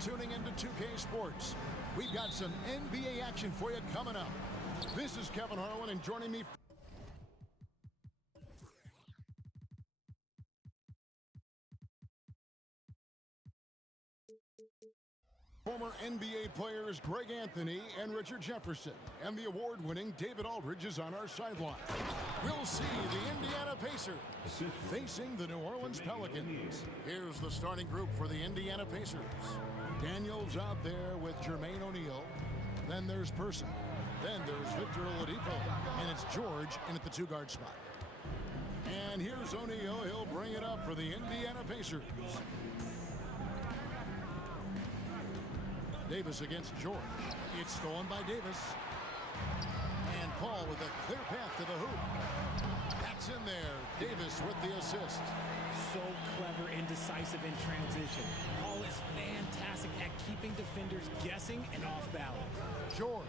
tuning into 2K Sports. We've got some NBA action for you coming up. This is Kevin Harlan, and joining me... Former NBA players Greg Anthony and Richard Jefferson, and the award-winning David Aldridge is on our sideline. We'll see the Indiana Pacers facing the New Orleans Pelicans. Here's the starting group for the Indiana Pacers. Daniels out there with Jermaine O'Neal. Then there's Person. Then there's Victor Oladipo. And it's George in at the two-guard spot. And here's O'Neal. He'll bring it up for the Indiana Pacers. Davis against George. It's stolen by Davis. And Paul with a clear path to the hoop. That's in there. Davis with the assist. So clever and decisive in transition. Paul is fantastic at keeping defenders guessing and off balance. George.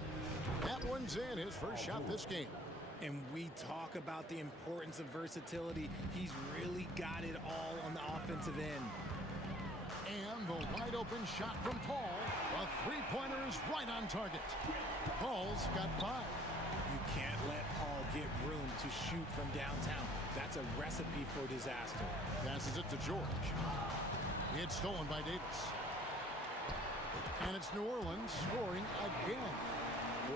That one's in. His first shot this game. And we talk about the importance of versatility. He's really got it all on the offensive end. And the wide open shot from Paul. A three-pointer is right on target. Paul's got 5. You can't let Paul get room to shoot from downtown. That's a recipe for disaster. Passes it to George. It's stolen by Davis. And it's New Orleans scoring again.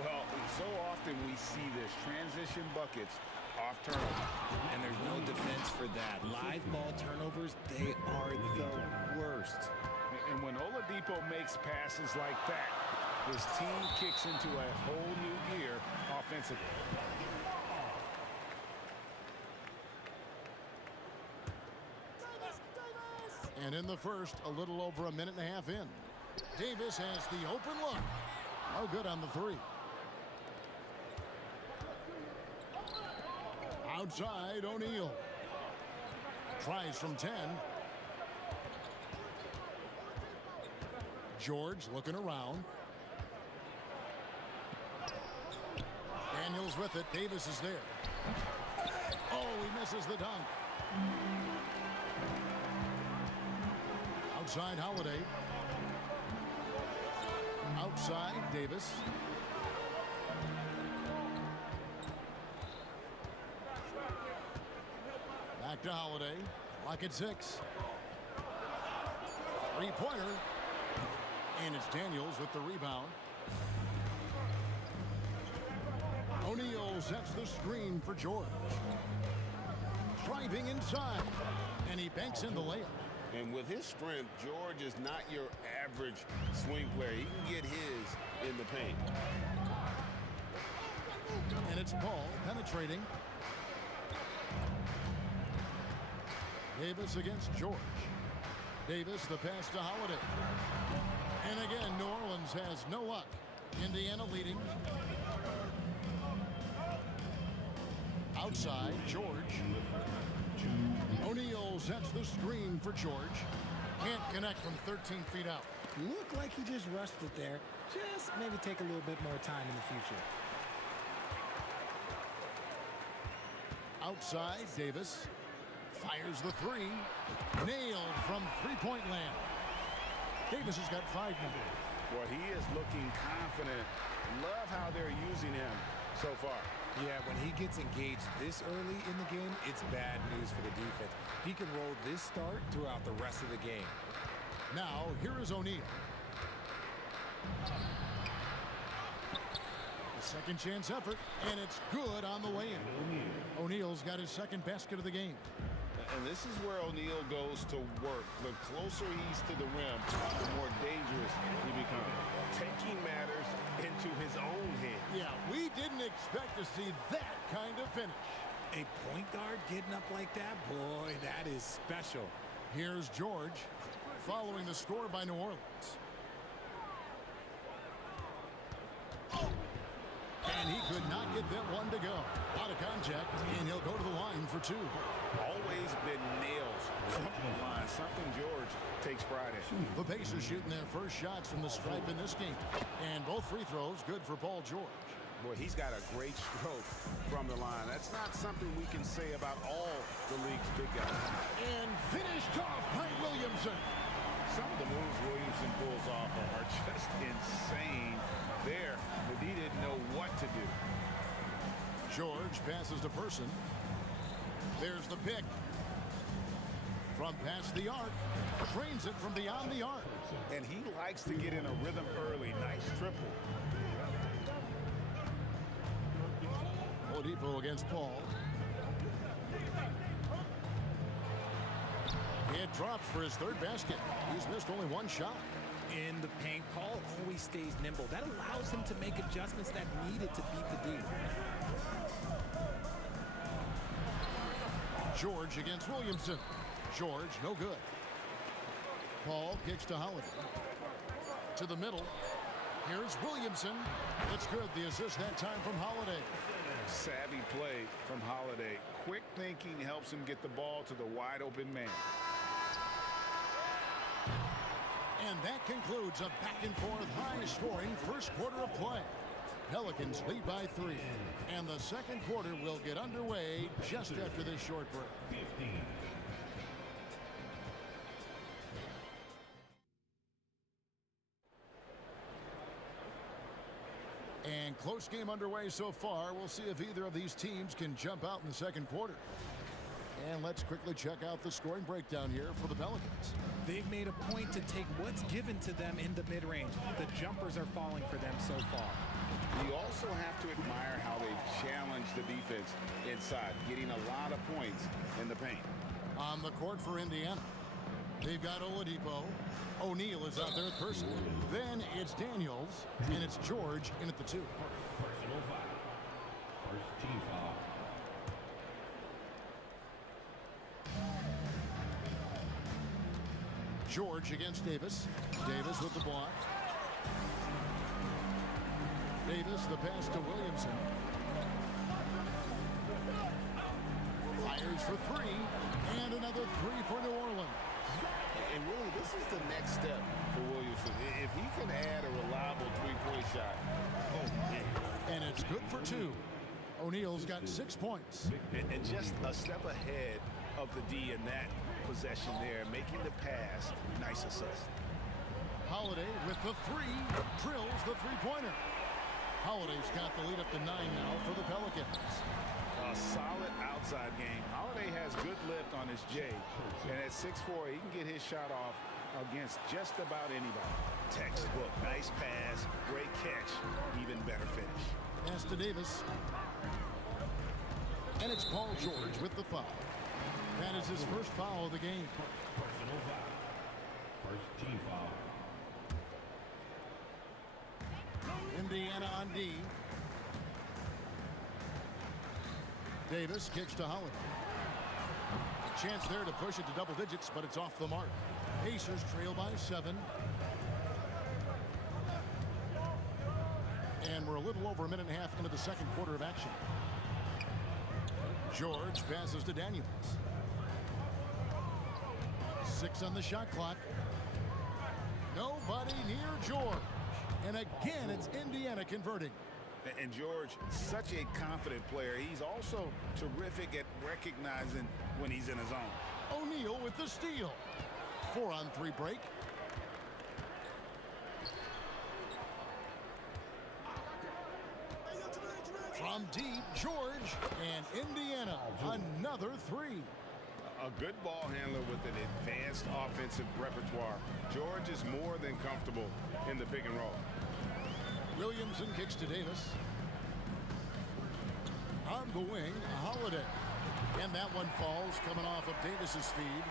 Well, so often we see this transition buckets off turnover. And there's no defense for that. Live ball turnovers, they are the worst. And when Oladipo makes passes like that, his team kicks into a whole new gear offensively. And in the first, a little over a minute and a half in. Davis has the open look. No good on the three. Outside, O'Neal. Tries from 10. George looking around. Daniels with it. Davis is there. Oh, he misses the dunk. Outside, Holiday. Outside, Davis. Back to Holiday. Clock at 6. Three-pointer. And it's Daniels with the rebound. O'Neal sets the screen for George. Driving inside. And he banks in the layup. And with his strength, George is not your average swing player. He can get his in the paint. And it's Paul penetrating. Davis against George. Davis the pass to Holiday. And again, New Orleans has no luck. Indiana leading. Outside, George. O'Neal sets the screen for George. Can't connect from 13 feet out. Looked like he just rushed it there. Just maybe take a little bit more time in the future. Outside, Davis. Fires the three. Nailed from three-point land. Davis has got 5 now. Well, he is looking confident. Love how they're using him so far. Yeah, when he gets engaged this early in the game, it's bad news for the defense. He can roll this start throughout the rest of the game. Now, here is O'Neal. Second chance effort, and it's good on the way in. O'Neal's got his second basket of the game. And this is where O'Neal goes to work. The closer he's to the rim, the more dangerous he becomes. Taking matters into his own hands. Yeah, we didn't expect to see that kind of finish. A point guard getting up like that, boy, that is special. Here's George, following the score by New Orleans. And he could not get that one to go. Out of contact, and he'll go to the line for 2. Always been nails from the line. Something George takes pride in. The Pacers shooting their first shots from the stripe in this game. And both free throws good for Paul George. Boy, he's got a great stroke from the line. That's not something we can say about all the league's big guys. And finished off by Williamson. Some of the moves Williamson pulls off are just insane. There, but he didn't know what to do. George passes to Person. There's the pick. From past the arc, trains it from beyond the arc. And he likes to get in a rhythm early. Nice triple. Oladipo against Paul. It drops for his third basket. He's missed only one shot. In the paint, Paul always stays nimble. That allows him to make adjustments that needed to beat the D. George against Williamson. George, no good. Paul kicks to Holiday. To the middle. Here's Williamson. It's good. The assist that time from Holiday. Savvy play from Holiday. Quick thinking helps him get the ball to the wide open man. And that concludes a back-and-forth, high-scoring first quarter of play. Pelicans lead by 3. And the second quarter will get underway just after this short break. And close game underway so far. We'll see if either of these teams can jump out in the second quarter. And let's quickly check out the scoring breakdown here for the Pelicans. They've made a point to take what's given to them in the mid-range. The jumpers are falling for them so far. You also have to admire how they've challenged the defense inside, getting a lot of points in the paint. On the court for Indiana, they've got Oladipo. O'Neal is out there at Person. Then it's Daniels, and it's George in at the 2. Personal foul. First team foul. George against Davis. Davis with the block. Davis, the pass to Williamson. Fires for 3, and another 3 for New Orleans. And really, this is the next step for Williamson. If he can add a reliable three-point shot, oh, man. And it's good for 2. O'Neal's got 6 points. And just a step ahead of the D in that possession there, making the pass. Nice assist. Holiday with the 3, drills the three-pointer. Holiday's got the lead up to 9 now for the Pelicans. A solid outside game. Holiday has good lift on his J. And at 6'4", he can get his shot off against just about anybody. Textbook. Nice pass. Great catch. Even better finish. Pass to Davis. And it's Paul George with the foul. That is his first foul of the game. Personal foul. First team foul. Indiana on D. Davis kicks to Holiday. Chance there to push it to double digits, but it's off the mark. Pacers trail by 7. And we're a little over a minute and a half into the second quarter of action. George passes to Daniels. 6 on the shot clock. Nobody near George. And again, it's Indiana converting. And George, such a confident player. He's also terrific at recognizing when he's in his zone. O'Neal with the steal. 4-on-3 break. From deep, George, and Indiana, another 3. A good ball handler with an advanced offensive repertoire. George is more than comfortable in the pick and roll. Williamson kicks to Davis. On the wing, Holiday. And that one falls coming off of Davis's feed.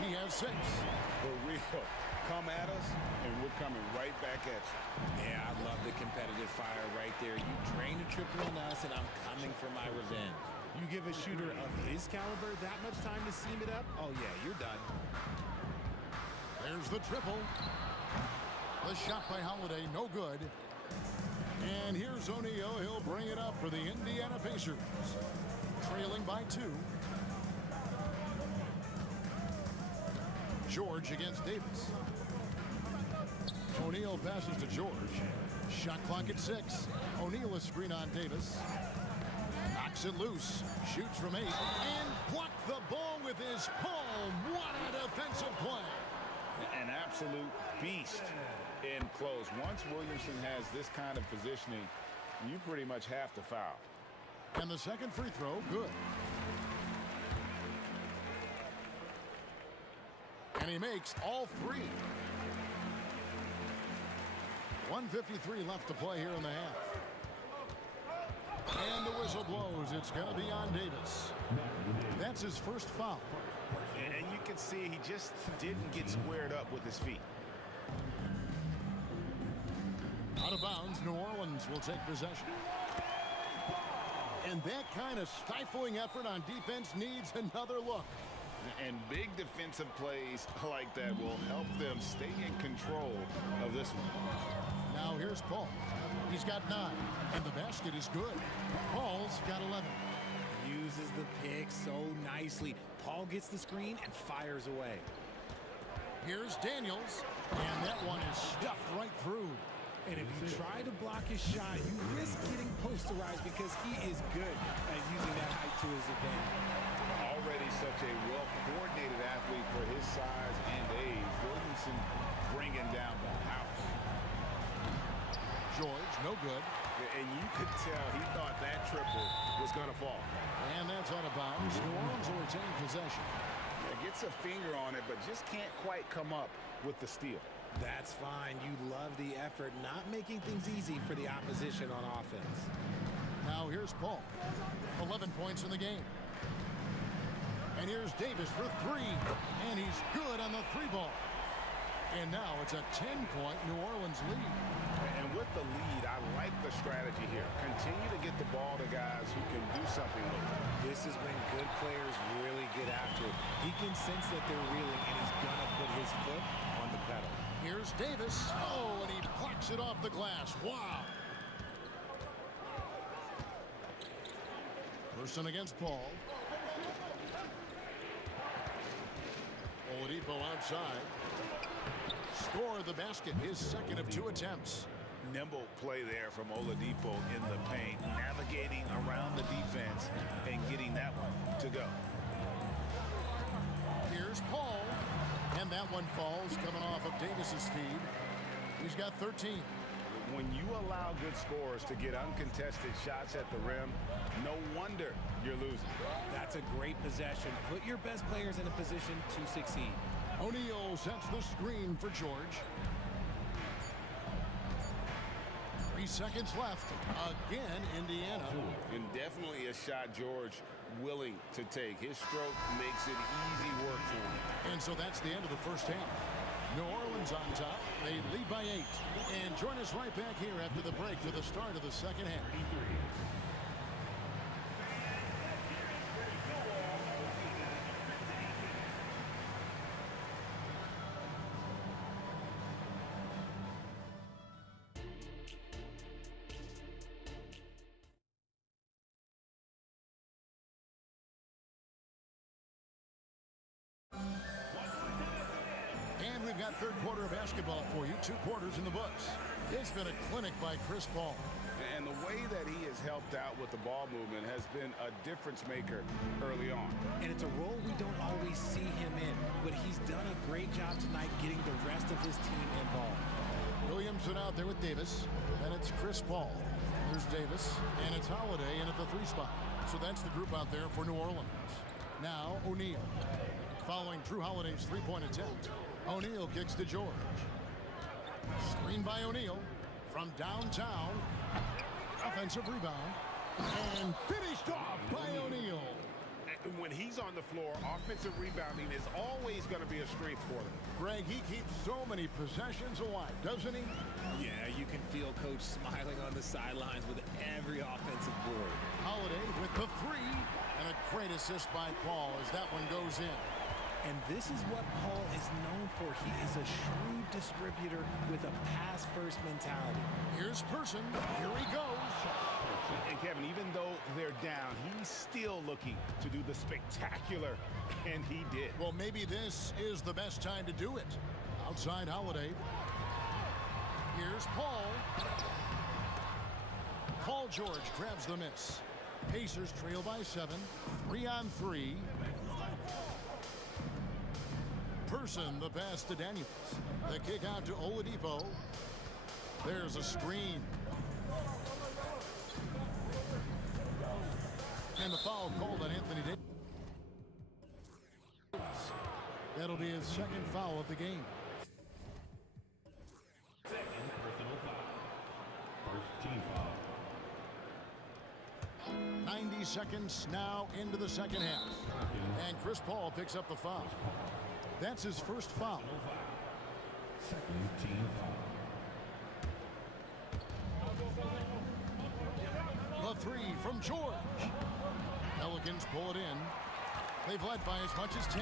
He has 6. For real. Come at us, and we're coming right back at you. Yeah, I love the competitive fire right there. You drain a triple on us, and I'm coming for my revenge. You give a shooter of his caliber that much time to seam it up, oh yeah, you're done. There's the triple. The shot by Holiday, no good. And here's O'Neal. He'll bring it up for the Indiana Pacers. Trailing by 2. George against Davis. O'Neal passes to George. Shot clock at 6. O'Neal a screen on Davis. Knocks it loose. Shoots from 8. And blocked the ball with his palm. What a defensive play. An absolute beast in close. Once Williamson has this kind of positioning, you pretty much have to foul. And the second free throw, good. And he makes all three. 1:53 left to play here in the half. And the whistle blows. It's going to be on Davis. That's his first foul. And you can see he just didn't get squared up with his feet. Out of bounds, New Orleans will take possession. And that kind of stifling effort on defense needs another look. And big defensive plays like that will help them stay in control of this one. Now here's Paul. He's got 9, and the basket is good. Paul's got 11. Uses the pick so nicely. Paul gets the screen and fires away. Here's Daniels, and that one is stuffed right through. And if you try to block his shot, you risk getting posterized because he is good at using that height to his advantage. Already such a well-coordinated athlete for his size and age. Williamson bringing down the house. George, no good. And you could tell he thought that triple was going to fall. And that's out of bounds. New Orleans will retain possession. Gets a finger on it, but just can't quite come up with the steal. That's fine. You love the effort, not making things easy for the opposition on offense. Now here's Paul. 11 points in the game. And here's Davis for 3. And he's good on the 3-ball. And now it's a 10-point New Orleans lead. And with the lead, I like the strategy here. Continue to get the ball to guys who can do something with it. This is when good players really get after it. He can sense that they're reeling, and he's going to put his foot on the pedal. Here's Davis. Oh, and he blocks it off the glass. Wow. Person against Paul. Oladipo outside. Scored the basket, his second of 2 attempts. Nimble play there from Oladipo in the paint, navigating around the defense and getting that one to go. Here's Paul, and that one falls coming off of Davis's feed. He's got 13. When you allow good scorers to get uncontested shots at the rim, no wonder you're losing. That's a great possession. Put your best players in a position to succeed. O'Neal sets the screen for George. 3 seconds left. Again, Indiana. And definitely a shot George willing to take. His stroke makes it easy work for him. And so that's the end of the first half. New Orleans on top. They lead by 8. And join us right back here after the break for the start of the second half. And we've got third quarter of basketball for you. 2 quarters in the books. It's been a clinic by Chris Paul. And the way that he has helped out with the ball movement has been a difference maker early on. And it's a role we don't always see him in, but he's done a great job tonight getting the rest of his team involved. Williamson out there with Davis, and it's Chris Paul. There's Davis, and it's Holiday in at the 3 spot. So that's the group out there for New Orleans. Now O'Neal. Following Drew Holiday's 3-point attempt, O'Neal kicks to George. Screen by O'Neal from downtown. Offensive rebound. And finished off by O'Neal. When he's on the floor, offensive rebounding is always going to be a strength for him. Greg, he keeps so many possessions alive, doesn't he? Yeah, you can feel Coach smiling on the sidelines with every offensive board. Holiday with the 3. And a great assist by Paul as that one goes in. And this is what Paul is known for. He is a shrewd distributor with a pass-first mentality. Here's Person. Here he goes. And Kevin, even though they're down, he's still looking to do the spectacular, and he did. Well, maybe this is the best time to do it. Outside Holiday. Here's Paul. Paul George grabs the miss. Pacers trail by 7. 3-on-3. Person the pass to Daniels. The kick out to Oladipo. There's a screen. And the foul called on Anthony Davis. That'll be his second foul of the game. Second personal foul. First team foul. 90 seconds now into the second half. And Chris Paul picks up the foul. That's his first foul. Second team foul. The three from George. Pelicans pull it in. They've led by as much as 10.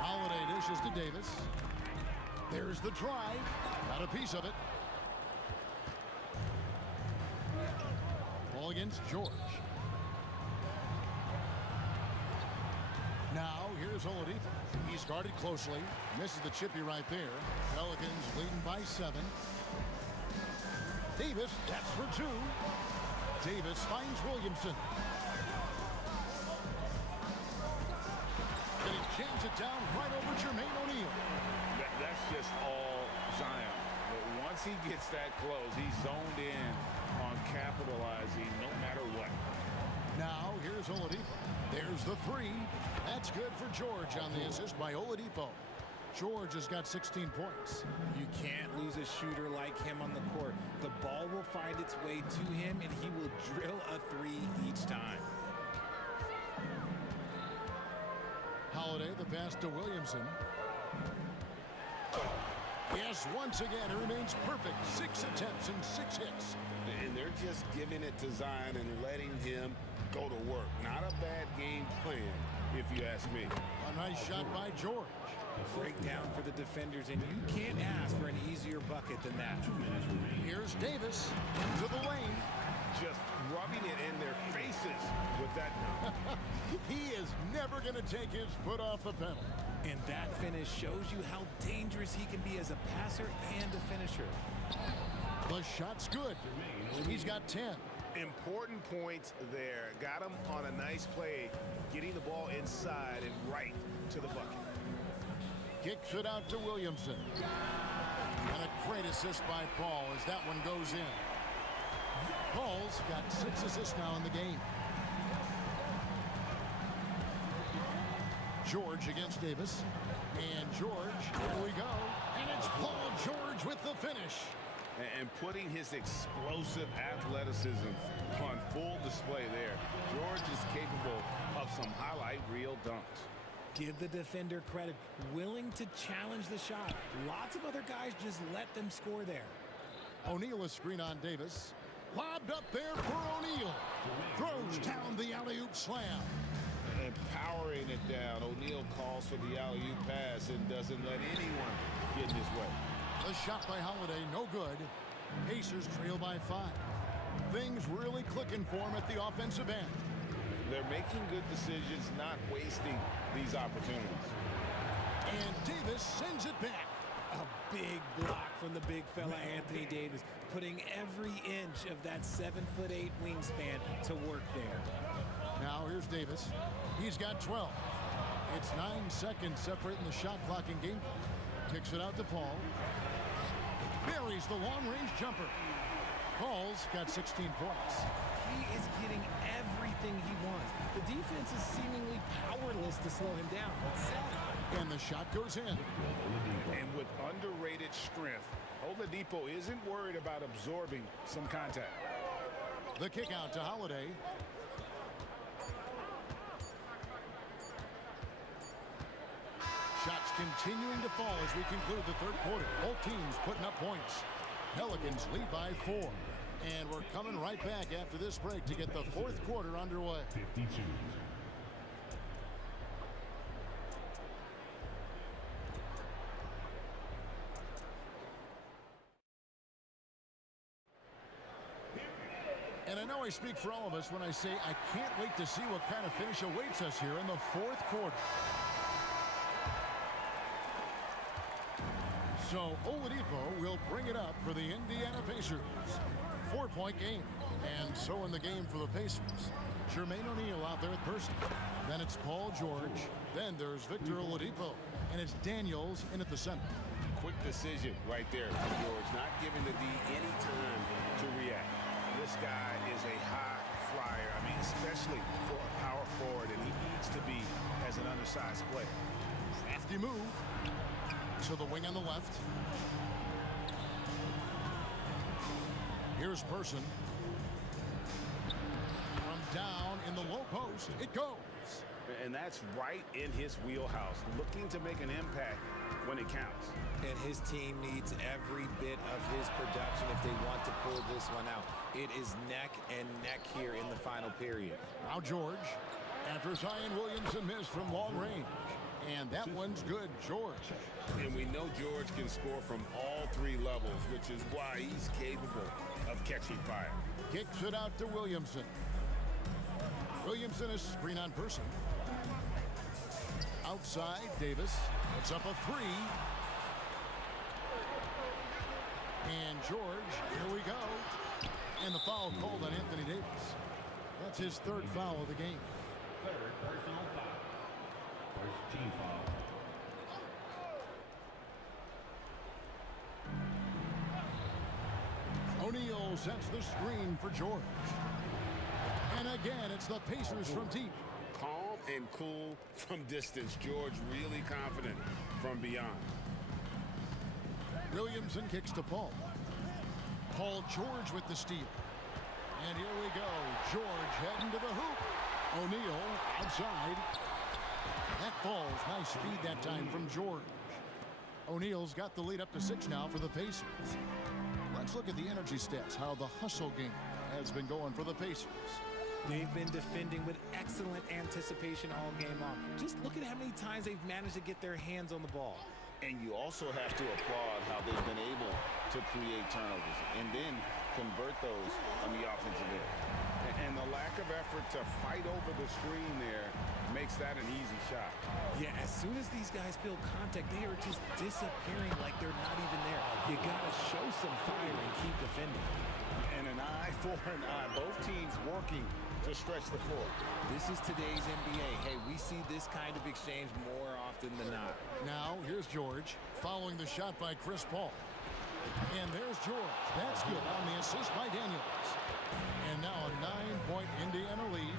Holiday dishes to Davis. There's the drive. Got a piece of it. Ball against George. Now here's Oladipo. He's guarded closely. Misses the chippy right there. Pelicans leading by 7. Davis, that's for 2. Davis finds Williamson. And he jams it down right over Jermaine O'Neal. That's just all Zion. But once he gets that close, he's zoned in on capitalizing no matter what. Now here's Oladipo. There's the 3. That's good for George on the assist by Oladipo. George has got 16 points. You can't lose a shooter like him on the court. The ball will find its way to him, and he will drill a 3 each time. Holiday, the pass to Williamson. Yes, once again, it remains perfect. 6 attempts and 6 hits. And they're just giving it to Zion and letting him go to work. Not a bad game plan, if you ask me. A nice shot by George. Breakdown for the defenders, and you can't ask for an easier bucket than that. Here's Davis into the lane. Just rubbing it in their faces with that. He is never going to take his foot off the pedal. And that finish shows you how dangerous he can be as a passer and a finisher. The shot's good. He's got 10. Important points there. Got him on a nice play, getting the ball inside and right to the bucket. Kicks it out to Williamson. And a great assist by Paul as that one goes in. Paul's got 6 assists now in the game. George against Davis. And George, here we go. And it's Paul George with the finish. And putting his explosive athleticism on full display there. George is capable of some highlight reel dunks. Give the defender credit, willing to challenge the shot. Lots of other guys just let them score there. O'Neal a screen on Davis. Lobbed up there for O'Neal. Throws down the alley-oop slam. And powering it down, O'Neal calls for the alley-oop pass and doesn't let anyone get in his way. The shot by Holiday, no good. Pacers trail by 5. Things really clicking for him at the offensive end. They're making good decisions, not wasting these opportunities. And Davis sends it back. A big block from the big fella Anthony Davis, putting every inch of that 7'8" wingspan to work there. Now here's Davis. He's got 12. It's 9 seconds separating the shot clock and game clock. Kicks it out to Paul. Buries the long-range jumper. Paul's got 16 points. He is getting everything he wants. The defense is seemingly powerless to slow him down. It's sad. And the shot goes in. And with underrated strength, Oladipo isn't worried about absorbing some contact. The kick out to Holiday. Shots continuing to fall as we conclude the third quarter. Both teams putting up points. Pelicans lead by 4. And we're coming right back after this break to get the fourth quarter underway. 52. And I know I speak for all of us when I say I can't wait to see what kind of finish awaits us here in the fourth quarter. So Oladipo will bring it up for the Indiana Pacers. 4-point game. And so in the game for the Pacers. Jermaine O'Neal out there at Person. Then it's Paul George. Then there's Victor Oladipo. And it's Daniels in at the center. Quick decision right there from George, not giving the D any time to react. This guy is a high flyer. I mean, especially for a power forward, and he needs to be as an undersized player. Crafty move. To the wing on the left. Here's Person. From down in the low post, it goes. And that's right in his wheelhouse, looking to make an impact when it counts. And his team needs every bit of his production if they want to pull this one out. It is neck and neck here in the final period. Now George, after Zion Williamson missed from long range. And that one's good, George. And we know George can score from all three levels, which is why he's capable of catching fire. Kicks it out to Williamson. Williamson is screen on Person. Outside, Davis. It's up a three. And George, here we go. And the foul called on Anthony Davis. That's his third foul of the game. Third personal foul. First team foul. O'Neal sets the screen for George. And again, it's the Pacers from deep. Calm and cool from distance. George really confident from beyond. Williamson kicks to Paul. Paul George with the steal. And here we go. George heading to the hoop. O'Neal outside. That falls. Nice feed that time from George. O'Neal's got the lead up to 6 now for the Pacers. Let's look at the energy stats, how the hustle game has been going for the Pacers. They've been defending with excellent anticipation all game long. Just look at how many times they've managed to get their hands on the ball. And you also have to applaud how they've been able to create turnovers and then convert those on the offensive end. And the lack of effort to fight over the screen there makes that an easy shot. Yeah, as soon as these guys feel contact, they are just disappearing like they're not even there. You got to show some fire and keep defending. And an eye for an eye. Both teams working to stretch the floor. This is today's NBA. Hey, we see this kind of exchange more often than not. Now, here's George following the shot by Chris Paul. And there's George. That's good on the assist by Daniels. And now a 9-point Indiana lead.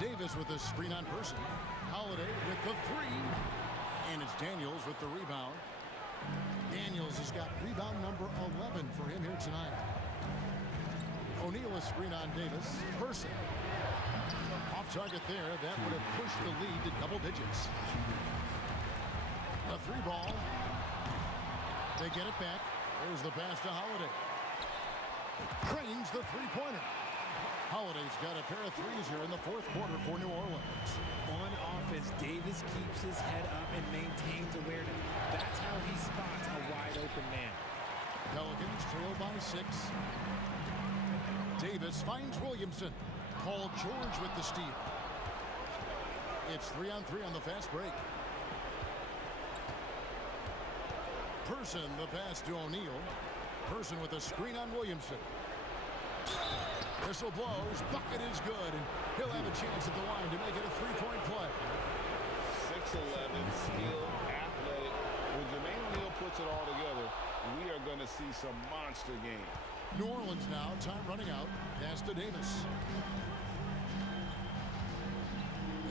Davis with a screen on Person. Holiday with the three. And it's Daniels with the rebound. Daniels has got rebound number 11 for him here tonight. O'Neal is screen on Davis. Person. Off target there. That would have pushed the lead to double digits. A three ball. They get it back. There's the pass to Holiday. Trains the three-pointer. Holiday's got a pair of threes here in the fourth quarter for New Orleans. On offense, Davis keeps his head up and maintains awareness. That's how he spots a wide-open man. Pelicans trail by 6. Davis finds Williamson. Paul George with the steal. It's 3-on-3 on the fast break. Person, the pass to O'Neal. Person with a screen on Williamson. Whistle blows. Bucket is good, and he'll have a chance at the line to make it a three-point play. 6'11", skilled, athletic. When Jermaine O'Neal puts it all together, we are going to see some monster games. New Orleans now, time running out. Pass to Davis.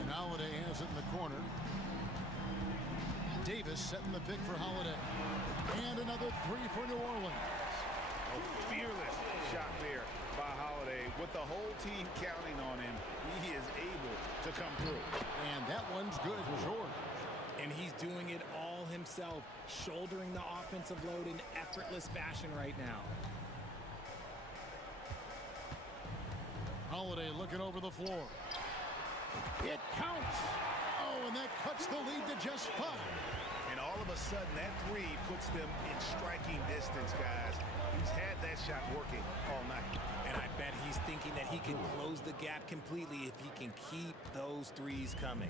And Holiday has it in the corner. Davis setting the pick for Holiday. And another three for New Orleans. A fearless shot there by Holiday. With the whole team counting on him, he is able to come through. And that one's good, George. And he's doing it all himself, shouldering the offensive load in effortless fashion right now. Holiday looking over the floor. It counts. Oh, and that cuts the lead to just 5. And all of a sudden, that three puts them in striking distance, guys. He's had that shot working all night. And I bet he's thinking that he can close the gap completely if he can keep those threes coming.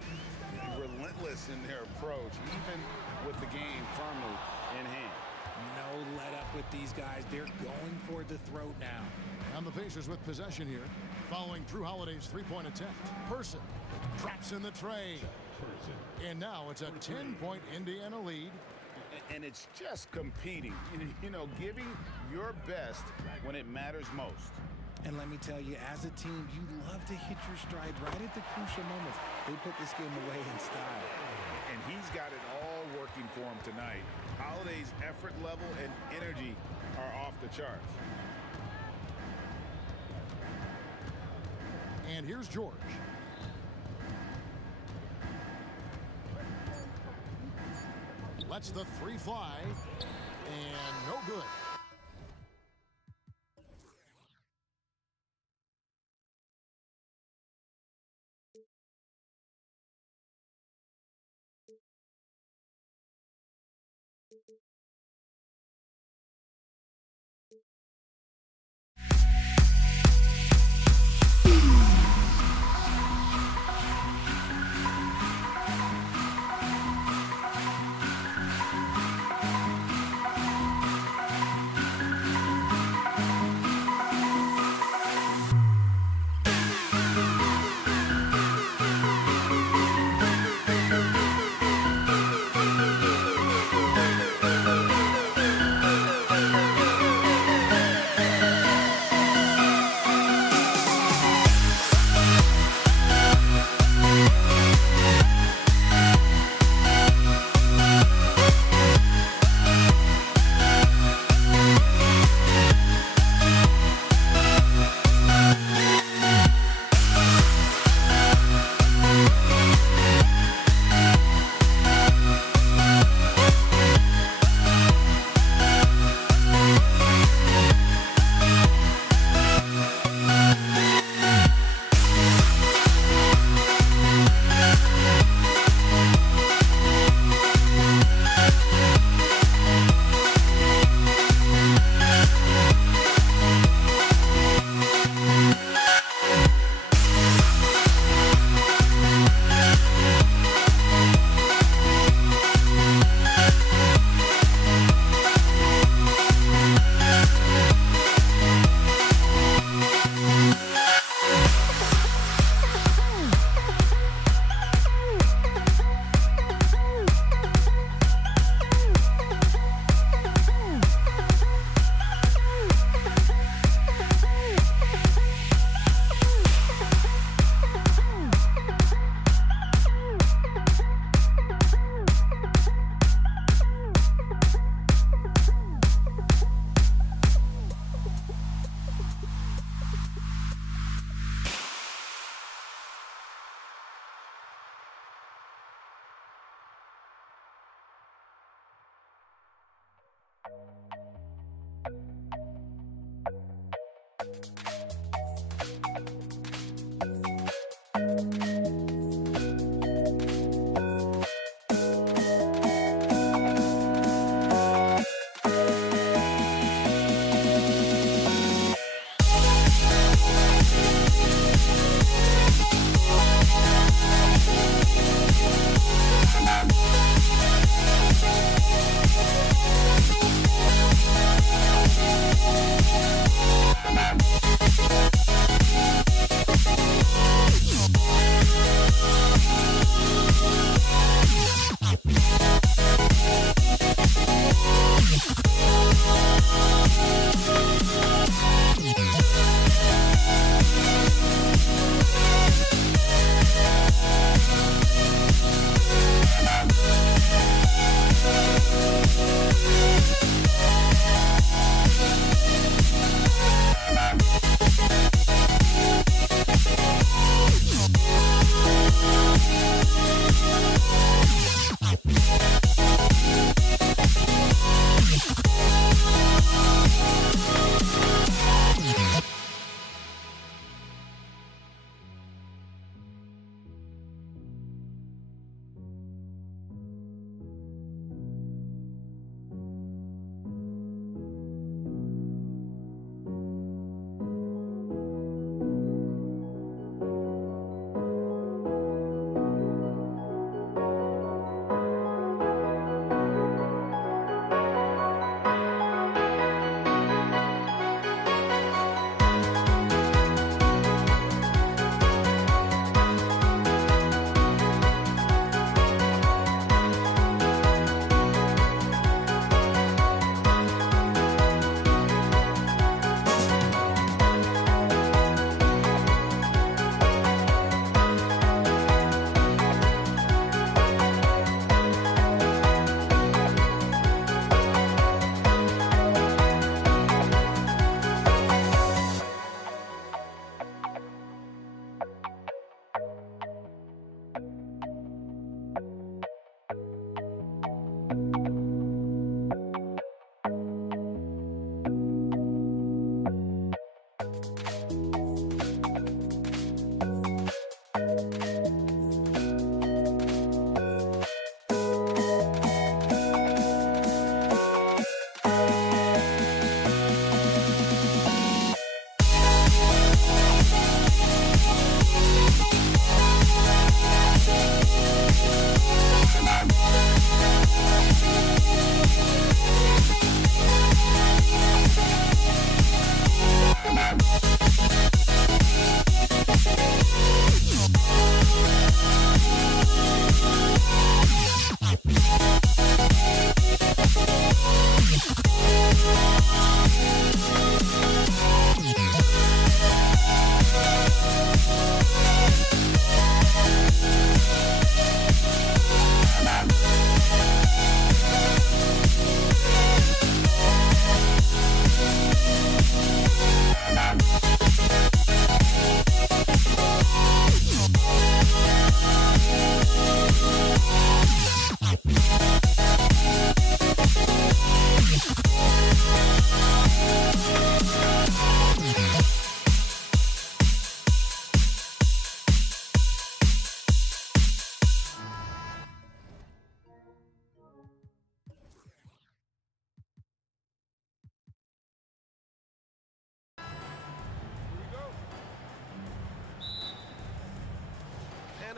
Relentless in their approach, even with the game firmly in hand. No let up with these guys. They're going for the throat now. And the Pacers with possession here, following Drew Holiday's three-point attempt. Person drops in the tray. Jefferson. And now it's a 10-point Indiana lead. And it's just competing, you know, giving your best when it matters most. And let me tell you, as a team, you love to hit your stride right at the crucial moments. They put this game away in style. And he's got it all working for him tonight. Holiday's effort level and energy are off the charts. And here's George. Lets the three fly. And no good.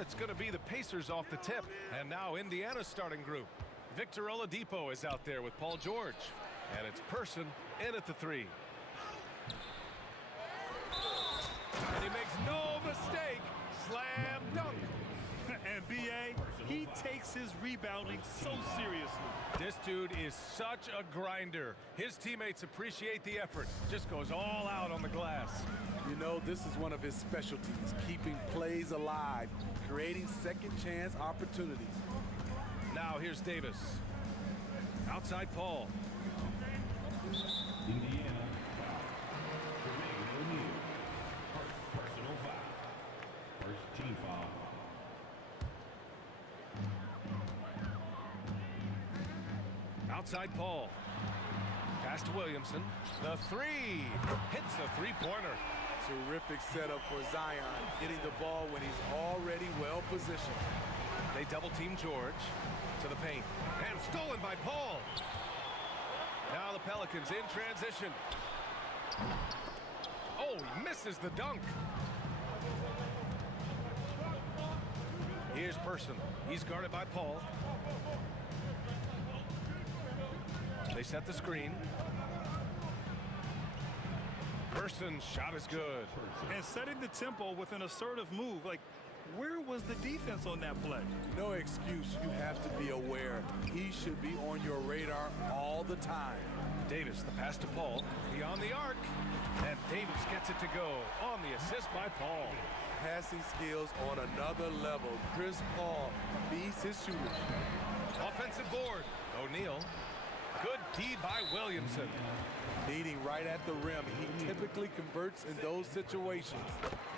It's going to be the Pacers off the tip. And now Indiana's starting group. Victor Oladipo is out there with Paul George. And it's Person in at the 3. And he makes no mistake. Slam dunk. And B.A., he takes his rebounding so seriously. This dude is such a grinder. His teammates appreciate the effort. Just goes all out on the glass. You know, this is one of his specialties, keeping plays alive, creating second chance opportunities. Now here's Davis. Outside Paul. Indiana foul. Jermaine O'Neal. First personal foul. First team foul. Outside Paul. Pass to Williamson. The 3. Hits the three-pointer. Terrific setup for Zion, getting the ball when he's already well positioned. They double-team George to the paint. And stolen by Paul. Now the Pelicans in transition. Oh, he misses the dunk. Here's Person. He's guarded by Paul. They set the screen. Person's shot is good. And setting the tempo with an assertive move. Like, where was the defense on that play? No excuse, you have to be aware. He should be on your radar all the time. Davis, the pass to Paul, beyond the arc. And Davis gets it to go on the assist by Paul. Passing skills on another level. Chris Paul feeds his shooters. Offensive board. O'Neal. Good D by Williamson. Needing right at the rim. He typically converts in those situations.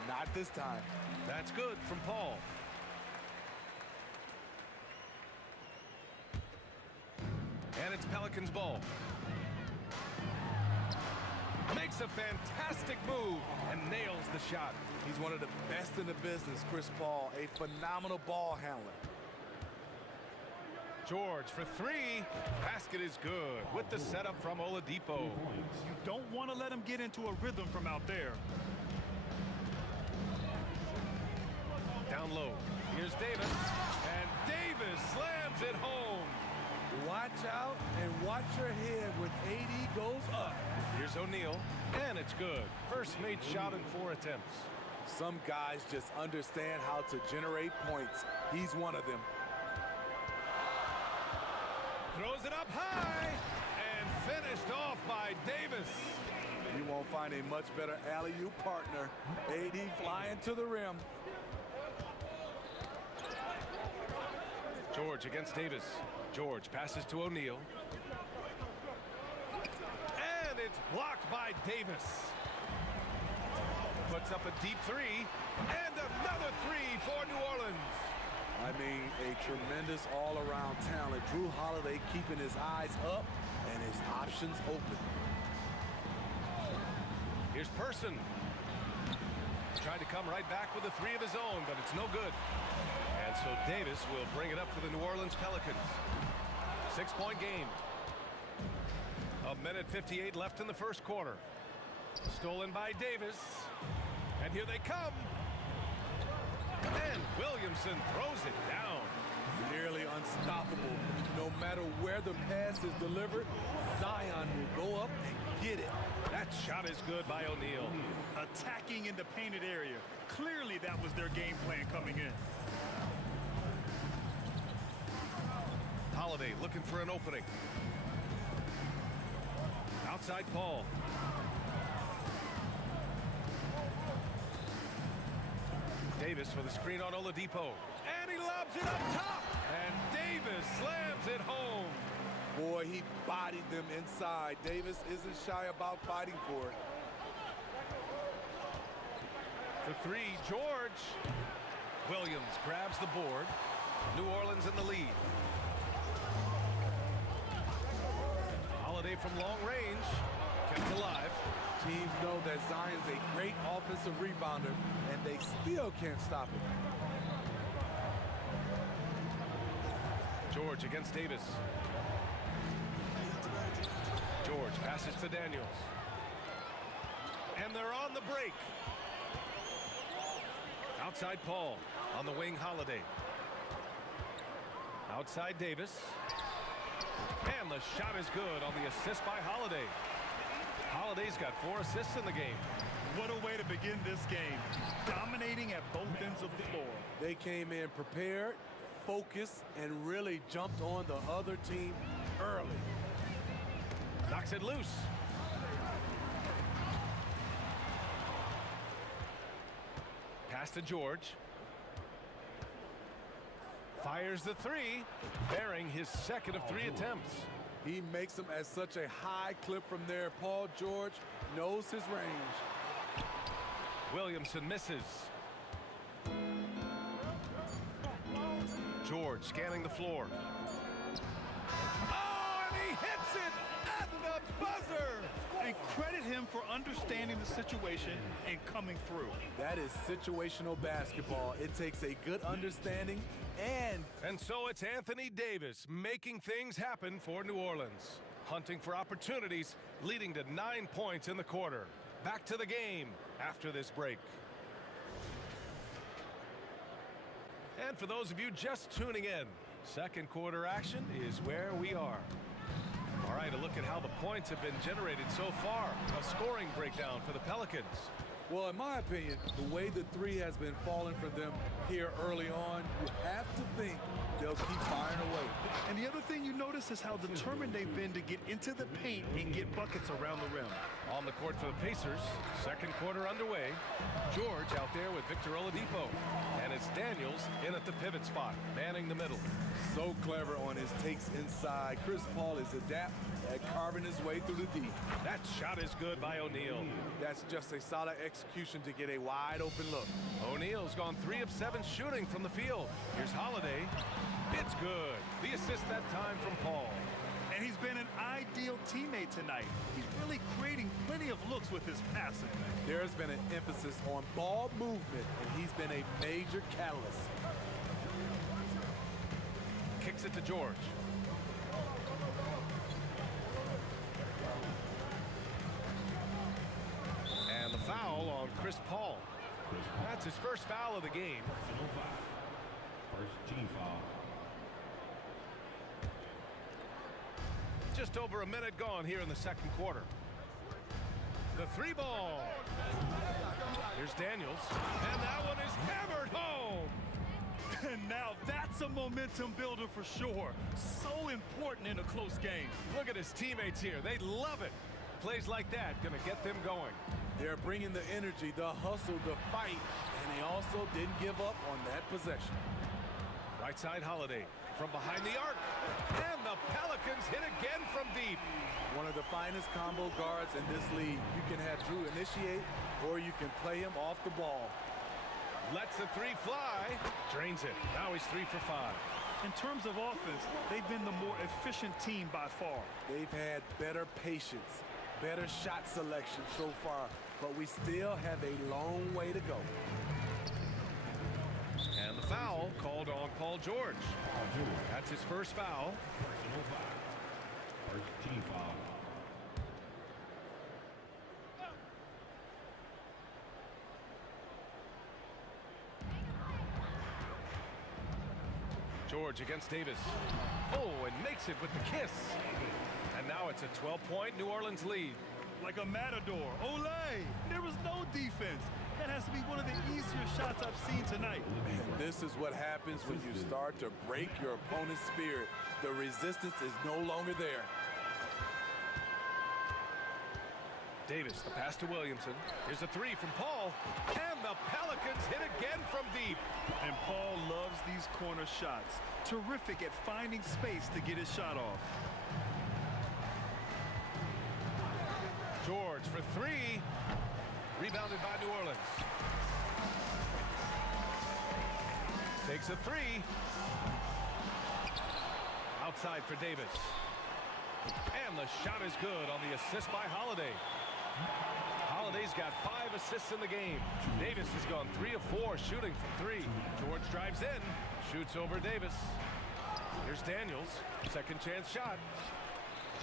Not this time. That's good from Paul. And it's Pelicans ball. Makes a fantastic move and nails the shot. He's one of the best in the business, Chris Paul. A phenomenal ball handler. George for 3. Basket is good with the setup from Oladipo. You don't want to let him get into a rhythm from out there. Down low. Here's Davis. And Davis slams it home. Watch out and watch your head when AD goes up. Here's O'Neal. And it's good. First made shot in 4 attempts. Some guys just understand how to generate points. He's one of them. Throws it up high and finished off by Davis. You won't find a much better alley-oop partner. AD flying to the rim. George against Davis. George passes to O'Neal. And it's blocked by Davis. Puts up a deep 3. And another 3 for New Orleans. I mean, a tremendous all-around talent. Drew Holiday keeping his eyes up and his options open. Here's Person. Tried to come right back with a 3 of his own, but it's no good. And so Davis will bring it up for the New Orleans Pelicans. 6-point game. 1:58 left in the first quarter. Stolen by Davis. And here they come. And Williamson throws it down. Nearly unstoppable. No matter where the pass is delivered, Zion will go up and get it. That shot is good by O'Neal. Attacking in the painted area. Clearly that was their game plan coming in. Holiday looking for an opening. Outside Paul. Davis with a screen on Oladipo. And he lobs it up top. And Davis slams it home. Boy, he bodied them inside. Davis isn't shy about fighting for it. For 3, George. Williams grabs the board. New Orleans in the lead. Holiday from long range. Kept alive. Teams know that Zion's a great offensive rebounder, and they still can't stop him. George against Davis. George passes to Daniels. And they're on the break. Outside Paul. On the wing, Holiday. Outside Davis. And the shot is good on the assist by Holiday. Holiday's got 4 assists in the game. What a way to begin this game. Dominating at both ends of the floor. They came in prepared, focused, and really jumped on the other team early. Knocks it loose. Pass to George. Fires the 3, bearing his second of 3 attempts. He makes them at such a high clip from there. Paul George knows his range. Williamson misses. George scanning the floor. Oh, and he hits it at the buzzer! And credit him for understanding the situation and coming through. That is situational basketball. It takes a good understanding And so it's Anthony Davis making things happen for New Orleans. Hunting for opportunities, leading to 9 points in the quarter. Back to the game after this break. And for those of you just tuning in, second quarter action is where we are. All right, a look at how the points have been generated so far. A scoring breakdown for the Pelicans. Well, in my opinion, the way the 3 has been falling for them here early on, you have to think they'll keep firing away. And the other thing you notice is how determined they've been to get into the paint and get buckets around the rim. On the court for the Pacers, second quarter underway. George out there with Victor Oladipo. And it's Daniels in at the pivot spot, manning the middle. So clever on his takes inside. Chris Paul is adept at carving his way through the deep. That shot is good by O'Neal. That's just a solid execution to get a wide open look. O'Neal's gone 3 of 7 shooting from the field. Here's Holiday. It's good. The assist that time from Paul. And he's been an ideal teammate tonight. He's really creating plenty of looks with his passing. There's been an emphasis on ball movement, and he's been a major catalyst. Kicks it to George. And the foul on Chris Paul. That's his first foul of the game. Personal foul. First team foul. Just over a minute gone here in the second quarter. The 3 ball. Here's Daniels. And that one is hammered home. And now that's a momentum builder for sure. So important in a close game. Look at his teammates here. They love it. Plays like that gonna get them going. They're bringing the energy, the hustle, the fight, and they also didn't give up on that possession. Right side Holiday from behind the arc. And the Pelicans hit again from deep. One of the finest combo guards in this league. You can have Drew initiate, or you can play him off the ball. Lets the 3 fly. Drains it. Now he's 3 for 5. In terms of offense, they've been the more efficient team by far. They've had better patience, better shot selection so far, but we still have a long way to go. And the foul called on Paul George. That's his first foul. Personal foul. First team foul. George against Davis. Oh, and makes it with the kiss. And now it's a 12-point New Orleans lead. Like a matador. Olay! There was no defense. That has to be one of the easier shots I've seen tonight. And this is what happens when you start to break your opponent's spirit. The resistance is no longer there. Davis, the pass to Williamson. Here's a 3 from Paul. And the Pelicans hit again from deep. And Paul loves these corner shots. Terrific at finding space to get his shot off. George for 3. Rebounded by New Orleans. Takes a 3. Outside for Davis. And the shot is good on the assist by Holiday. Holiday's got 5 assists in the game. Davis has gone 3 of 4 shooting from 3. George drives in, shoots over Davis. Here's Daniels, second chance shot.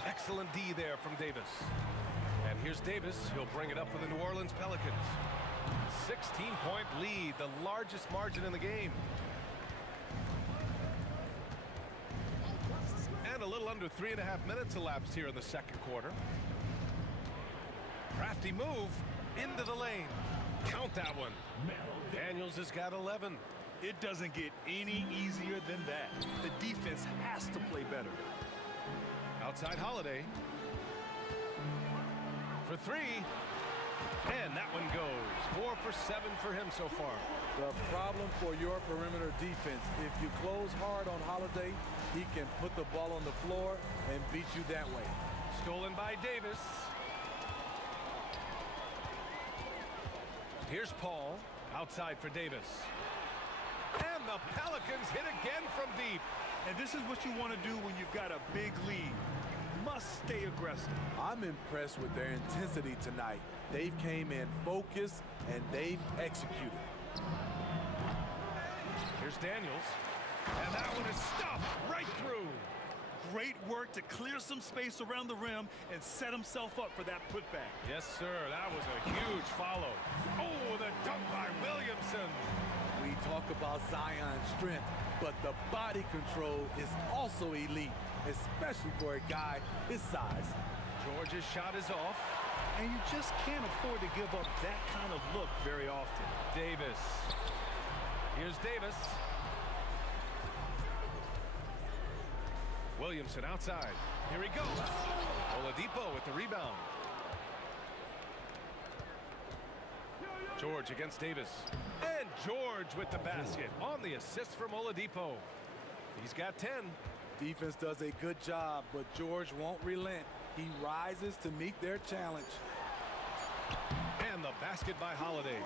Excellent D there from Davis. And Here's Davis. He'll bring it up for the New Orleans Pelicans. 16-point lead, the largest margin in the game. And a little under 3.5 minutes elapsed here in the second quarter. Crafty move into the lane. Count that one. Daniels has got 11. It doesn't get any easier than that. The defense has to play better. Outside Holiday. For three. And that one goes. 4 for 7 for him so far. The problem for your perimeter defense, if you close hard on Holiday, he can put the ball on the floor and beat you that way. Stolen by Davis. Here's Paul. Outside for Davis. And the Pelicans hit again from deep. And this is what you want to do when you've got a big lead. You must stay aggressive. I'm impressed with their intensity tonight. They've came in focused and they've executed. Here's Daniels. And that one is stuffed right through. Great work to clear some space around the rim and set himself up for that putback. Yes, sir. That was a huge follow. Oh, the dunk by Williamson. We talk about Zion's strength, but the body control is also elite, especially for a guy his size. George's shot is off. And you just can't afford to give up that kind of look very often. Davis. Here's Davis. Williamson outside. Here he goes. Oladipo with the rebound. George against Davis. And George with the basket on the assist from Oladipo. He's got 10. Defense does a good job, but George won't relent. He rises to meet their challenge. And the basket by Holiday.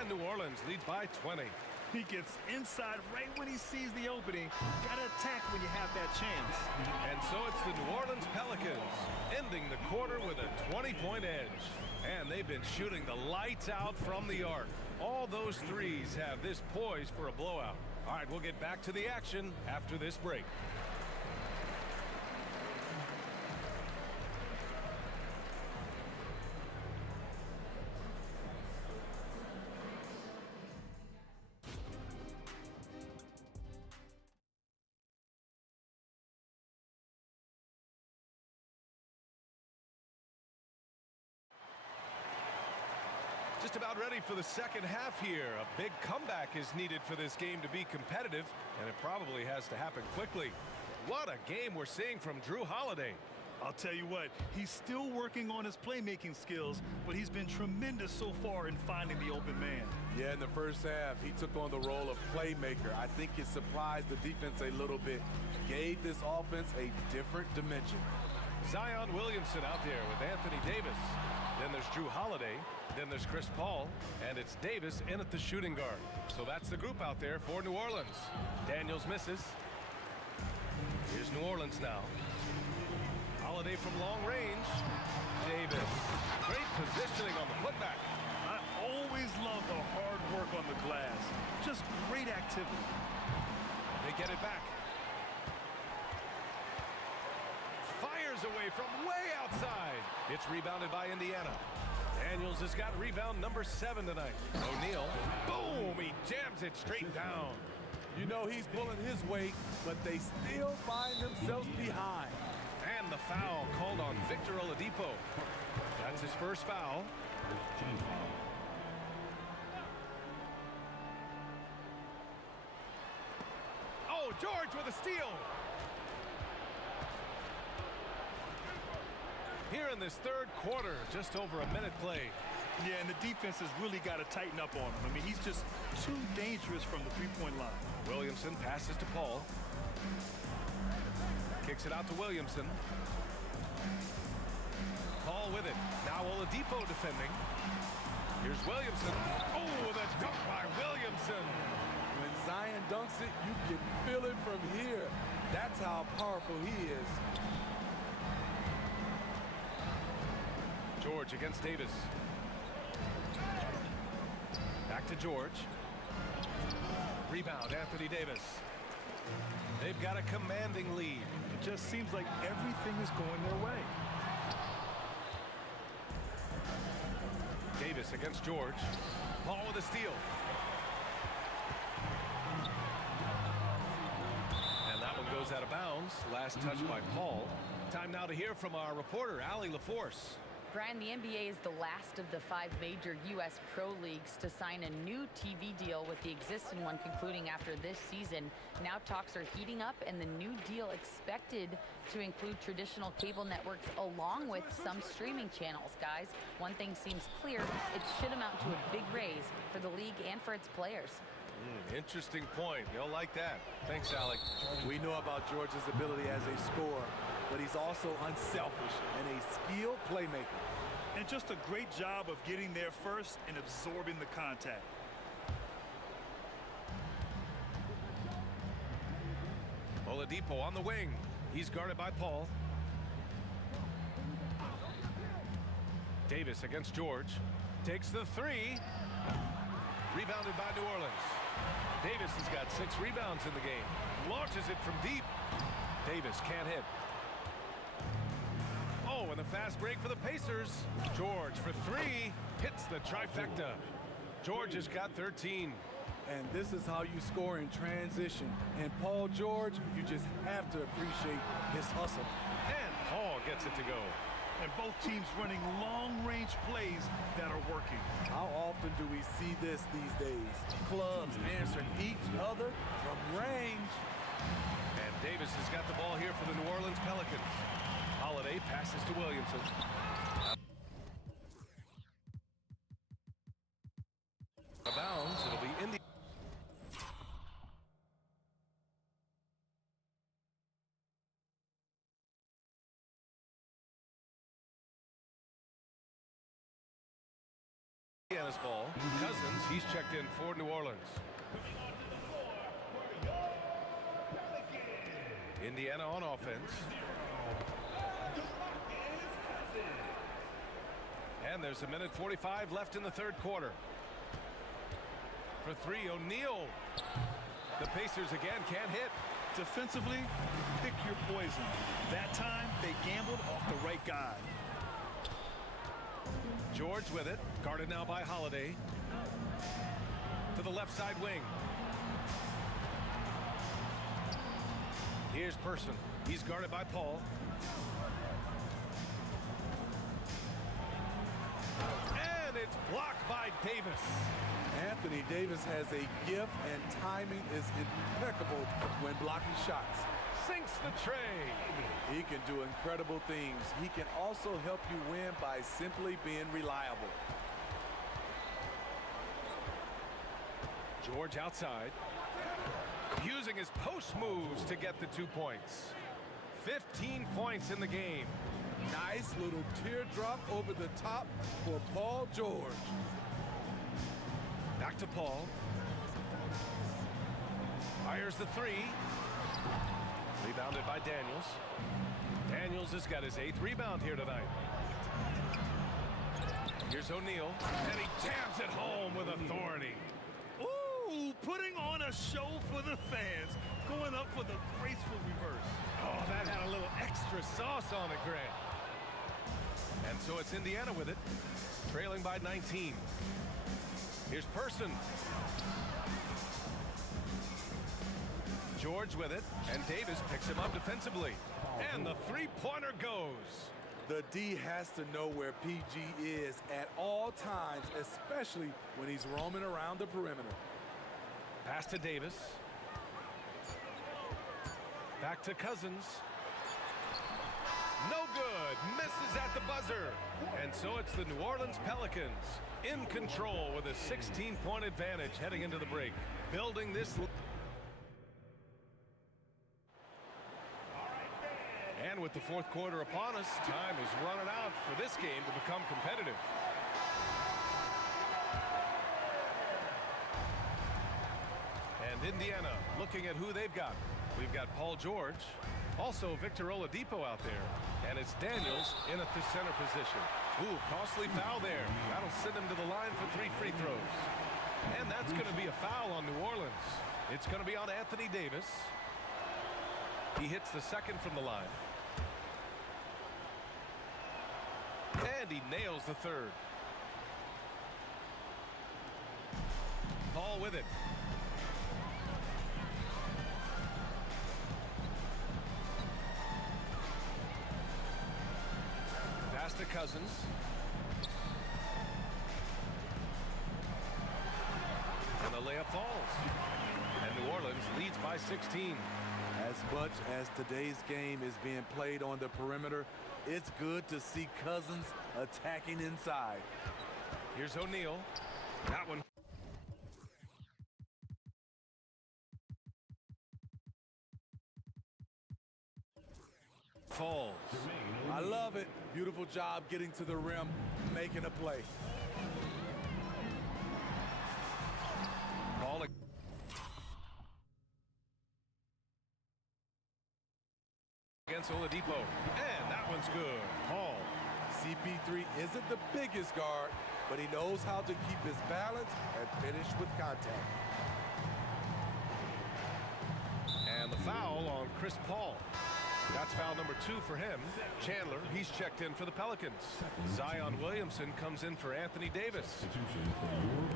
And New Orleans leads by 20. He gets inside right when he sees the opening. Gotta attack when you have that chance. And so it's the New Orleans Pelicans ending the quarter with a 20-point edge. And they've been shooting the lights out from the arc. All those threes have this poised for a blowout. All right, we'll get back to the action after this break. Just about ready for the second half here. A big comeback is needed for this game to be competitive, and it probably has to happen quickly. What a game we're seeing from Drew Holiday. I'll tell you what, he's still working on his playmaking skills, but he's been tremendous so far in finding the open man. Yeah, in the first half, he took on the role of playmaker. I think it surprised the defense a little bit. Gave this offense a different dimension. Zion Williamson out there with Anthony Davis. Then there's Drew Holiday. Then there's Chris Paul. And it's Davis in at the shooting guard. So that's the group out there for New Orleans. Daniels misses. Here's New Orleans now. Holiday from long range. Davis. Great positioning on the putback. I always love the hard work on the glass. Just great activity. They get it back. Fires away from way outside. It's rebounded by Indiana. Daniels has got rebound number 7 tonight. O'Neal. Boom! He jams it straight down. You know he's pulling his weight, but they still find themselves behind. And the foul called on Victor Oladipo. That's his first foul. Team foul. Oh, George with a steal. Here in this third quarter, just over a minute played. Yeah, and the defense has really got to tighten up on him. I mean, he's just too dangerous from the three-point line. Williamson passes to Paul. Kicks it out to Williamson. Paul with it. Now Oladipo defending. Here's Williamson. Oh, the dunk by Williamson. When Zion dunks it, you can feel it from here. That's how powerful he is. George against Davis. Back to George. Rebound, Anthony Davis. They've got a commanding lead. It just seems like everything is going their way. Davis against George. Paul with a steal. And that one goes out of bounds. Last touch by Paul. Time now to hear from our reporter, Allie LaForce. Brian, the NBA is the last of the 5 major U.S. pro leagues to sign a new TV deal, with the existing one concluding after this season. Now talks are heating up, and the new deal expected to include traditional cable networks along with some streaming channels. Guys, one thing seems clear: it should amount to a big raise for the league and for its players. Interesting point. You'll like that. Thanks, Alec. We know about George's ability as a scorer, but he's also unselfish and a skilled playmaker. And just a great job of getting there first and absorbing the contact. Oladipo on the wing. He's guarded by Paul. Davis against George. Takes the 3. Rebounded by New Orleans. Davis has got 6 rebounds in the game. Launches it from deep. Davis can't hit. Oh, and a fast break for the Pacers. George for 3. Hits the trifecta. George has got 13. And this is how you score in transition. And Paul George, you just have to appreciate his hustle. And Paul gets it to go. And both teams running long-range plays that are working. How often do we see this these days? Clubs answering each other from range. And Davis has got the ball here for the New Orleans Pelicans. Holiday passes to Williamson. Bounds, it'll be Indiana. Indiana's ball. Cousins, he's checked in for New Orleans. Indiana on offense. And there's a minute 45 left in the third quarter. For 3, O'Neal. The Pacers again can't hit. Defensively, pick your poison. That time, they gambled off the right guy. George with it, guarded now by Holiday. To the left side wing. Here's Person. He's guarded by Paul. And it's blocked by Davis. Anthony Davis has a gift, and timing is impeccable when blocking shots. Sinks the tray. He can do incredible things. He can also help you win by simply being reliable. George outside. Using his post moves to get the 2 points. 15 points in the game. Nice little teardrop over the top for Paul George. Back to Paul. Fires the 3. Rebounded by Daniels. Daniels has got his 8th rebound here tonight. Here's O'Neal. And he jams it home with authority. Ooh, putting on a show for the fans. Going up for the graceful reverse. Oh, that had a little extra sauce on it, Grant. And so it's Indiana with it, trailing by 19. Here's Person. George with it, and Davis picks him up defensively. And the 3-pointer goes. The D has to know where PG is at all times, especially when he's roaming around the perimeter. Pass to Davis. Back to Cousins. No good. Misses at the buzzer. And so it's the New Orleans Pelicans in control with a 16-point advantage heading into the break. Building this. And with the fourth quarter upon us, time is running out for this game to become competitive. And Indiana looking at who they've got. We've got Paul George, also Victor Oladipo out there, and it's Daniels in at the center position. Ooh, costly foul there. That'll send him to the line for 3 free throws. And that's going to be a foul on New Orleans. It's going to be on Anthony Davis. He hits the second from the line. And he nails the third. Paul with it. Pass to Cousins. And the layup falls. And New Orleans leads by 16. As much as today's game is being played on the perimeter, it's good to see Cousins attacking inside. Here's O'Neal. That one. Falls. I love it. Beautiful job getting to the rim, making a play. Ball against Oladipo. And that one's good. Paul. CP3 isn't the biggest guard, but he knows how to keep his balance and finish with contact. And the foul on Chris Paul. That's foul number 2 for him. Chandler, he's checked in for the Pelicans. Zion Williamson comes in for Anthony Davis.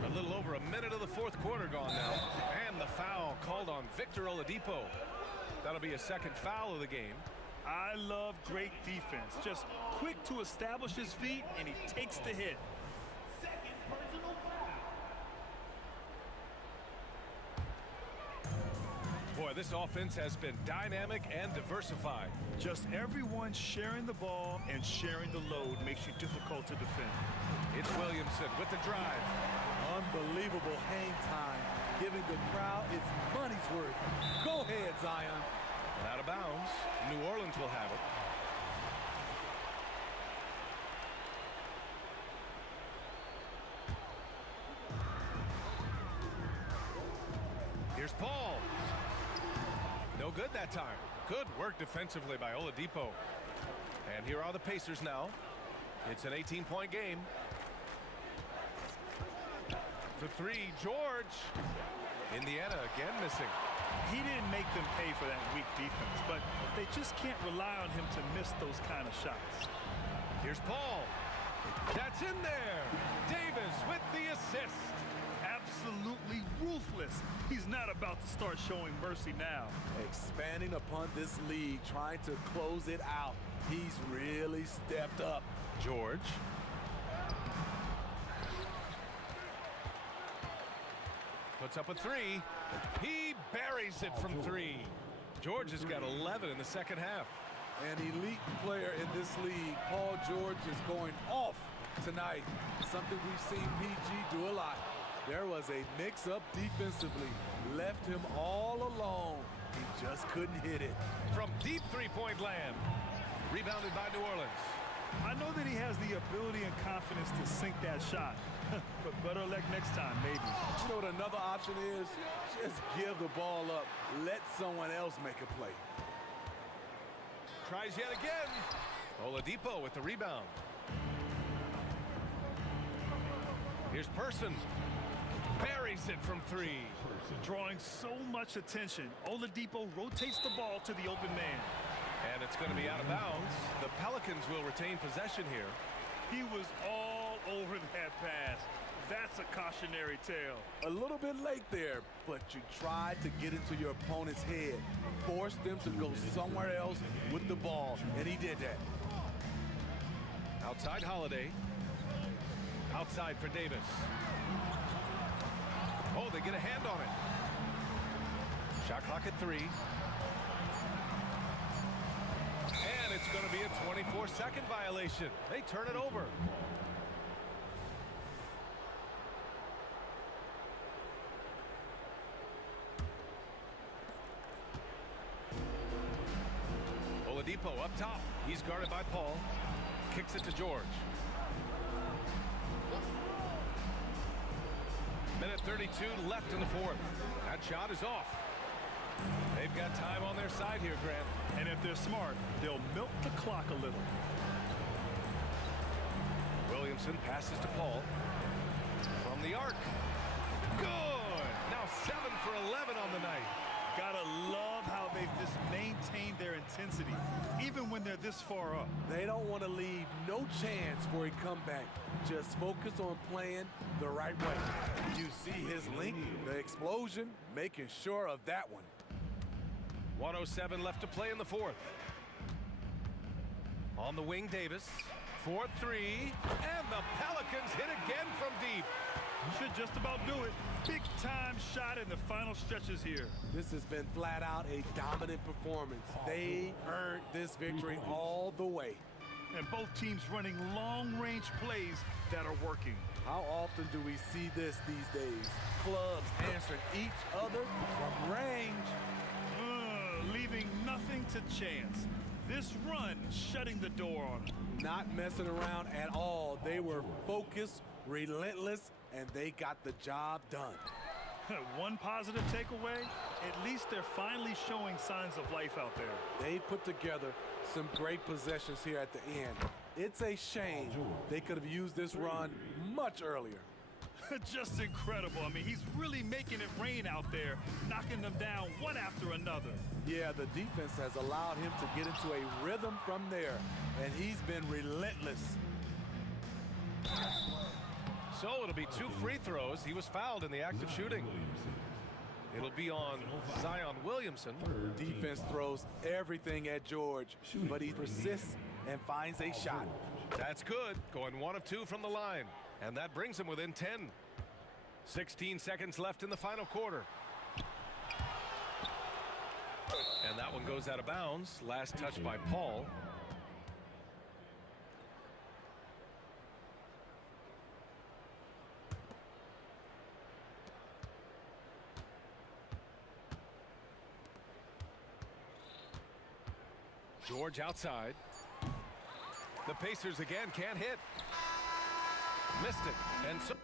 A little over a minute of the fourth quarter gone now. And the foul called on Victor Oladipo. That'll be a second foul of the game. I love great defense. Just quick to establish his feet, and he takes the hit. Boy, this offense has been dynamic and diversified. Just everyone sharing the ball and sharing the load makes you difficult to defend. It's Williamson with the drive. Unbelievable hang time, giving the crowd its money's worth. Go ahead, Zion. And out of bounds. New Orleans will have it. Here's Paul. No good that time. Good work defensively by Oladipo. And here are the Pacers now. It's an 18-point game. For 3, George. Indiana again missing. He didn't make them pay for that weak defense, but they just can't rely on him to miss those kind of shots. Here's Paul. That's in there. Davis with the assist. Absolutely ruthless. He's not about to start showing mercy now. Expanding upon this lead, trying to close it out. He's really stepped up. George. Puts up a 3. He buries it from 3. George has got 11 in the second half. An elite player in this league, Paul George, is going off tonight. Something we've seen PG do a lot. There was a mix-up defensively. Left him all alone. He just couldn't hit it. From deep three-point land. Rebounded by New Orleans. I know that he has the ability and confidence to sink that shot. But better luck next time, maybe. You know what another option is? Just give the ball up. Let someone else make a play. Tries yet again. Oladipo with the rebound. Here's Person. Buries it from 3. Drawing so much attention, Oladipo rotates the ball to the open man. And it's going to be out of bounds. The Pelicans will retain possession here. He was all over that pass. That's a cautionary tale. A little bit late there, but you tried to get into your opponent's head. Force them to go somewhere else with the ball, and he did that. Outside Holiday. Outside for Davis. Oh, they get a hand on it. Shot clock at 3. And it's going to be a 24-second violation. They turn it over. Oladipo up top. He's guarded by Paul. Kicks it to George. Minute 32 left in the fourth. That shot is off. They've got time on their side here, Grant. And if they're smart, they'll milk the clock a little. Williamson passes to Paul. From the arc. Good! Now 7 for 11 on the night. Gotta love how they've just maintained their intensity, even when they're this far up. They don't want to leave no chance for a comeback. Just focus on playing the right way. You see his length, the explosion, making sure of that one. 1:07 left to play in the fourth. On the wing, Davis. 4-3, and the Pelicans hit again from deep. Should just about do it. Big time shot in the final stretches here. This has been flat out a dominant performance. They earned this victory all the way. And both teams running long-range plays that are working. How often do we see this these days? Clubs answering each other from range. Leaving nothing to chance. This run shutting the door on them. Not messing around at all. They were focused, relentless, and they got the job done. One positive takeaway, at least they're finally showing signs of life out there. They put together some great possessions here at the end. It's a shame they could have used this run much earlier. Just incredible. I mean, he's really making it rain out there, knocking them down one after another. Yeah, the defense has allowed him to get into a rhythm from there, and he's been relentless. So it'll be 2 free throws. He was fouled in the act of shooting. It'll be on Zion Williamson. Defense throws everything at George, but he persists and finds a shot. That's good. Going 1 of 2 from the line. And that brings him within 10. 16 seconds left in the final quarter. And that one goes out of bounds. Last touch by Paul. George outside. The Pacers again can't hit. Missed it. And so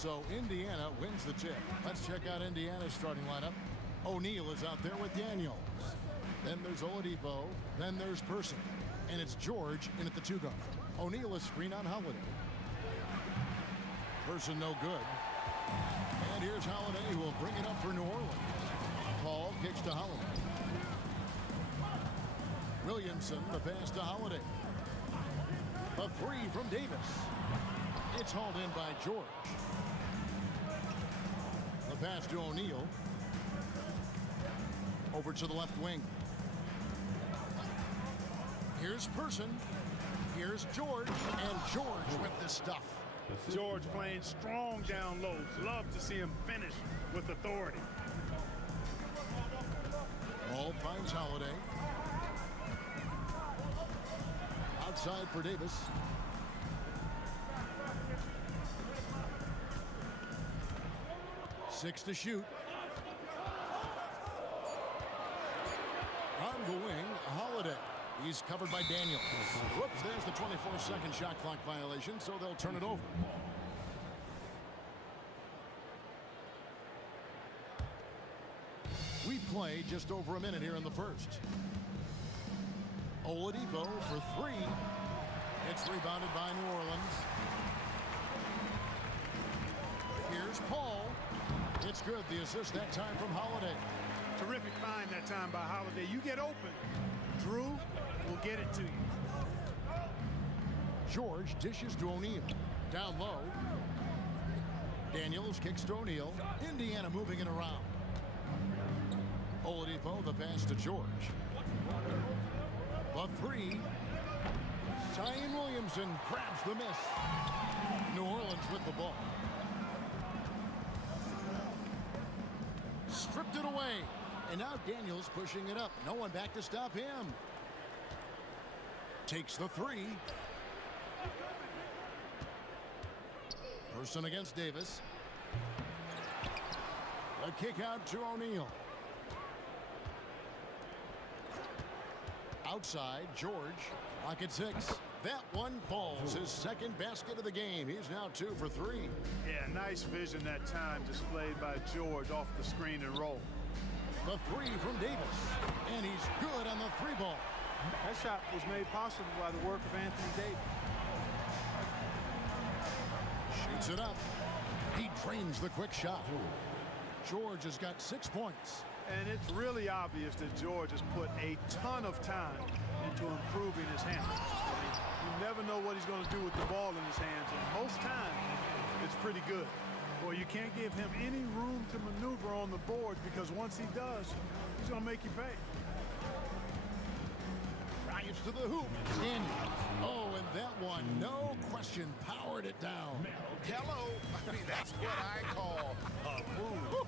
So Indiana wins the tip. Let's check out Indiana's starting lineup. O'Neal is out there with Daniels. Then there's Oladipo. Then there's Person. And it's George in at the 2 guard. O'Neal is screen on Holiday. Person no good. And here's Holiday, who will bring it up for New Orleans. Paul kicks to Holiday. Williamson, the pass to Holiday. A 3 from Davis. It's hauled in by George. The pass to O'Neal. Over to the left wing. Here's Person. Here's George. And George with the stuff. George playing strong down low. Love to see him finish with authority. Ball finds Holiday. Outside for Davis. Six to shoot. On the wing, Holiday. He's covered by Daniels. Whoops, there's the 24-second shot clock violation, so they'll turn it over. We play just over a minute here in the first. Oladipo for 3. It's rebounded by New Orleans. Here's Paul. It's good. The assist that time from Holiday. Terrific find that time by Holiday. You get open. Drew will get it to you. George dishes to O'Neal. Down low. Daniels kicks to O'Neal. Indiana moving it around. Oladipo, the pass to George. The 3. Zion Williamson grabs the miss. New Orleans with the ball. Stripped it away. And now Daniels pushing it up. No one back to stop him. Takes the 3. Person against Davis. A kick out to O'Neal. Outside, George. Clock at 6. That one falls. His second basket of the game. He's now 2 for 3. Yeah, nice vision that time displayed by George off the screen and roll. The 3 from Davis. And he's good on the 3 ball. That shot was made possible by the work of Anthony Davis. Shoots it up. He drains the quick shot. George has got 6 points. And it's really obvious that George has put a ton of time into improving his handling. I mean, you never know what he's going to do with the ball in his hands, and most times it's pretty good. Well, you can't give him any room to maneuver on the board, because once he does, he's going to make you pay. drives to the hoop. In. Oh, and that one, no question, powered it down. Hello. I mean, that's what I call a move.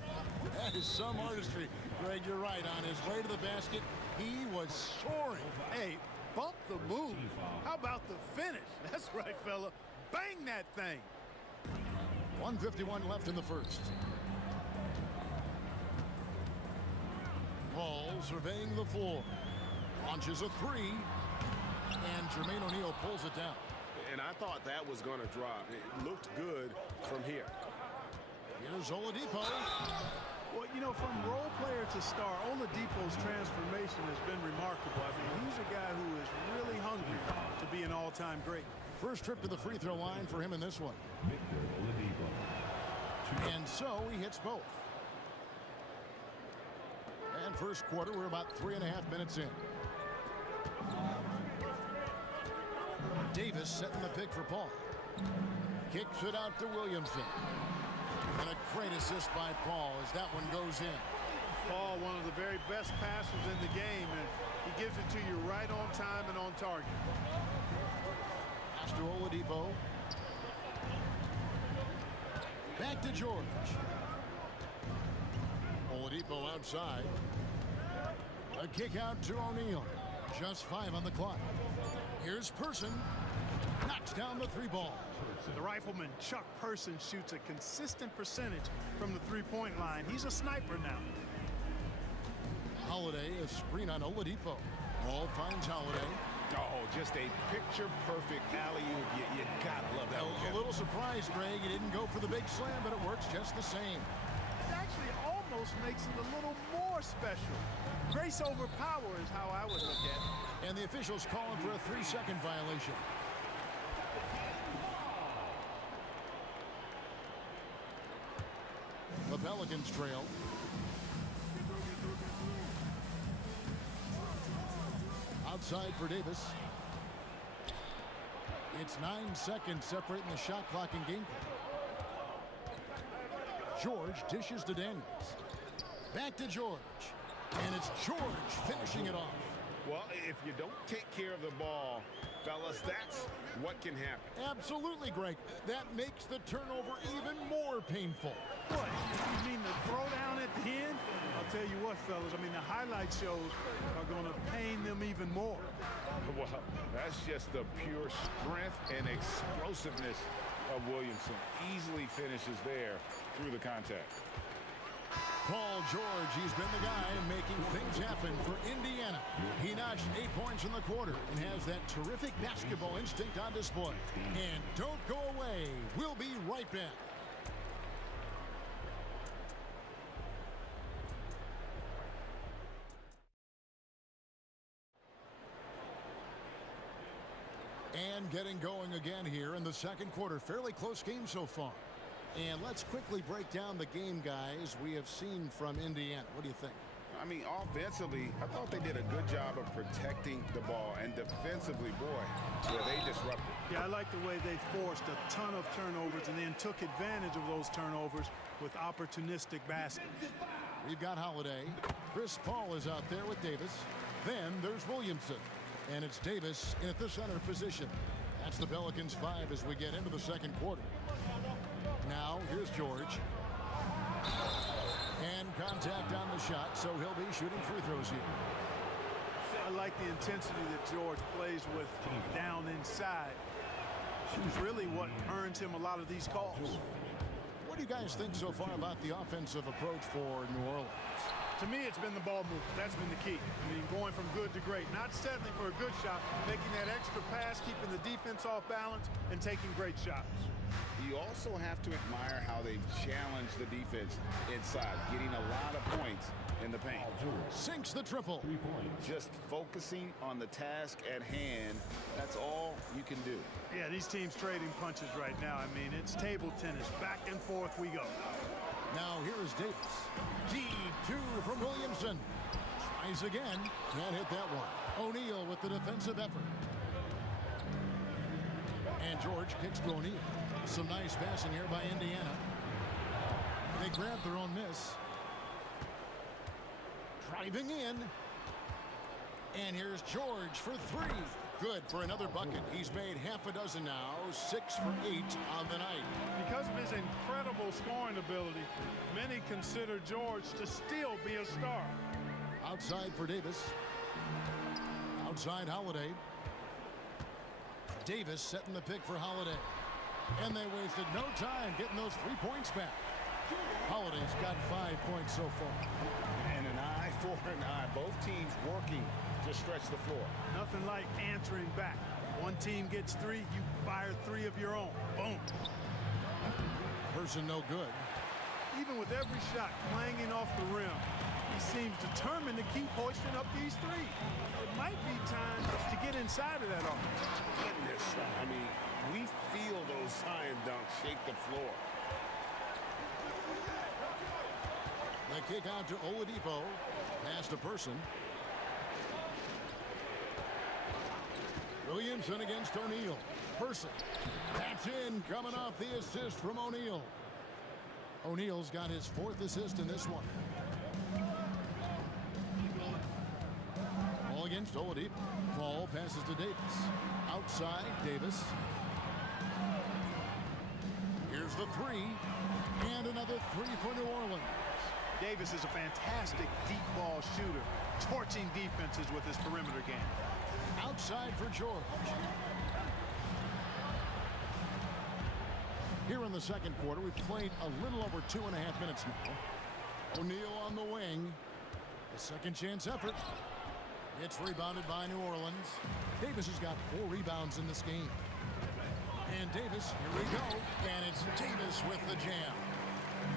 That is some artistry. Greg, you're right. On his way to the basket, he was soaring. Hey, bump the move. How about the finish? That's right, fella. Bang that thing. 1:51 left in the first. Paul surveying the floor. Launches a three. And Jermaine O'Neal pulls it down. And I thought that was going to drop. It looked good from here. Here's Oladipo. Well, you know, from role player to star, Oladipo's transformation has been remarkable. I mean, he's a guy who is really hungry to be an all-time great. First trip to the free throw line for him in this one. Victor Oladipo. And so he hits both. And first quarter, we're about 3.5 minutes in. Davis setting the pick for Paul. Kicks it out to Williamson. And a great assist by Paul as that one goes in. Paul, one of the very best passers in the game, and he gives it to you right on time and on target. Pass to Oladipo. Back to George. Oladipo outside. A kick out to O'Neal. Just 5 on the clock. Here's Person. Knocks down the three ball. The rifleman Chuck Person shoots a consistent percentage from the three-point line. He's a sniper now. Holiday, a screen on Oladipo. Ball finds Holiday. Oh, just a picture-perfect alley-oop. You gotta love that one. A little surprised, Greg. He didn't go for the big slam, but it works just the same. It actually almost makes it a little more special. Grace over power is how I would look at it. And the officials calling for a 3-second violation. The Pelicans trail. Outside for Davis. It's 9 seconds separating the shot clock and game clock. George dishes to Daniels. Back to George. And it's George finishing it off. Well, if you don't take care of the ball, fellas, that's what can happen. Absolutely, Greg. That makes the turnover even more painful. What? You mean the throwdown at the end? I'll tell you what, fellas. I mean, the highlight shows are going to pain them even more. Well, that's just the pure strength and explosiveness of Williamson. Easily finishes there through the contact. Paul George, he's been the guy making things happen for Indiana. He notched 8 points in the quarter and has that terrific basketball instinct on display. And don't go away. We'll be right back. And getting going again here in the second quarter. Fairly close game so far. And let's quickly break down the game, guys, we have seen from Indiana. What do you think? I mean, offensively, I thought they did a good job of protecting the ball. And defensively, boy, yeah, they disrupted. Yeah, I like the way they forced a ton of turnovers and then took advantage of those turnovers with opportunistic baskets. We've got Holiday. Chris Paul is out there with Davis. Then there's Williamson. And it's Davis at the center position. That's the Pelicans 5 as we get into the second quarter. Now, here's George. And contact on the shot, so he'll be shooting free throws here. I like the intensity that George plays with down inside. It's really what earns him a lot of these calls. What do you guys think so far about the offensive approach for New Orleans? To me, it's been the ball movement. That's been the key. I mean, going from good to great. Not settling for a good shot, making that extra pass, keeping the defense off balance, and taking great shots. You also have to admire how they've challenged the defense inside, getting a lot of points in the paint. Sinks the triple. 3 points. Just focusing on the task at hand, that's all you can do. Yeah, these teams trading punches right now. I mean, it's table tennis. Back and forth we go. Now here is Davis. D2 from Williamson. Tries again. Can't hit that one. O'Neal with the defensive effort. And George kicks to O'Neal. Some nice passing here by Indiana. They grab their own miss. Driving in. And here's George for three. Good for another bucket. He's made half a dozen now, 6 for 8 on the night. Because of his incredible scoring ability, many consider George to still be a star. Outside for Davis. Outside Holiday. Davis setting the pick for Holiday. And they wasted no time getting those 3 points back. Holiday's got 5 points so far. And an eye for an eye. Both teams working to stretch the floor. Nothing like answering back. One team gets 3, you fire 3 of your own. Boom. Person no good. Even with every shot clanging off the rim, he seems determined to keep hoisting up these 3. It might be time to get inside of that offense. Goodness. I mean, we feel those science dunks shake the floor. The kick out to Oladipo. Pass to Person. Williamson against O'Neal. Person. That's in, coming off the assist from O'Neal. O'Neal's got his 4th assist in this one. Ball against Oladipo. Ball passes to Davis. Outside, Davis. Here's the 3. And another 3 for New Orleans. Davis is a fantastic deep ball shooter, torching defenses with his perimeter game. Outside for George. Here in the second quarter, we've played a little over 2.5 minutes now. O'Neal on the wing. A second chance effort. It's rebounded by New Orleans. Davis has got 4 rebounds in this game. And Davis, here we go. And it's Davis with the jam.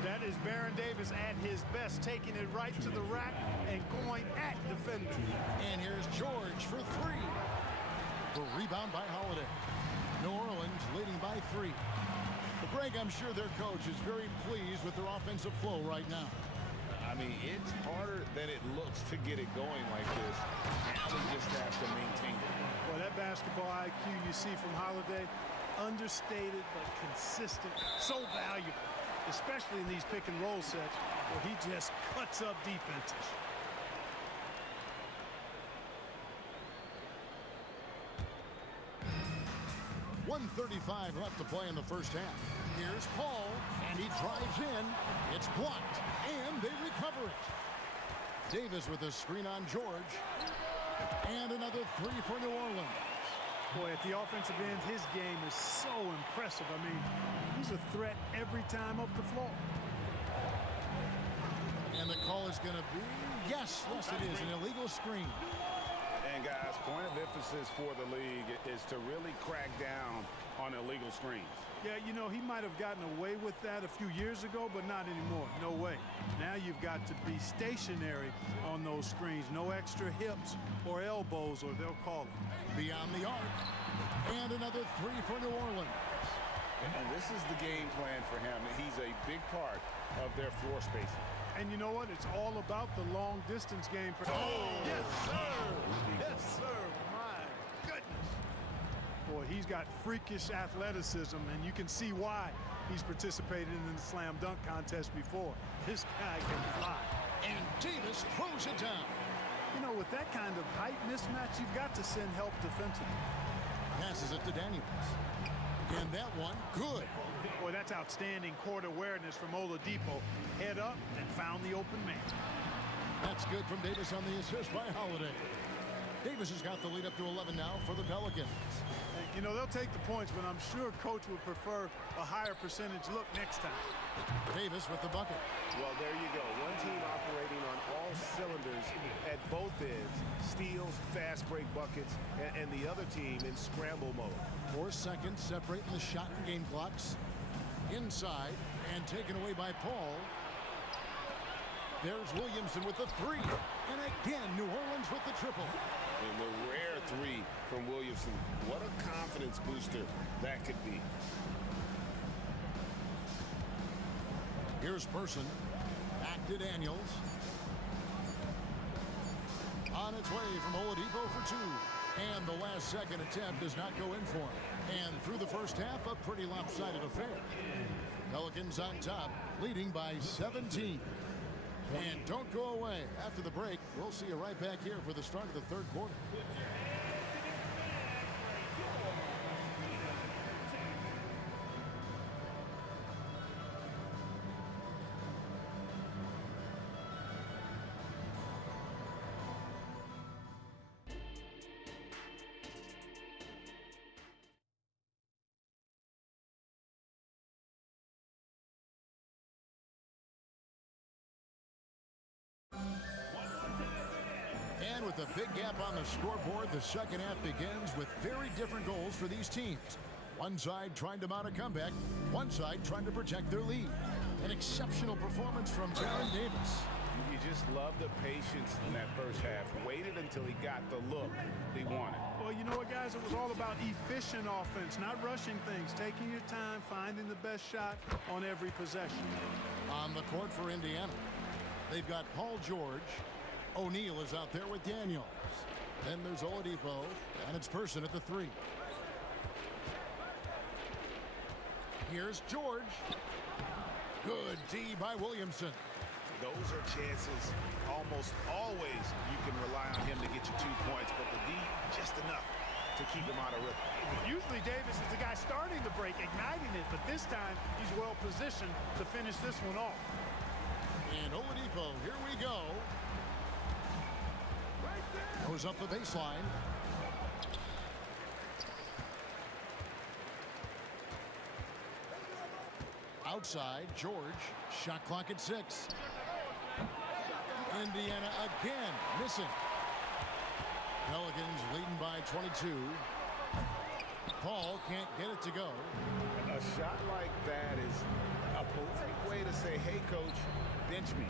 That is Baron Davis at his best, taking it right to the rack and going at defenders. And here's George for 3. The rebound by Holiday. New Orleans leading by 3. Well, Greg, I'm sure their coach is very pleased with their offensive flow right now. I mean, it's harder than it looks to get it going like this. Now they just have to maintain it. Well, that basketball IQ you see from Holiday, understated but consistent, so valuable, especially in these pick and roll sets where he just cuts up defenses. .135 left to play in the first half. Here's Paul, and he drives in. It's blocked, and they recover it. Davis with a screen on George. And another 3 for New Orleans. Boy, at the offensive end, his game is so impressive. I mean, he's a threat every time up the floor. And the call is going to be, yes, it is, an illegal screen. And guys, point of emphasis for the league is to really crack down on illegal screens. Yeah, you know, he might have gotten away with that a few years ago, but not anymore. No way. Now you've got to be stationary on those screens. No extra hips or elbows, or they'll call it. Beyond the arc. And another 3 for New Orleans. And this is the game plan for him. He's a big part of their floor spacing. And you know what? It's all about the long distance game for. Oh, yes, sir! Yes, sir! My goodness! Boy, he's got freakish athleticism, and you can see why he's participated in the slam dunk contest before. This guy can fly. And Davis throws it down. You know, with that kind of height mismatch, you've got to send help defensively. Passes it to Daniels. And that one, good. Boy, that's outstanding court awareness from Oladipo. Head up and found the open man. That's good from Davis on the assist by Holiday. Davis has got the lead up to 11 now for the Pelicans. You know, they'll take the points, but I'm sure coach would prefer a higher percentage look next time. Davis with the bucket. Well, there you go. One team operating on all cylinders at both ends. Steals, fast break buckets, and the other team in scramble mode. 4 seconds separating the shot and game clocks. Inside and taken away by Paul. There's Williamson with the 3. And again, New Orleans with the triple. And the rare 3 from Williamson. What a confidence booster that could be. Here's Person. Back to Daniels. On its way from Oladipo for 2. And the last second attempt does not go in for him. And through the first half, a pretty lopsided affair. Pelicans on top, leading by 17. And don't go away. After the break, we'll see you right back here for the start of the third quarter. And with a big gap on the scoreboard, the second half begins with very different goals for these teams. One side trying to mount a comeback, one side trying to protect their lead. An exceptional performance from Jaron Davis. You just love the patience in that first half. Waited until he got the look he wanted. Well, you know what, guys? It was all about efficient offense, not rushing things, taking your time, finding the best shot on every possession. On the court for Indiana, they've got Paul George. O'Neal is out there with Daniels. Then there's Oladipo, and it's Person at the 3. Here's George. Good D by Williamson. Those are chances. Almost always you can rely on him to get you 2 points, but the D, just enough to keep him out of rhythm. Usually Davis is the guy starting the break, igniting it, but this time he's well positioned to finish this one off. And Oladipo, here we go. Goes up the baseline. Outside, George. Shot clock at 6. Indiana again missing. Pelicans leading by 22. Paul can't get it to go. A shot like that is a polite way to say, hey, coach, bench me.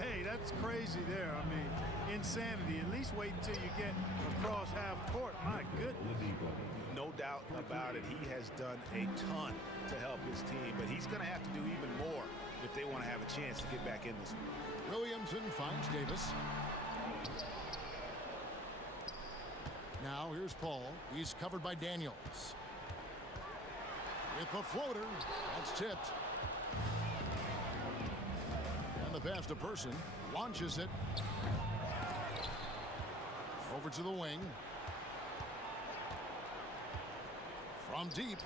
Hey, that's crazy there. I mean, insanity. At least wait until you get across half court. My goodness. No doubt about it. He has done a ton to help his team, but he's going to have to do even more if they want to have a chance to get back in this one. Williamson finds Davis. Now here's Paul. He's covered by Daniels. With the floater. That's tipped. And the pass to Person. Launches it. Over to the wing. From deep.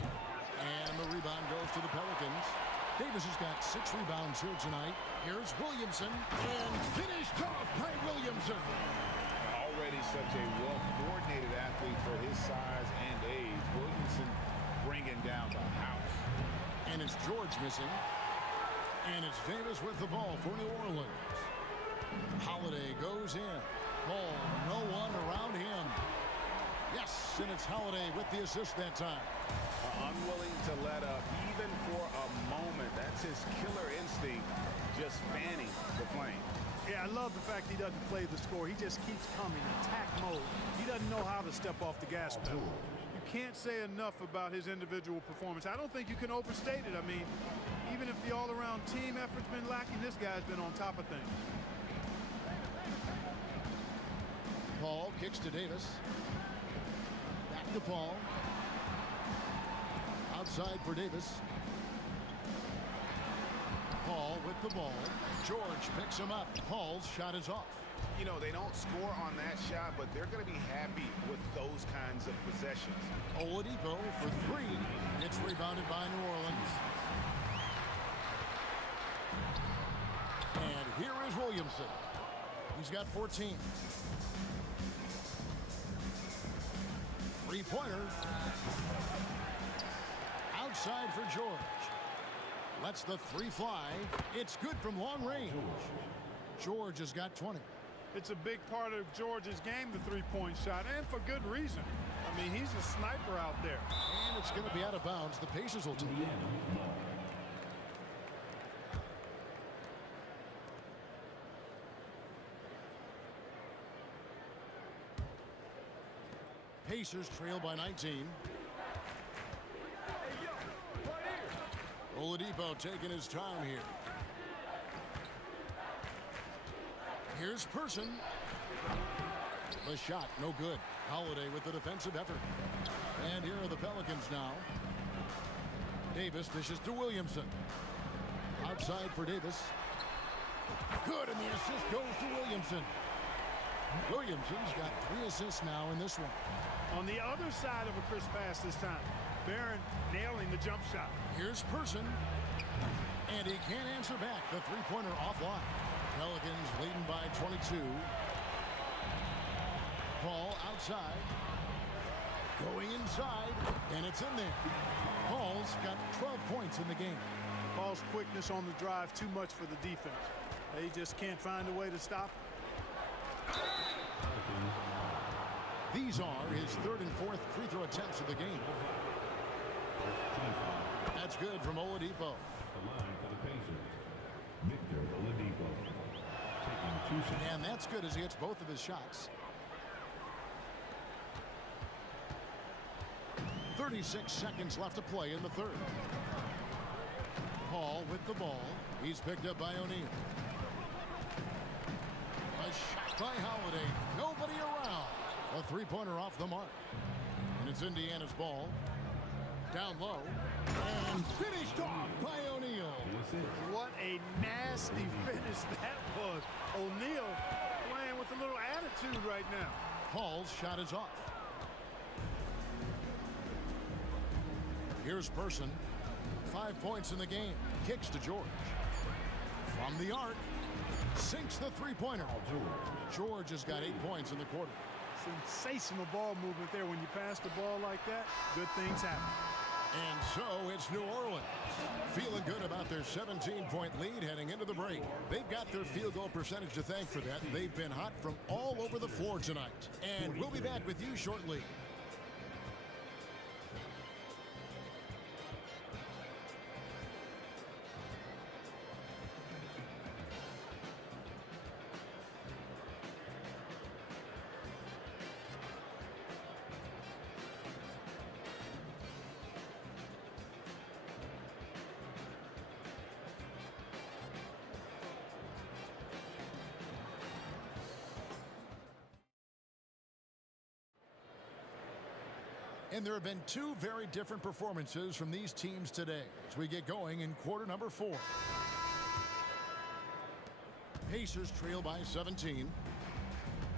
And the rebound goes to the Pelicans. Davis has got 6 rebounds here tonight. Here's Williamson. And finished off by Williamson. Already such a well-coordinated athlete for his size and age. Williamson bringing down the house. And it's George missing. And it's Davis with the ball for New Orleans. Holiday goes in. Paul, no one around him. Yes, and it's Holiday with the assist that time. Unwilling to let up even for a moment. That's his killer instinct, just fanning the flame. Yeah, I love the fact he doesn't play the score. He just keeps coming, attack mode. He doesn't know how to step off the gas pedal. You can't say enough about his individual performance. I don't think you can overstate it. I mean, even if the all-around team effort's been lacking, this guy's been on top of things. Paul kicks to Davis. Back to Paul. Outside for Davis. Paul with the ball. George picks him up. Paul's shot is off. You know, they don't score on that shot, but they're going to be happy with those kinds of possessions. Oladipo for 3. It's rebounded by New Orleans. And here is Williamson. He's got 14. Three-pointer. Outside for George. Lets the 3 fly. It's good from long range. George has got 20. It's a big part of George's game, the three-point shot, and for good reason. I mean, he's a sniper out there. And it's going to be out of bounds. The Pacers will take it. Pacers trail by 19. Oladipo taking his time here. Here's Person. The shot, no good. Holiday with the defensive effort. And here are the Pelicans now. Davis dishes to Williamson. Outside for Davis. Good, and the assist goes to Williamson. Williamson's got 3 assists now in this one. On the other side of a crisp pass this time. Barron nailing the jump shot. Here's Person. And he can't answer back. The three-pointer offline. Pelicans leading by 22. Paul outside. Going inside. And it's in there. Paul's got 12 points in the game. Paul's quickness on the drive too much for the defense. They just can't find a way to stop him. These are his 3rd and 4th free throw attempts of the game. That's good from Oladipo. The line for the Pacers, Victor Oladipo, taking 2 shots. And that's good as he hits both of his shots. 36 seconds left to play in the 3rd. Paul with the ball. He's picked up by O'Neal. A shot by Holiday. Nobody around. A three-pointer off the mark. And it's Indiana's ball. Down low. And finished off by O'Neal. What a nasty finish that was. O'Neal playing with a little attitude right now. Paul's shot is off. Here's Person. 5 points in the game. Kicks to George. From the arc. Sinks the three-pointer. George has got 8 points in the quarter. Sensational ball movement there. When you pass the ball like that, good things happen. And so it's New Orleans. Feeling good about their 17-point lead heading into the break. They've got their field goal percentage to thank for that. They've been hot from all over the floor tonight. And we'll be back with you shortly. And there have been 2 very different performances from these teams today as we get going in quarter number 4. Pacers trail by 17.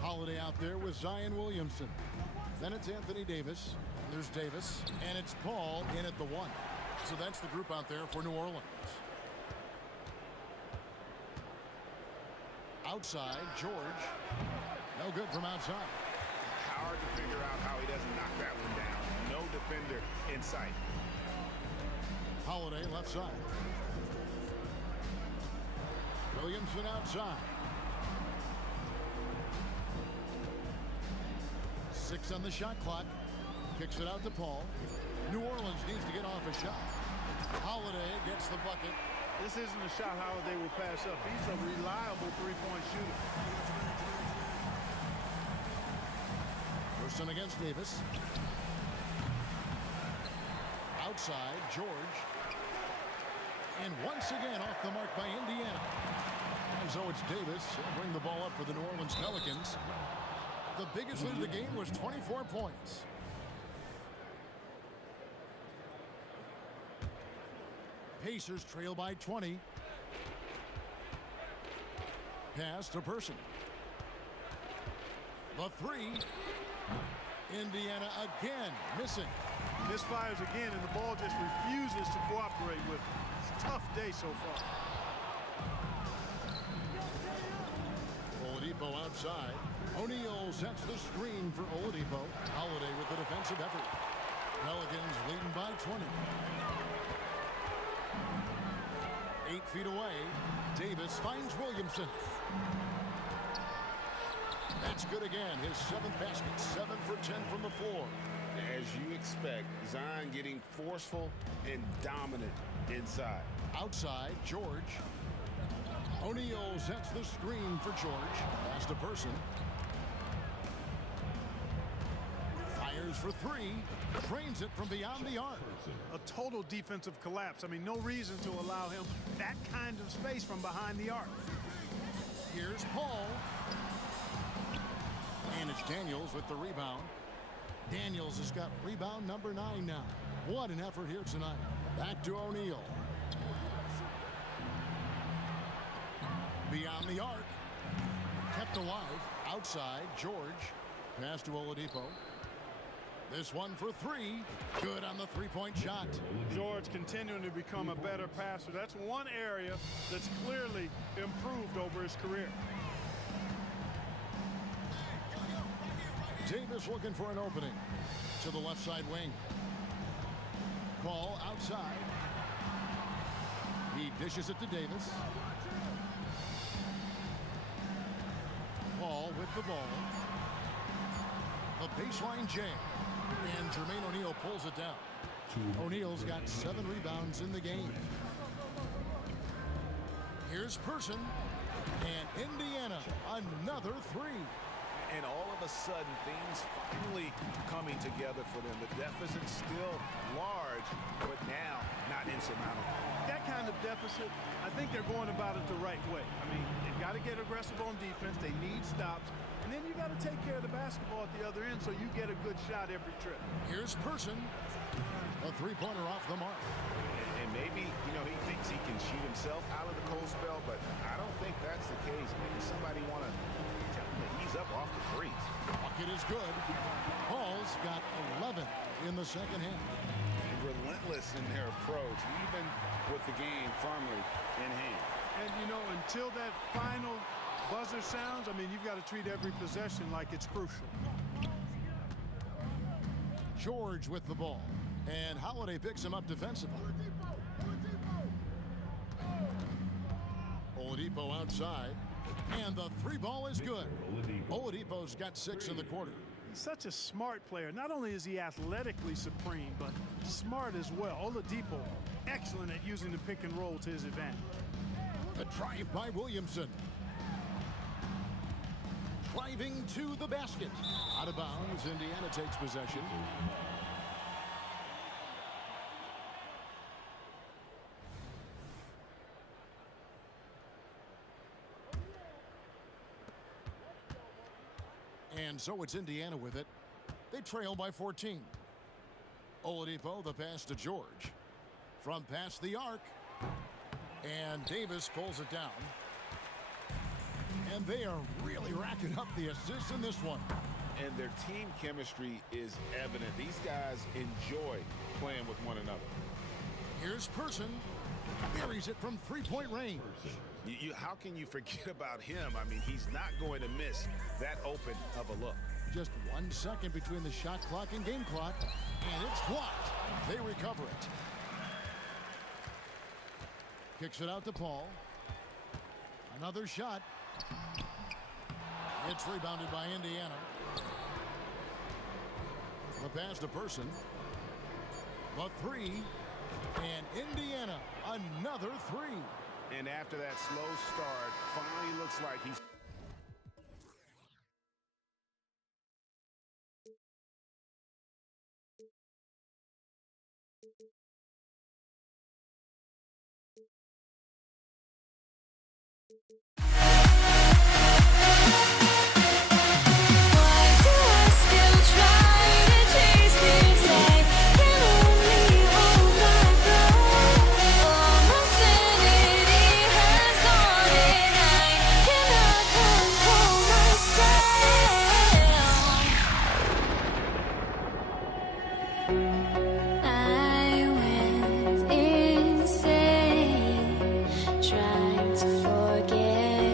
Holiday out there with Zion Williamson. Then it's Anthony Davis. There's Davis. And it's Paul in at the 1. So that's the group out there for New Orleans. Outside, George. No good from outside. Hard to figure out how he doesn't knock that one down. No defender in sight. Holiday left side. Williamson outside. 6 on the shot clock. Kicks it out to Paul. New Orleans needs to get off a shot. Holiday gets the bucket. This isn't a shot Holiday will pass up. He's a reliable three-point shooter. Person against Davis. Outside, George. And once again off the mark by Indiana. And so it's Davis. He'll bring the ball up for the New Orleans Pelicans. The biggest lead of the game was 24 points. Pacers trail by 20. Pass to Person. The 3. Indiana again missing. Misfires again, and the ball just refuses to cooperate with him. It's a tough day so far. Oladipo outside. O'Neal sets the screen for Oladipo. Holiday with the defensive effort. Pelicans leading by 20. 8 feet away. Davis finds Williamson. That's good again. His 7th basket. 7 for 10 from the floor. As you expect, Zion getting forceful and dominant inside. Outside, George. O'Neal sets the screen for George. Pass to Person. Fires for 3. Drains it from beyond the arc. A total defensive collapse. I mean, no reason to allow him that kind of space from behind the arc. Here's Paul. And it's Daniels with the rebound. Daniels has got rebound number 9 now. What an effort here tonight. Back to O'Neal. Beyond the arc. Kept alive. Outside. George. Pass to Oladipo. This one for three. Good on the three-point shot. George continuing to become a better passer. That's one area that's clearly improved over his career. Davis looking for an opening to the left side wing. Call outside. He dishes it to Davis. Paul with the ball. The baseline jam. And Jermaine O'Neal pulls it down. O'Neal's got 7 rebounds in the game. Here's Person. And Indiana, another three. And all of a sudden, things finally coming together for them. The deficit's still large, but now not insurmountable. That kind of deficit, I think they're going about it the right way. I mean, they've got to get aggressive on defense. They need stops. And then you got to take care of the basketball at the other end so you get a good shot every trip. Here's Person. A three-pointer off the mark. And maybe, he thinks he can shoot himself out of the cold spell, but I don't think that's the case. Maybe somebody want to tell him to ease up off the threes. Bucket is good. Paul's got 11 in the second half. And relentless in their approach, even with the game firmly in hand. And, until that final buzzer sounds, you've got to treat every possession like it's crucial. George with the ball. And Holiday picks him up defensively. Oladipo outside. And the three ball is good. Oladipo's got 6 in the quarter. He's such a smart player. Not only is he athletically supreme, but smart as well. Oladipo, excellent at using the pick and roll to his advantage. The drive by Williamson. Driving to the basket. Out of bounds, Indiana takes possession. And so it's Indiana with it. They trail by 14. Oladipo, the pass to George. From past the arc. And Davis pulls it down. And they are really racking up the assists in this one. And their team chemistry is evident. These guys enjoy playing with one another. Here's Person. Buries it from three-point range. How can you forget about him? He's not going to miss that open of a look. Just 1 second between the shot clock and game clock. And it's blocked. They recover it. Kicks it out to Paul. Another shot. It's rebounded by Indiana. The pass to Person. The three. And Indiana, another three. And after that slow start, finally looks like he's... Trying to forget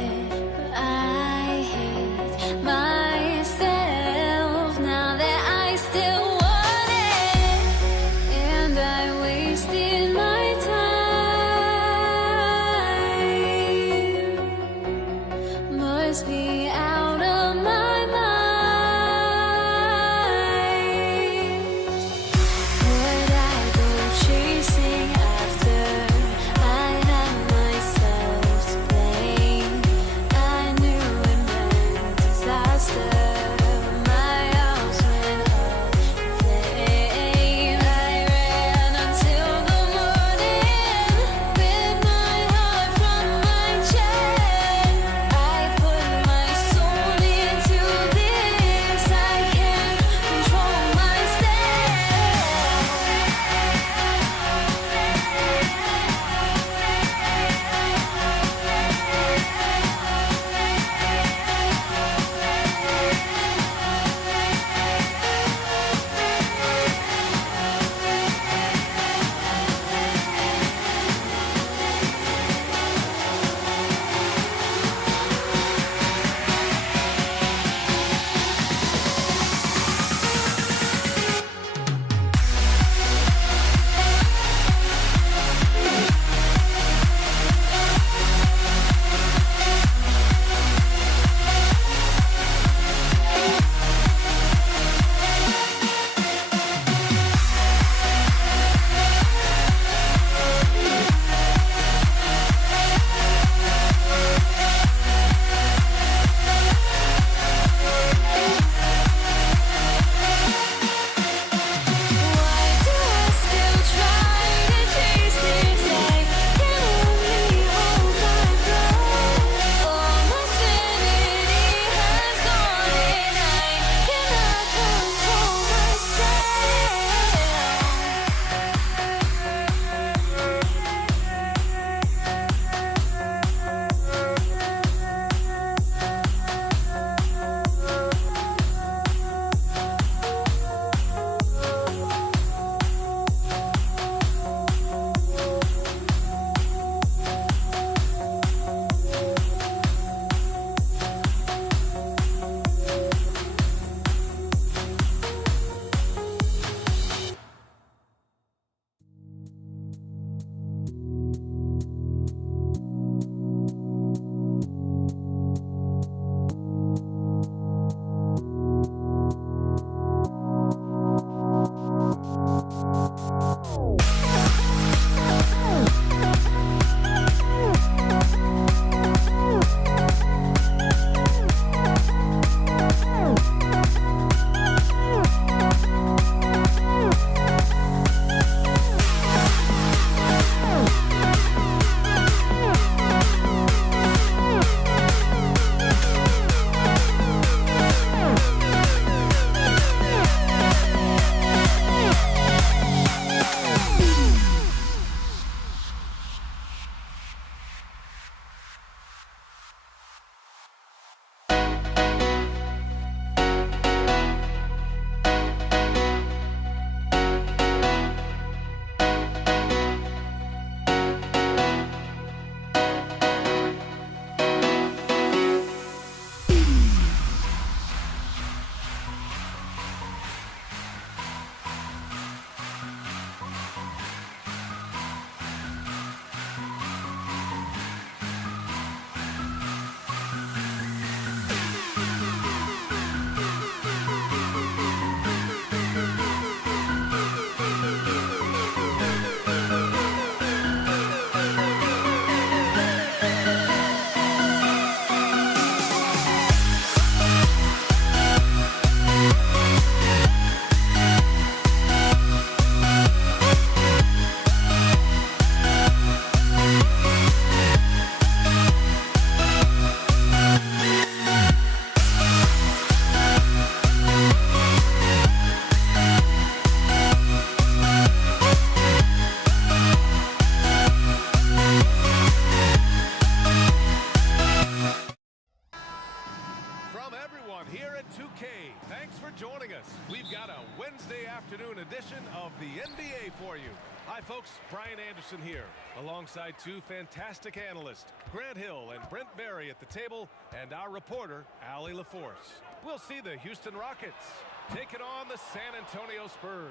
from everyone here at 2K. Thanks for joining us. We've got a Wednesday afternoon edition of the NBA for you. Hi, folks. Brian Anderson here, alongside two fantastic analysts, Grant Hill and Brent Barry at the table, and our reporter, Allie LaForce. We'll see the Houston Rockets taking on the San Antonio Spurs.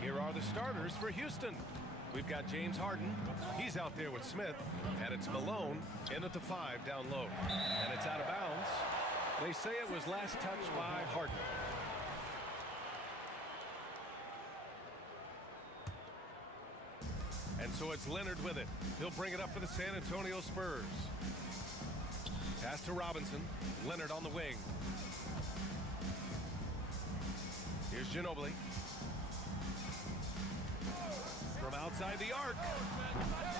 Here are the starters for Houston. We've got James Harden. He's out there with Smith. And it's Malone in at the 5 down low. And it's out of bounds. They say it was last touched by Harden. And so it's Leonard with it. He'll bring it up for the San Antonio Spurs. Pass to Robinson. Leonard on the wing. Here's Ginobili. From outside the arc.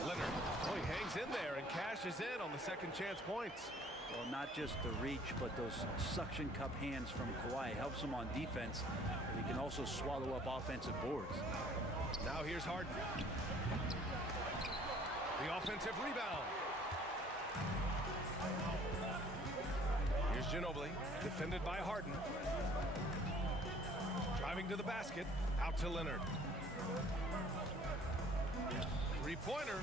Leonard. Oh, he hangs in there and cashes in on the second chance points. Well, not just the reach, but those suction cup hands from Kawhi helps him on defense. But he can also swallow up offensive boards. Now here's Harden. The offensive rebound. Here's Ginobili, defended by Harden. Driving to the basket, out to Leonard. Three-pointer.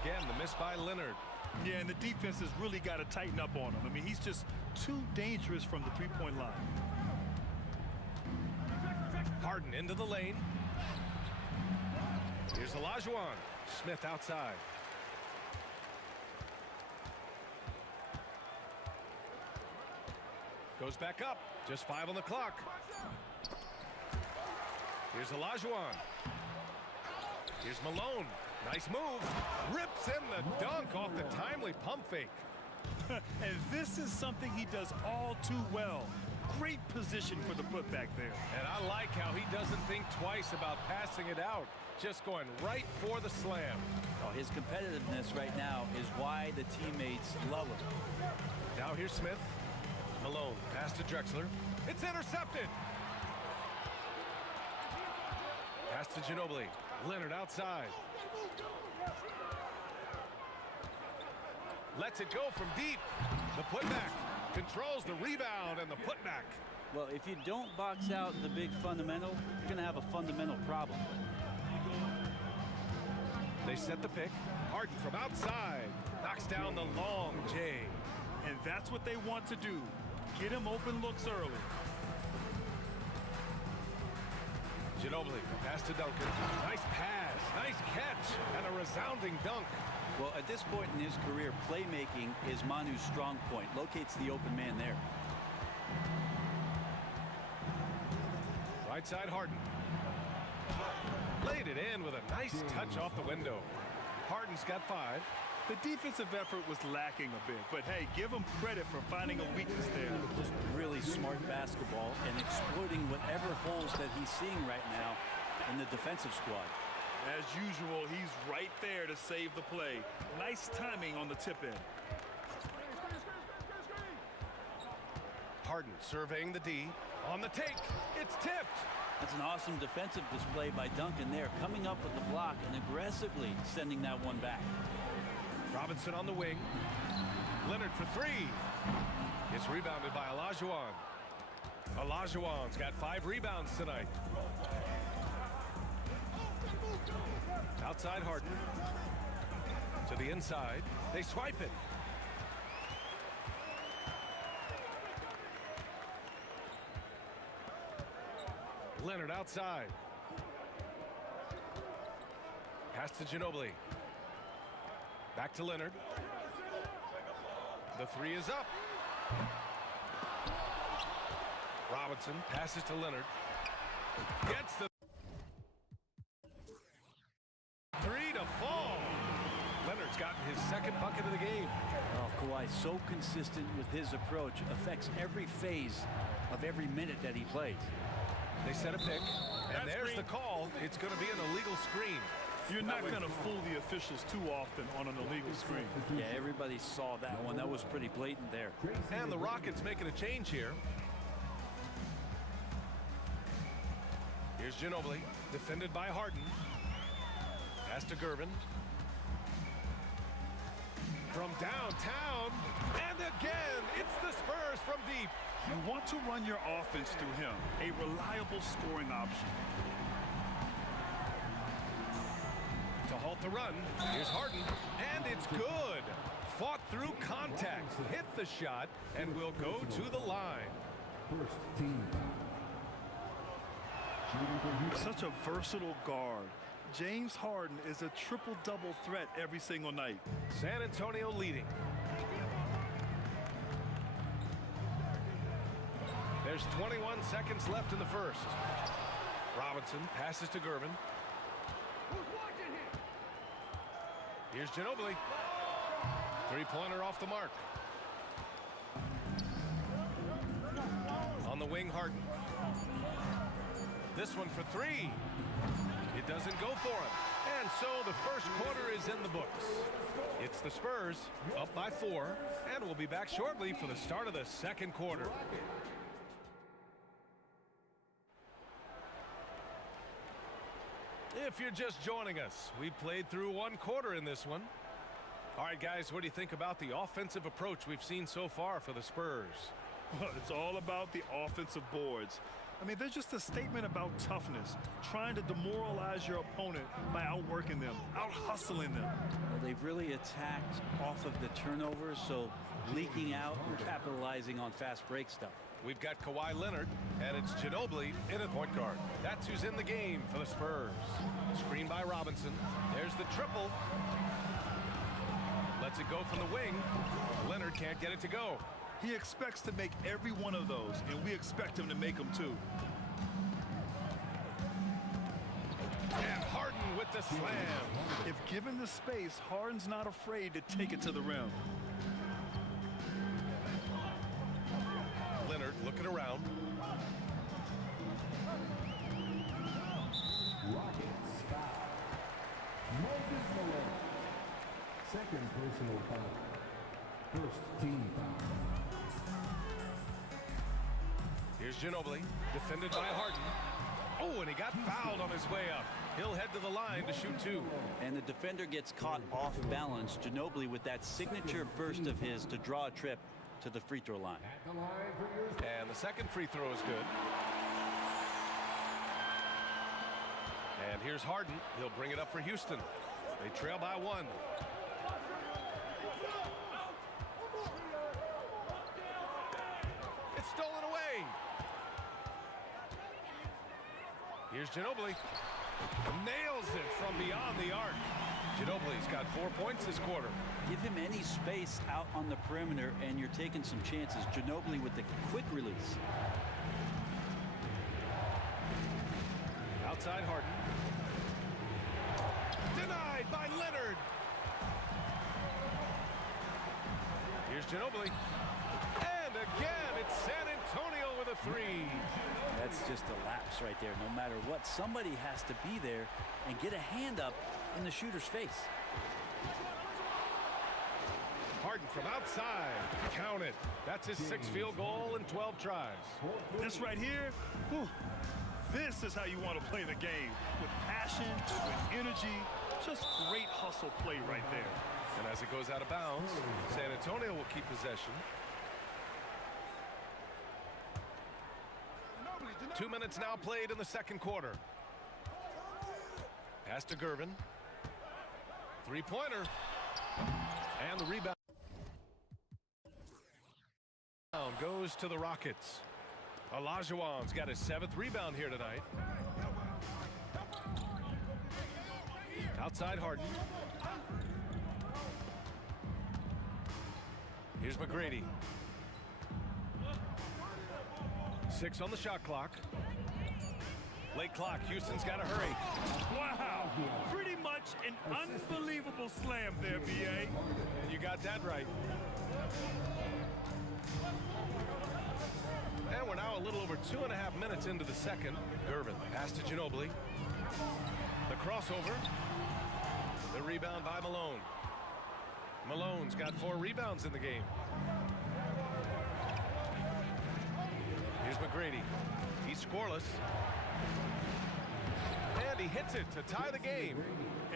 Again, the miss by Leonard. Yeah, and the defense has really got to tighten up on him. I mean, he's just too dangerous from the three-point line. Harden into the lane. Here's Olajuwon. Smith outside. Goes back up. Just 5 on the clock. Here's Olajuwon. Here's Malone. Nice move. Rips in the dunk off the timely pump fake. And this is something he does all too well. Great position for the putback there. And I like how he doesn't think twice about passing it out. Just going right for the slam. Oh, his competitiveness right now is why the teammates love him. Now here's Smith. Malone. Pass to Drexler. It's intercepted. Pass to Ginobili. Leonard outside. Lets it go from deep. The putback. Controls the rebound and the putback. Well, if you don't box out the big fundamental, you're going to have a fundamental problem. They set the pick. Harden from outside. Knocks down the long J. And that's what they want to do. Get him open looks early. Ginobili, pass to Duncan. Nice pass, nice catch, and a resounding dunk. Well, at this point in his career, playmaking is Manu's strong point. Locates the open man there. Right side Harden. Laid it in with a nice touch off the window. Harden's got 5. The defensive effort was lacking a bit, but hey, give him credit for finding a weakness there. Really smart basketball and exploiting whatever holes that he's seeing right now in the defensive squad. As usual, he's right there to save the play. Nice timing on the tip in. Harden surveying the D. On the take. It's tipped. That's an awesome defensive display by Duncan there, coming up with the block and aggressively sending that one back. Robinson on the wing. Leonard for 3. It's rebounded by Olajuwon. Olajuwon's got 5 rebounds tonight. Outside Harden. To the inside. They swipe it. Leonard outside. Pass to Ginobili. Back to Leonard. The 3 is up. Robinson passes to Leonard. Gets the 3 to fall. Leonard's gotten his second bucket of the game. Oh, Kawhi so consistent with his approach, affects every phase of every minute that he plays. They set a pick, and there's the call. It's going to be an illegal screen. You're not going to fool the officials too often on an illegal screen. Yeah, everybody saw that one. That was pretty blatant there. And the Rockets making a change here. Here's Ginobili, defended by Harden. Pass to Gervin. from downtown. And again, it's the Spurs from deep. You want to run your offense through him, a reliable scoring option. To halt the run, here's Harden, and it's good. Fought through contact, hit the shot, and will go to the line. First team foul. Such a versatile guard. James Harden is a triple-double threat every single night. San Antonio leading. There's 21 seconds left in the first. Robinson passes to Gervin. Here's Ginobili. Three-pointer off the mark. On the wing, Harden. This one for three. It doesn't go for him. And so the first quarter is in the books. It's the Spurs up by 4, and we'll be back shortly for the start of the second quarter. If you're just joining us, we played through one quarter in this one. All right, guys, what do you think about the offensive approach we've seen so far for the Spurs? Well, it's all about the offensive boards. I mean, they're just a statement about toughness, trying to demoralize your opponent by outworking them, out-hustling them. Well, they've really attacked off of the turnovers, so leaking out and capitalizing on fast break stuff. We've got Kawhi Leonard, and it's Ginobili in at point guard. That's who's in the game for the Spurs. Screen by Robinson. There's the triple. Lets it go from the wing. Leonard can't get it to go. He expects to make every one of those, and we expect him to make them too. And Harden with the slam. If given the space, Harden's not afraid to take it to the rim. Leonard looking around. Rockets foul. Moses Malone. Second personal foul. First team foul. Here's Ginobili, defended by Harden. Oh, and he got fouled on his way up. He'll head to the line to shoot 2. And the defender gets caught off balance. Ginobili with that signature burst of his to draw a trip to the free throw line. And the second free throw is good. And here's Harden. He'll bring it up for Houston. They trail by 1. It's stolen away. Here's Ginobili. Nails it from beyond the arc. Ginobili's got 4 points this quarter. Give him any space out on the perimeter, and you're taking some chances. Ginobili with the quick release. Outside Harden. Denied by Leonard. Here's Ginobili. And again, it's San Antonio with a 3. That's just a lapse right there. No matter what, somebody has to be there and get a hand up in the shooter's face. Harden from outside. Count it. That's his 6th field goal in 12 tries. This right here, whew, this is how you want to play the game. With passion, with energy, just great hustle play right there. And as it goes out of bounds, San Antonio will keep possession. 2 minutes now played in the second quarter. Pass to Gervin. Three-pointer. And the rebound goes to the Rockets. Olajuwon's got his 7th rebound here tonight. Outside Harden. Here's McGrady. 6 on the shot clock. Late clock. Houston's got to hurry. Wow. Pretty much an unbelievable slam there, B.A. And you got that right. And we're now a little over 2.5 minutes into the second. Gervin, pass to Ginobili. The crossover. The rebound by Malone. Malone's got 4 rebounds in the game. Here's McGrady. He's scoreless. And he hits it to tie the game.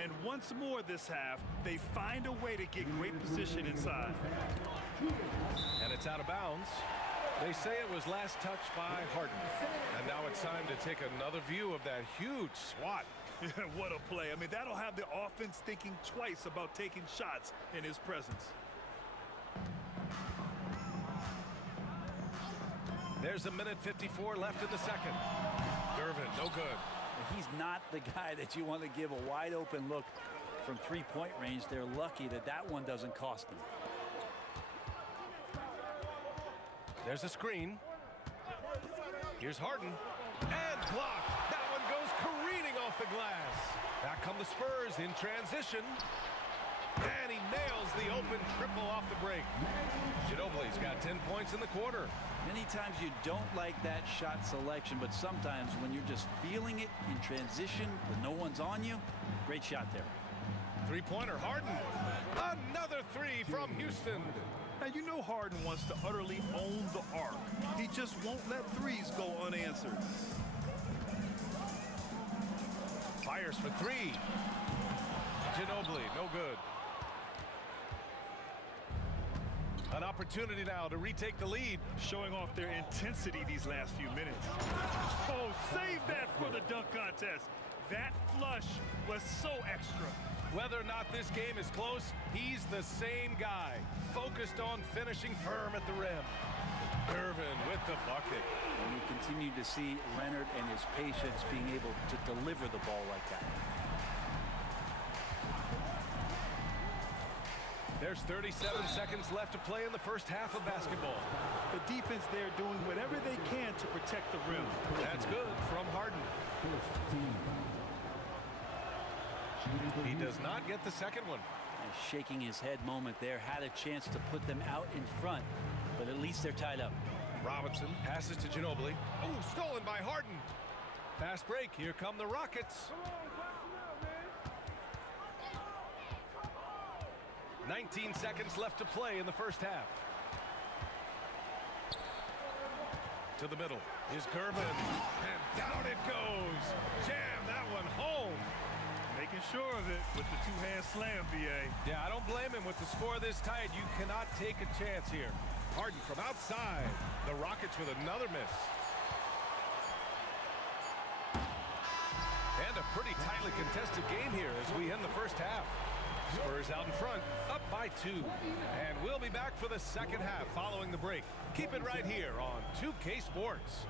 And once more this half, They find a way to get great position inside. And it's out of bounds. They say it was last touched by Harden. And now it's time to take another view of that huge swat. What a play. I mean, that'll have the offense thinking twice about taking shots in his presence. There's a minute 54 left in the second. Gervin, no good. He's not the guy that you want to give a wide open look from three-point range. They're lucky that that one doesn't cost them. There's a screen. Here's Harden. And blocked. That one goes careening off the glass. Back come the Spurs in transition. And he nails the open triple off the break. Ginobili's got 10 points in the quarter. Many times you don't like that shot selection, but sometimes when you're just feeling it in transition when no one's on you, great shot there. Three-pointer, Harden. Another three from Houston. Now, you know Harden wants to utterly own the arc. He just won't let threes go unanswered. Fires for three. Ginobili, no good. An opportunity now to retake the lead. Showing off their intensity these last few minutes. Oh, save that for the dunk contest. That flush was so extra. Whether or not this game is close, he's the same guy, focused on finishing firm at the rim. Gervin with the bucket. And you continue to see Leonard and his patience being able to deliver the ball like that. There's 37 seconds left to play in the first half of basketball. The defense there doing whatever they can to protect the rim. That's good from Harden. He does not get the second one. A shaking his head moment there. Had a chance to put them out in front, but at least they're tied up. Robinson passes to Ginobili. Oh, stolen by Harden. Fast break. Here come the Rockets. 19 seconds left to play in the first half. To the middle is Gervin. And down it goes. Jam that one home. Making sure of it with the two-hand slam, BA. Yeah, I don't blame him with the score this tight. You cannot take a chance here. Harden from outside. The Rockets with another miss. And a pretty tightly contested game here as we end the first half. Spurs out in front, up by 2. And we'll be back for the second half following the break. Keep it right here on 2K Sports.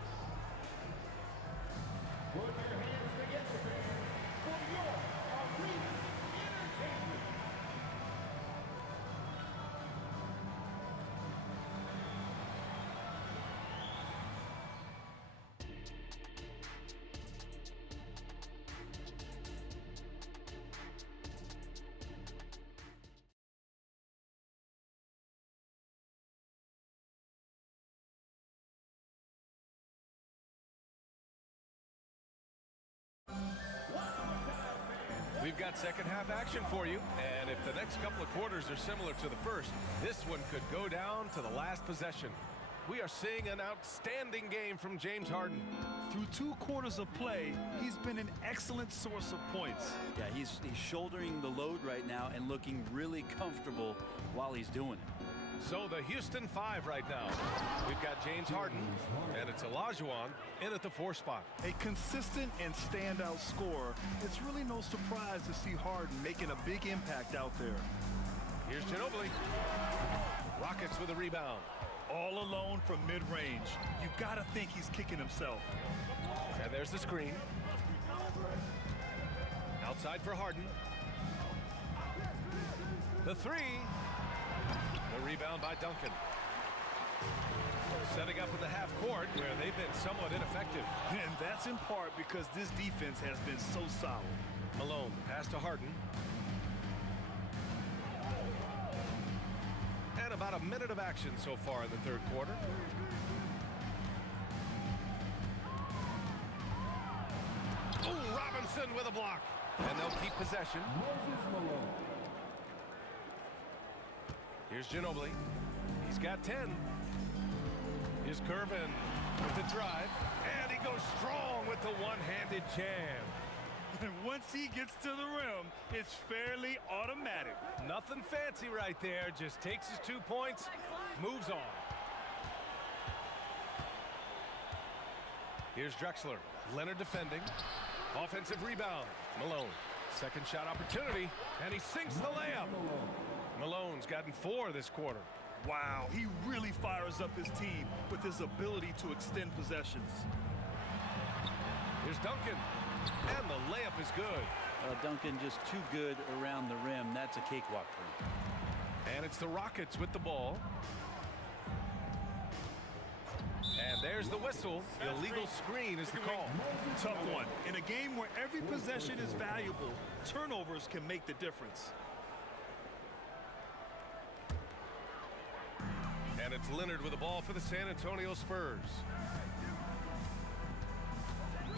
Put your hands together for your arena entertainment. We've got second half action for you, and if the next couple of quarters are similar to the first, this one could go down to the last possession. We are seeing an outstanding game from James Harden. Through 2 quarters of play, he's been an excellent source of points. Yeah, he's shouldering the load right now and looking really comfortable while he's doing it. So the Houston 5 right now. We've got James Harden, and it's Olajuwon in at the 4 spot. A consistent and standout scorer. It's really no surprise to see Harden making a big impact out there. Here's Ginobili. Rockets with a rebound. All alone from mid-range. You've got to think he's kicking himself. And there's the screen. Outside for Harden. The 3. The rebound by Duncan. Setting up in the half court where they've been somewhat ineffective. And that's in part because this defense has been so solid. Malone, pass to Harden. And about a minute of action so far in the third quarter. Oh, Robinson with a block. And they'll keep possession. Here's Ginobili. He's got 10. Here's Gervin with the drive. And he goes strong with the one-handed jam. And once he gets to the rim, it's fairly automatic. Nothing fancy right there. Just takes his 2 points, moves on. Here's Drexler. Leonard defending. Offensive rebound. Malone. Second shot opportunity, and he sinks the layup. Malone's gotten 4 this quarter. Wow, he really fires up his team with his ability to extend possessions. Here's Duncan, and the layup is good. Duncan just too good around the rim. That's a cakewalk for him. And it's the Rockets with the ball. And there's the whistle. Illegal screen is the call. Tough one. In a game where every possession is valuable, turnovers can make the difference. And it's Leonard with the ball for the San Antonio Spurs.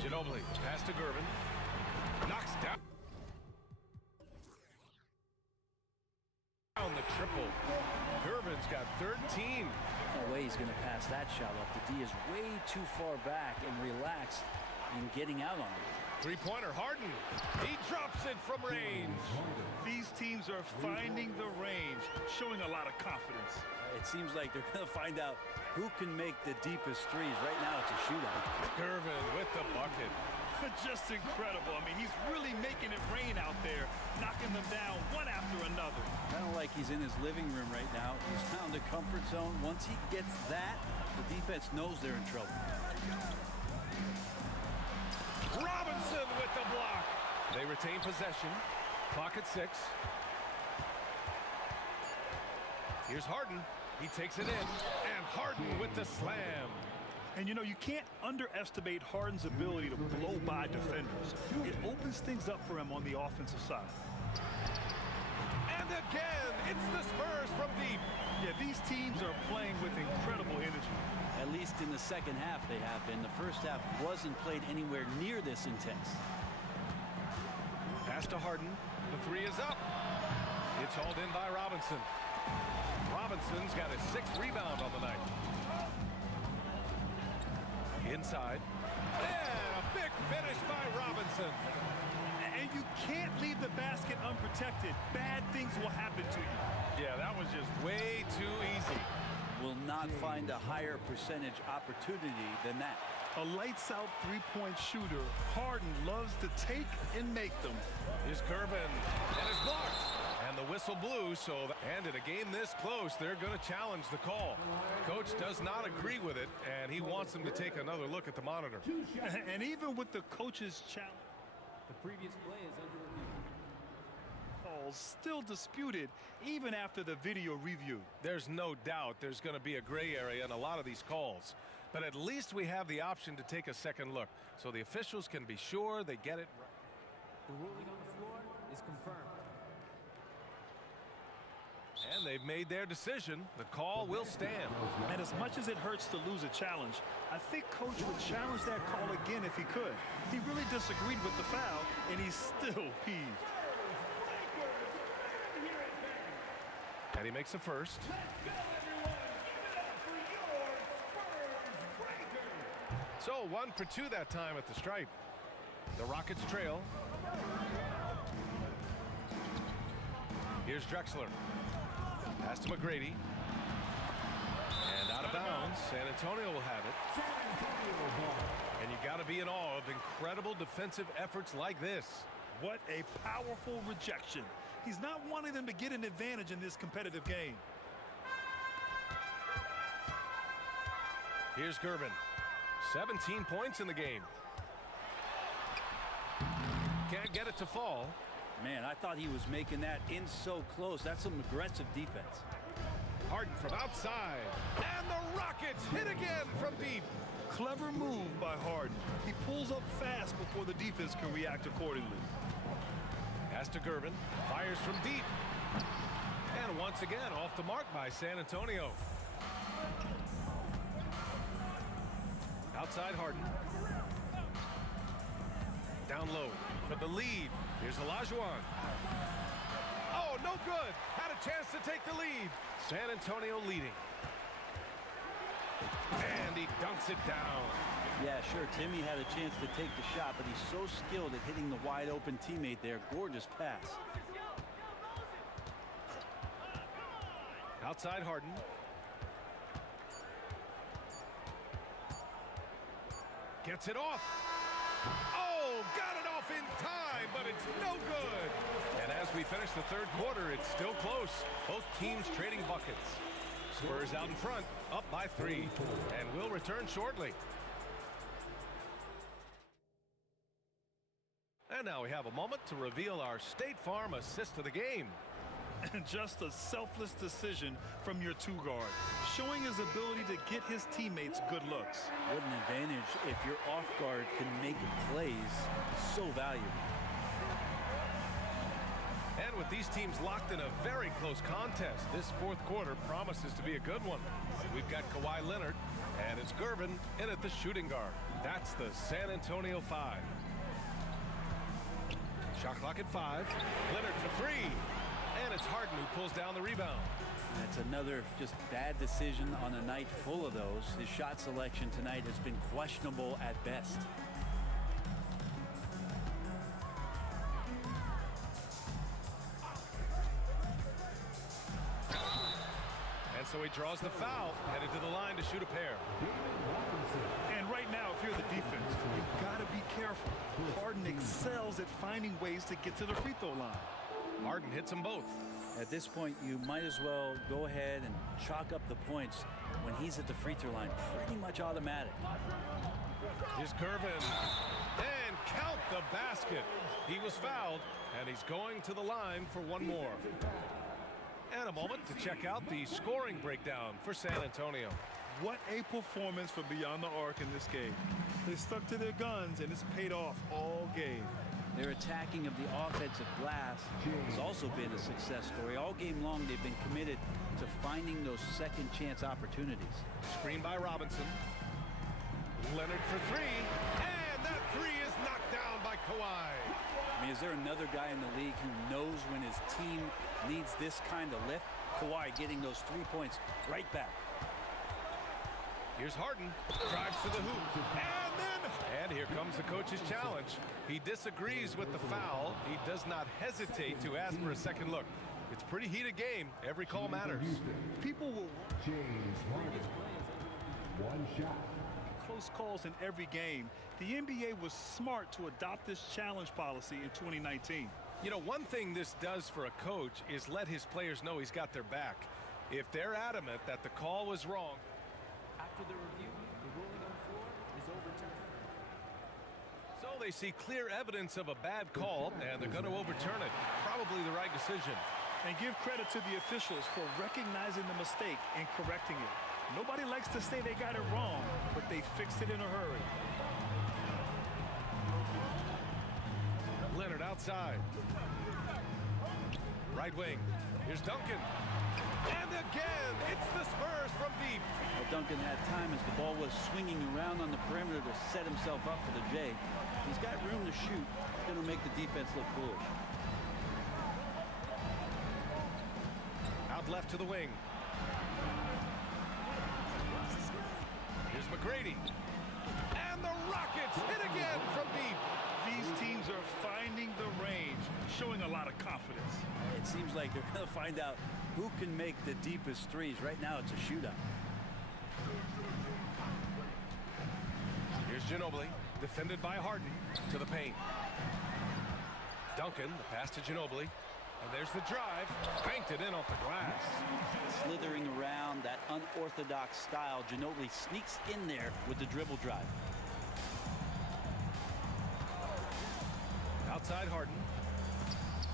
Ginobili, pass to Gervin. Knocks down the triple. Gervin's got 13. No way he's going to pass that shot up. The D is way too far back and relaxed in getting out on it. Three-pointer, Harden. He drops it from range. These teams are finding the range, showing a lot of confidence. It seems like they're going to find out who can make the deepest threes. Right now, it's a shootout. Gervin with the bucket. Just incredible. I mean, he's really making it rain out there, knocking them down one after another. Kind of like he's in his living room right now. He's found a comfort zone. Once he gets that, the defense knows they're in trouble. Robinson with the block. They retain possession. Clock at 6. Here's Harden. He takes it in. And Harden with the slam. And, you know, you can't underestimate Harden's ability to blow by defenders. It opens things up for him on the offensive side. And again, it's the Spurs from deep. Yeah, these teams are playing with incredible energy. At least in the second half they have been. The first half wasn't played anywhere near this intense. Pass to Harden. The 3 is up. It's hauled in by Robinson. Robinson's got his 6th rebound on the night. Inside. And a big finish by Robinson. And you can't leave the basket unprotected. Bad things will happen to you. Yeah, that was just way too easy. Will not find a higher percentage opportunity than that. A lights-out three-point shooter. Harden loves to take and make them. Here's Gervin, and it's blocked. And the whistle blew, and in a game this close, they're going to challenge the call. Coach does not agree with it, and he wants them to take another look at the monitor. And even with the coach's challenge, the previous play is under review. Still disputed even after the video review. There's no doubt there's going to be a gray area in a lot of these calls, but at least we have the option to take a second look so the officials can be sure they get it right. The ruling on the floor is confirmed. And they've made their decision. The call will stand. And as much as it hurts to lose a challenge, I think Coach would challenge that call again if he could. He really disagreed with the foul, and he's still peeved. And he makes the first. So 1 for 2 that time at the stripe. The Rockets trail. Here's Drexler. Pass to McGrady. And out of bounds. San Antonio will have it. And you got to be in awe of incredible defensive efforts like this. What a powerful rejection. He's not wanting them to get an advantage in this competitive game. Here's Gervin. 17 points in the game. Can't get it to fall. Man, I thought he was making that in so close. That's some aggressive defense. Harden from outside. And the Rockets hit again from deep. Clever move by Harden. He pulls up fast before the defense can react accordingly. Pass to Gervin. Fires from deep. And once again, off the mark by San Antonio. Outside Harden. Down low for the lead. Here's Olajuwon. Oh, no good. Had a chance to take the lead. San Antonio leading. And he dunks it down. Yeah, sure, Timmy had a chance to take the shot, but he's so skilled at hitting the wide open teammate there. Gorgeous pass. Outside Harden. Gets it off. Oh, got it off in time, but it's no good. And as we finish the third quarter, it's still close. Both teams trading buckets. Spurs out in front, up by 3. And we'll return shortly. And now we have a moment to reveal our State Farm assist of the game. And just a selfless decision from your two-guard, showing his ability to get his teammates good looks. What an advantage if your off-guard can make plays. So valuable. And with these teams locked in a very close contest, this fourth quarter promises to be a good one. We've got Kawhi Leonard, and it's Gervin in at the shooting guard. That's the San Antonio 5. Shot clock at 5. Leonard for 3. And it's Harden who pulls down the rebound. That's another just bad decision on a night full of those. His shot selection tonight has been questionable at best. And so he draws the foul, headed to the line to shoot a pair. And right now, if you're the defense, you've got to be careful. Harden excels at finding ways to get to the free throw line. Harden hits them both. At this point, you might as well go ahead and chalk up the points when he's at the free throw line. Pretty much automatic. Here's Gervin. And count the basket. He was fouled, and he's going to the line for one more. And a moment to check out the scoring breakdown for San Antonio. What a performance for Beyond the Arc in this game. They stuck to their guns, and it's paid off all game. Their attacking of the offensive glass has also been a success story. All game long, they've been committed to finding those second chance opportunities. Screen by Robinson. Leonard for 3. And that 3 is knocked down by Kawhi. I mean, is there another guy in the league who knows when his team needs this kind of lift? Kawhi getting those 3 points right back. Here's Harden, drives to the hoop, and here comes the coach's challenge. He disagrees with the foul. He does not hesitate to ask for a second look. It's a pretty heated game. Every call matters. People will James Harden. One shot. close calls in every game. The NBA was smart to adopt this challenge policy in 2019. You know, one thing this does for a coach is let his players know he's got their back. If they're adamant that the call was wrong, After the review, the ruling on the floor is overturned. so they see clear evidence of a bad call, and they're going to overturn it. Probably the right decision. And give credit to the officials for recognizing the mistake and correcting it. Nobody likes to say they got it wrong, but they fixed it in a hurry. Leonard outside. Right wing. Here's Duncan. And again, it's the Spurs from deep. Well, Duncan had time as the ball was swinging around on the perimeter to set himself up for the J. He's got room to shoot. It's going to make the defense look foolish. Out left to the wing. Here's McGrady. And the Rockets hit again from deep. These teams are finding the range, showing a lot of confidence. It seems like they're going to find out who can make the deepest threes. Right now, it's a shootout. Here's Ginobili, defended by Harden, to the paint. Duncan, the pass to Ginobili. And there's the drive. Banked it in off the glass. Slithering around that unorthodox style, Ginobili sneaks in there with the dribble drive. Outside Harden.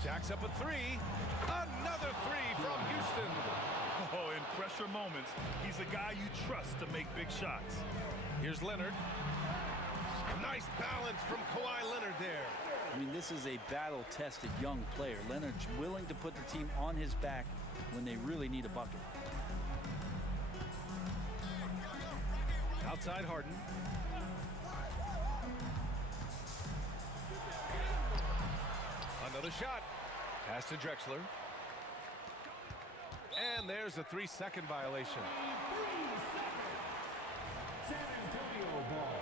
Jacks up a three. Another three from Houston. Oh, in pressure moments, he's a guy you trust to make big shots. Here's Leonard. Nice balance from Kawhi Leonard there. I mean, this is a battle-tested young player. Leonard's willing to put the team on his back when they really need a bucket. Outside Harden. Another shot. Pass to Drexler. And there's a 3-second violation. San Antonio ball.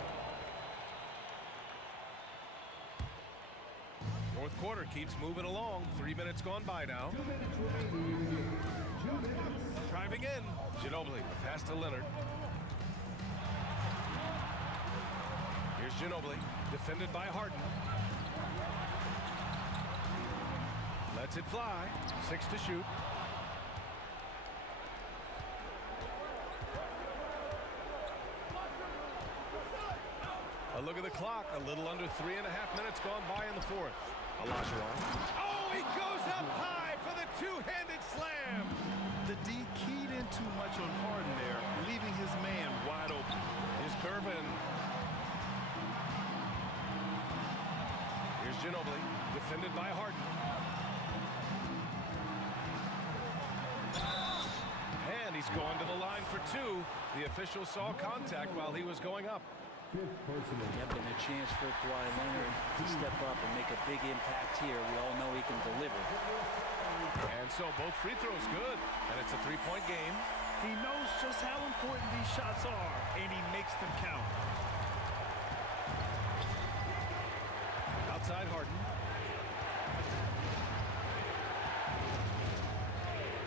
Fourth quarter keeps moving along. 3 minutes gone by now. 2 minutes remaining in the game. 2 minutes. Driving in. Ginobili, the pass to Leonard. Here's Ginobili, defended by Harden. Lets it fly. 6 to shoot. A look at the clock. A little under 3.5 minutes gone by in the fourth. Olajuwon. Oh, he goes up high for the two-handed slam. The D keyed in too much on Harden there, leaving his man wide open. Here's Curvin. Here's Ginobili, defended by Harden. And he's going to the line for two. The official saw contact while he was going up. Yep, and a chance for Kawhi Leonard to step up and make a big impact here. We all know he can deliver. And so both free throws good, and it's a three-point game. He knows just how important these shots are, and he makes them count. Outside Harden.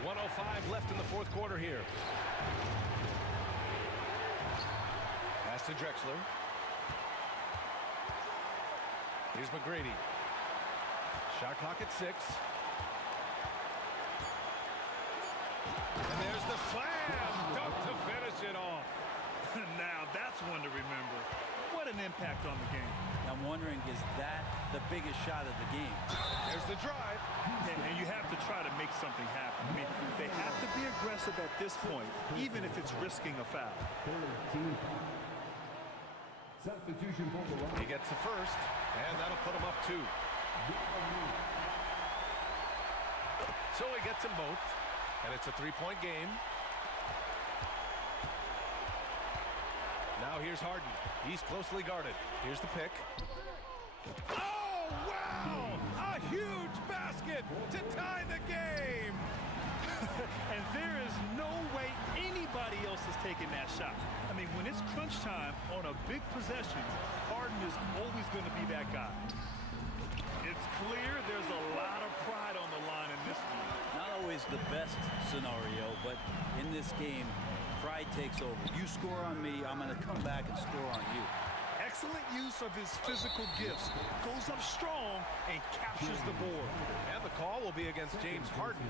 1:05 left in the fourth quarter here. Pass to Drexler. Here's McGrady. Shot clock at 6. And there's the slam. Dunk to finish it off. Now that's one to remember. What an impact on the game. I'm wondering, is that the biggest shot of the game? There's the drive. And you have to try to make something happen. I mean, they have to be aggressive at this point, even if it's risking a foul. Substitution for the He gets the first, and that'll put him up 2. So he gets them both, and it's a three-point game. Now here's Harden. He's closely guarded. Here's the pick. Oh, wow! A huge basket to tie the game! And there is no way anybody else is taking that shot. I mean, when it's crunch time on a big possession, Harden is always going to be that guy. It's clear there's a lot of pride on the line in this game. Not always the best scenario, but in this game, pride takes over. You score on me, I'm going to come back and score on you. Excellent use of his physical gifts. Goes up strong and captures the board. And the call will be against James Harden.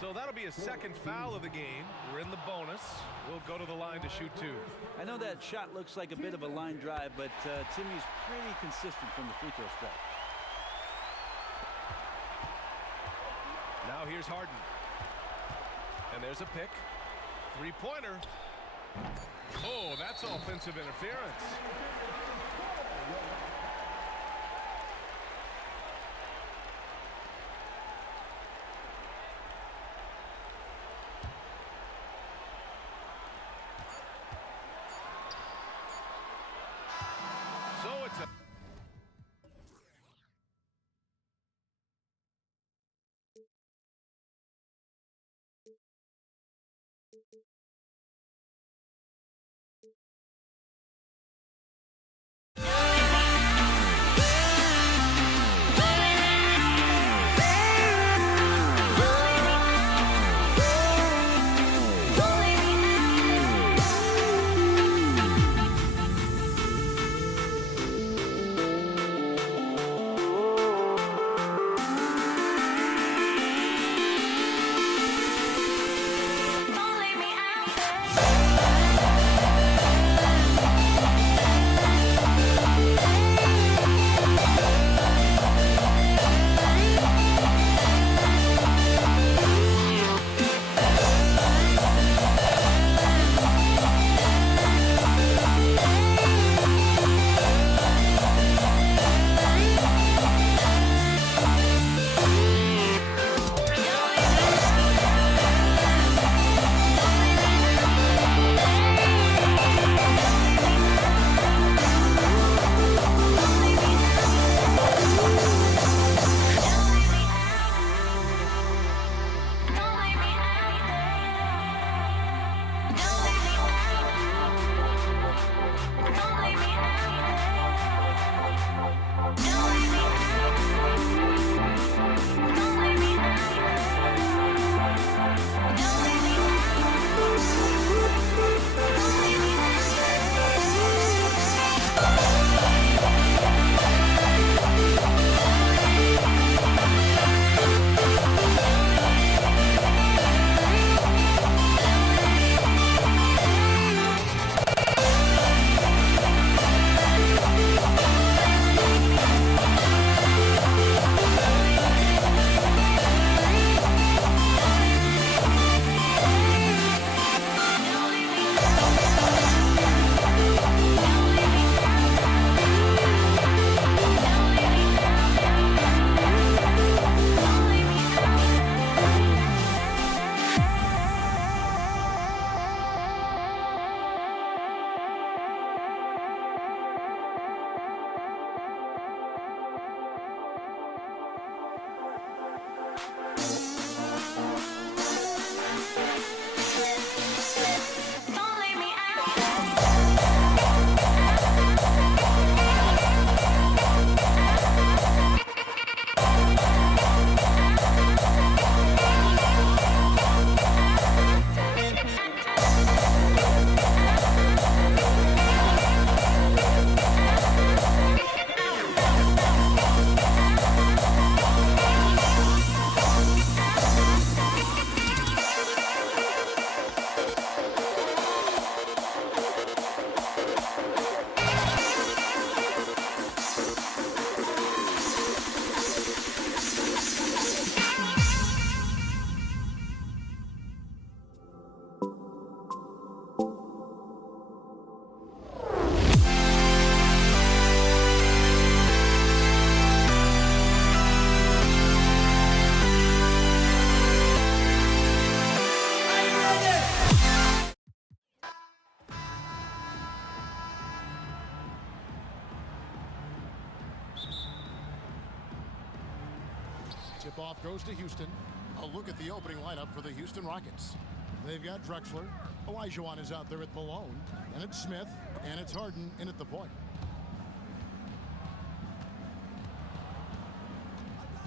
So that'll be a second foul of the game. We're in the bonus. We'll go to the line to shoot 2. I know that shot looks like a bit of a line drive, but Timmy's pretty consistent from the free throw stripe. Now here's Harden. And there's a pick. Three-pointer. Oh, that's offensive interference. So it's a Tip-off goes to Houston. A look at the opening lineup for the Houston Rockets. They've got Drexler. Olajuwon is out there at Malone. And it's Smith. And it's Harden in at the point.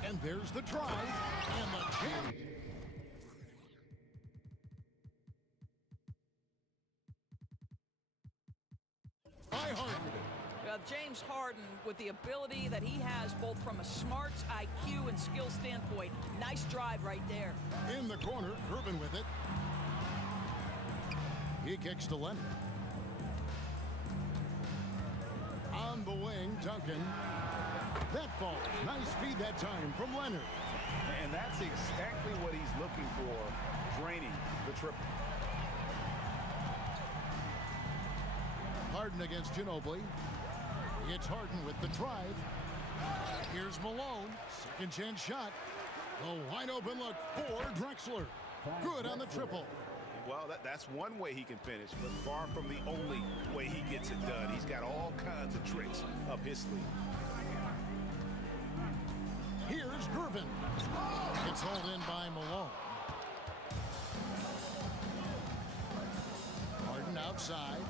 And there's the drive. And the change. By Harden. James Harden, with the ability that he has both from a smarts, IQ, and skill standpoint, nice drive right there. In the corner, Gervin with it. He kicks to Leonard. On the wing, Duncan. That falls. Nice feed that time from Leonard. And that's exactly what he's looking for, draining the triple. Harden against Ginobili. It's Harden with the drive. Here's Malone. Second chance shot. A wide open look for Drexler. Good on the triple. Well, that's one way he can finish, but far from the only way he gets it done. He's got all kinds of tricks up his sleeve. Here's Gervin. It's hauled in by Malone. Harden outside.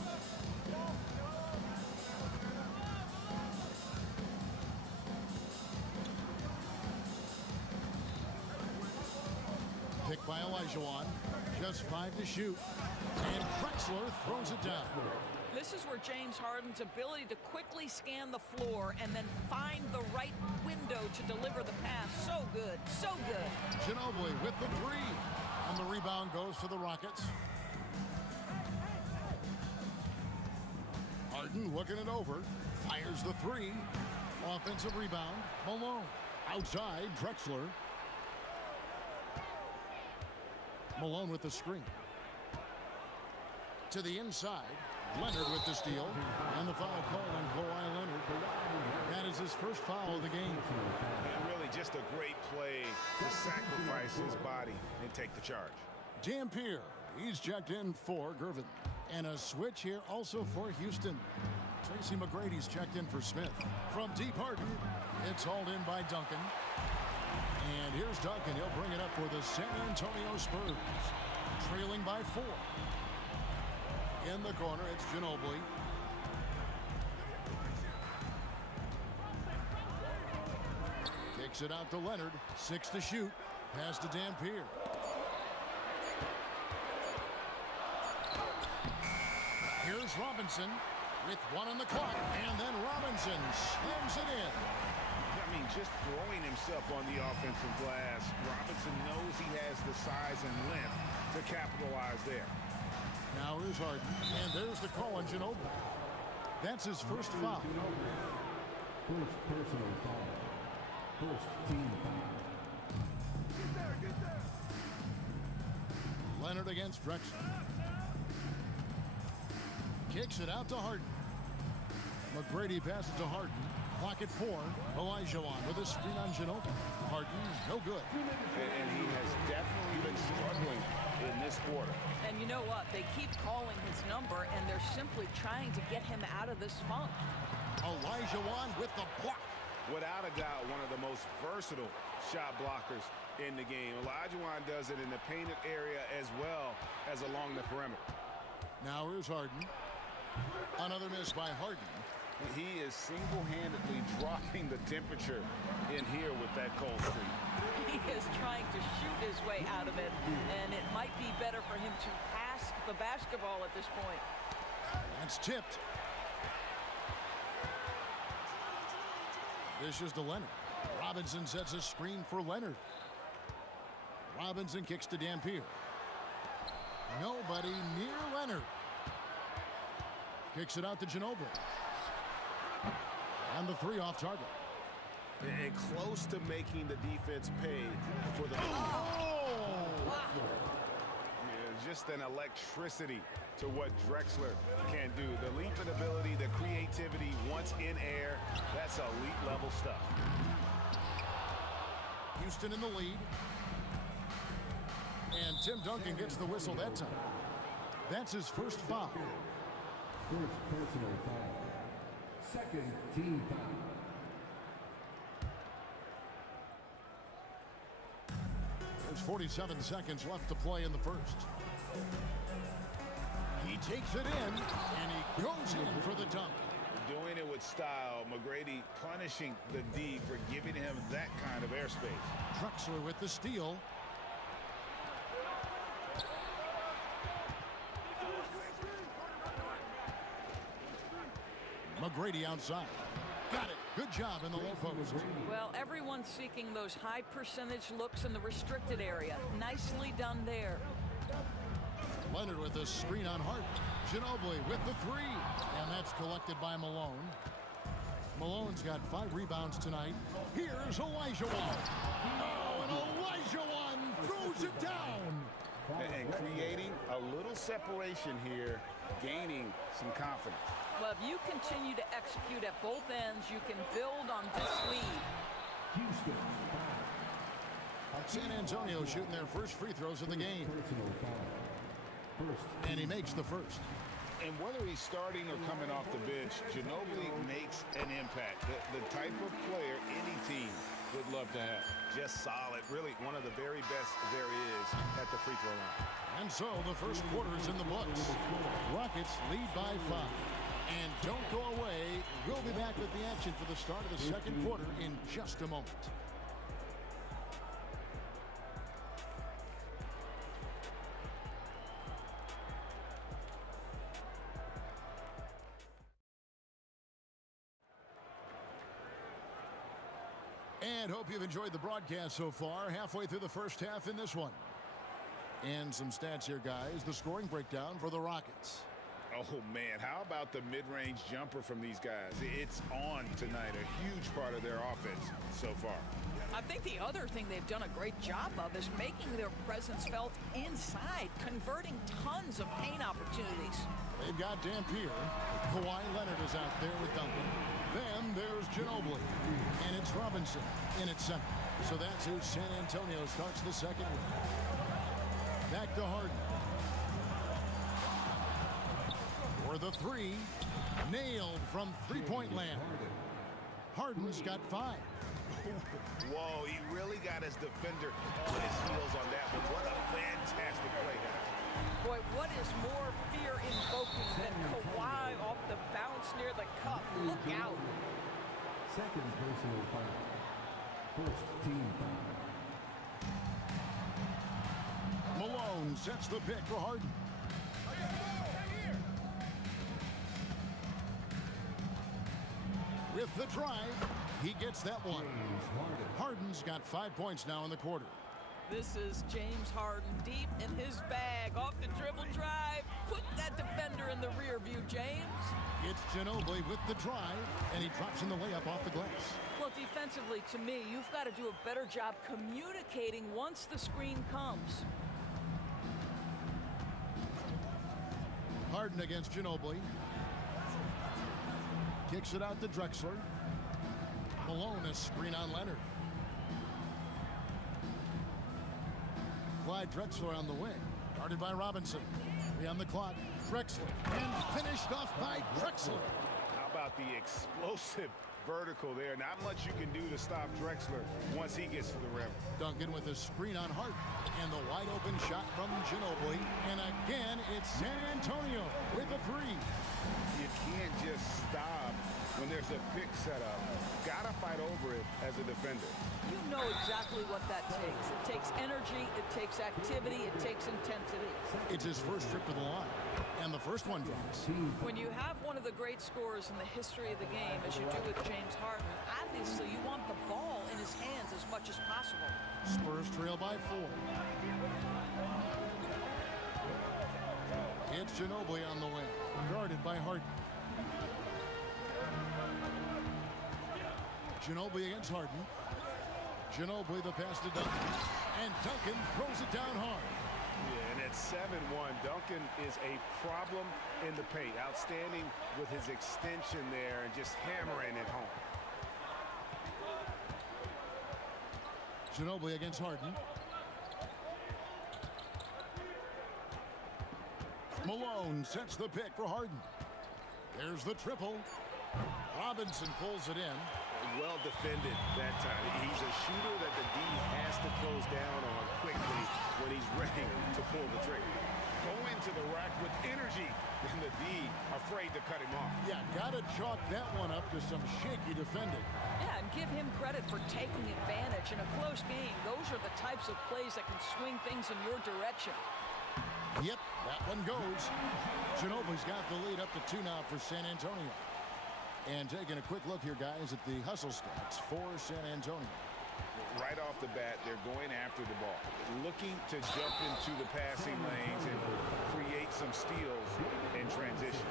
Picked by Olajuwon. Just 5 to shoot. And Drexler throws it down. This is where James Harden's ability to quickly scan the floor and then find the right window to deliver the pass. So good, so good. Ginobili with the three. And the rebound goes to the Rockets. Harden looking it over. Fires the three. Offensive rebound. Malone. Outside, Drexler. Malone with the screen. To the inside. Leonard with the steal. And the foul call on Kawhi Leonard. That is his first foul of the game. And really just a great play to sacrifice his body and take the charge. Dampier. He's checked in for Gervin. And a switch here also for Houston. Tracy McGrady's checked in for Smith. From deep Harden. It's hauled in by Duncan. And here's Duncan. He'll bring it up for the San Antonio Spurs. Trailing by 4. In the corner, it's Ginobili. Kicks it out to Leonard. 6 to shoot. Pass to Dampier. Here's Robinson with 1 on the clock. And then Robinson slams it in. I mean, just throwing himself on the offensive glass. Robinson knows he has the size and length to capitalize there. Now here's Harden, and there's the call on Ginobili. That's his first foul. First personal foul. First team foul. Get there. Leonard against Drexler. Kicks it out to Harden. McGrady passes to Harden. Clock at 4. Olajuwon with a screen on Ginobili. Harden, no good. And he has definitely been struggling in this quarter. And you know what? They keep calling his number, and they're simply trying to get him out of this funk. Olajuwon with the block. Without a doubt, one of the most versatile shot blockers in the game. Olajuwon does it in the painted area as well as along the perimeter. Now here's Harden. Another miss by Harden. He is single-handedly dropping the temperature in here with that cold streak. He is trying to shoot his way out of it, and it might be better for him to pass the basketball at this point. That's tipped. This is to Leonard. Robinson sets a screen for Leonard. Robinson kicks to Dampier. Nobody near Leonard. Kicks it out to Ginobili. And the 3 off target. And close to making the defense pay for the... Just an electricity to what Drexler can do. The leaping ability, the creativity once in air, that's elite level stuff. Houston in the lead. And Tim Duncan gets the whistle that time. That's his first foul. First personal foul. Second team foul. 47 seconds left to play in the first. He takes it in, and he goes in for the dunk. Doing it with style. McGrady punishing the D for giving him that kind of airspace. Drexler with the steal. McGrady outside. Got it. Good job in the low post. Well, everyone's seeking those high percentage looks in the restricted area. Nicely done there. Leonard with a screen on Hart. Ginobili with the three. And that's collected by Malone. Malone's got 5 rebounds tonight. Here's Olajuwon. Oh, and Olajuwon throws it down. And creating a little separation here, gaining some confidence. Well, if you continue to execute at both ends, you can build on this lead. Houston, San Antonio shooting their first free throws of the game. personal foul. First. And he makes the first. And whether he's starting or coming off the bench, Ginobili makes an impact. The type of player any team would love to have. Just solid. Really one of the very best there is at the free throw line. And so the first quarter is in the books. Rockets lead by 5. And don't go away. We'll be back with the action for the start of the second quarter in just a moment. And hope you've enjoyed the broadcast so far. Halfway through the first half in this one. And some stats here, guys. The scoring breakdown for the Rockets. Oh, man, how about the mid-range jumper from these guys? It's on tonight, a huge part of their offense so far. I think the other thing they've done a great job of is making their presence felt inside, converting tons of paint opportunities. They've got Dampier. Kawhi Leonard is out there with Duncan. Then there's Ginobili. And it's Robinson in at center. So that's who San Antonio starts the second with. Back to Harden. For the three. Nailed from three-point land. Harden's got 5. Whoa, he really got his defender on his heels on that one. What a fantastic play, guys. Boy, what is more fear-invoking than Kawhi off the bounce near the cup? Look out. Second personal foul. First team foul. Malone sets the pick for Harden. With the drive, he gets that one. Harden's got 5 points now in the quarter. This is James Harden deep in his bag. Off the dribble drive. Put that defender in the rear view, James. It's Ginobili with the drive, and he drops in the layup off the glass. Well, defensively, to me, you've got to do a better job communicating once the screen comes. Harden against Ginobili. Kicks it out to Drexler. Malone, a screen on Leonard. Clyde Drexler on the wing. Guarded by Robinson. 3 on the clock. Drexler. And finished off by Drexler. How about the explosive vertical there? Not much you can do to stop Drexler once he gets to the rim. Duncan with a screen on Hart. And the wide open shot from Ginobili. And again, it's San Antonio with a 3. You can't just stop when there's a pick set up. Gotta fight over it as a defender. You know exactly what that takes. It takes energy, it takes activity, it takes intensity. It's his first trip to the line. And the first one drops. When you have one of the great scorers in the history of the game, as you do with James Harden, obviously you want the ball in his hands as much as possible. Spurs trail by 4. It's Ginobili on the wing. Guarded by Harden. Ginobili against Harden. Ginobili the pass to Duncan. And Duncan throws it down hard. Yeah, and at 7-1, Duncan is a problem in the paint. Outstanding with his extension there and just hammering it home. Ginobili against Harden. Malone sets the pick for Harden. There's the triple. Robinson pulls it in. Well defended that time. He's a shooter that the D has to close down on quickly when he's ready to pull the trigger. Go into the rack with energy, and the D afraid to cut him off. Yeah, gotta chalk that one up to some shaky defending. Yeah, and give him credit for taking advantage in a close game. Those are the types of plays that can swing things in your direction. Yep, that one goes. Ginobili's got the lead up to 2 now for San Antonio. And taking a quick look here, guys, at the hustle stats for San Antonio. Right off the bat, they're going after the ball, looking to jump into the passing lanes and create some steals in transition.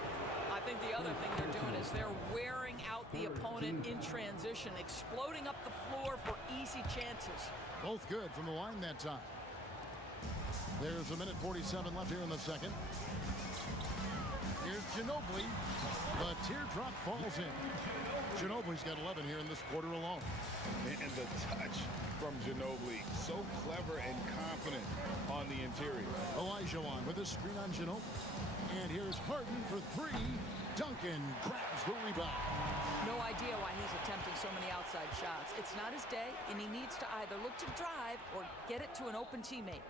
I think the other thing they're doing is they're wearing out the opponent in transition, exploding up the floor for easy chances. Both good from the line that time. There's a minute 47 left here in the second. Here's Ginobili. The teardrop falls in. Ginobili's got 11 here in this quarter alone. And the touch from Ginobili, so clever and confident on the interior. Olajuwon with a screen on Ginobili. And here's Harden for 3. Duncan grabs the rebound. No idea why he's attempting so many outside shots. It's not his day, and he needs to either look to drive or get it to an open teammate.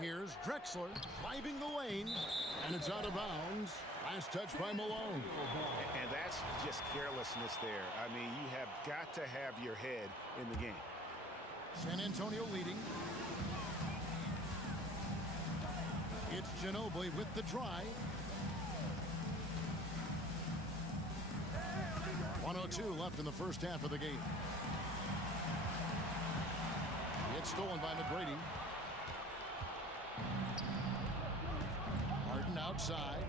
Here's Drexler driving the lane, and it's out of bounds. Last touch by Malone. And that's just carelessness there. I mean, you have got to have your head in the game. San Antonio leading. It's Ginobili with the drive. 1:02 left in the first half of the game. It's stolen by McGrady. Harden outside.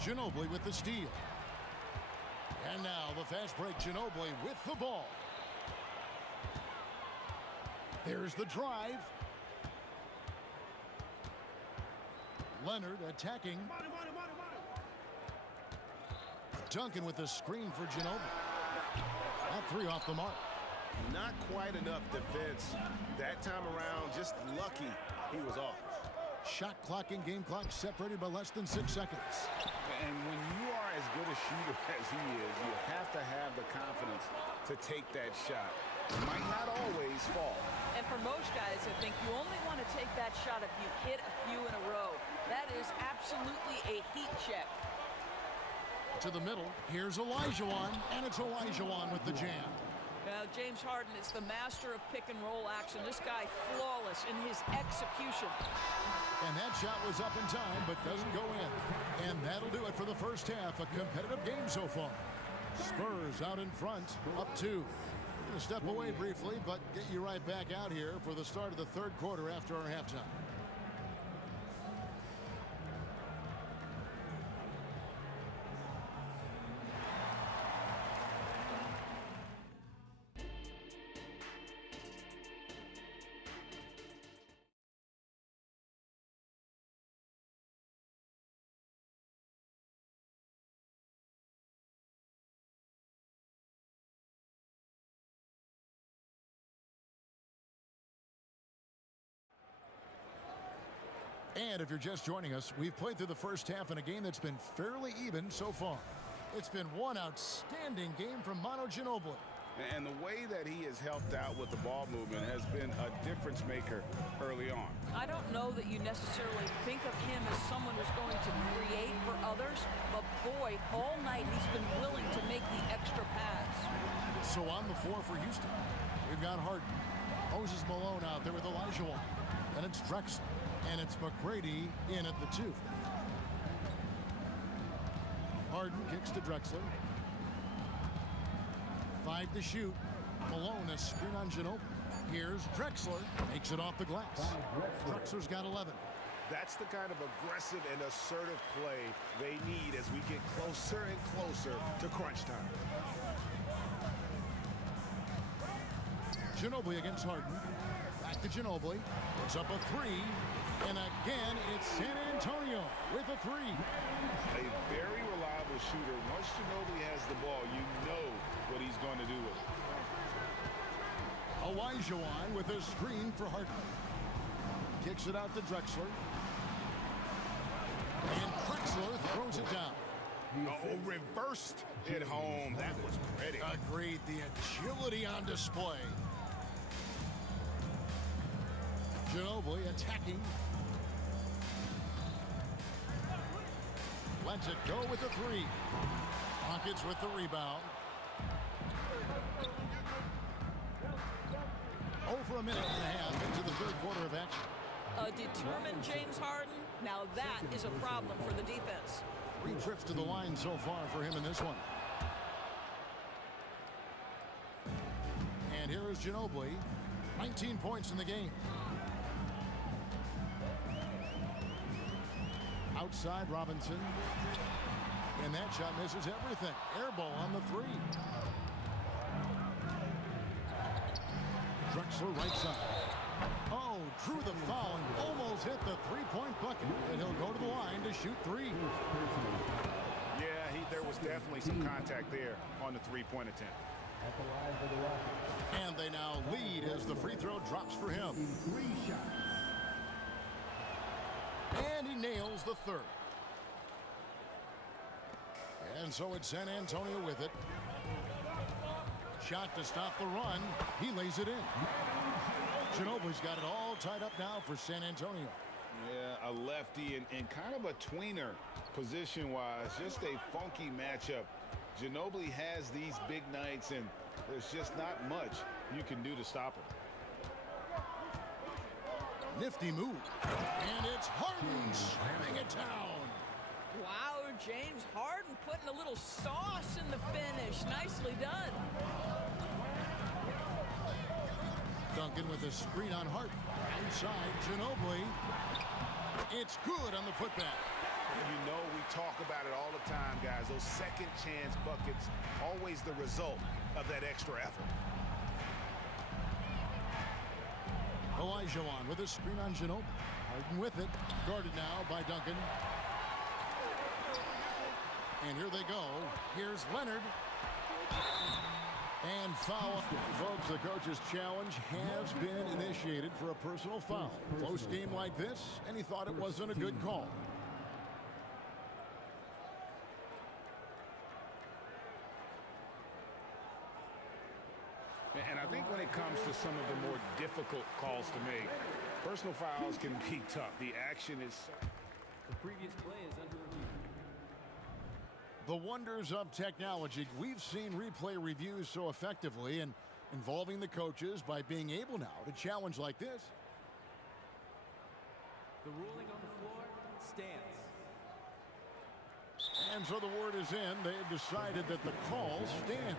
Ginobili with the steal. And now the fast break. Ginobili with the ball. There's the drive. Leonard attacking. Duncan with the screen for Ginobili. That 3 off the mark. Not quite enough defense that time around. Just lucky he was off. Shot clock and game clock separated by less than 6 seconds. And when you are as good a shooter as he is, you have to have the confidence to take that shot. It might not always fall. And for most guys, I think you only want to take that shot if you've hit a few in a row. That is absolutely a heat check. To the middle, here's Olajuwon, and it's Olajuwon with the jam. Now, James Harden is the master of pick and roll action. This guy flawless in his execution. And that shot was up in time, but doesn't go in. And that'll do it for the first half. A competitive game so far. Spurs out in front, up 2. Going to step away briefly, but get you right back out here for the start of the third quarter after our halftime. And if you're just joining us, we've played through the first half in a game that's been fairly even so far. It's been one outstanding game from Manu Ginobili. And the way that he has helped out with the ball movement has been a difference maker early on. I don't know that you necessarily think of him as someone who's going to create for others, but boy, all night he's been willing to make the extra pass. So on the floor for Houston, we've got Harden. Moses Malone out there with Olajuwon. And it's Drexler. And it's McGrady in at the 2. Harden kicks to Drexler. 5 to shoot. Malone a screen on Ginobili. Here's Drexler. Makes it off the glass. Drexler's got 11. That's the kind of aggressive and assertive play they need as we get closer and closer to crunch time. Ginobili against Harden. Back to Ginobili. It's up a 3. And again, it's San Antonio with a 3. A very reliable shooter. Once Ginobili has the ball, you know what he's going to do with it. Olajuwon with a screen for Harden. Kicks it out to Drexler. And Drexler throws reversed it home. That was pretty. Agreed. The agility on display. Ginobili attacking. Lets it go with the three. Rockets with the rebound. Over a minute and a half into the third quarter of action. A determined James Harden. Now that is a problem for the defense. 3 trips to the line so far for him in this one. And here is Ginobili. 19 points in the game. Outside Robinson. And that shot misses everything. Air ball on the 3. Drexler right side. Oh, drew the foul and almost hit the three-point bucket. And he'll go to the line to shoot 3. Yeah, there was definitely some contact there on the three-point attempt. And they now lead as the free throw drops for him. And he nails the third. And so it's San Antonio with it. Shot to stop the run. He lays it in. Ginobili's got it all tied up now for San Antonio. Yeah, a lefty and kind of a tweener position-wise. Just a funky matchup. Ginobili has these big nights, and there's just not much you can do to stop him. Nifty move. And it's Harden slamming it down. Wow, James Harden putting a little sauce in the finish. Nicely done. Duncan with a screen on Harden. Outside, Ginobili. It's good on the putback. You know, we talk about it all the time, guys. Those second chance buckets, always the result of that extra effort. Olajuwon with a screen on Ginobili. Harden with it. Guarded now by Duncan. And here they go. Here's Leonard. And foul. Folks, the coach's challenge has been initiated for a personal foul. Close game like this, and he thought it wasn't a good call. And I think when it comes to some of the more difficult calls to make, personal fouls can be tough. The action is... The previous play is under review. The wonders of technology. We've seen replay reviews so effectively and involving the coaches by being able now to challenge like this. The ruling on the floor stands. And so the word is in. They've decided that the call stands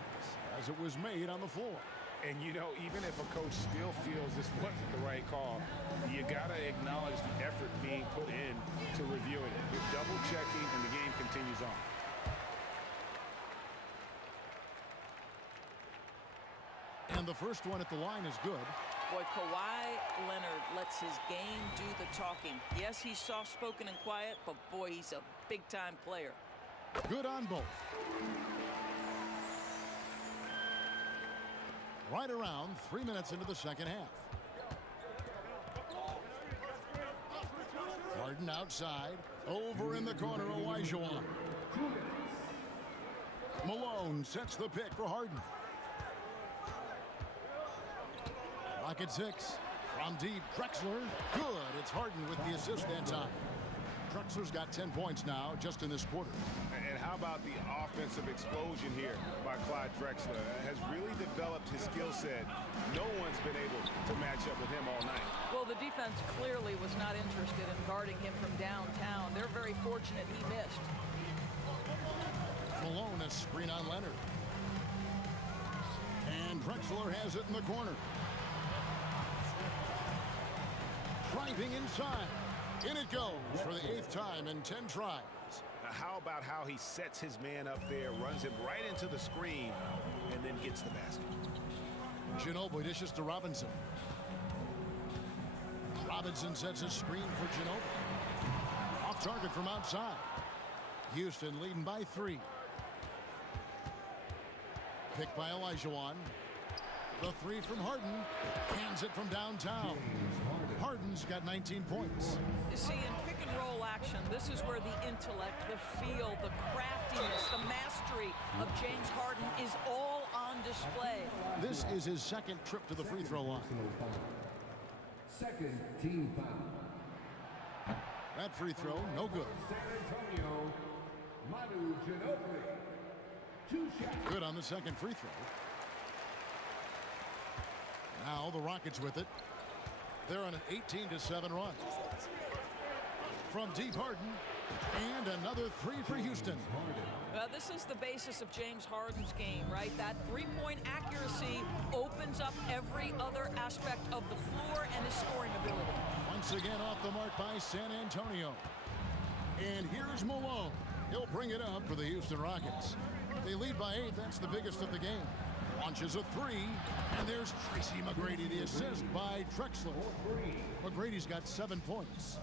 as it was made on the floor. And, you know, even if a coach still feels this wasn't the right call, you got to acknowledge the effort being put in to reviewing it. You're double-checking, and the game continues on. And the first one at the line is good. Boy, Kawhi Leonard lets his game do the talking. Yes, he's soft-spoken and quiet, but boy, he's a big-time player. Good on both. Right around 3 minutes into the second half. Harden outside. Over in the corner, Olajuwon. Malone sets the pick for Harden. Rocket 6. From deep, Drexler. Good. It's Harden with the assist that time. Drexler's got 10 points now just in this quarter. And how about the offensive explosion here by Clyde Drexler? Has really developed his skill set. No one's been able to match up with him all night. Well, the defense clearly was not interested in guarding him from downtown. They're very fortunate he missed. Malone, a screen on Leonard. And Drexler has it in the corner. Driving inside. In it goes for the 8th time in 10 tries. How about how he sets his man up there, runs him right into the screen, and then gets the basket. Ginobili dishes to Robinson. Robinson sets a screen for Ginobili. Off target from outside. Houston leading by 3. Picked by Olajuwon. The 3 from Harden. Hands it from downtown. Harden's got 19 points. You see, in pick-and-roll action. This is where the intellect, the feel, the craftiness, the mastery of James Harden is all on display. This is his second trip to the free throw line. Second team foul. That free throw, no good. San Antonio, Manu Ginobili. 2 shots. Good on the second free throw. Now the Rockets with it. They're on an 18-7 run. From deep, Harden, and another three for Houston. This is the basis of James Harden's game, right? That three-point accuracy opens up every other aspect of the floor and his scoring ability. Once again off the mark by San Antonio. And here's Malone. He'll bring it up for the Houston Rockets. They lead by 8. That's the biggest of the game. Launches a three, and there's Tracy McGrady, the assist by Drexler. McGrady's got 7 points.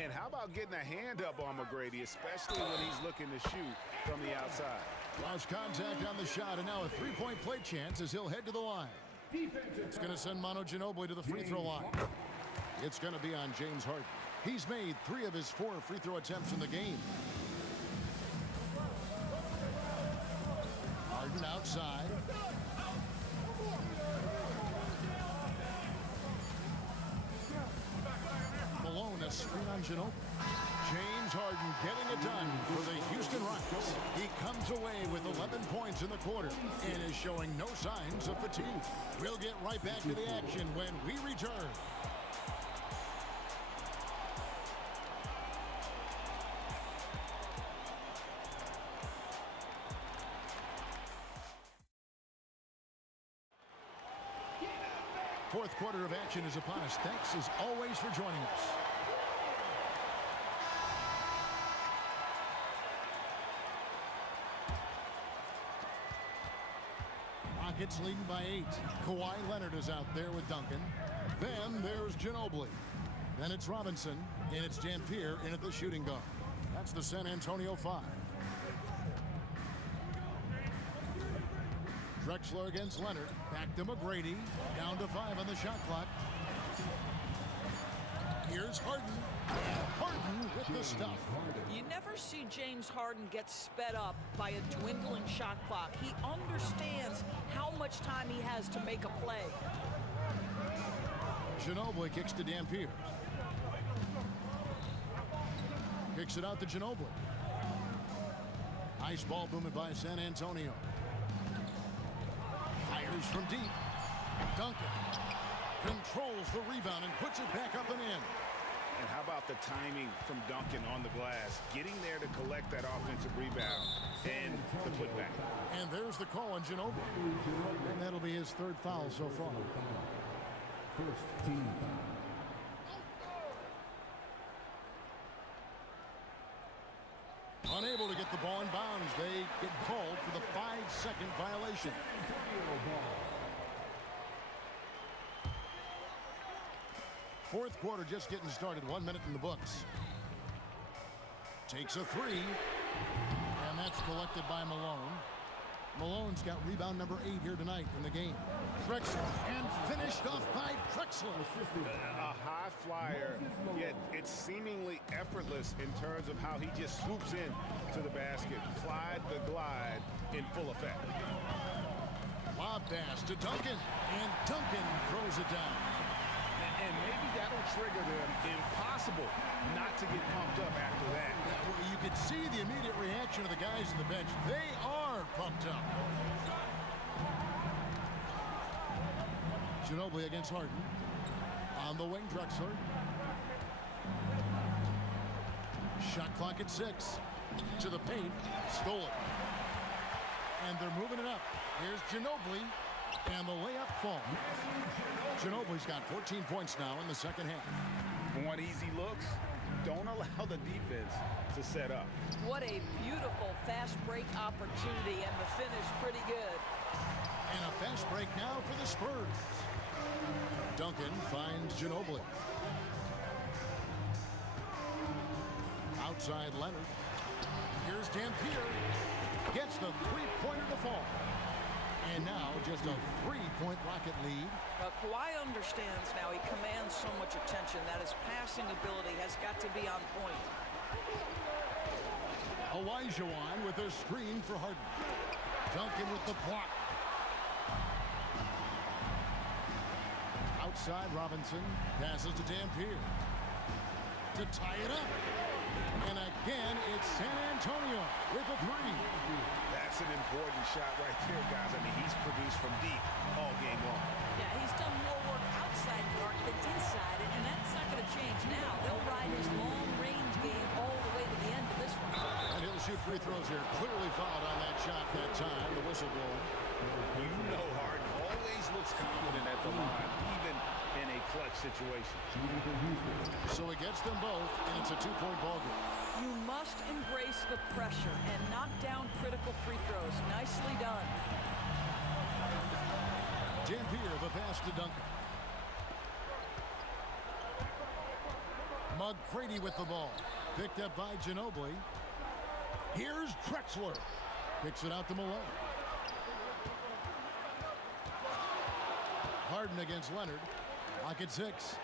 And how about getting a hand up on McGrady, especially when he's looking to shoot from the outside? Lost contact on the shot, and now a three-point play chance as he'll head to the line. It's going to send Manu Ginobili to the free throw line. It's going to be on James Harden. He's made 3 of his 4 free throw attempts in the game. Harden outside. Malone, a screen on Ginobili. James Harden getting it done for the Houston Rockets. He comes away with 11 points in the quarter and is showing no signs of fatigue. We'll get right back to the action when we return. Fourth quarter of action is upon us. Thanks as always for joining us. Rockets leading by 8. Kawhi Leonard is out there with Duncan. Then there's Ginobili. Then it's Robinson, and it's Dampier in at the shooting guard. That's the San Antonio 5. Drexler against Leonard. Back to McGrady. Down to 5 on the shot clock. Here's Harden. Harden with the stuff. You never see James Harden get sped up by a dwindling shot clock. He understands how much time he has to make a play. Ginobili kicks to Dampier. Kicks it out to Ginobili. Nice ball movement by San Antonio. Fires from deep. Duncan controls the rebound and puts it back up and in. And how about the timing from Duncan on the glass, getting there to collect that offensive rebound and the putback. And there's the call on Ginobili. And that'll be his 3rd foul so far. First team foul. Unable to get the ball in bounds. They get called for the 5-second violation. Fourth quarter just getting started. 1 minute in the books. Takes a 3. And that's collected by Malone. Malone's got rebound number 8 here tonight in the game. Drexler, and finished off by Drexler. A high flyer, yet it's seemingly effortless in terms of how he just swoops in to the basket. Slide the glide in full effect. Lob pass to Duncan, and Duncan throws it down. And maybe that'll trigger them. Impossible not to get pumped up after that. You could see the immediate reaction of the guys on the bench. They are pumped up. Ginobili against Harden. On the wing, Drexler. Shot clock at 6. To the paint. Stole it. And they're moving it up. Here's Ginobili. And the layup falls. Ginobili's got 14 points now in the second half. Want easy looks? Don't allow the defense to set up. What a beautiful fast break opportunity, and the finish pretty good. And a fast break now for the Spurs. Duncan finds Ginobili. Outside Leonard. Here's Dampier. Gets the three-pointer to fall. And now just a 3-point Rocket lead. Kawhi understands now. He commands so much attention that his passing ability has got to be on point. Elijah with a screen for Harden. Duncan with the block. Outside, Robinson passes to Dampier to tie it up. And again, it's San Antonio with a three. That's an important shot right there, guys. I mean, he's produced from deep all game long. Yeah, he's done more work outside the arc than inside it, and that's not going to change now. They'll ride his long-range game all the way to the end of this one. And he'll shoot free throws here. Clearly fouled on that shot that time. The whistle blowing. You know Harden always looks confident at the line, even in a clutch situation. So he gets them both, and it's a two-point ball game. You must embrace the pressure and knock down critical free throws. Nicely done. Dampier, the pass to Duncan. McGrady with the ball. Picked up by Ginobili. Here's Drexler. Kicks it out to Malone. Harden against Leonard. Lock at 6.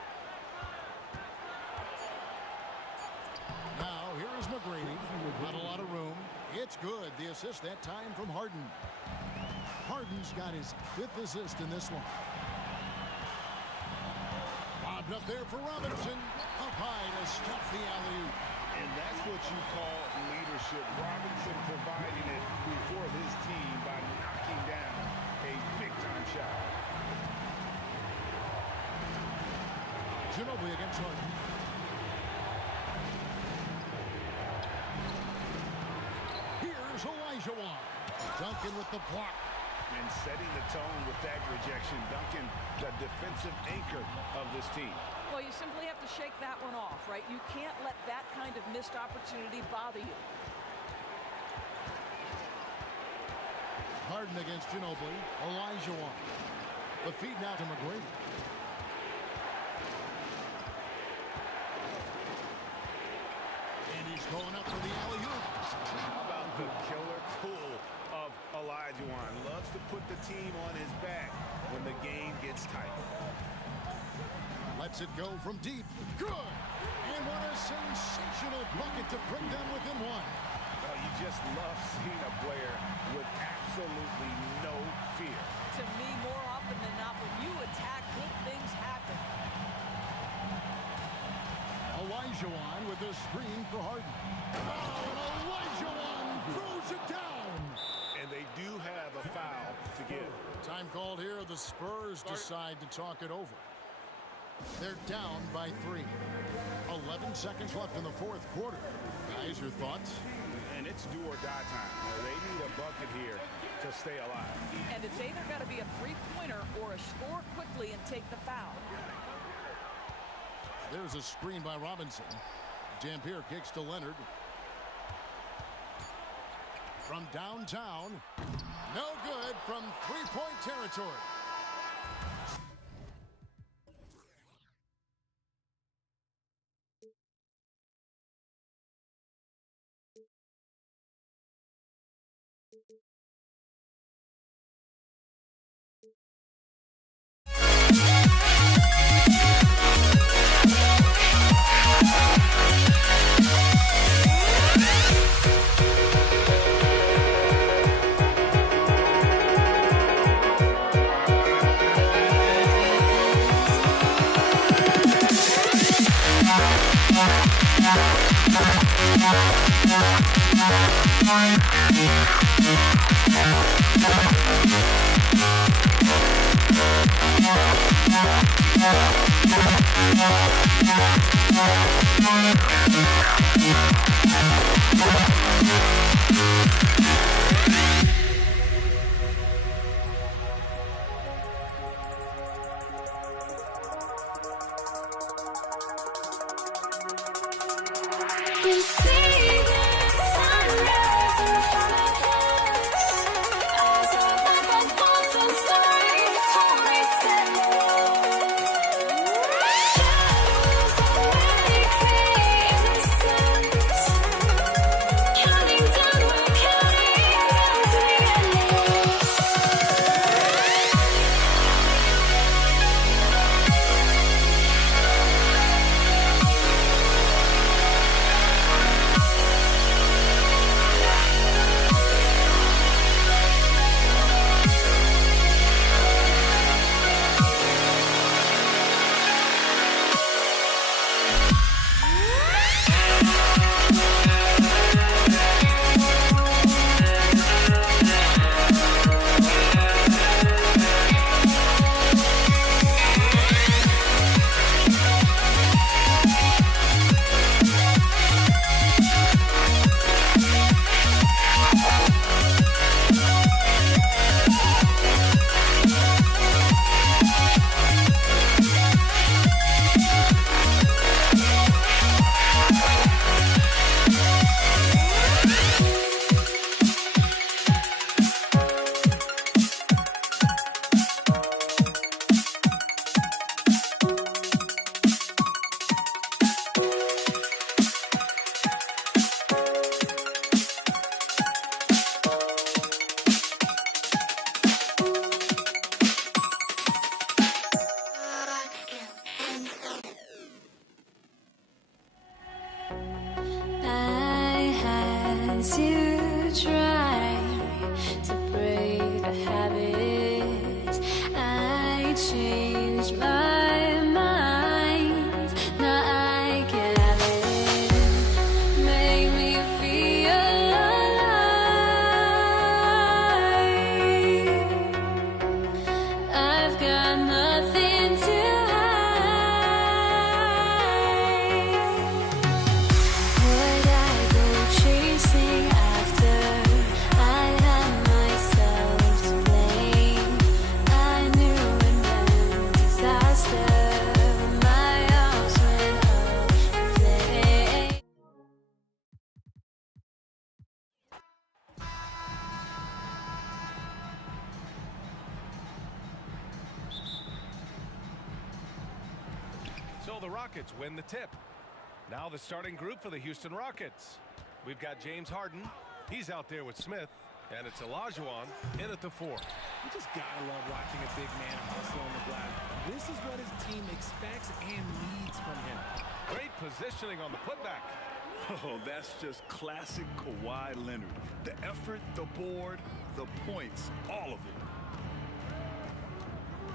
Now, here is McGrady. Not a lot of room. It's good. The assist that time from Harden. Harden's got his 5th assist in this one. Lobbed up there for Robinson. Up high to stop the alley-oop. And that's what you call leadership. Robinson providing it for his team by knocking down a big-time shot. Ginobili against Harden. Here's Elijah. Duncan with the block. And setting the tone with that rejection. Duncan, the defensive anchor of this team. Well, you simply have to shake that one off, right? You can't let that kind of missed opportunity bother you. Harden against Ginobili. Elijah. The feed now to McGrady. And he's going up for the alley-oop. How about the killer cool of Olajuwon? Loves to put the team on his back when the game gets tight. Lets it go from deep. Good. And what a sensational bucket to bring them within one. Well, you just love seeing a player with absolutely no fear. To me, more often than not, when you attack, good things happen. Elijah with a screen for Harden. Oh, and Elijah throws it down. And they do have a foul to give. Time called here. The Spurs decide to talk it over. They're down by 3. 11 seconds left in the 4th quarter. Guys, your thoughts? And it's do or die time. They need a bucket here to stay alive. And it's either got to be a three-pointer or a score quickly and take the foul. There's a screen by Robinson. Dampier kicks to Leonard. From downtown. No good from three-point territory. Counting down try to break the habit. I changed my mind. Now I can have it. Make me feel alive. I've got nothing to would I go chasing after? I had myself to blame. I knew it meant disaster. My arms went up in flames. So the Rockets win the tip. Now the starting group for the Houston Rockets. We've got James Harden. He's out there with Smith. And it's Olajuwon in at the 4. You just gotta love watching a big man hustle on the glass. This is what his team expects and needs from him. Great positioning on the putback. Oh, that's just classic Kawhi Leonard. The effort, the board, the points, all of it.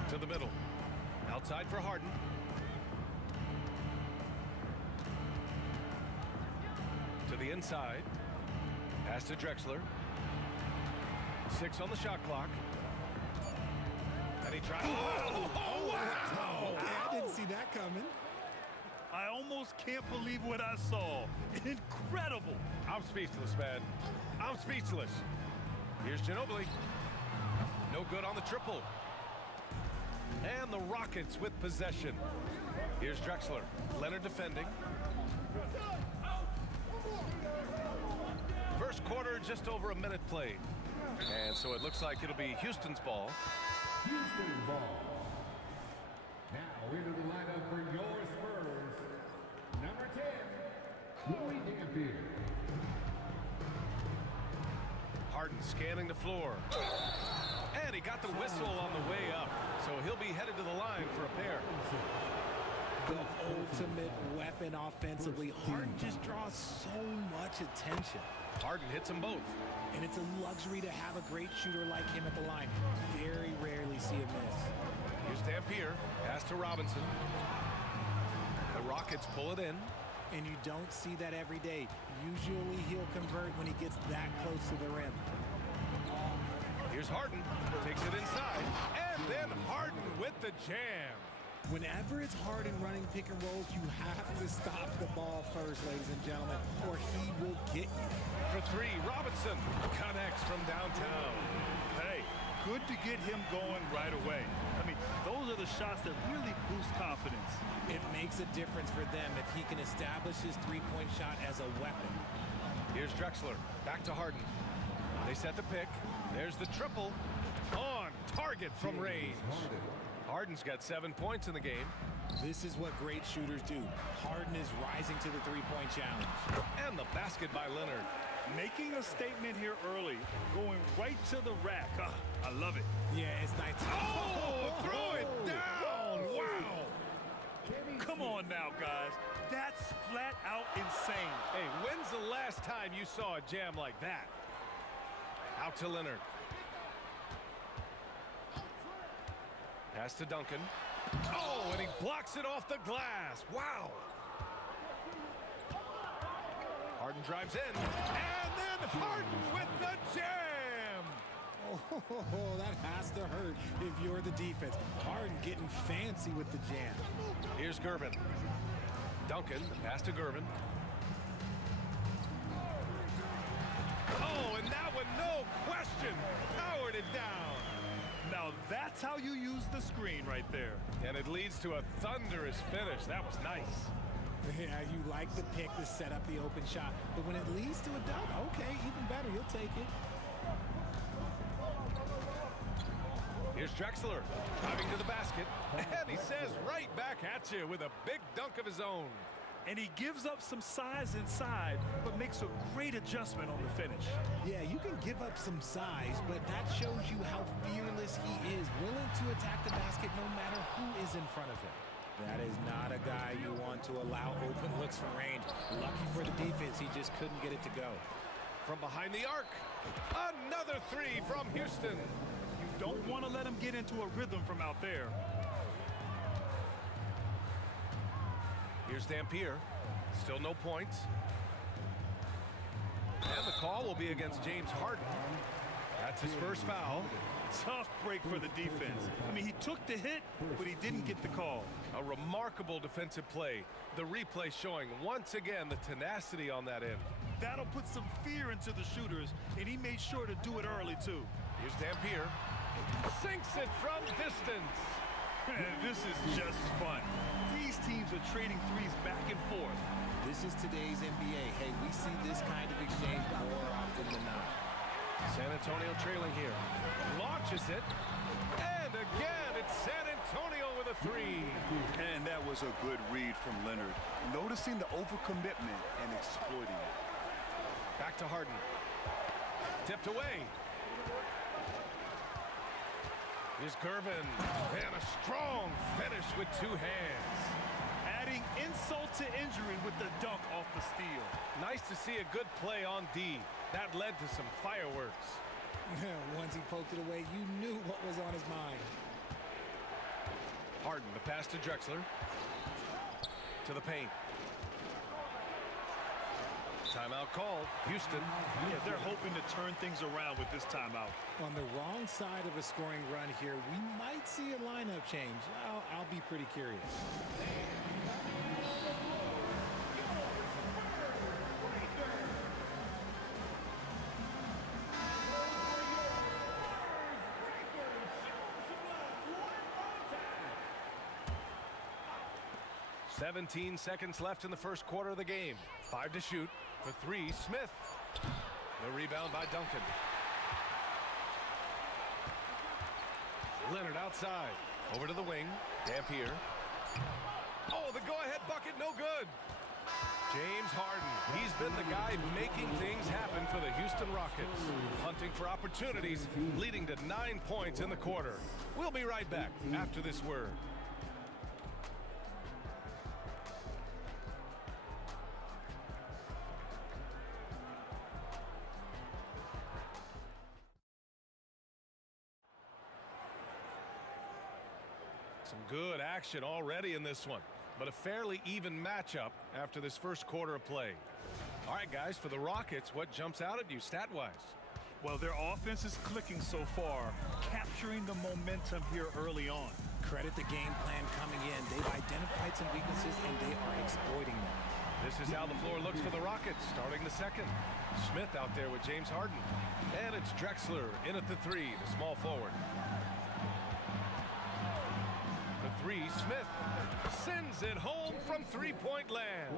To the middle. Outside for Harden. To the inside. Pass to Drexler. 6 on the shot clock. And he tries. Oh, wow. Okay, I didn't see that coming. I almost can't believe what I saw. Incredible. I'm speechless, man. I'm speechless. Here's Ginobili. No good on the triple. And the Rockets with possession. Here's Drexler. Leonard defending. First quarter, just over a minute played. And so it looks like it'll be Houston's ball. Houston ball. Now into the lineup for your Spurs. Number 10, Roy Dampier. Harden scanning the floor. And he got the whistle on the way up. So he'll be headed to the line for a pair. The ultimate weapon offensively. Harden just draws so much attention. Harden hits them both. And it's a luxury to have a great shooter like him at the line. Very rarely see a miss. Here's Dampier. Pass to Robinson. The Rockets pull it in. And you don't see that every day. Usually he'll convert when he gets that close to the rim. Here's Harden. Takes it inside. And then Harden with the jam. Whenever it's Harden running pick and rolls, you have to stop the ball first, ladies and gentlemen, or he will get you. For 3, Robinson connects from downtown. Hey, good to get him going right away. I mean, those are the shots that really boost confidence. It makes a difference for them if he can establish his three-point shot as a weapon. Here's Drexler. Back to Harden. They set the pick. There's the triple. On target from range. Harden's got 7 points in the game. This is what great shooters do. Harden is rising to the three-point challenge. And the basket by Leonard. Making a statement here early, going right to the rack. I love it. Yeah, it's nice. Oh, throw it down. Wow. Come on now, guys. That's flat out insane. Hey, when's the last time you saw a jam like that? Out to Leonard. Pass to Duncan. Oh, and he blocks it off the glass. Wow. Harden drives in. And then Harden with the jam. Oh, that has to hurt if you're the defense. Harden getting fancy with the jam. Here's Gervin. Duncan, the pass to Gervin. Oh, and that one, no question, powered it down. Now that's how you use the screen right there. And it leads to a thunderous finish. That was nice. Yeah, you like the pick to set up the open shot. But when it leads to a dunk, okay, even better, you'll take it. Here's Drexler, driving to the basket. And he says right back at you with a big dunk of his own. And he gives up some size inside, but makes a great adjustment on the finish. Yeah, you can give up some size, but that shows you how fearless he is, willing to attack the basket no matter who is in front of him. That is not a guy you want to allow open looks from range. Lucky for the defense, he just couldn't get it to go. from behind the arc. Another three from Houston. You don't want to let him get into a rhythm from out there. Here's Dampier. Still no points. And the call will be against James Harden. That's his first foul. Tough break for the defense. I mean, he took the hit, but he didn't get the call. A remarkable defensive play. The replay showing once again the tenacity on that end. That'll put some fear into the shooters, and he made sure to do it early, too. Here's Dampier. Sinks it from distance. This is just fun. These teams are trading threes back and forth. This is today's NBA. Hey, we see this kind of exchange more often than not. San Antonio trailing here. Launches it. And again, it's San Antonio with a three. And that was a good read from Leonard. Noticing the overcommitment and exploiting it. Back to Harden. Tipped away. Here's Gervin. And a strong finish with two hands. Adding insult to injury with the dunk off the steal. Nice to see a good play on D. That led to some fireworks. Once he poked it away, you knew what was on his mind. Harden, the pass to Drexler. To the paint. Timeout called. Houston. Yeah, they're hoping to turn things around with this timeout. On the wrong side of a scoring run here, we might see a lineup change. I'll be pretty curious. "17 seconds left in the first quarter of the game. 5 to shoot. For three, Smith. The rebound by Duncan. Leonard outside. Over to the wing. Dampier. Oh, the go-ahead bucket, no good. James Harden. He's been the guy making things happen for the Houston Rockets. Hunting for opportunities, leading to 9 points in the quarter. We'll be right back after this word. Some good action already in this one, but a fairly even matchup after this first quarter of play. All right, guys, for the Rockets, what jumps out at you stat-wise? Well, their offense is clicking so far, capturing the momentum here early on. Credit the game plan coming in. They've identified some weaknesses, and they are exploiting them. This is how the floor looks for the Rockets, starting the second. Smith out there with James Harden. And it's Drexler in at the three, the small forward. Three, Smith sends it home from three-point land.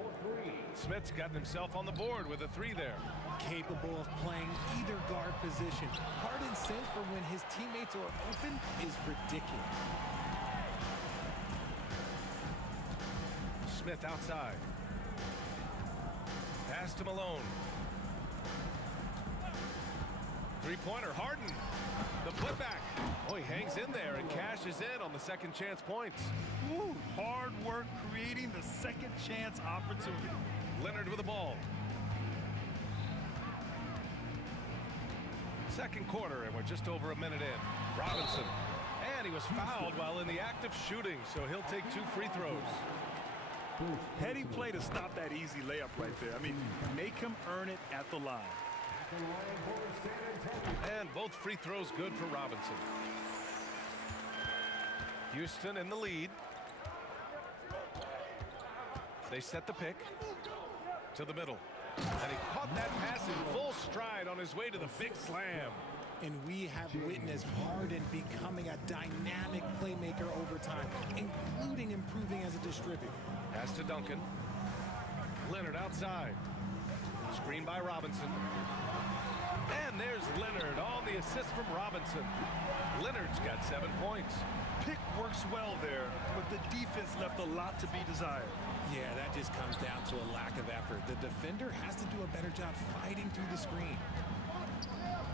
Smith's gotten himself on the board with a three there. Capable of playing either guard position. Harden's sense for when his teammates are open is ridiculous. Smith outside. Pass to Malone. Three-pointer, Harden. The putback. Oh, he hangs in there and cashes in on the second chance points. Woo, hard work creating the second chance opportunity. Leonard with the ball. Second quarter, and we're just over a minute in. Robinson. And he was fouled while in the act of shooting, so he'll take 2 free throws. Heady play to stop that easy layup right there. I mean, make him earn it at the line. And both free throws good for Robinson. Houston in the lead. They set the pick to the middle. And he caught that pass in full stride on his way to the big slam. And we have witnessed Harden becoming a dynamic playmaker over time, including improving as a distributor. Pass to Duncan. Leonard outside. Screen by Robinson. And there's Leonard on the assist from Robinson. Leonard's got 7 points. Pick works well there, but the defense left a lot to be desired. Yeah, that just comes down to a lack of effort. The defender has to do a better job fighting through the screen.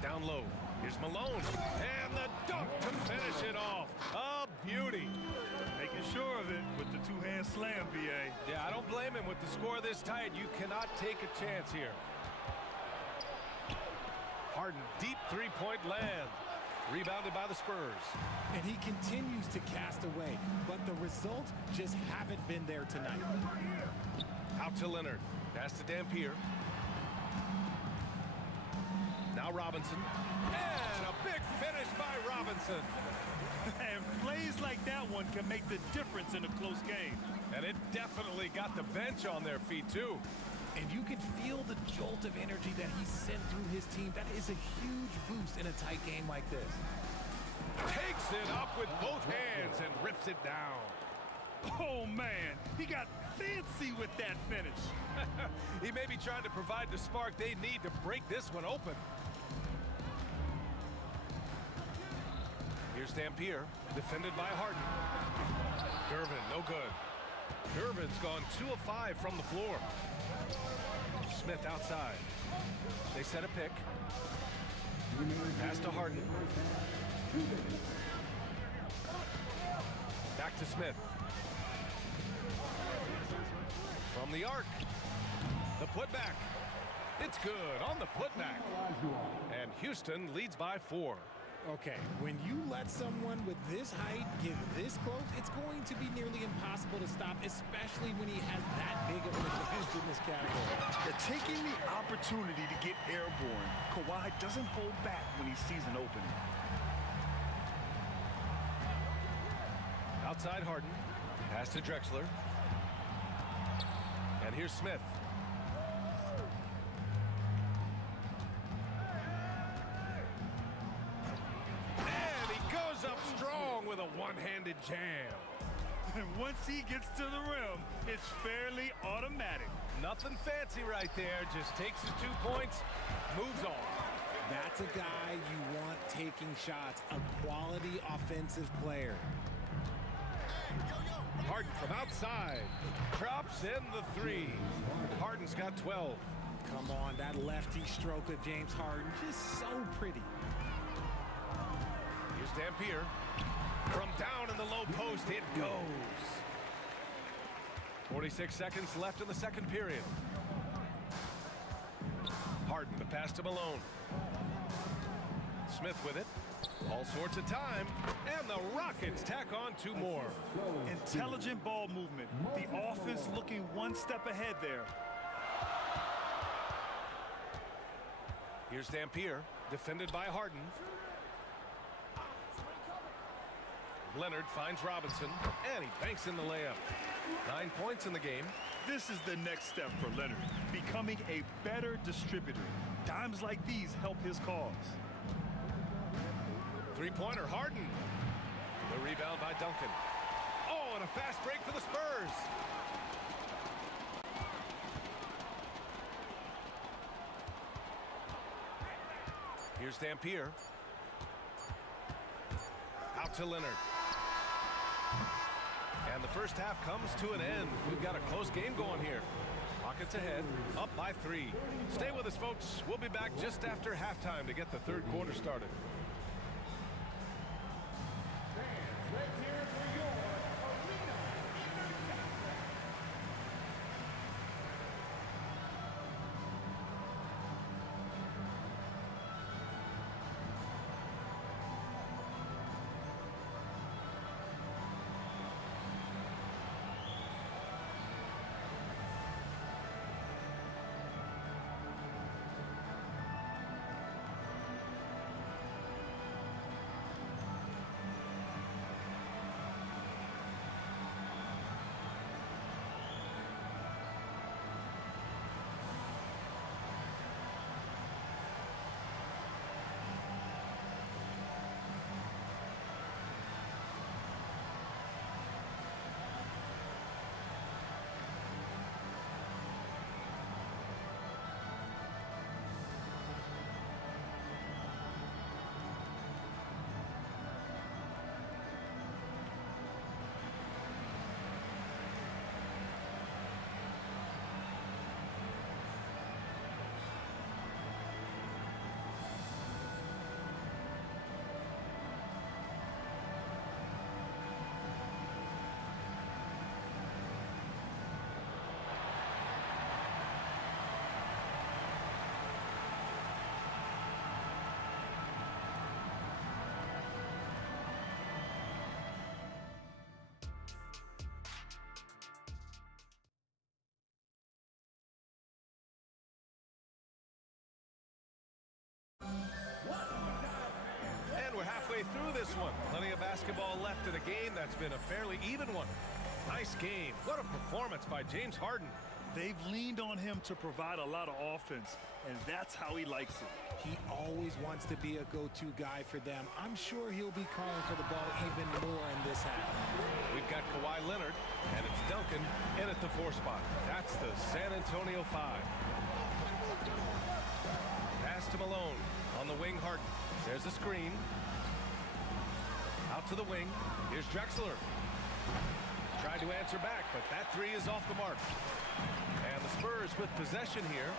Down low. Here's Malone. And the dunk to finish it off. A beauty. Making sure of it with the two-hand slam, B.A. Yeah, I don't blame him. With the score this tight, you cannot take a chance here. Harden, deep three-point land. Rebounded by the Spurs. And he continues to cast away, but the results just haven't been there tonight. Out to Leonard. Pass to Dampier. Now Robinson. And a big finish by Robinson. And plays like that one can make the difference in a close game. And it definitely got the bench on their feet, too. And you can feel the jolt of energy that he sent through his team. That is a huge boost in a tight game like this. Takes it up with both hands and rips it down. Oh, man. He got fancy with that finish. He may be trying to provide the spark they need to break this one open. Here's Dampier, defended by Harden. Gervin, no good. Gervin's gone 2 of 5 from the floor. Smith outside. They set a pick. Pass to Harden. Back to Smith. From the arc. The putback. It's good on the putback. And Houston leads by 4. Okay, when you let someone with this height get this close, it's going to be nearly impossible to stop, especially when he has that big of an advantage in this category. They're taking the opportunity to get airborne. Kawhi doesn't hold back when he sees an opening. Outside Harden. Pass to Drexler. And here's Smith. And he goes up strong with a one-handed jam. And once he gets to the rim, it's fairly automatic. Nothing fancy right there. Just takes his 2 points, moves on. That's a guy you want taking shots, a quality offensive player. Harden from outside. Drops in the 3. Harden's got 12. Come on, that lefty stroke of James Harden, just so pretty. Here's Dampier. From down in the low post, it goes. 46 seconds left in the second period. Harden, the pass to Malone. Smith with it. All sorts of time. And the Rockets tack on 2 more. Intelligent ball movement. The offense looking one step ahead there. Here's Dampier, defended by Harden. Leonard finds Robinson, and he banks in the layup. 9 points in the game. This is the next step for Leonard, becoming a better distributor. Dimes like these help his cause. Three-pointer, Harden. The rebound by Duncan. Oh, and a fast break for the Spurs. Here's Dampier. Out to Leonard. And the first half comes to an end. We've got a close game going here. Rockets ahead, up by 3. Stay with us, folks. We'll be back just after halftime to get the third quarter started. midway through this one. Plenty of basketball left in a game that's been a fairly even one. Nice game. What a performance by James Harden. They've leaned on him to provide a lot of offense, and that's how he likes it. He always wants to be a go-to guy for them. I'm sure he'll be calling for the ball even more in this half. We've got Kawhi Leonard, and it's Duncan in at the 4 spot. That's the San Antonio 5. Pass to Malone. On the wing, Harden. There's a screen. Out to the wing. Here's Drexler. Tried to answer back, but that 3 is off the mark. And the Spurs with possession here.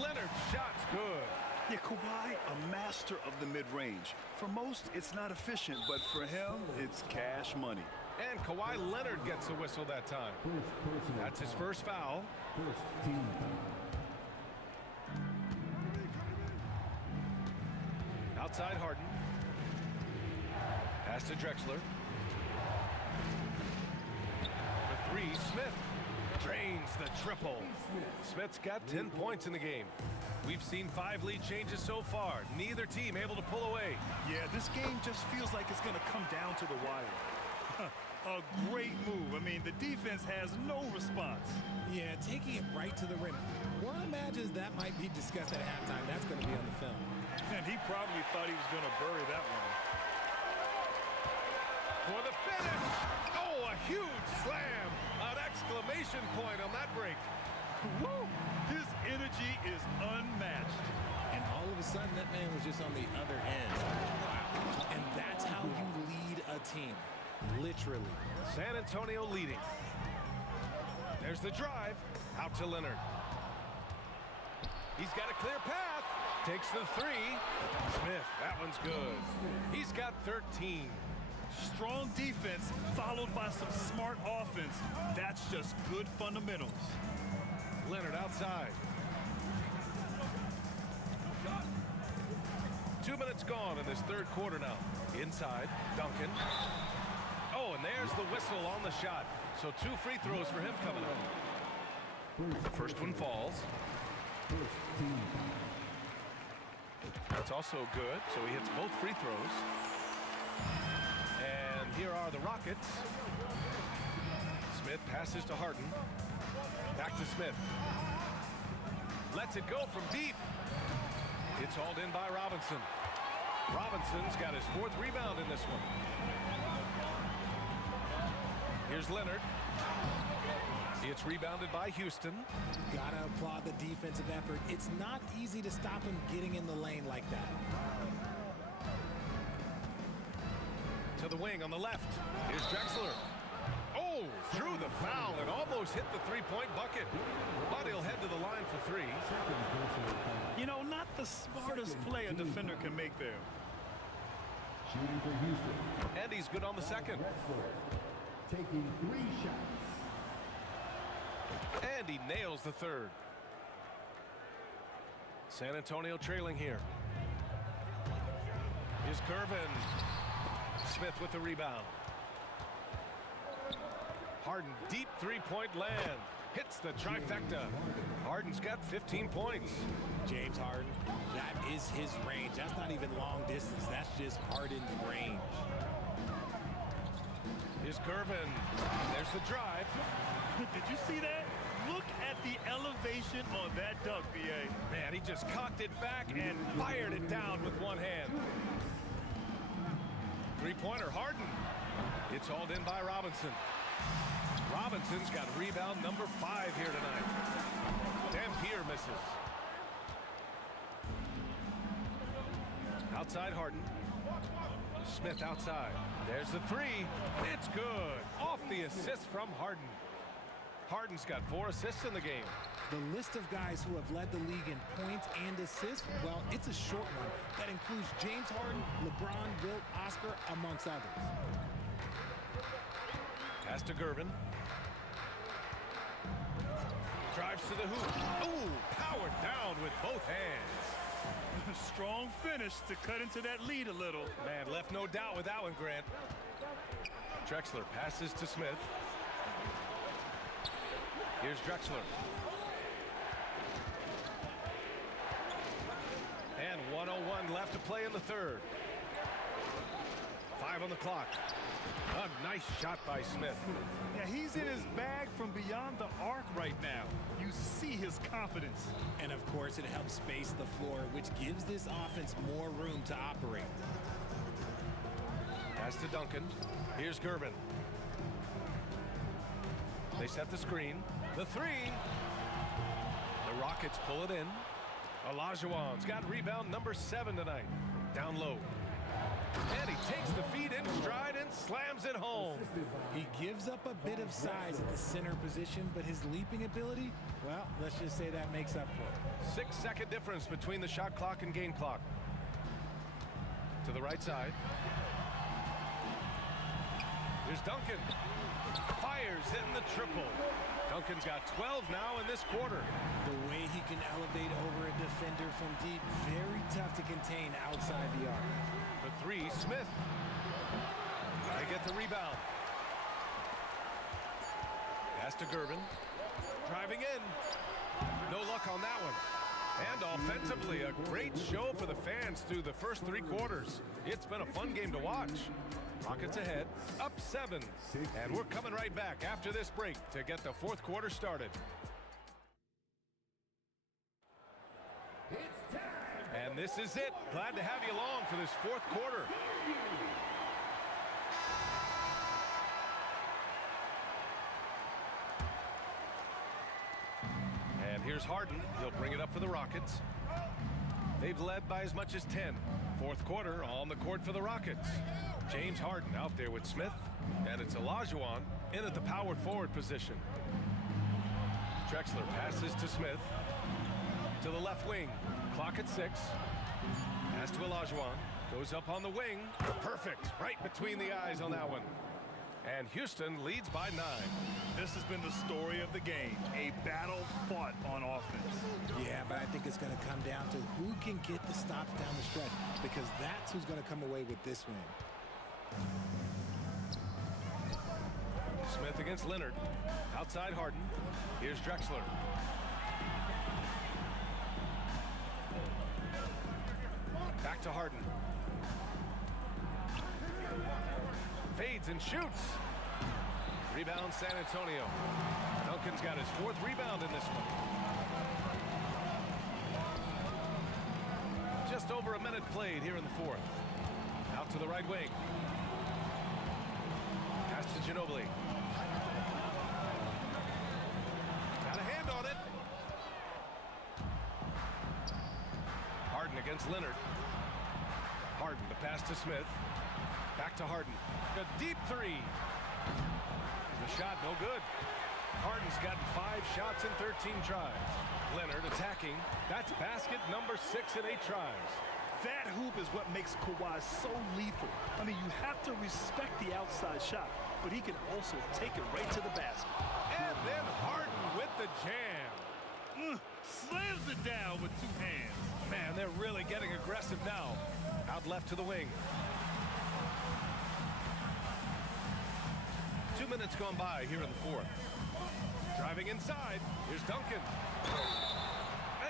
Leonard's shot's good. Yeah, Kawhi, a master of the mid-range. For most, it's not efficient, but for him, it's cash money. And Kawhi Leonard gets a whistle that time. That's his first foul. First team foul. Outside Harden. Pass to Drexler. For 3, Smith drains the triple. Smith's got 10 points in the game. We've seen 5 lead changes so far. Neither team able to pull away. Yeah, this game just feels like it's going to come down to the wire. A great move. I mean, the defense has no response. Yeah, taking it right to the rim. One imagines that might be discussed at halftime. That's going to be on the film. And he probably thought he was going to bury that one. For the finish. Oh, a huge slam. An exclamation point on that break. Woo! His energy is unmatched. And all of a sudden, that man was just on the other end. Wow. And that's how you lead a team. Literally. San Antonio leading. There's the drive. Out to Leonard. He's got a clear path. Takes the 3. Smith, that one's good. He's got 13. Strong defense followed by some smart offense. That's just good fundamentals. Leonard outside. 2 minutes gone in this 3rd quarter now. Inside, Duncan. Oh, and there's the whistle on the shot. So 2 free throws for him coming up. The first one falls. First team foul. That's also good, so he hits both free throws. And here are the Rockets. Smith passes to Harden. Back to Smith. Lets it go from deep. It's hauled in by Robinson. Robinson's got his 4th rebound in this one. Here's Leonard. It's rebounded by Houston. Gotta applaud the defensive effort. It's not easy to stop him getting in the lane like that. To the wing on the left. Here's Drexler. Oh, drew the foul and almost hit the 3-point bucket. But he'll head to the line for 3. You know, not the smartest play a defender can make there. Shooting for Houston. And he's good on the second. Taking 3 shots. And he nails the 3rd. San Antonio trailing here. Here's Gervin. Smith with the rebound. Harden, deep 3-point land. Hits the trifecta. Harden's got 15 points. James Harden, that is his range. That's not even long distance. That's just Harden's range. Here's Gervin. There's the drive. Did you see that? Look at the elevation on that dunk, B.A. Man, he just cocked it back and fired it down with one hand. 3-pointer, Harden. It's hauled in by Robinson. Robinson's got rebound number 5 here tonight. Dampier misses. Outside Harden. Smith outside. There's the 3. It's good. Off the assist from Harden. Harden's got 4 assists in the game. The list of guys who have led the league in points and assists, well, it's a short one. That includes James Harden, LeBron, Wilt, Oscar, amongst others. Pass to Gervin. Drives to the hoop. Ooh, powered down with both hands. Strong finish to cut into that lead a little. Man, left no doubt with that one, Grant. Drexler passes to Smith. Here's Drexler. And 1:01 left to play in the 3rd. 5 on the clock. A nice shot by Smith. Yeah, he's in his bag from beyond the arc right now. You see his confidence. And of course, it helps space the floor, which gives this offense more room to operate. Pass to Duncan. Here's Gervin. They set the screen. The three. The Rockets pull it in. Olajuwon's got rebound number 7 tonight. Down low. And he takes the feed in stride and slams it home. He gives up a bit of size at the center position, but his leaping ability, well, let's just say that makes up for it. 6-second difference between the shot clock and game clock. To the right side. Here's Duncan. Fires hitting the triple. Duncan's got 12 now in this quarter. The way he can elevate over a defender from deep, very tough to contain outside the arc. The three, Smith. They get the rebound. Pass to Gervin. Driving in. No luck on that one. And offensively, a great show for the fans through the first 3 quarters. It's been a fun game to watch. Rockets ahead, up 7. And we're coming right back after this break to get the 4th quarter started. And this is it. Glad to have you along for this 4th quarter. And here's Harden. He'll bring it up for the Rockets. They've led by as much as 10. 4th quarter on the court for the Rockets. James Harden out there with Smith. And it's Olajuwon in at the power forward position. Drexler passes to Smith. To the left wing. Clock at 6. Pass to Olajuwon. Goes up on the wing. Perfect. Right between the eyes on that one. And Houston leads by 9. This has been the story of the game. A battle fought on offense. Yeah, but I think it's going to come down to who can get the stops down the stretch, because that's who's going to come away with this win. Smith against Leonard. Outside Harden. Here's Drexler. Back to Harden. Fades and shoots. Rebound San Antonio. Duncan's got his 4th rebound in this one. Just over a minute played here in the 4th. Out to the right wing. Pass to Ginobili. Got a hand on it. Harden against Leonard. Harden, the pass to Smith. Back to Harden. A deep 3. The shot no good. Harden's gotten 5 shots in 13 tries. Leonard attacking. That's basket number 6 in 8 tries. That hoop is what makes Kawhi so lethal. I mean, you have to respect the outside shot, but he can also take it right to the basket. And then Harden with the jam. Slams it down with 2 hands. Man, they're really getting aggressive now. Out left to the wing. 2 minutes gone by here in the 4th. Driving inside. Here's Duncan.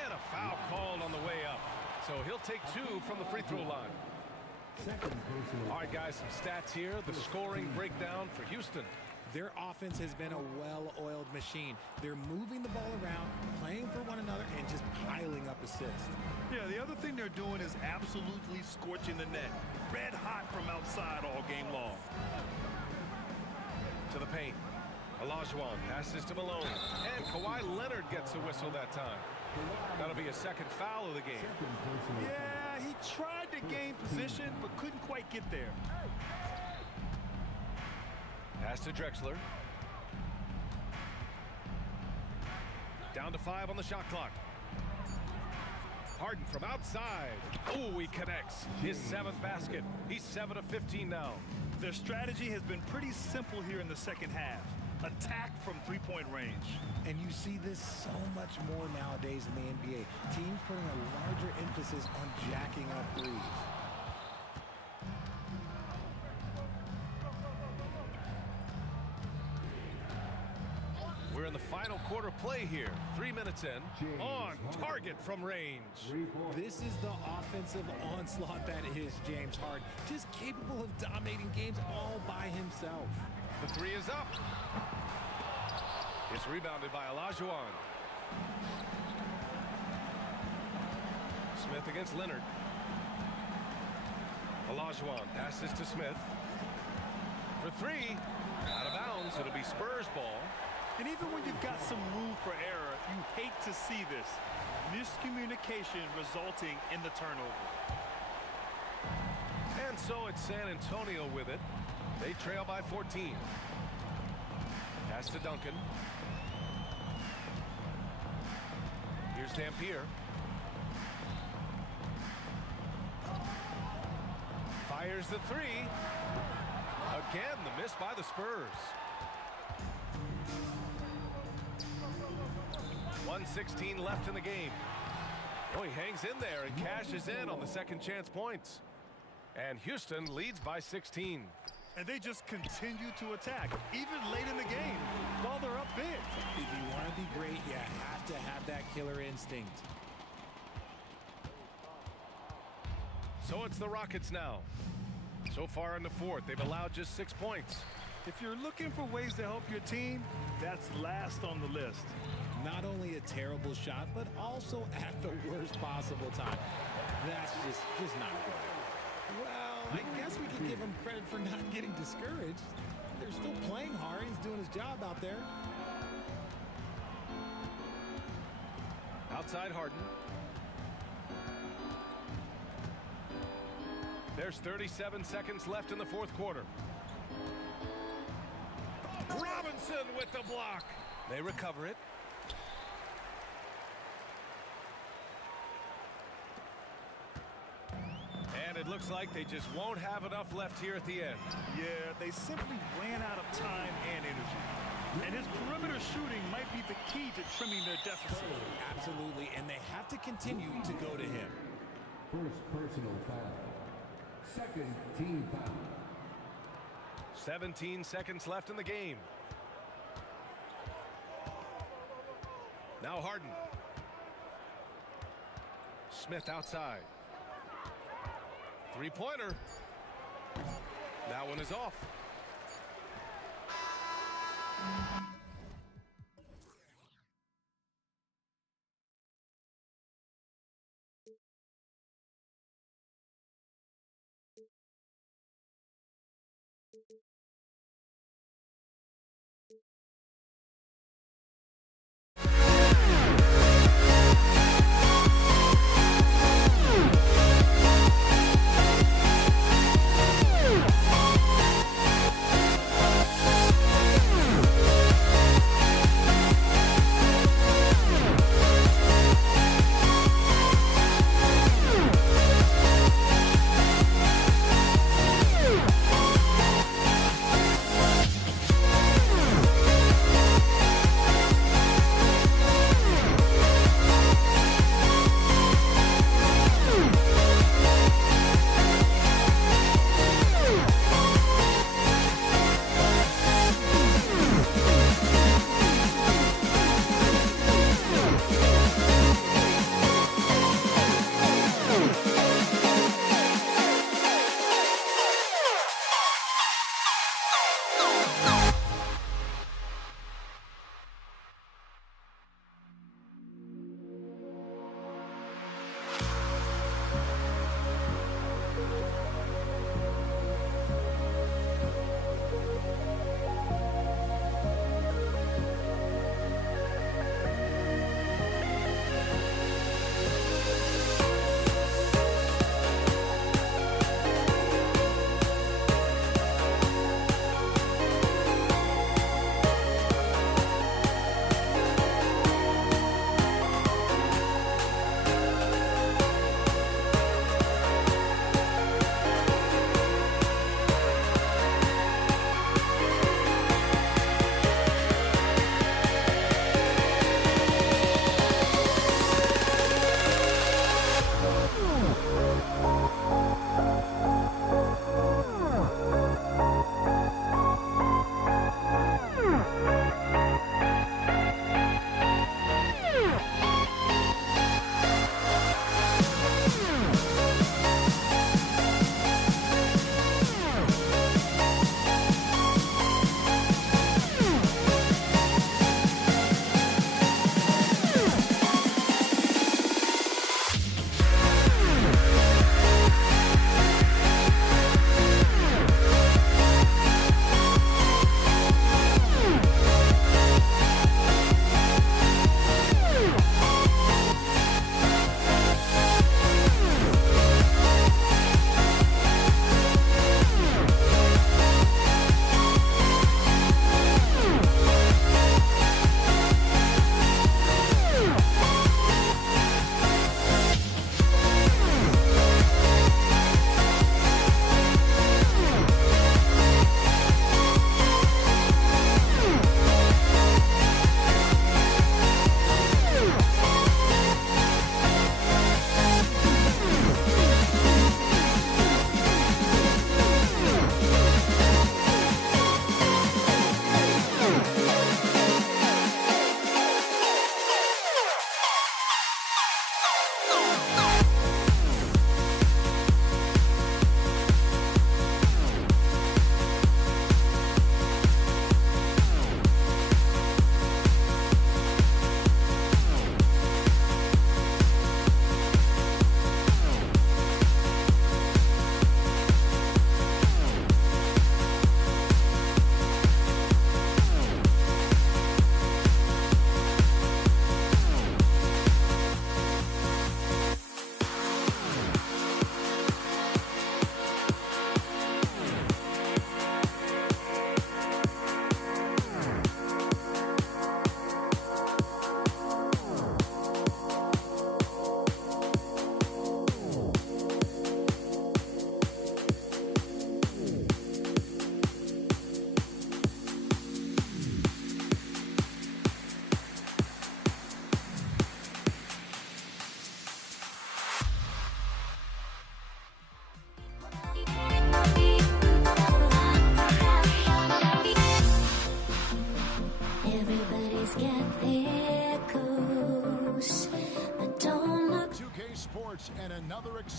And a foul called on the way up. So he'll take 2 from the free throw line. All right, guys, some stats here. The scoring breakdown for Houston. Their offense has been a well-oiled machine. They're moving the ball around, playing for one another, and just piling up assists. Yeah, the other thing they're doing is absolutely scorching the net. Red hot from outside all game long. To the paint. Olajuwon passes to Malone. And Kawhi Leonard gets a whistle that time. That'll be a 2nd foul of the game. Yeah, he tried to gain position, but couldn't quite get there. Pass to Drexler. Down to 5 on the shot clock. Harden from outside. Oh, he connects. His 7th basket. He's 7 of 15 now. Their strategy has been pretty simple here in the second half. Attack from 3-point range. And you see this so much more nowadays in the NBA. Teams putting a larger emphasis on jacking up threes. We're in the final quarter play here. 3 minutes in. On target from range. This is the offensive onslaught that is James Harden. Just capable of dominating games all by himself. The three is up. It's rebounded by Olajuwon. Smith against Leonard. Olajuwon passes to Smith. For three. Out of bounds. It'll be Spurs ball. And even when you've got some room for error, you hate to see this. Miscommunication resulting in the turnover. And so it's San Antonio with it. They trail by 14. Pass to Duncan. Here's Dampier. Fires the three. Again, the miss by the Spurs. 1:16 left in the game. Oh, he hangs in there and cashes in on the second chance points. And Houston leads by 16. And they just continue to attack, even late in the game, while they're up big. If you want to be great, you have to have that killer instinct. So it's the Rockets now. So far in the fourth, they've allowed just 6 points. If you're looking for ways to help your team, that's last on the list. Not only a terrible shot, but also at the worst possible time. That's just not good. Well, I guess we could give him credit for not getting discouraged. They're still playing hard. He's doing his job out there. Outside Harden. There's 37 seconds left in the fourth quarter. Robinson with the block. They recover it. And it looks like they just won't have enough left here at the end. Yeah, they simply ran out of time and energy. And his perimeter shooting might be the key to trimming their deficit. Absolutely, and they have to continue to go to him. First personal foul. Second team foul. 17 seconds left in the game. Now Harden. Smith outside. Three-pointer. That one is off.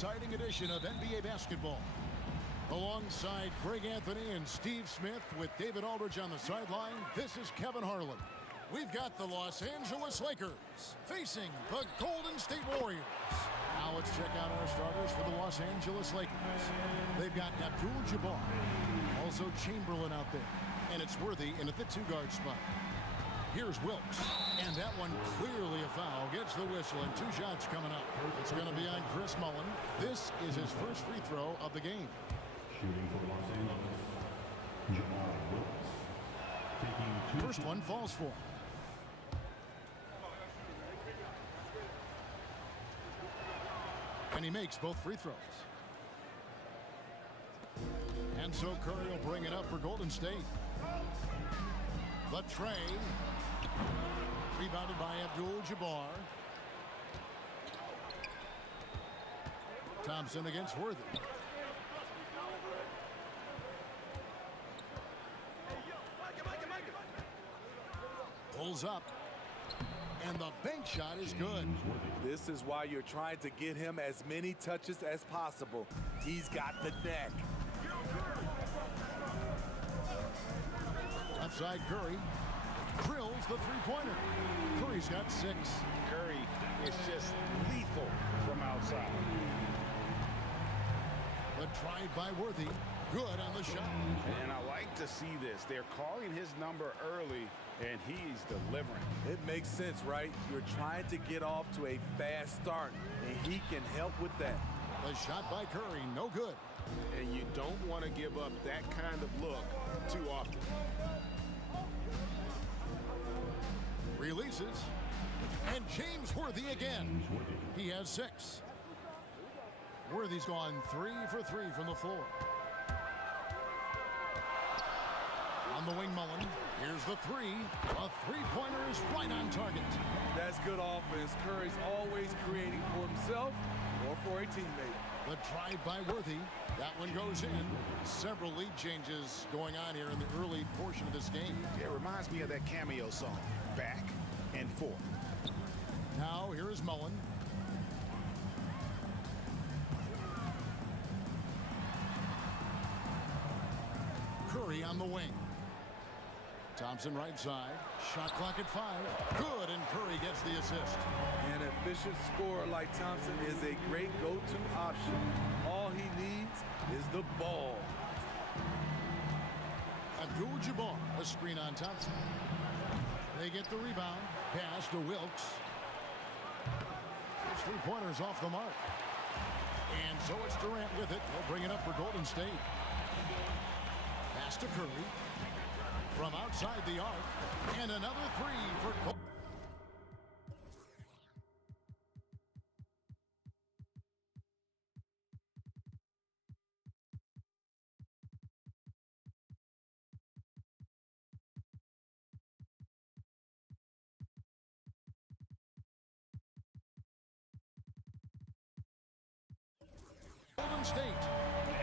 exciting edition of NBA basketball. Alongside Greg Anthony and Steve Smith with David Aldridge on the sideline, this is Kevin Harlan. We've got the Los Angeles Lakers facing the Golden State Warriors. Now let's check out our starters for the Los Angeles Lakers. They've got Abdul-Jabbar, also Chamberlain out there, and it's Worthy in at the two-guard spot. Here's Wilkes, and that one clearly a foul. Gets the whistle, and 2 shots coming up. It's going to be on Chris Mullin. This is his first free throw of the game. Shooting for Los Angeles, Jamal Wilkes. Taking 2 First one falls for him. And he makes both free throws. And so Curry will bring it up for Golden State. The tray. Rebounded by Abdul-Jabbar. Thompson against Worthy. Pulls up. And the bank shot is good. This is why you're trying to get him as many touches as possible. He's got the neck. Outside Curry. Drills the three-pointer. Curry's got 6. Curry is just lethal from outside. The try by Worthy. Good on the shot. And I like to see this. They're calling his number early, and he's delivering. It makes sense, right? You're trying to get off to a fast start, and he can help with that. The shot by Curry, no good. And you don't want to give up that kind of look too often. Releases. And James Worthy again. He has 6. Worthy's gone 3 for 3 from the floor. On the wing, Mullin. Here's the 3. A three-pointer is right on target. That's good offense. Curry's always creating for himself or for a teammate. The try by Worthy. That one goes in. Several lead changes going on here in the early portion of this game. It reminds me of that cameo song, Back and Forth. Now here is Mullin. Curry on the wing. Thompson right side. Shot clock at 5. Good, and Curry gets the assist. An efficient scorer like Thompson is a great go-to option. All he needs is the ball. Abdul-Jabbar, a screen on Thompson. They get the rebound. Pass to Wilkes. His three-pointers off the mark. And so it's Durant with it. They'll bring it up for Golden State. Pass to Curry. From outside the arc. And another 3 for Golden. Golden State.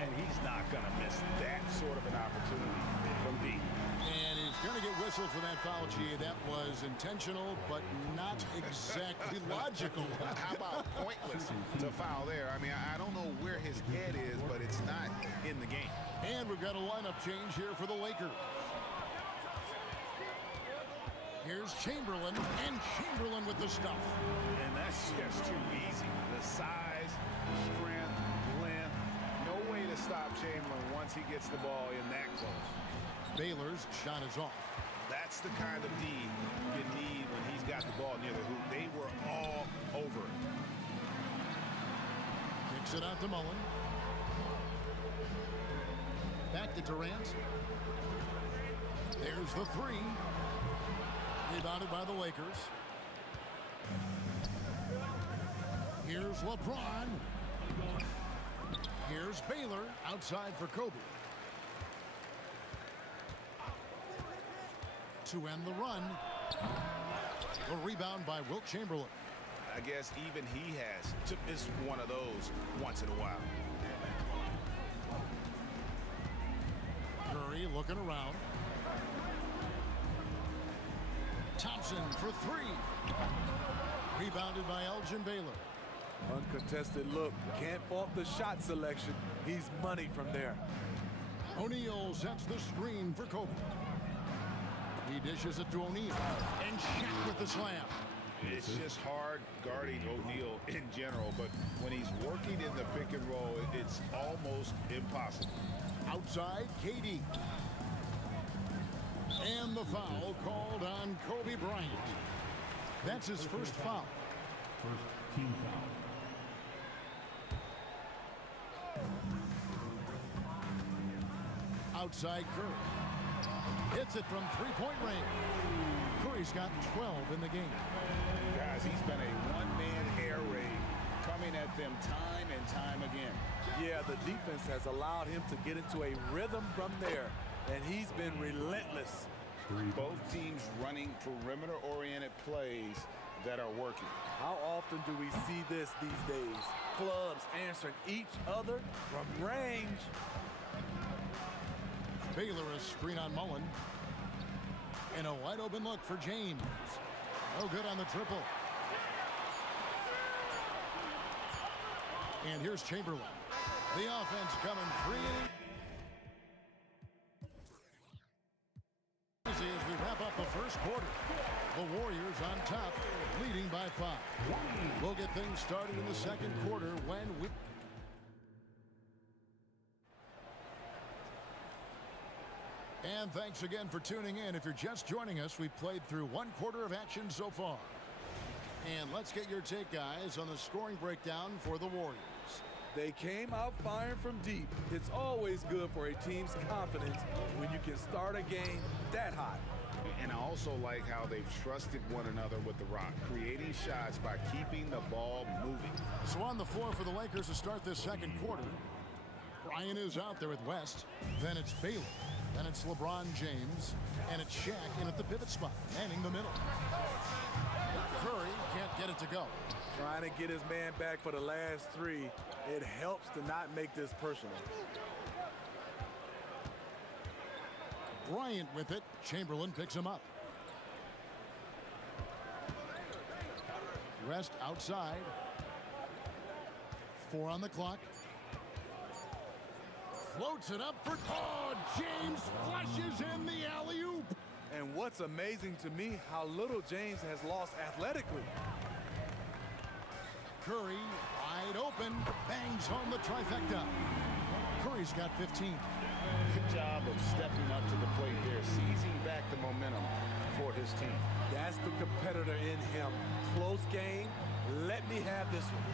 And he's not going to miss that sort of an opportunity from deep. And he's going to get whistled for that foul, G. That was intentional, but not exactly logical. How about pointless to foul there? I mean, I don't know where his head is, but it's not in the game. And we've got a lineup change here for the Lakers. Here's Chamberlain, and Chamberlain with the stuff. And that's just too easy. The size, strength, length, no way to stop Chamberlain once he gets the ball in that close. Baylor's shot is off. That's the kind of D you need when he's got the ball near the hoop. They were all over it. Kicks it out to Mullin. Back to Durant. There's the 3. Rebounded by the Lakers. Here's LeBron. Here's Baylor outside for Kobe. To end the run. A rebound by Wilt Chamberlain. I guess even he has to miss one of those once in a while. Curry looking around. Thompson for 3. Rebounded by Elgin Baylor. Uncontested look. Can't fault the shot selection. He's money from there. O'Neal sets the screen for Kobe. He dishes it to O'Neal. And Shaq with the slam. It's just hard guarding O'Neal in general, but when he's working in the pick and roll, it's almost impossible. Outside, KD. And the foul called on Kobe Bryant. That's his first foul. First team foul. Outside Curry. Hits it from three-point range. Curry's got 12 in the game. Guys, he's been a one-man air raid coming at them time and time again. Yeah, the defense has allowed him to get into a rhythm from there, and he's been relentless. Both teams running perimeter-oriented plays that are working. How often do we see this these days? Clubs answering each other from range. Baylor a screen on Mullen. And a wide open look for James. No good on the triple. And here's Chamberlain. The offense coming free. As we wrap up the first quarter, the Warriors on top, leading by 5. We'll get things started in the second quarter when we... And thanks again for tuning in. If you're just joining us, we've played through one quarter of action so far. And let's get your take, guys, on the scoring breakdown for the Warriors. They came out firing from deep. It's always good for a team's confidence when you can start a game that hot. And I also like how they've trusted one another with the rock, creating shots by keeping the ball moving. So on the floor for the Lakers to start this second quarter, Bryant is out there with West. Then it's Baylor. Then it's LeBron James. And it's Shaq in at the pivot spot, manning the middle. Curry can't get it to go. Trying to get his man back for the last 3. It helps to not make this personal. Bryant with it. Chamberlain picks him up. West outside. 4 on the clock. Floats it up for... Oh, James flushes in the alley-oop. And what's amazing to me, how little James has lost athletically. Curry, wide open, bangs home the trifecta. Curry's got 15. Good job of stepping up to the plate there, seizing back the momentum for his team. That's the competitor in him. Close game. Let me have this one.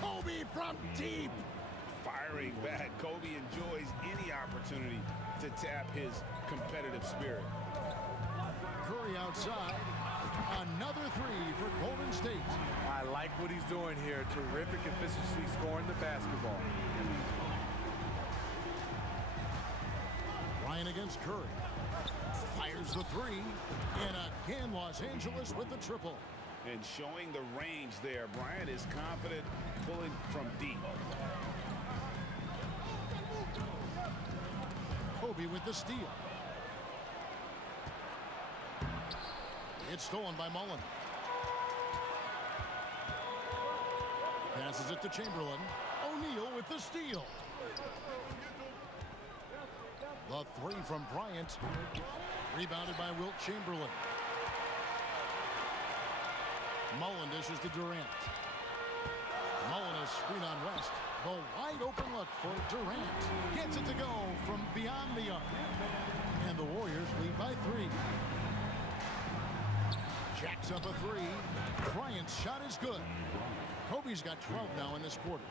Kobe from deep. Firing back. Kobe enjoys any opportunity to tap his competitive spirit. Curry outside. Another 3 for Golden State. I like what he's doing here. Terrific efficiency scoring the basketball. Bryant against Curry. Fires the 3. And again, Los Angeles with the triple. And showing the range there. Bryant is confident pulling from deep. Kobe with the steal. It's stolen by Mullen. Passes it to Chamberlain. O'Neal with the steal. The 3 from Bryant. Rebounded by Wilt Chamberlain. Mullen dishes to Durant. Mullen is screen on West. The wide open look for Durant. Gets it to go from beyond the arc. And the Warriors lead by 3. Jacks up a 3. Bryant's shot is good. Kobe's got 12 now in this quarter.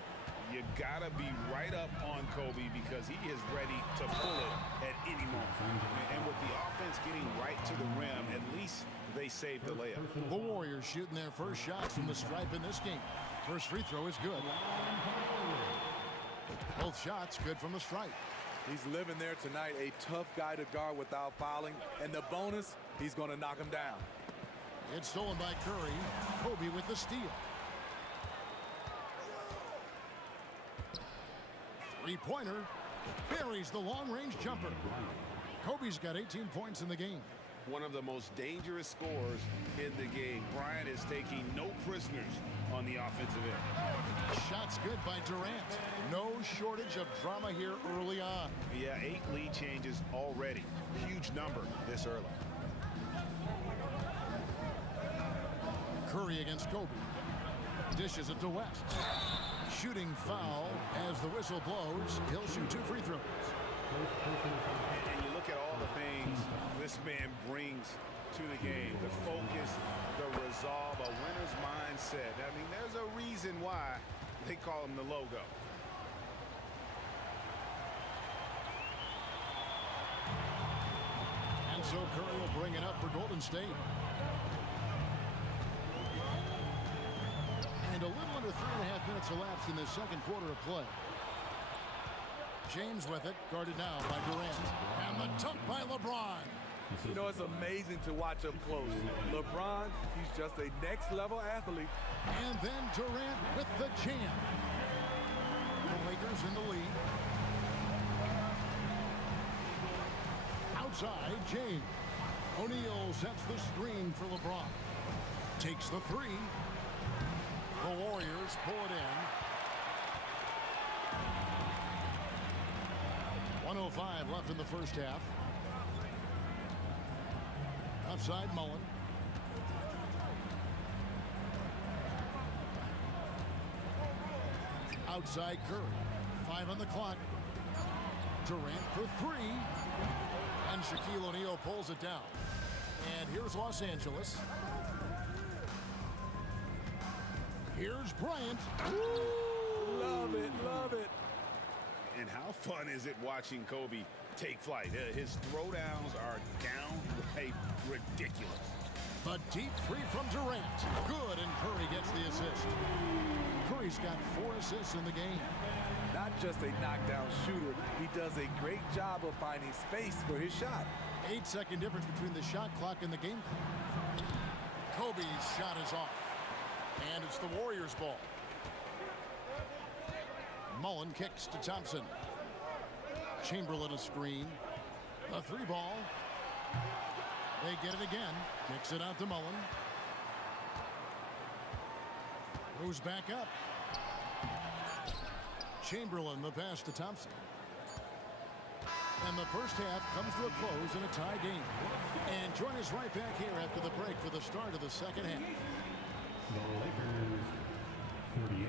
You gotta be right up on Kobe because he is ready to pull it at any moment. And with the offense getting right to the rim, at least they saved the layup. The Warriors shooting their first shots from the stripe in this game. First free throw is good. Both shots good from the stripe. He's living there tonight, a tough guy to guard without fouling. And the bonus, he's going to knock him down. It's stolen by Curry. Kobe with the steal. Three-pointer. Buries the long-range jumper. Kobe's got 18 points in the game. one of the most dangerous scorers in the game. Bryant is taking no prisoners on the offensive end. Shots good by Durant. No shortage of drama here early on. Yeah, 8 lead changes already. Huge number this early. Curry against Kobe. Dishes it to West. Shooting foul as the whistle blows. He'll shoot 2 free throws. And you look at all the things this man brings to the game. The focus, the resolve, a winner's mindset. I mean, there's a reason why they call him the logo. And so Curry will bring it up for Golden State. And a little under 3.5 minutes elapsed in the second quarter of play. James with it, guarded now by Durant. And the dunk by LeBron. You know, it's amazing to watch up close. LeBron, he's just a next-level athlete. And then Durant with the jam. The Lakers in the lead. Outside, James. O'Neal sets the screen for LeBron. Takes the 3. The Warriors pull it in. 1:05 left in the first half. Outside Mullen. Outside Curry. 5 on the clock. Durant for 3. And Shaquille O'Neal pulls it down. And here's Los Angeles. Here's Bryant. Ooh, love it, love it. And how fun is it watching Kobe take flight? His throwdowns are downright ridiculous. The deep 3 from Durant. Good, and Curry gets the assist. Curry's got 4 assists in the game. Not just a knockdown shooter, he does a great job of finding space for his shot. 8-second difference between the shot clock and the game clock. Kobe's shot is off. And it's the Warriors' ball. Mullen kicks to Thompson. Chamberlain a screen. A 3 ball. They get it again. Kicks it out to Mullen. Goes back up. Chamberlain the pass to Thompson. And the first half comes to a close in a tie game. And join us right back here after the break for the start of the second half. The Lakers 38.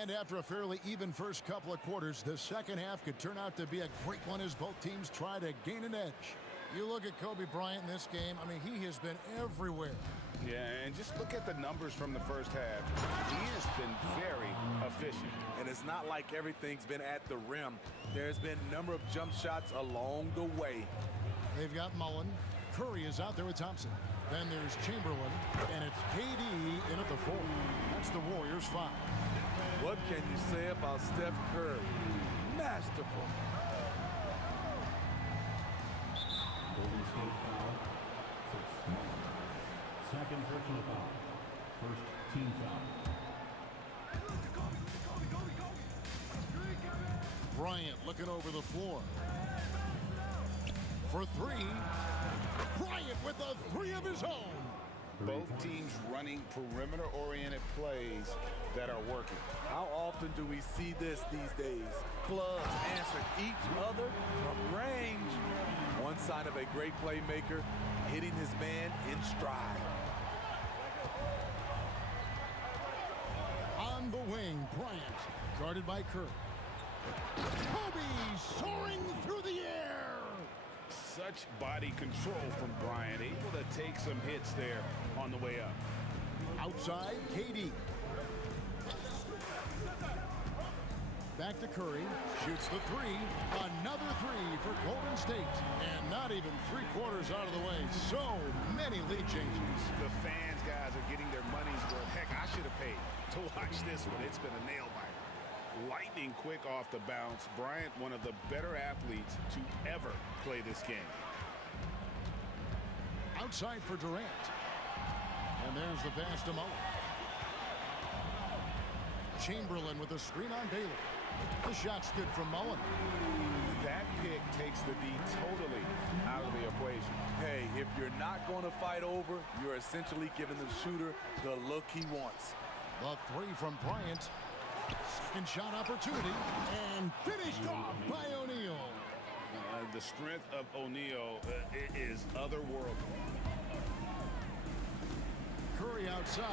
And after a fairly even first couple of quarters, the second half could turn out to be a great one as both teams try to gain an edge. You look at Kobe Bryant in this game, I mean, he has been everywhere. Yeah, and just look at the numbers from the first half. He has been very efficient. And it's not like everything's been at the rim. There's been a number of jump shots along the way. They've got Mullen. Curry is out there with Thompson. Then there's Chamberlain, and it's KD in at the 4. That's the Warriors' 5. What can you say about Steph Curry? Masterful. Golden State foul. 6. Second personal foul. First team foul. Bryant looking over the floor. For 3. Bryant with a 3 of his own. Both teams running perimeter-oriented plays that are working. How often do we see this these days? Clubs answer each other from range. One sign of a great playmaker, hitting his man in stride. On the wing, Bryant, guarded by Curry. Kobe soaring through the air. Such body control from Bryant, able to take some hits there on the way up. Outside, KD. Back to Curry, shoots the 3. Another 3 for Golden State. And not even 3/4 out of the way. So many lead changes. The fans, guys, are getting their money's worth. Heck, I should have paid to watch this one. It's been a nail biter. Lightning quick off the bounce. Bryant, one of the better athletes to ever play this game. Outside for Durant. And there's the pass to Mullen. Chamberlain with a screen on Baylor. The shot's good from Mullen. That pick takes the D totally out of the equation. Hey, if you're not going to fight over, you're essentially giving the shooter the look he wants. The three from Bryant. Second shot opportunity. And finished off by O'Neal. The strength of O'Neal is otherworldly. Curry outside.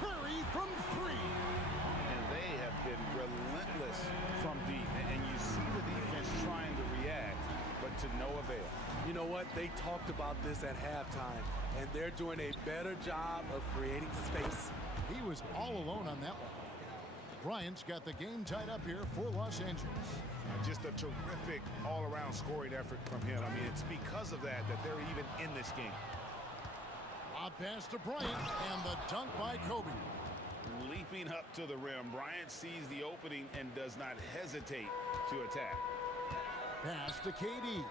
Curry from three. And they have been relentless from deep. And you see the defense trying to react, but to no avail. You know what? They talked about this at halftime, and they're doing a better job of creating space. He was all alone on that one. Bryant's got the game tied up here for Los Angeles. Just a terrific all-around scoring effort from him. I mean, it's because of that they're even in this game. A pass to Bryant, and the dunk by Kobe. Leaping up to the rim, Bryant sees the opening and does not hesitate to attack. Pass to KD.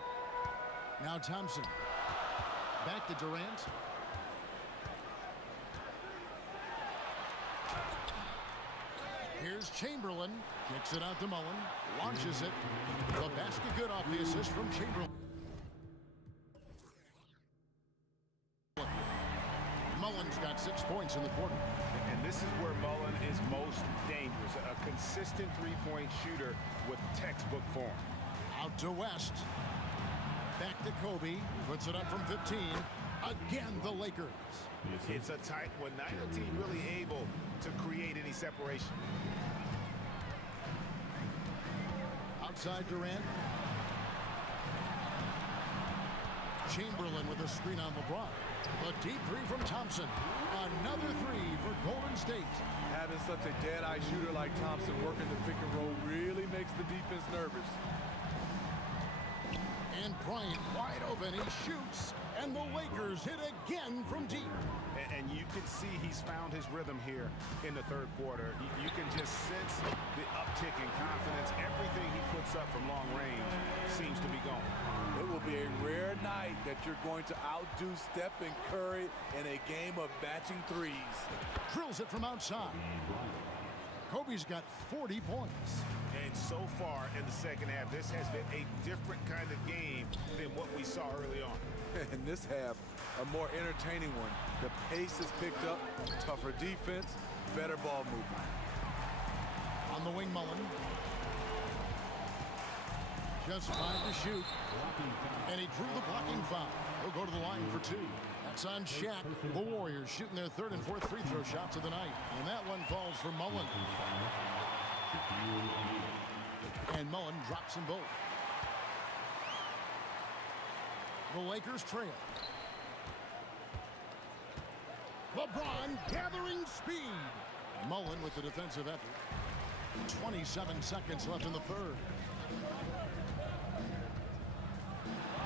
Now Thompson. Back to Durant. Here's Chamberlain. Kicks it out to Mullen. Launches it. The basket good off the assist from Chamberlain. Mullen's got 6 points in the quarter. And this is where Mullen is most dangerous. A consistent three-point shooter with textbook form. Out to West. Back to Kobe. Puts it up from 15. Again, the Lakers. It's a tight one. Neither team really able to create any separation. Outside Durant. Chamberlain with a screen on LeBron. A deep three from Thompson. Another three for Golden State. Having such a dead-eye shooter like Thompson working the pick and roll really makes the defense nervous. And Bryant wide open. He shoots. And the Lakers hit again from deep. And you can see he's found his rhythm here in the third quarter. You can just sense the uptick in confidence. Everything he puts up from long range seems to be gone. It will be a rare night that you're going to outdo Stephen Curry in a game of batching threes. Drills it from outside. Kobe's got 40 points. And so far in the second half, this has been a different kind of game than what we saw early on. In this half, a more entertaining one. The pace is picked up, tougher defense, better ball movement. On the wing, Mullen. Just 5 to shoot. And he drew the blocking foul. He'll go to the line for 2. That's on Shaq. The Warriors shooting their third and fourth free throw shots of the night. And that one falls for Mullen. And Mullen drops them both. The Lakers trail. LeBron gathering speed. Mullen with the defensive effort. 27 seconds left in the third.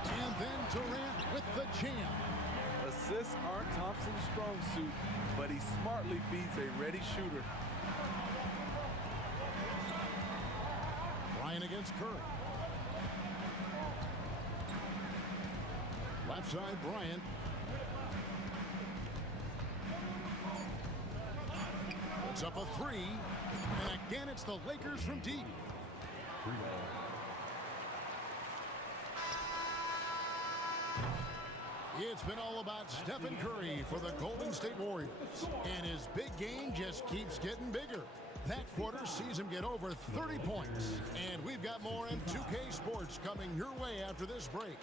And then Durant with the jam. Assists aren't Thompson's strong suit, but he smartly feeds a ready shooter. Bryant against Curry. Left side, Bryant. Puts up a three. And again, it's the Lakers from deep. It's been all about Stephen Curry for the Golden State Warriors. And his big game just keeps getting bigger. That quarter sees him get over 30 points. And we've got more M2K Sports coming your way after this break.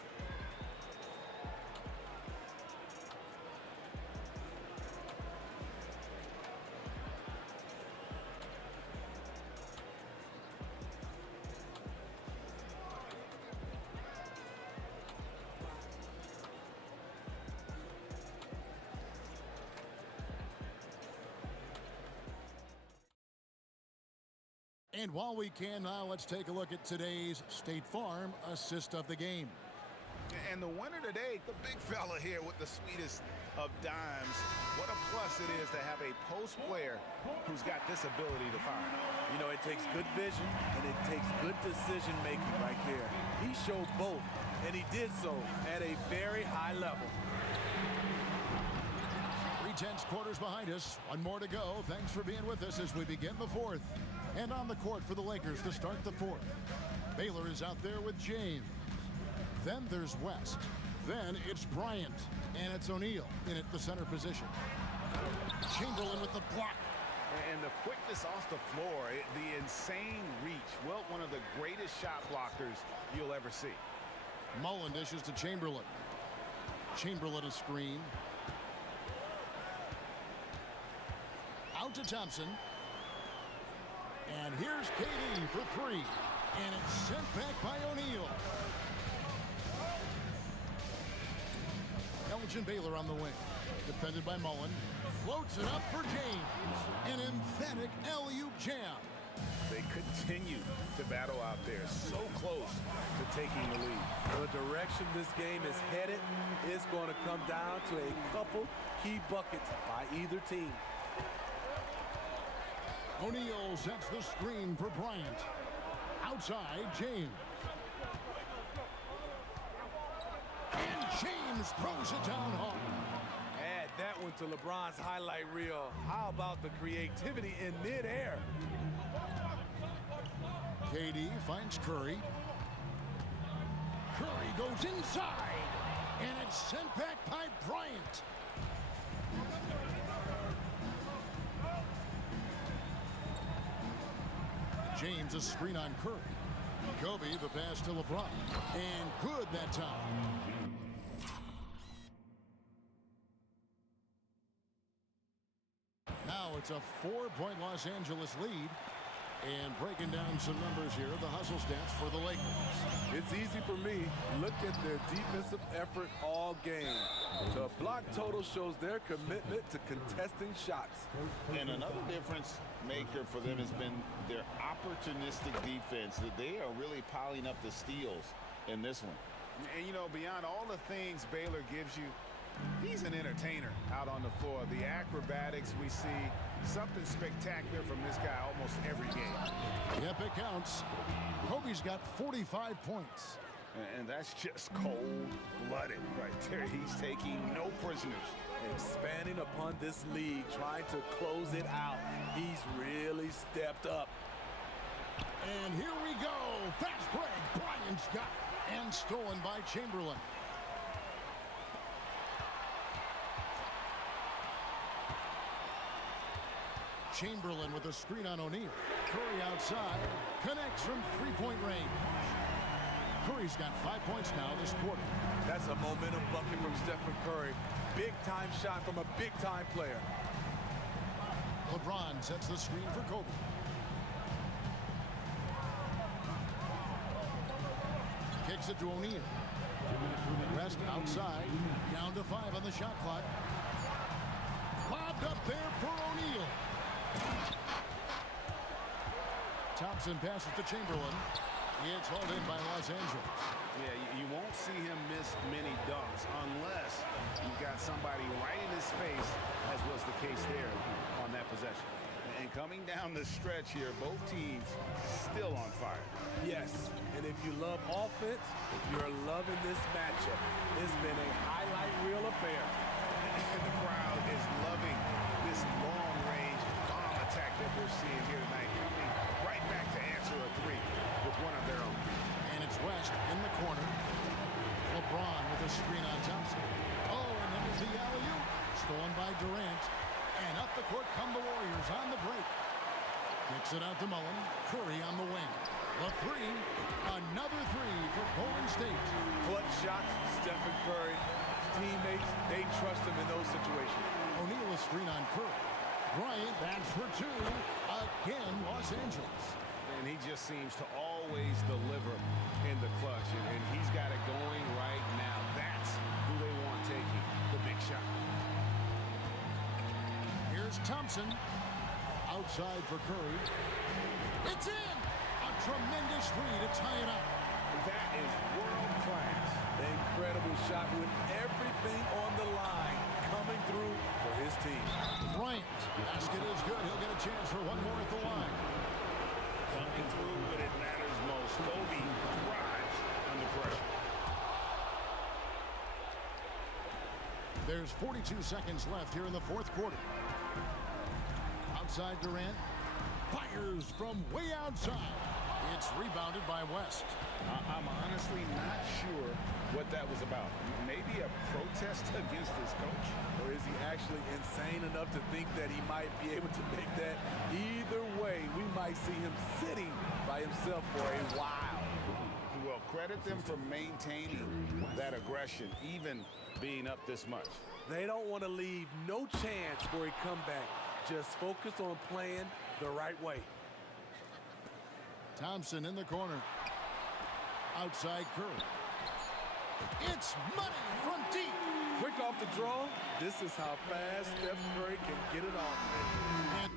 And while we can now, let's take a look at today's State Farm assist of the game. And the winner today, the big fella here with the sweetest of dimes. What a plus it is to have a post player who's got this ability to fire. You know, it takes good vision and it takes good decision making right there. He showed both, and he did so at a very high level. 3/10 quarters behind us. One more to go. Thanks for being with us as we begin the fourth. And on the court for the Lakers to start the fourth. Baylor is out there with James. Then there's West. Then it's Bryant. And it's O'Neal in at the center position. Chamberlain with the block. And the quickness off the floor, the insane reach. Well, one of the greatest shot blockers you'll ever see. Mullen dishes to Chamberlain. Chamberlain a screen. Out to Thompson. And here's KD for three. And it's sent back by O'Neal. Elgin Baylor on the wing. Defended by Mullen. Floats it up for James. An emphatic alley-oop jam. They continue to battle out there. So close to taking the lead. The direction this game is headed is going to come down to a couple key buckets by either team. O'Neal sets the screen for Bryant. Outside, James. And James throws it down hard. Add that one to LeBron's highlight reel. How about the creativity in midair? KD finds Curry. Curry goes inside. And it's sent back by Bryant. James a screen on Curry. Kobe the pass to LeBron. And good that time. Now it's a 4-point Los Angeles lead. And breaking down some numbers here, the hustle stats for the Lakers. It's easy for me. Look at their defensive effort all game. The block total shows their commitment to contesting shots. And another difference maker for them has been their opportunistic defense. That they are really piling up the steals in this one. And, you know, beyond all the things Baylor gives you, he's an entertainer out on the floor. The acrobatics we see, something spectacular from this guy almost every game. Yep, it counts. Kobe's got 45 points. And that's just cold-blooded right there. He's taking no prisoners. Expanding upon this lead, trying to close it out. He's really stepped up. And here we go. Fast break. Bryant's got it. And stolen by Chamberlain. Chamberlain with a screen on O'Neal. Curry outside. Connects from three-point range. Curry's got 5 points now this quarter. That's a momentum bucket from Stephen Curry. Big-time shot from a big-time player. LeBron sets the screen for Kobe. Kicks it to O'Neal. West outside. Down to 5 on the shot clock. Lobbed up there for O'Neal. Thompson passes to Chamberlain. It's hauled in by Los Angeles. Yeah, you won't see him miss many dunks unless you've got somebody right in his face, as was the case there on that possession. And coming down the stretch here, both teams still on fire. Yes, and if you love offense, you're loving this matchup. It's been a highlight reel affair. And the crowd is loving this long-range bomb attack that we're seeing here tonight, coming right back to answer a three with one of their own. And it's West in the corner. LeBron with a screen on Thompson. Oh, and then there's the alley-oop. Stolen by Durant. And up the court come the Warriors on the break. Kicks it out to Mullen. Curry on the wing. The three. Another three for Golden State. Clutch shots, Stephen Curry. Teammates, they trust him in those situations. O'Neal a screen on Curry. Bryant backs for two. Again, Los Angeles. And he just seems to always deliver in the clutch. And he's got it going right now. That's who they want taking the big shot. Here's Thompson. Outside for Curry. It's in! A tremendous three to tie it up. That is world class. Incredible shot with everything on the line coming through for his team. Bryant, basket is good. He'll get a chance for one more at the line. Coming through when it matters most. Kobe thrives under pressure. There's 42 seconds left here in the fourth quarter. Outside Durant. Fires from way outside. It's rebounded by West. I'm honestly not sure what that was about. Maybe a protest against his coach? Or is he actually insane enough to think that he might be able to make that? Either way, we might see him sitting by himself for a while. Well, credit them for maintaining that aggression, even being up this much. They don't want to leave no chance for a comeback. Just focus on playing the right way. Thompson in the corner. Outside Curry. It's money from deep. Quick off the draw. This is how fast Steph Curry can get it off.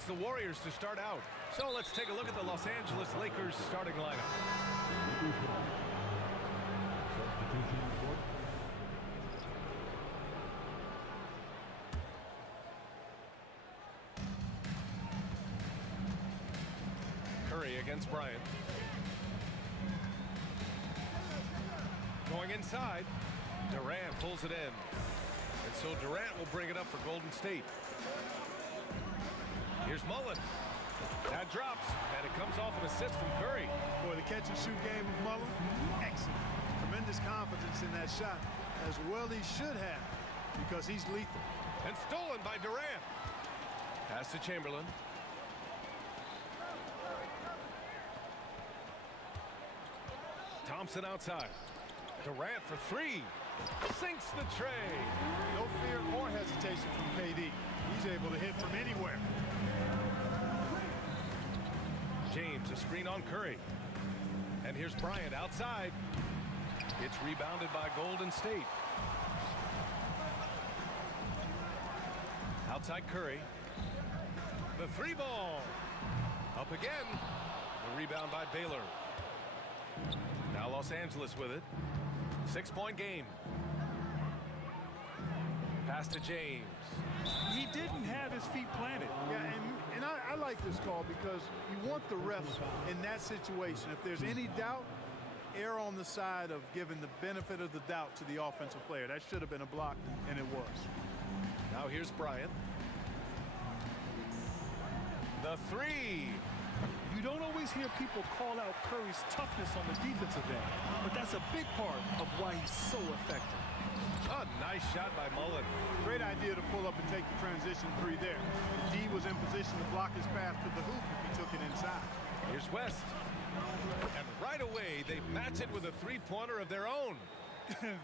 It's the Warriors to start out. So let's take a look at the Los Angeles Lakers starting lineup. Substitution report. Curry against Bryant. Going inside. Durant pulls it in. And so Durant will bring it up for Golden State. Here's Mullen. That drops, and it comes off an assist from Curry. Boy, the catch-and-shoot game of Mullen, excellent. Tremendous confidence in that shot, as well he should have, because he's lethal. And stolen by Durant. Pass to Chamberlain. Thompson outside. Durant for three. Sinks the tray. No fear or hesitation from KD. He's able to hit from anywhere. James, a screen on Curry. And here's Bryant outside. It's rebounded by Golden State. Outside Curry. The three ball. Up again. The rebound by Baylor. Now Los Angeles with it. 6-point game. Pass to James. He didn't have his feet planted. Yeah, and I like this call because you want the refs in that situation. If there's any doubt, err on the side of giving the benefit of the doubt to the offensive player. That should have been a block, and it was. Now here's Bryant. The three. You don't always hear people call out Curry's toughness on the defensive end, but that's a big part of why he's so effective. A nice shot by Mullen. Great idea to pull up and take the transition three there. D was in position to block his path to the hoop if he took it inside. Here's West. And right away, they match it with a three-pointer of their own.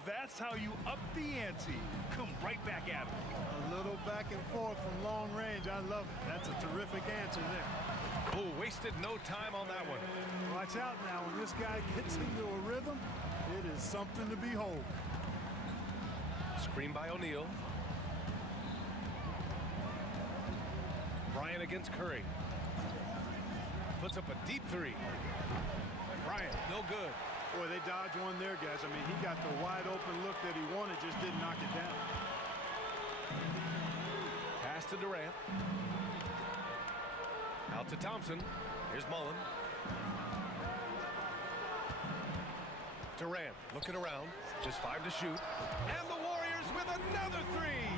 That's how you up the ante. Come right back at him. A little back and forth from long range. I love it. That's a terrific answer there. Oh, wasted no time on that one. Watch out now. When this guy gets into a rhythm, it is something to behold. Screen by O'Neal. Bryant against Curry. Puts up a deep three. Bryant, no good. Boy, they dodged one there, guys. I mean, he got the wide open look that he wanted, just didn't knock it down. Pass to Durant. Out to Thompson. Here's Mullen. Durant looking around. Just 5 to shoot. And the Warriors with another three.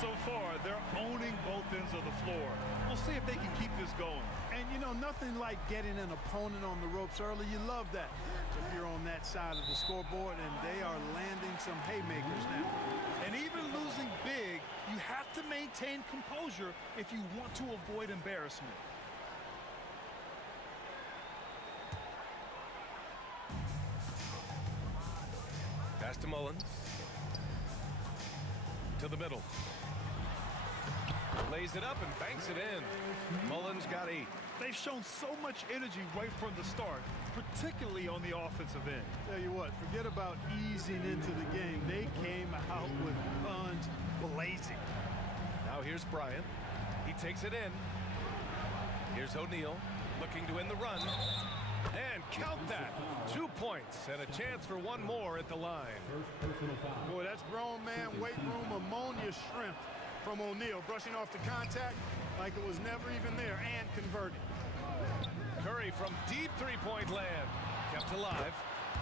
So far, they're owning both ends of the floor. We'll see if they can keep this going. And, you know, nothing like getting an opponent on the ropes early. You love that if you're on that side of the scoreboard, and they are landing some haymakers now. And even losing big, you have to maintain composure if you want to avoid embarrassment. Pass to Mullen. To the middle. Lays it up and banks it in. Mullen's got 8. They've shown so much energy right from the start, particularly on the offensive end. Tell you what, forget about easing into the game. They came out with guns blazing. Now here's Bryant. He takes it in. Here's O'Neal looking to end the run. And count that. 2 points and a chance for one more at the line. Boy, that's grown man weight room ammonia shrimp from O'Neal, brushing off the contact like it was never even there and converting. Curry from deep three-point land. Kept alive.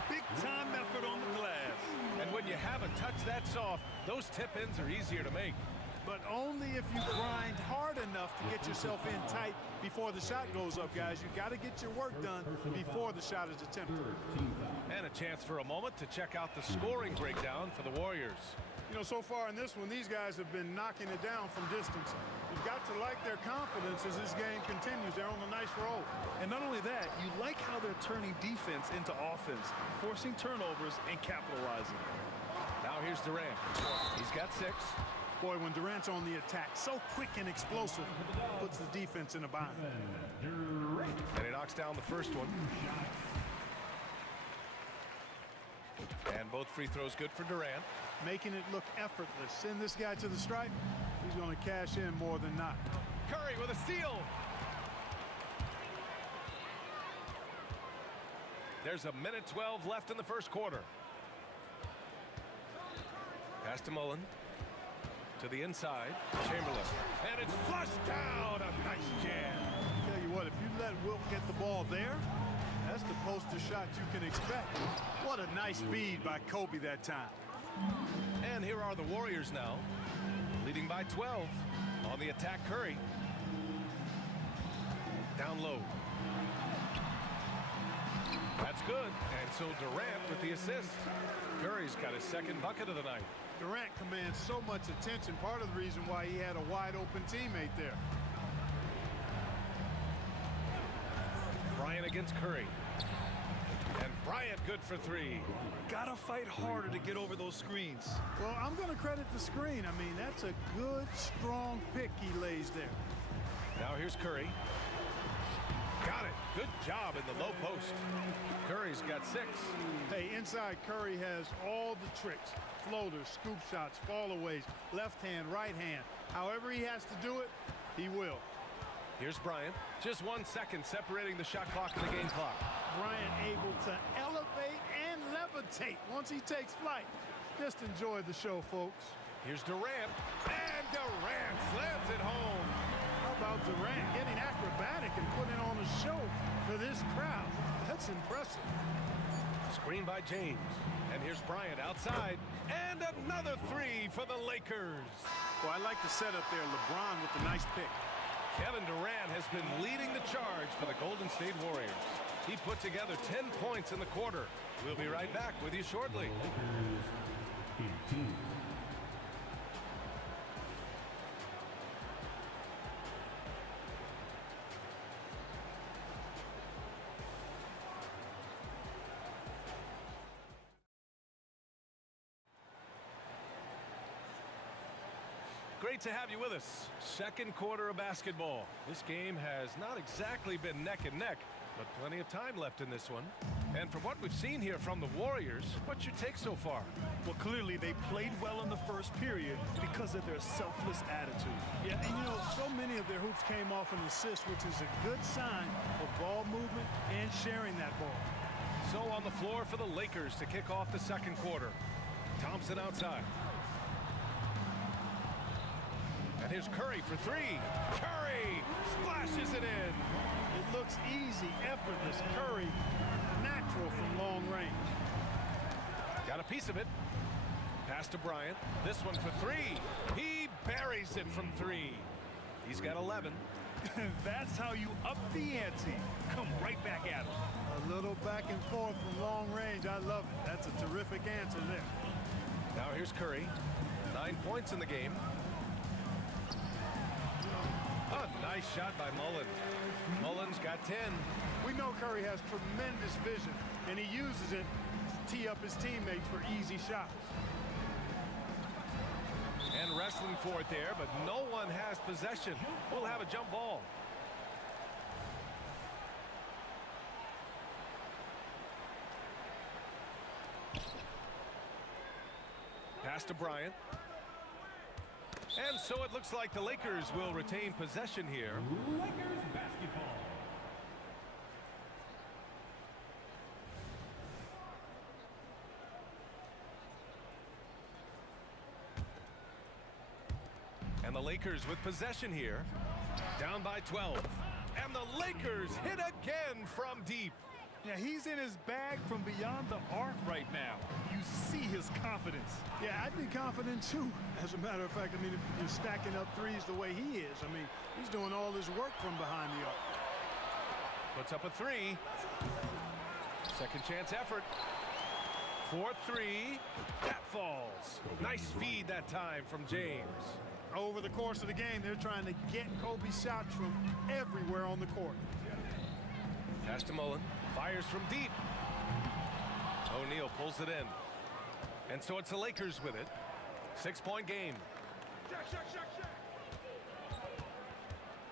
Big time effort on the glass. And when you have a touch that soft, those tip-ins are easier to make. But only if you grind hard enough to get yourself in tight before the shot goes up, guys. You got to get your work done before the shot is attempted. And a chance for a moment to check out the scoring breakdown for the Warriors. You know, so far in this one, these guys have been knocking it down from distance. You've got to like their confidence as this game continues. They're on a nice roll. And not only that, you like how they're turning defense into offense, forcing turnovers and capitalizing. Now here's Durant. He's got 6. Boy, when Durant's on the attack, so quick and explosive, puts the defense in a bind. And he knocks down the first one. And both free throws good for Durant. Making it look effortless. Send this guy to the stripe. He's going to cash in more than not. Curry with a steal. There's a minute 12 left in the first quarter. Pass to Mullen. To the inside. Chamberlain. And it's flushed down. A nice jam. Tell you what, if you let Wilt get the ball there, that's the poster shot you can expect. What a nice feed by Kobe that time. And here are the Warriors now, leading by 12. On the attack, Curry. Down low. That's good. And so Durant with the assist. Curry's got his second bucket of the night. Durant commands so much attention, part of the reason why he had a wide open teammate there. Bryant against Curry. And Bryant good for three. Gotta fight harder to get over those screens. Well, I'm going to credit the screen. I mean, that's a good, strong pick he lays there. Now here's Curry. Got it. Good job in the low post. Curry's got 6. Hey, inside Curry has all the tricks. Floaters, scoop shots, fallaways, left hand, right hand. However he has to do it, he will. Here's Bryant. Just 1 second separating the shot clock and the game clock. Bryant able to elevate and levitate once he takes flight. Just enjoy the show, folks. Here's Durant. And Durant slams it home. How about Durant getting acrobatic and putting on a show for this crowd? That's impressive. Screen by James. And here's Bryant outside. And another 3 for the Lakers. Well, I like the setup there. LeBron with the nice pick. Kevin Durant has been leading the charge for the Golden State Warriors. He put together 10 points in the quarter. We'll be right back with you shortly. Great to have you with us. Second quarter of basketball. This game has not exactly been neck and neck, but plenty of time left in this one. And from what we've seen here from the Warriors, what's your take so far? Well, clearly they played well in the first period because of their selfless attitude. Yeah, and you know, so many of their hoops came off an assist, which is a good sign of ball movement and sharing that ball. So on the floor for the Lakers to kick off the second quarter. Thompson outside. And here's Curry for 3. Curry splashes it in. It looks easy, effortless. Curry, natural from long range. Got a piece of it. Pass to Bryant. This one for 3. He buries it from 3. He's got 11. That's how you up the ante. Come right back at him. A little back and forth from long range. I love it. That's a terrific answer there. Now here's Curry. 9 points in the game. A nice shot by Mullen. Mullen's got 10. We know Curry has tremendous vision, and he uses it to tee up his teammates for easy shots. And wrestling for it there, but no one has possession. We'll have a jump ball. Pass to Bryant. And so it looks like the Lakers will retain possession here. Lakers basketball. And the Lakers with possession here. Down by 12. And the Lakers hit again from deep. Yeah, he's in his bag from beyond the arc right now. You see his confidence. Yeah, I'd be confident too. As a matter of fact, I mean, if you're stacking up threes the way he is, I mean, he's doing all his work from behind the arc. Puts up a 3. Second chance effort. 4-3. That falls. Nice feed that time from James. Over the course of the game, they're trying to get Kobe's shots from everywhere on the court. Pass to Mullen. Fires from deep. O'Neal pulls it in. And so it's the Lakers with it. 6-point game.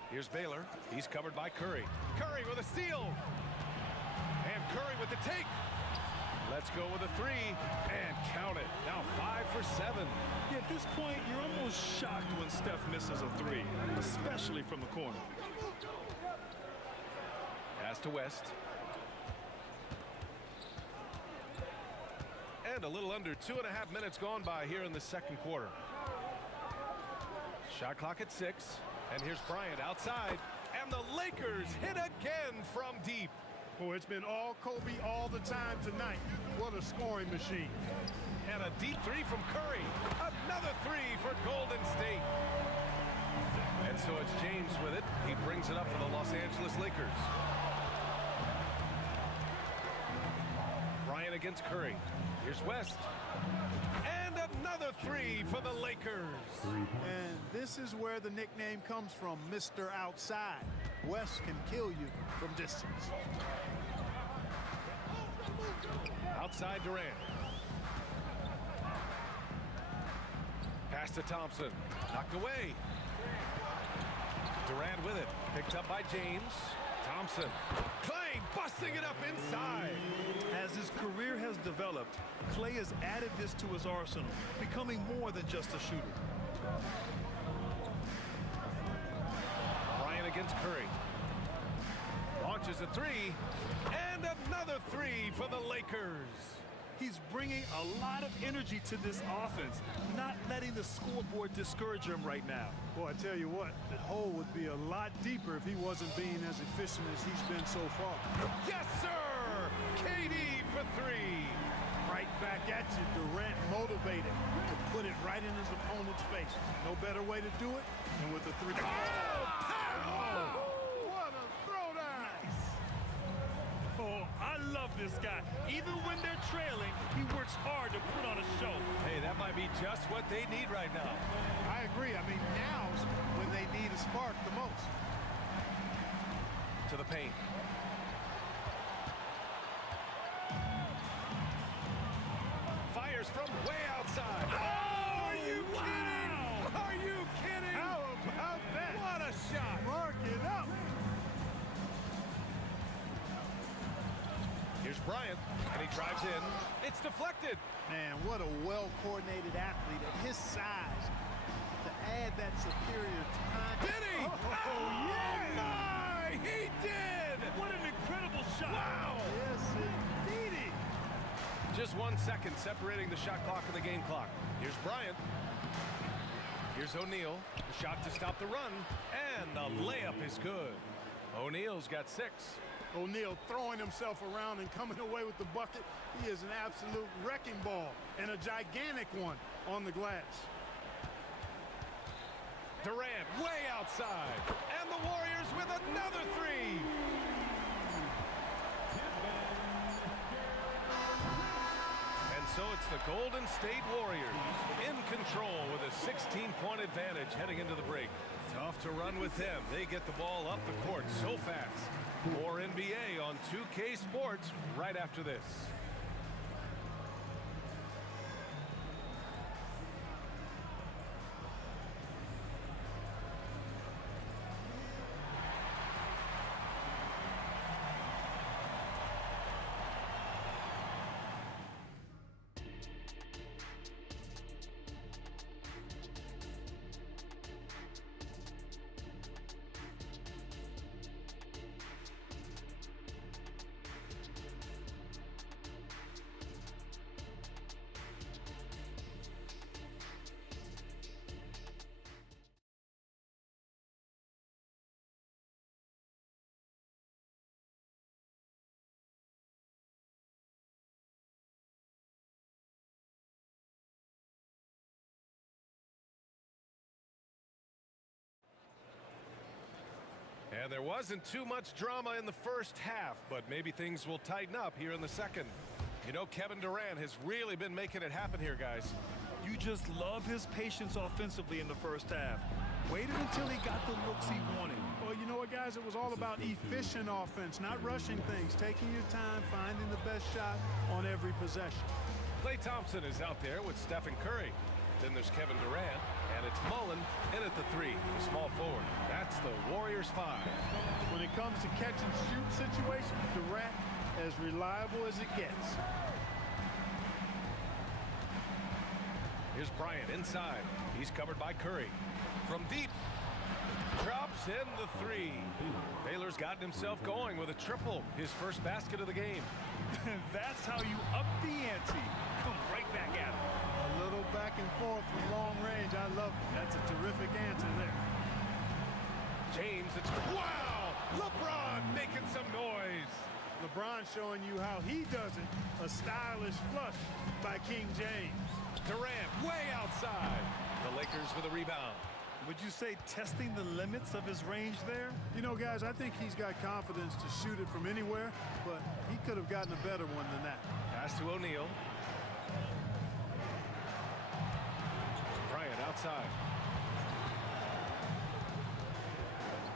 Here's Baylor. He's covered by Curry. Curry with a steal. And Curry with the take. Let's go with a 3 and count it. Now 5 for 7. Yeah, this point, you're almost shocked when Steph misses a three, especially from the corner. Pass to West. And a little under 2.5 minutes gone by here in the second quarter. Shot clock at 6. And here's Bryant outside. And the Lakers hit again from deep. Boy, it's been all Kobe all the time tonight. What a scoring machine. And a deep three from Curry. Another three for Golden State. And so it's James with it. He brings it up for the Los Angeles Lakers. Bryant against Curry. Here's West. And another three for the Lakers. And this is where the nickname comes from, Mr. Outside. West can kill you from distance. Outside Durant. Pass to Thompson. Knocked away. Durant with it. Picked up by James. Thompson. Clay busting it up inside. As his career has developed, Clay has added this to his arsenal, becoming more than just a shooter. Bryant against Curry. Launches a three. And another three for the Lakers. He's bringing a lot of energy to this offense, not letting the scoreboard discourage him right now. Boy, I tell you what, the hole would be a lot deeper if he wasn't being as efficient as he's been so far. Yes, sir! KD for three. Right back at you, Durant motivated to put it right in his opponent's face. No better way to do it than with the three. Oh! What a throwdown! Oh, I love this guy. Even when they're trailing, he works hard to put on a show. Hey, that might be just what they need right now. I agree. I mean, now's when they need a spark the most. To the paint. Fires from way outside. Oh, are you kidding? Are you kidding? How about that? What a shot. Mark it up. Here's Bryant, and he drives in. It's deflected. Man, what a well-coordinated athlete at his size to add that superior time. Did he? Oh, yeah! My! He did! What an incredible shot. Wow! Yes, indeedy. Just 1 second separating the shot clock and the game clock. Here's Bryant. Here's O'Neal. The shot to stop the run. And the layup is good. O'Neal's got 6. O'Neal throwing himself around and coming away with the bucket. He is an absolute wrecking ball and a gigantic one on the glass. Durant way outside. And the Warriors with another three. And so it's the Golden State Warriors in control with a 16-point advantage heading into the break. Tough to run with them. They get the ball up the court so fast. More NBA on 2K Sports right after this. And there wasn't too much drama in the first half, but maybe things will tighten up here in the second. You know, Kevin Durant has really been making it happen here, guys. You just love his patience offensively in the first half. Waited until he got the looks he wanted. Well, you know what, guys? It was all about efficient offense, not rushing things, taking your time, finding the best shot on every possession. Klay Thompson is out there with Stephen Curry. Then there's Kevin Durant, and it's Mullen in at the 3, the small forward. That's the Warriors 5. When it comes to catch and shoot situations, Durant as reliable as it gets. Here's Bryant inside. He's covered by Curry. From deep. Drops in the three. Baylor's gotten himself going with a triple. His first basket of the game. That's how you up the ante. Come right back at him. A little back and forth from long range. I love it. That's a terrific answer there. James, it's wow! LeBron making some noise. LeBron showing you how he does it. A stylish flush by King James. Durant way outside. The Lakers with a rebound. Would you say testing the limits of his range there? You know, guys, I think he's got confidence to shoot it from anywhere, but he could have gotten a better one than that. Pass to O'Neal. Bryant outside.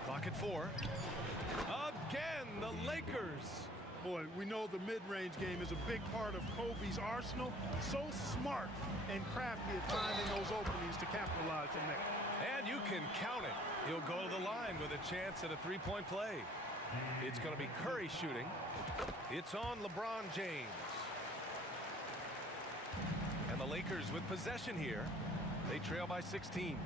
Clock at 4. Again, the Lakers. Boy, we know the mid-range game is a big part of Kobe's arsenal. So smart and crafty at finding those openings to capitalize from there. And you can count it. He'll go to the line with a chance at a three-point play. It's going to be Curry shooting. It's on LeBron James. And the Lakers with possession here. They trail by 16.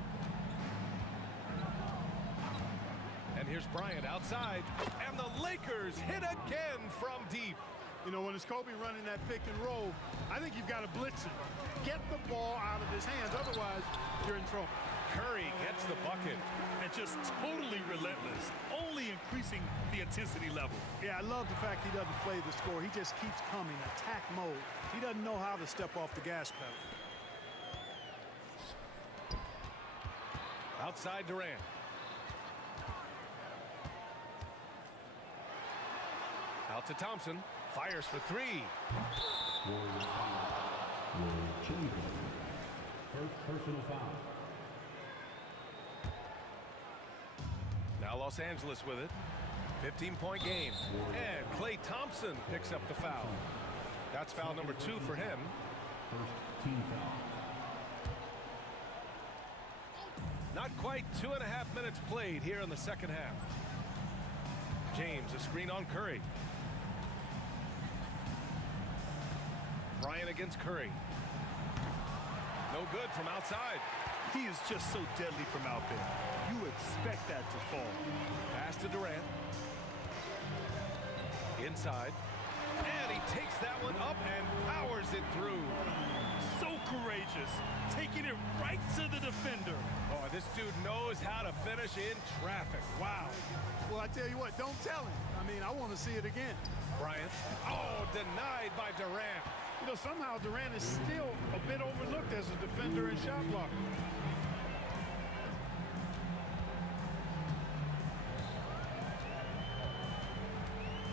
And here's Bryant outside. And the Lakers hit again from deep. You know, when it's Kobe running that pick and roll, I think you've got to blitz him. Get the ball out of his hands. Otherwise, you're in trouble. Curry gets the bucket. And just totally relentless, only increasing the intensity level. Yeah, I love the fact he doesn't play the score. He just keeps coming, attack mode. He doesn't know how to step off the gas pedal. Outside Durant. Out to Thompson. Fires for three. First personal foul. Now Los Angeles with it. 15-point game. And Klay Thompson picks up the foul. That's foul number 2 for him. First team foul. Not quite 2.5 minutes played here in the second half. James, a screen on Curry. Bryant against Curry. No good from outside. He is just so deadly from out there. You expect that to fall. Pass to Durant. Inside. And he takes that one up and powers it through. So courageous. Taking it right to the defender. Oh, this dude knows how to finish in traffic. Wow. Well, I tell you what, don't tell him. I mean, I want to see it again. Bryant. Oh, denied by Durant. You know, somehow Durant is still a bit overlooked as a defender and shot blocker.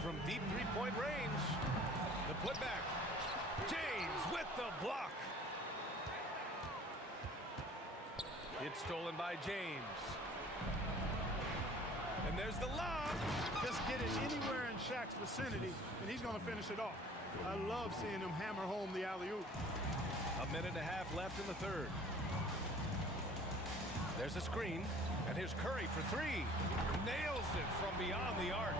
From deep three-point range. The putback. James with the block. It's stolen by James. And there's the lob. Just get it anywhere in Shaq's vicinity, and he's going to finish it off. I love seeing him hammer home the alley-oop. 1.5 minutes left in the third. There's a screen, and here's Curry for three. Nails it from beyond the arc.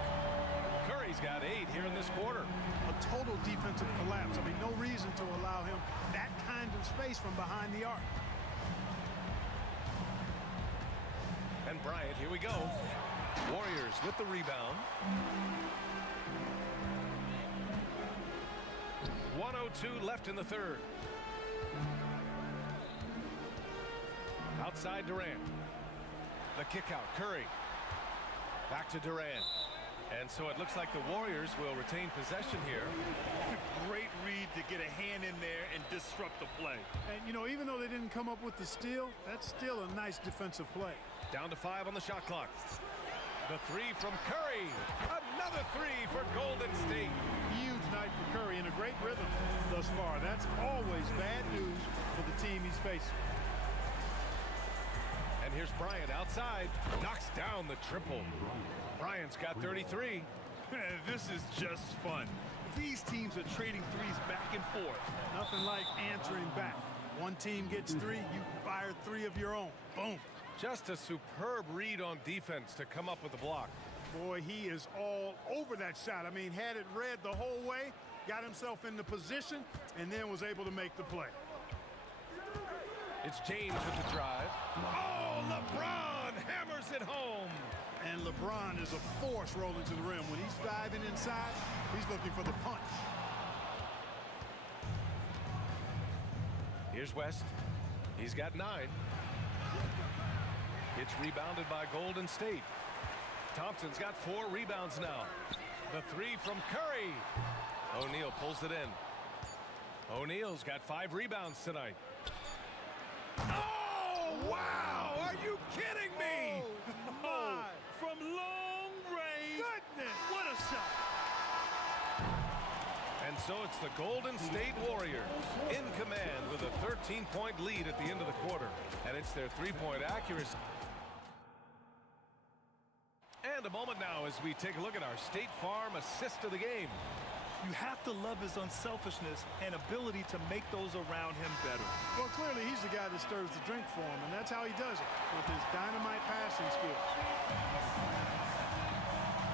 Curry's got 8 here in this quarter. A total defensive collapse. I mean, no reason to allow him that kind of space from behind the arc. And Bryant, here we go. Warriors with the rebound. 1:02 left in the third. Outside Durant. The kick out, Curry. Back to Durant. And so it looks like the Warriors will retain possession here. Great read to get a hand in there and disrupt the play. And, you know, even though they didn't come up with the steal, that's still a nice defensive play. Down to 5 on the shot clock. The three from Curry. Another three for Golden State. Huge night for Curry in a great rhythm thus far. That's always bad news for the team he's facing. And here's Bryant outside. Knocks down the triple. Bryant's got 33. This is just fun. These teams are trading threes back and forth. Nothing like answering back. One team gets 3, you fire 3 of your own. Boom. Just a superb read on defense to come up with the block. Boy, he is all over that shot. I mean, had it read the whole way, got himself in the position, and then was able to make the play. It's James with the drive. Oh, LeBron hammers it home. And LeBron is a force rolling to the rim. When he's diving inside, he's looking for the punch. Here's West. He's got 9. It's rebounded by Golden State. Thompson's got 4 rebounds now. The 3 from Curry. O'Neal pulls it in. O'Neal's got 5 rebounds tonight. Oh, wow! Are you kidding me? Oh, from long range. Goodness, what a shot. And so it's the Golden State Warriors in command with a 13-point lead at the end of the quarter. And it's their 3-point accuracy. And a moment now as we take a look at our State Farm assist of the game. You have to love his unselfishness and ability to make those around him better. Well, clearly he's the guy that stirs the drink for him, and that's how he does it, with his dynamite passing skills.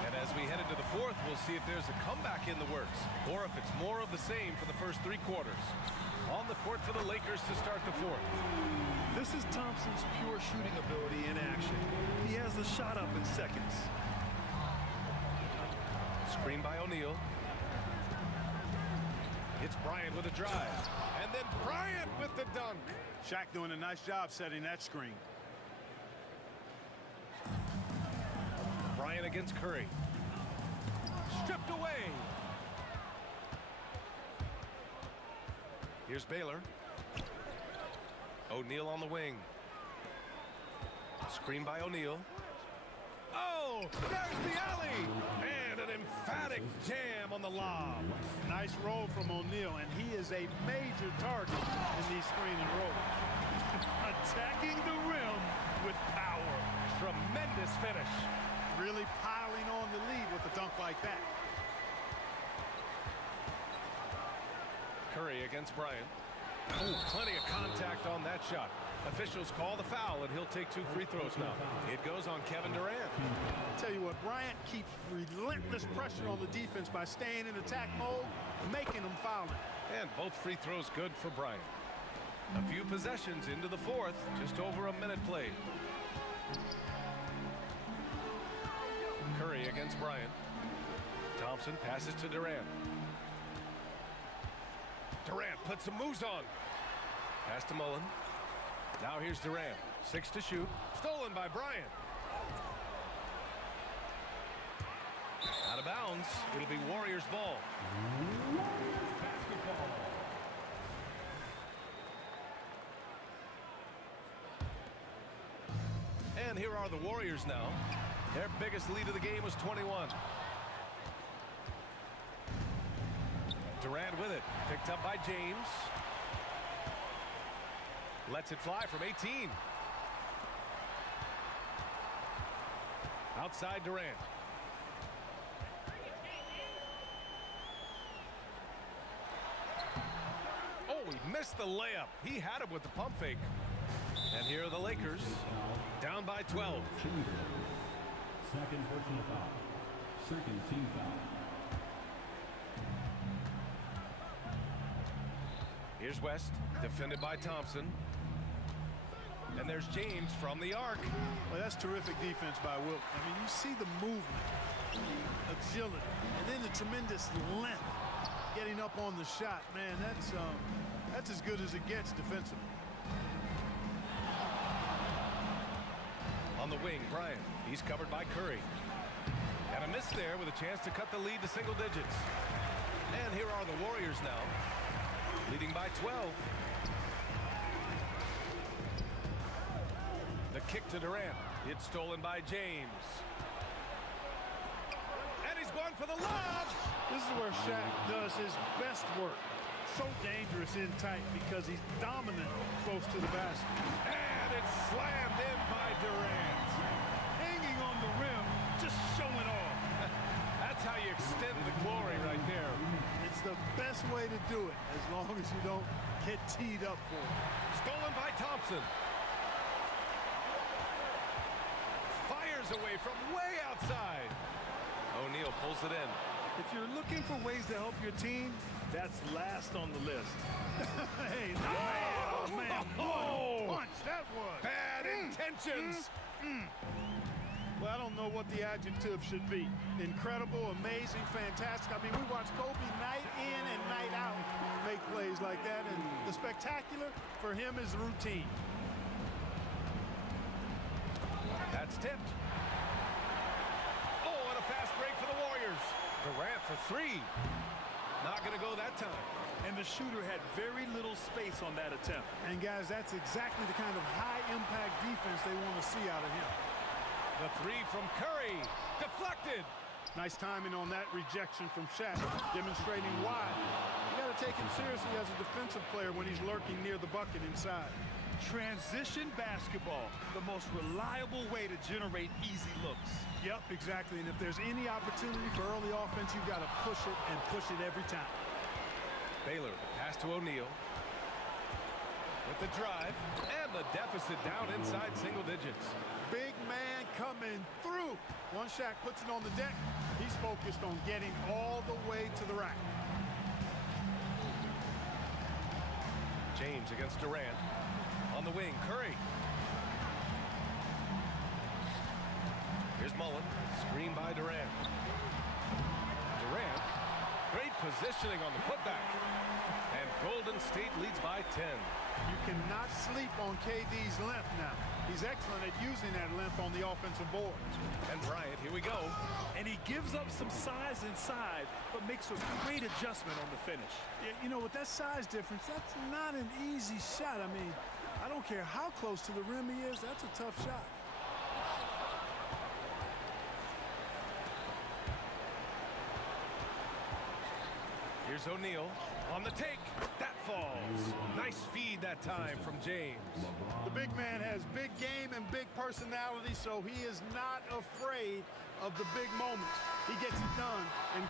And as we head into the 4th, we'll see if there's a comeback in the works, or if it's more of the same for the first 3 quarters. On the court for the Lakers to start the 4th. This is Thompson's pure shooting ability in action. He has the shot up in seconds. Screen by O'Neal. It's Bryant with a drive. And then Bryant with the dunk. Shaq doing a nice job setting that screen. Bryant against Curry. Stripped away. Here's Baylor. O'Neal on the wing. Screen by O'Neal. Oh, there's the alley. And an emphatic jam on the lob. Nice roll from O'Neal, and he is a major target in these screen and rolls. Attacking the rim with power. Tremendous finish. Really piling on the lead with a dunk like that. Curry against Bryant. Oh, plenty of contact on that shot. Officials call the foul, and he'll take 2 free throws now. It goes on Kevin Durant. I'll tell you what, Bryant keeps relentless pressure on the defense by staying in attack mode, making them foul it. And both free throws good for Bryant. A few possessions into the 4th, just over a minute played. Curry against Bryant. Thompson passes to Durant. Durant puts some moves on. Pass to Mullen. Now here's Durant. 6 to shoot. Stolen by Bryant. Out of bounds. It'll be Warriors ball. And here are the Warriors now. Their biggest lead of the game was 21. Durant with it. Picked up by James. Lets it fly from 18. Outside Durant. Oh, he missed the layup. He had him with the pump fake. And here are the Lakers. Down by 12. Second personal foul. Second team foul. Here's West, defended by Thompson. And there's James from the arc. Well, that's terrific defense by Wilt. I mean, you see the movement, the agility, and then the tremendous length getting up on the shot. Man, that's as good as it gets defensively. On the wing, Bryant. He's covered by Curry. And a miss there with a chance to cut the lead to single digits. And here are the Warriors now, leading by 12. The kick to Durant. It's stolen by James. And he's going for the lob. This is where Shaq does his best work. So dangerous in tight because he's dominant close to the basket. And it's slammed in by Durant. Hanging on the rim, just showing off. That's how you extend the glory right there. It's the best way to do it, as long as you don't get teed up for it. Stolen by Thompson. Fires away from way outside. O'Neal pulls it in. If you're looking for ways to help your team, that's last on the list. Hey, man, oh man, interceptions. Well, I don't know what the adjective should be. Incredible, amazing, fantastic. I mean, we watch Kobe night in and night out make plays like that, and the spectacular for him is routine. That's tipped. Oh, and a fast break for the Warriors. Durant for three. Not going to go that time. And the shooter had very little space on that attempt. And guys, that's exactly the kind of high-impact defense they want to see out of him. The three from Curry. Deflected. Nice timing on that rejection from Shaq, demonstrating why. You got to take him seriously as a defensive player when he's lurking near the bucket inside. Transition basketball, the most reliable way to generate easy looks. Yep, exactly. And if there's any opportunity for early offense, you've got to push it and push it every time. Baylor, pass to O'Neal. With the drive, and the deficit down inside single digits. Big man coming through. Once Shaq puts it on the deck, he's focused on getting all the way to the rack. James against Durant. On the wing, Curry. Here's Mullen, screen by Durant. Durant, great positioning on the putback. And Golden State leads by 10. You cannot sleep on KD's length now. He's excellent at using that length on the offensive boards. And Bryant, here we go. And he gives up some size inside, but makes a great adjustment on the finish. You know, with that size difference, that's not an easy shot. I mean, I don't care how close to the rim he is, that's a tough shot. Here's O'Neal on the take. That falls. Nice feed that time from James. The big man has big game and big personality, so he is not afraid of the big moments. He gets it done. And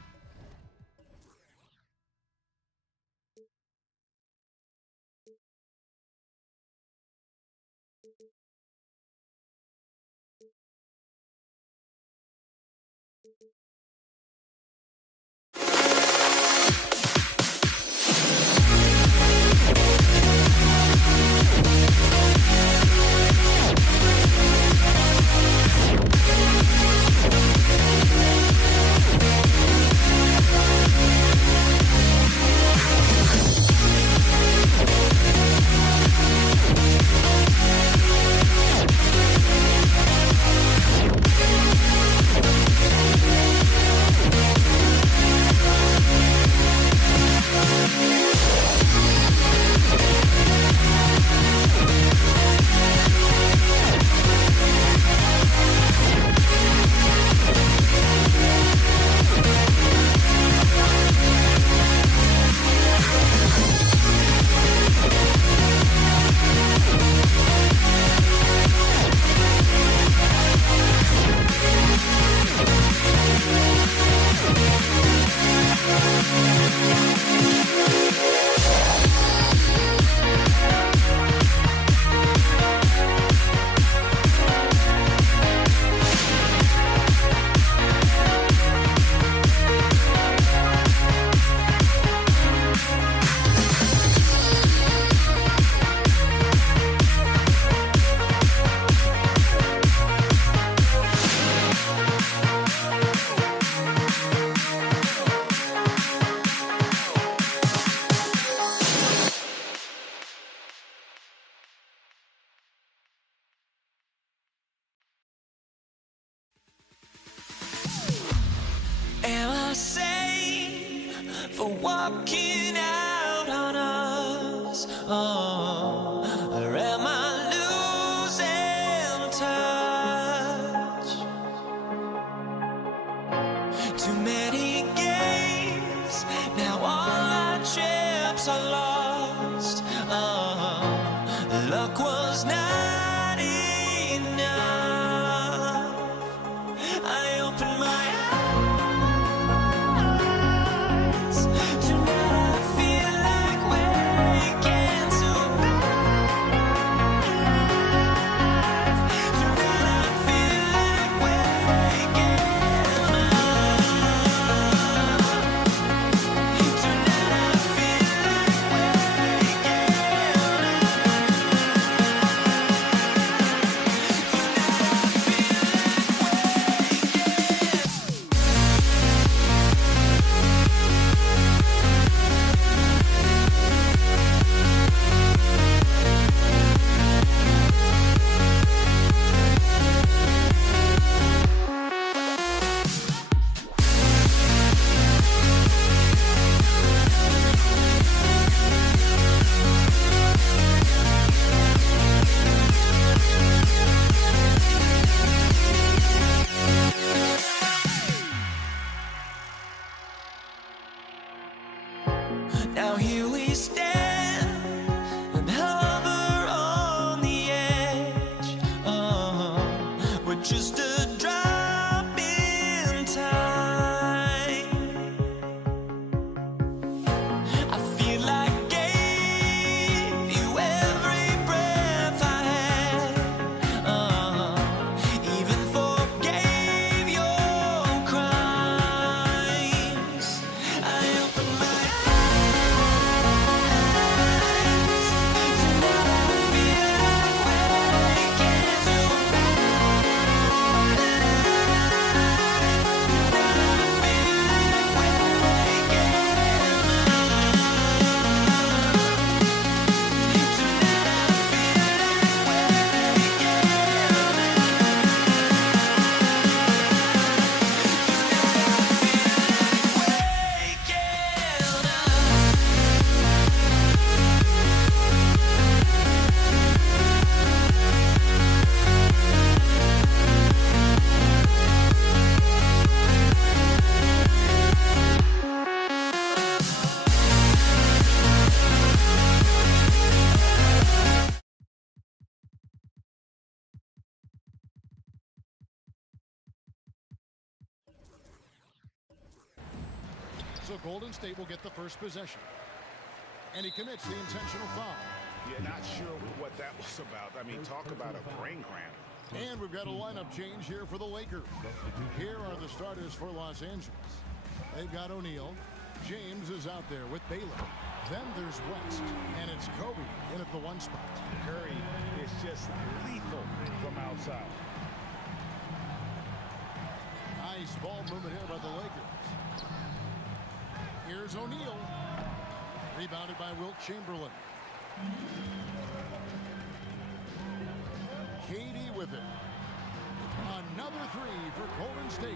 Am I sane for walking out on us? Oh, or am I losing touch? Too many games, now all our chips are lost. Oh, luck was not enough. I opened my eyes tonight. So Golden State will get the first possession. And he commits the intentional foul. Yeah, not sure what that was about. I mean, talk about a brain cramp. And we've got a lineup change here for the Lakers. Here are the starters for Los Angeles. They've got O'Neal. James is out there with Baylor. Then there's West, and it's Kobe in at the 1 spot. Curry is just lethal from outside. Nice ball movement here by the Lakers. Here's O'Neal. Rebounded by Wilt Chamberlain. KD with it. Another 3 for Golden State.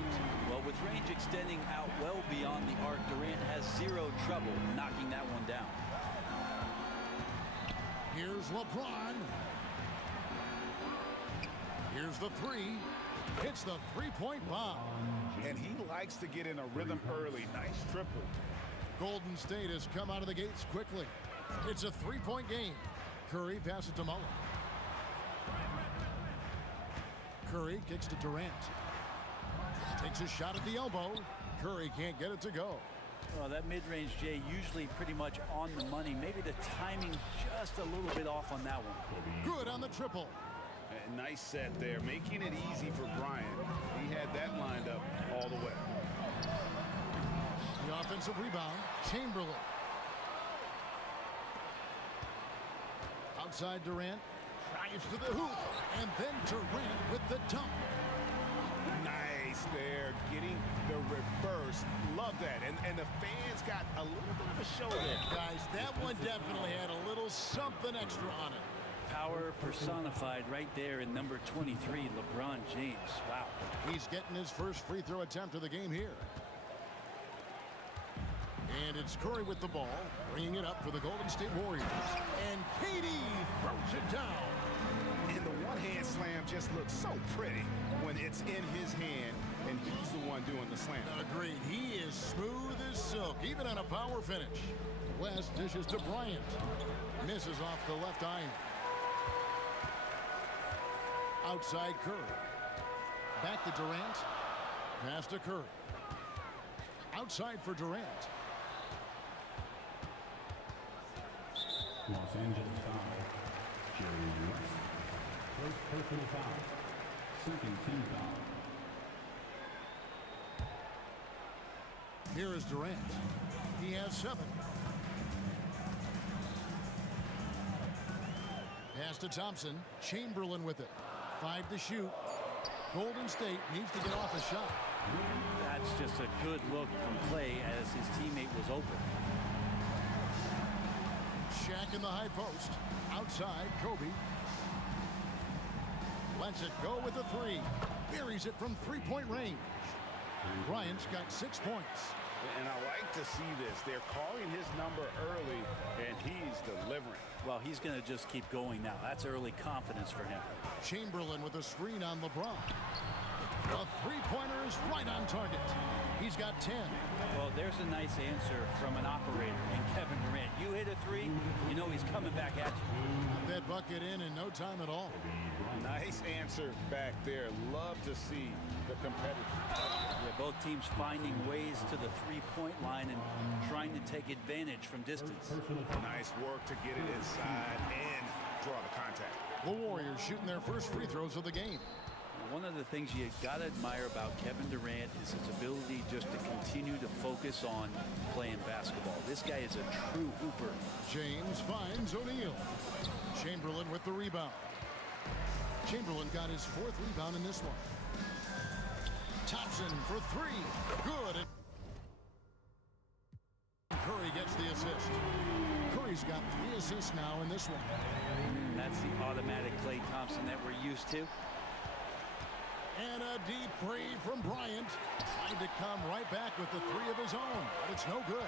Well, with range extending out well beyond the arc, Durant has zero trouble knocking that one down. Here's LeBron. Here's the 3. Hits the 3-point bomb. And he likes to get in a rhythm early. Nice triple. Golden State has come out of the gates quickly. It's a 3-point game. Curry passes to Mullen. Curry kicks to Durant. Takes a shot at the elbow. Curry can't get it to go. Well, that mid-range, Jay, usually pretty much on the money. Maybe the timing just a little bit off on that one. Good on the triple. A nice set there, making it easy for Bryant. He had that lined up all the way. The offensive rebound, Chamberlain. Outside Durant, drives to the hoop, and then Durant with the dunk. Nice there, getting the reverse. Love that. And the fans got a little bit of a show there. Guys, that one definitely had a little something extra on it. Power personified right there in number 23, LeBron James. Wow. He's getting his first free throw attempt of the game here. And it's Curry with the ball, bringing it up for the Golden State Warriors. And KD throws it down. And the one-hand slam just looks so pretty when it's in his hand and he's the one doing the slam. Agreed. He is smooth as silk, even on a power finish. West dishes to Bryant. Misses off the left iron. Outside Curry. Back to Durant. Pass to Curry. Outside for Durant. Los Angeles foul. Jerry West. First personal foul. Second team foul. Here is Durant. He has 7. Pass to Thompson. Chamberlain with it. 5 to shoot. Golden State needs to get off a shot. That's just a good look from Clay as his teammate was open. Shaq in the high post. Outside, Kobe. Lets it go with a 3. Buries it from 3-point range. Bryant's got 6 points. And I like to see this. They're calling his number early, and he's delivering. Well, he's going to just keep going now. That's early confidence for him. Chamberlain with a screen on LeBron. The 3-pointer is right on target. He's got 10. Well, there's a nice answer from an operator in Kevin Durant. You hit a 3, you know he's coming back at you. Put that bucket in no time at all. Nice answer back there. Love to see the competitor. Yeah, both teams finding ways to the 3-point line and trying to take advantage from distance. Nice work to get it inside and draw the contact. The Warriors shooting their first free throws of the game. One of the things you got to admire about Kevin Durant is his ability just to continue to focus on playing basketball. This guy is a true hooper. James finds O'Neal. Chamberlain with the rebound. Chamberlain got his 4th rebound in this one. Thompson for 3. Good. Curry gets the assist. Curry's got 3 assists now in this one. That's the automatic Klay Thompson that we're used to. And a deep 3 from Bryant. Trying to come right back with the 3 of his own, but it's no good.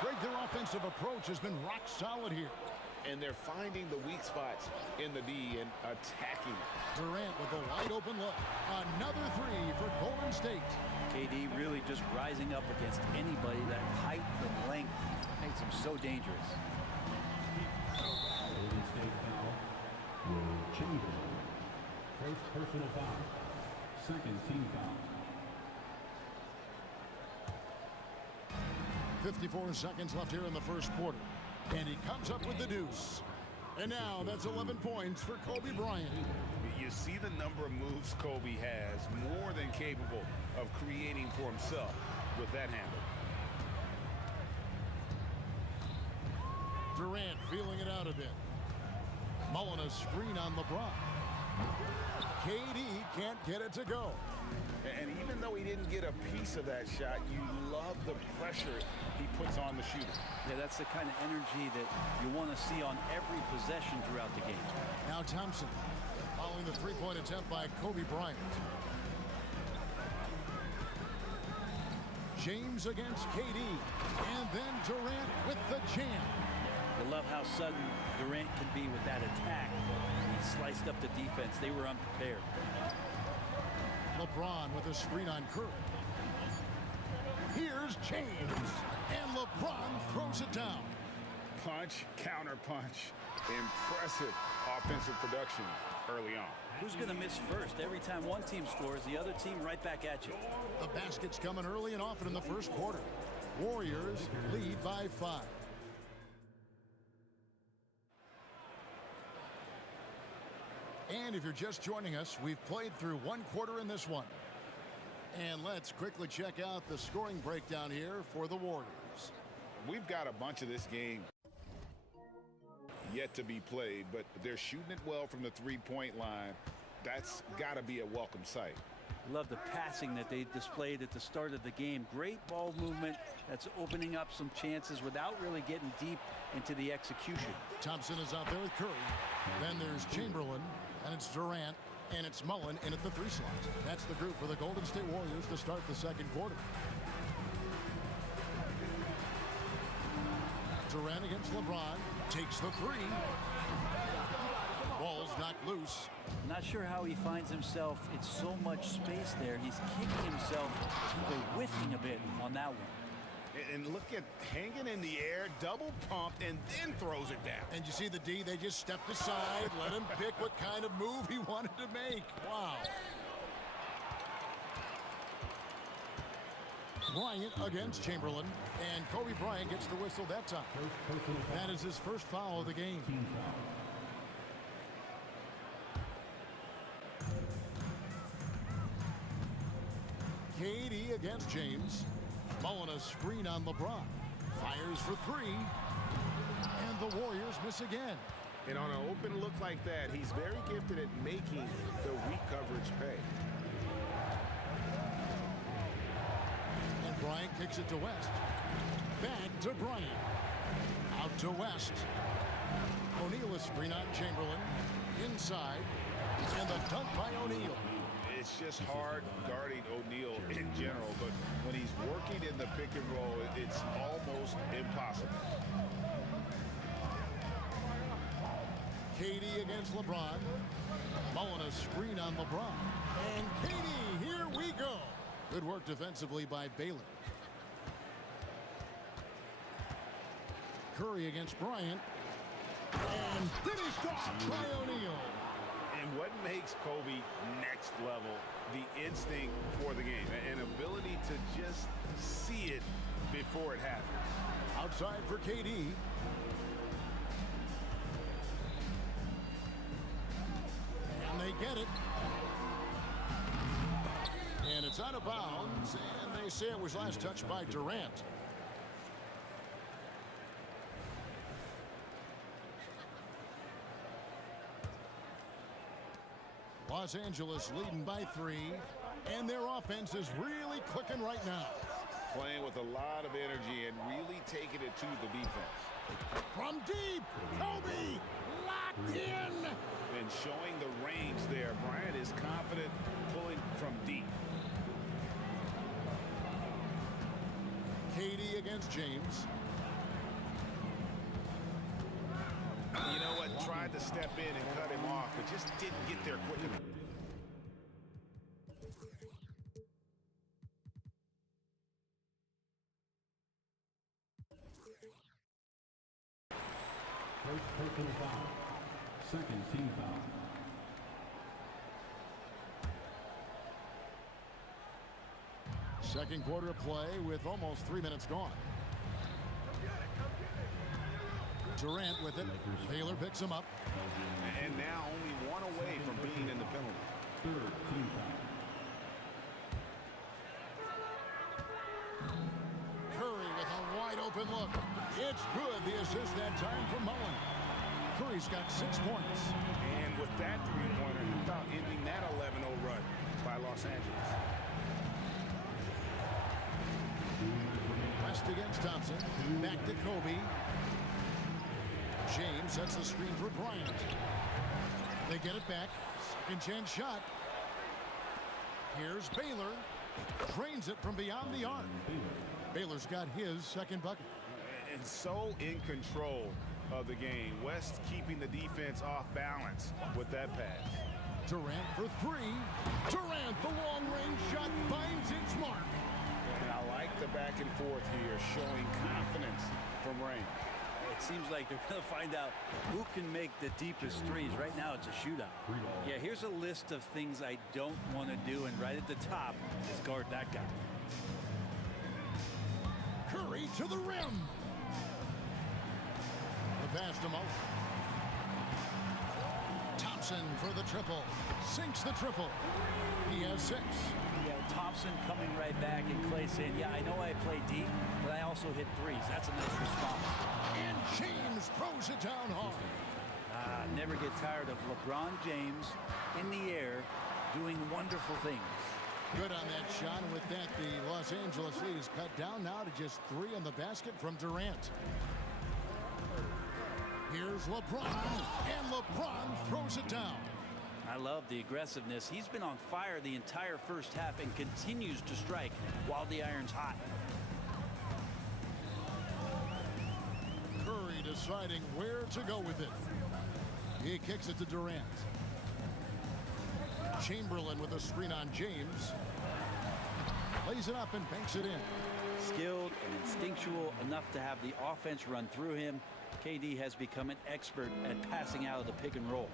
Greg, their offensive approach has been rock solid here. And they're finding the weak spots in the D and attacking it. Durant with a wide open look. Another 3 for Golden State. KD really just rising up against anybody. That height and length makes him so dangerous. Golden State foul. Will Chamberlain. First personal foul. Second team foul. 54 seconds left here in the first quarter. And he comes up with the deuce. And now that's 11 points for Kobe Bryant. You see the number of moves Kobe has, more than capable of creating for himself with that handle. Durant feeling it out a bit. Mullen a screen on LeBron. KD can't get it to go. And even though he didn't get a piece of that shot, you love the pressure he puts on the shooter. Yeah, that's the kind of energy that you want to see on every possession throughout the game. Now Thompson following the three-point attempt by Kobe Bryant. James against KD. And then Durant with the jam. I love how sudden Durant can be with that attack. He sliced up the defense. They were unprepared. LeBron with a screen on Curry. Here's James. And LeBron throws it down. Punch, counter punch. Impressive offensive production early on. Who's going to miss first? Every time one team scores, the other team right back at you. The basket's coming early and often in the first quarter. Warriors lead by 5. And if you're just joining us, we've played through one quarter in this one. And let's quickly check out the scoring breakdown here for the Warriors. We've got a bunch of this game yet to be played, but they're shooting it well from the three-point line. That's got to be a welcome sight. Love the passing that they displayed at the start of the game. Great ball movement that's opening up some chances without really getting deep into the execution. Thompson is out there with Curry. Then there's Chamberlain, and it's Durant, and it's Mullen in at the 3 slot. That's the group for the Golden State Warriors to start the second quarter. Durant against LeBron, takes the 3. Ball's knocked loose. Not sure how he finds himself. It's so much space there. He's kicking himself, either whiffing a bit on that one. And look at hanging in the air, double pump, and then throws it down. And you see the D, they just stepped aside, let him pick what kind of move he wanted to make. Wow. Bryant against Chamberlain, and Kobe Bryant gets the whistle that time. That is his first foul of the game. KD against James. Mullen a screen on LeBron. Fires for 3. And the Warriors miss again. And on an open look like that, he's very gifted at making the weak coverage pay. And Bryant kicks it to West. Back to Bryant. Out to West. O'Neal a screen on Chamberlain. Inside. And the dunk by O'Neal. It's just hard guarding O'Neal in general, but when he's working in the pick and roll, it's almost impossible. KD against LeBron. Mullen a screen on LeBron. And KD, here we go. Good work defensively by Baylor. Curry against Bryant. And finished off by O'Neal. And what makes Kobe next level, the instinct for the game, an ability to just see it before it happens. Outside for KD. And they get it. And it's out of bounds, and they say it was last touched by Durant. Los Angeles leading by 3, and their offense is really clicking right now. Playing with a lot of energy and really taking it to the defense. From deep, Kobe locked in. And showing the range there. Bryant is confident pulling from deep. KD against James. You know what? Tried to step in and cut him off, but just didn't get there quick enough. First personal foul. Second team foul. Second quarter of play with almost 3 minutes gone. Durant with it. Baylor picks him up. And now only one away from being in the penalty. Third team foul. Curry with a wide open look. It's good. The assist that time from Mullen. Curry's got 6 points. And with that three-pointer, how about ending that 11-0 run by Los Angeles? West against Thompson. Back to Kobe. James sets the screen for Bryant. They get it back. Second chance shot. Here's Baylor. Drains it from beyond the arc. Baylor's got his second bucket. And so in control of the game. West keeping the defense off balance with that pass. Durant for three. Durant, the long-range shot finds its mark. And I like the back and forth here, showing confidence from range. It seems like they're going to find out who can make the deepest threes. Right now, it's a shootout. Yeah, here's a list of things I don't want to do, and right at the top is guard that guy. Curry to the rim. The pass to Mullen. Thompson for the triple. Sinks the triple. He has 6. Yeah, Thompson coming right back, and Clay saying, yeah, I know I play deep, but I also hit threes. That's a nice response. And James throws it down hard. Never get tired of LeBron James in the air doing wonderful things. Good on that shot. And with that, the Los Angeles lead is cut down now to just 3 on the basket from Durant. Here's LeBron, and LeBron throws it down. I love the aggressiveness. He's been on fire the entire first half and continues to strike while the iron's hot. Curry deciding where to go with it. He kicks it to Durant. Chamberlain with a screen on James. Lays it up and banks it in. Skilled and instinctual enough to have the offense run through him. KD has become an expert at passing out of the pick and roll.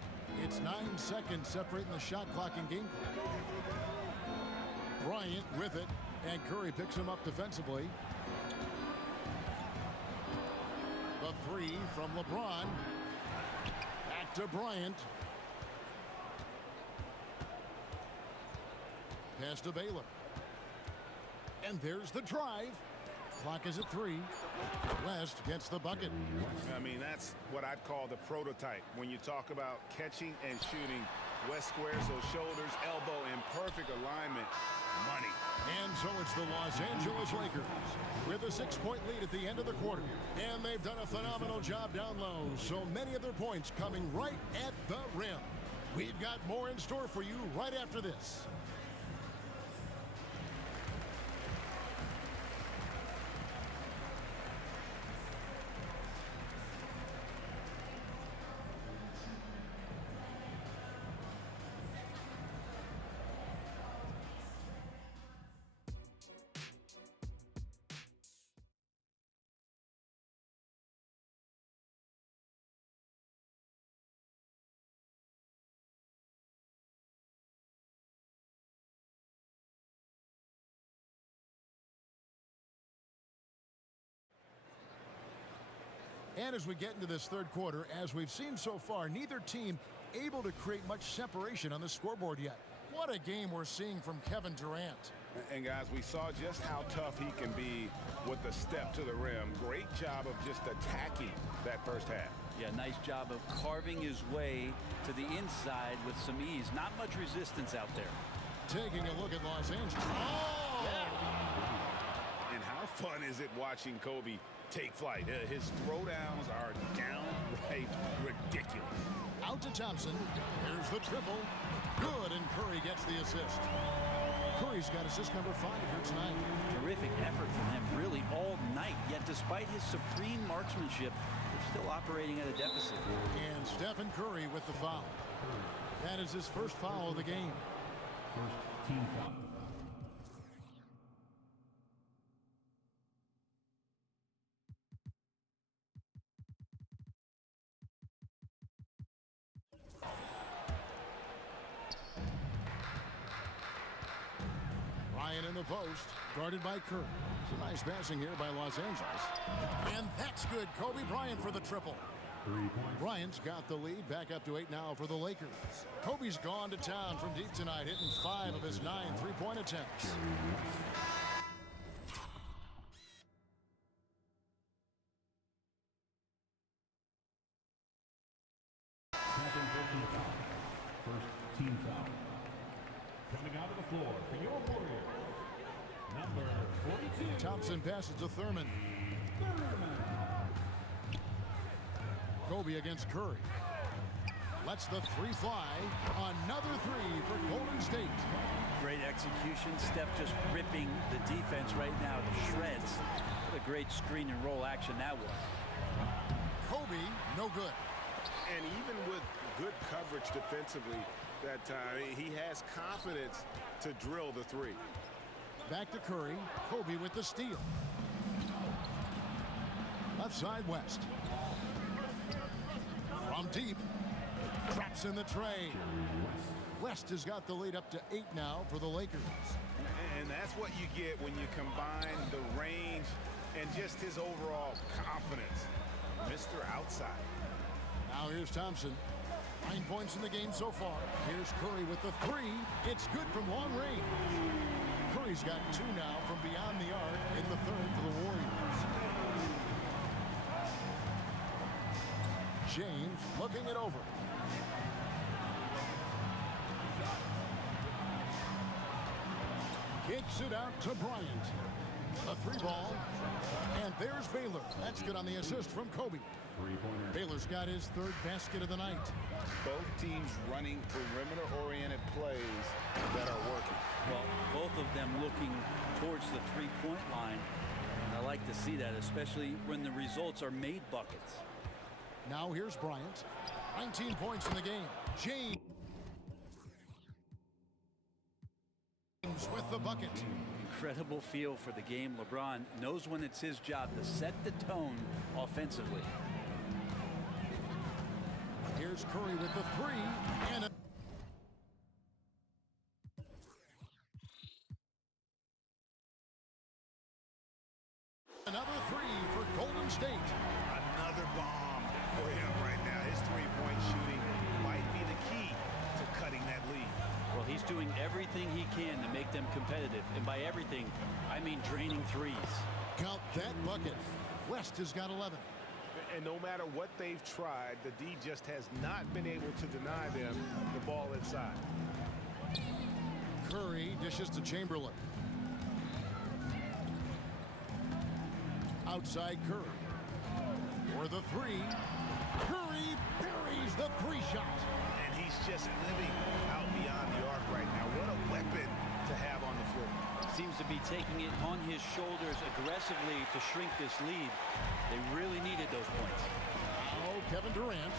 It's 9 seconds separating the shot clock and game clock. Bryant with it, and Curry picks him up defensively. The 3 from LeBron. Back to Bryant. Pass to Baylor. And there's the drive. Clock is at 3. West gets the bucket. I mean, that's what I'd call the prototype. When you talk about catching and shooting, West squares those shoulders, elbow in perfect alignment. Money. And so it's the Los Angeles Lakers with a 6-point lead at the end of the quarter. And they've done a phenomenal job down low. So many of their points coming right at the rim. We've got more in store for you right after this. And as we get into this third quarter, as we've seen so far, neither team able to create much separation on the scoreboard yet. What a game we're seeing from Kevin Durant. And guys, we saw just how tough he can be with the step to the rim. Great job of just attacking that first half. Yeah, nice job of carving his way to the inside with some ease. Not much resistance out there. Taking a look at Los Angeles. Oh! Yeah. And how fun is it watching Kobe take flight? His throwdowns are downright ridiculous. Out to Thompson. Here's the triple. Good, and Curry gets the assist. Curry's got assist number 5 here tonight. Terrific effort from him really all night, yet despite his supreme marksmanship, they're still operating at a deficit. And Stephen Curry with the foul. That is his first foul of the game. First team foul. In the post, guarded by Curry. Some nice passing here by Los Angeles. And that's good. Kobe Bryant for the triple. Bryant's got the lead, back up to 8 now for the Lakers. Kobe's gone to town from deep tonight, hitting 5 of his 9 3-point attempts. First team foul. Coming out of the floor for your Warriors, number 42. Thompson passes to Thurman. Kobe against Curry. Lets the 3 fly. Another 3 for Golden State. Great execution. Steph just ripping the defense right now to shreds. What a great screen and roll action that was. Kobe, no good. And even with good coverage defensively that time, he has confidence to drill the 3. Back to Curry. Kobe with the steal. Left side West. From deep. Traps in the tray. West has got the lead up to 8 now for the Lakers. And that's what you get when you combine the range and just his overall confidence. Mr. Outside. Now here's Thompson. 9 points in the game so far. Here's Curry with the 3. It's good from long range. Curry's got 2 now from beyond the arc in the 3rd for the Warriors. James looking it over. Kicks it out to Bryant. A 3 ball. And there's Baylor. That's good on the assist from Kobe. Baylor's got his 3rd basket of the night. Both teams running perimeter-oriented plays that are working. Well, both of them looking towards the 3-point line. And I like to see that, especially when the results are made buckets. Now here's Bryant. 19 points in the game. James with the bucket. Incredible feel for the game. LeBron knows when it's his job to set the tone offensively. Here's Curry with the 3. And another 3 for Golden State. Another bomb for him right now. His 3-point shooting might be the key to cutting that lead. Well, he's doing everything he can to make them competitive. And by everything, I mean draining threes. Count that bucket. West has got 11. And no matter what they've tried, the D just has not been able to deny them the ball inside. Curry dishes to Chamberlain. Outside Curry. For the 3. Curry buries the 3 shot. And he's just living out beyond the arc right now. What a weapon to have on the floor. Seems to be taking it on his shoulders aggressively to shrink this lead. They really needed those points. Oh, Kevin Durant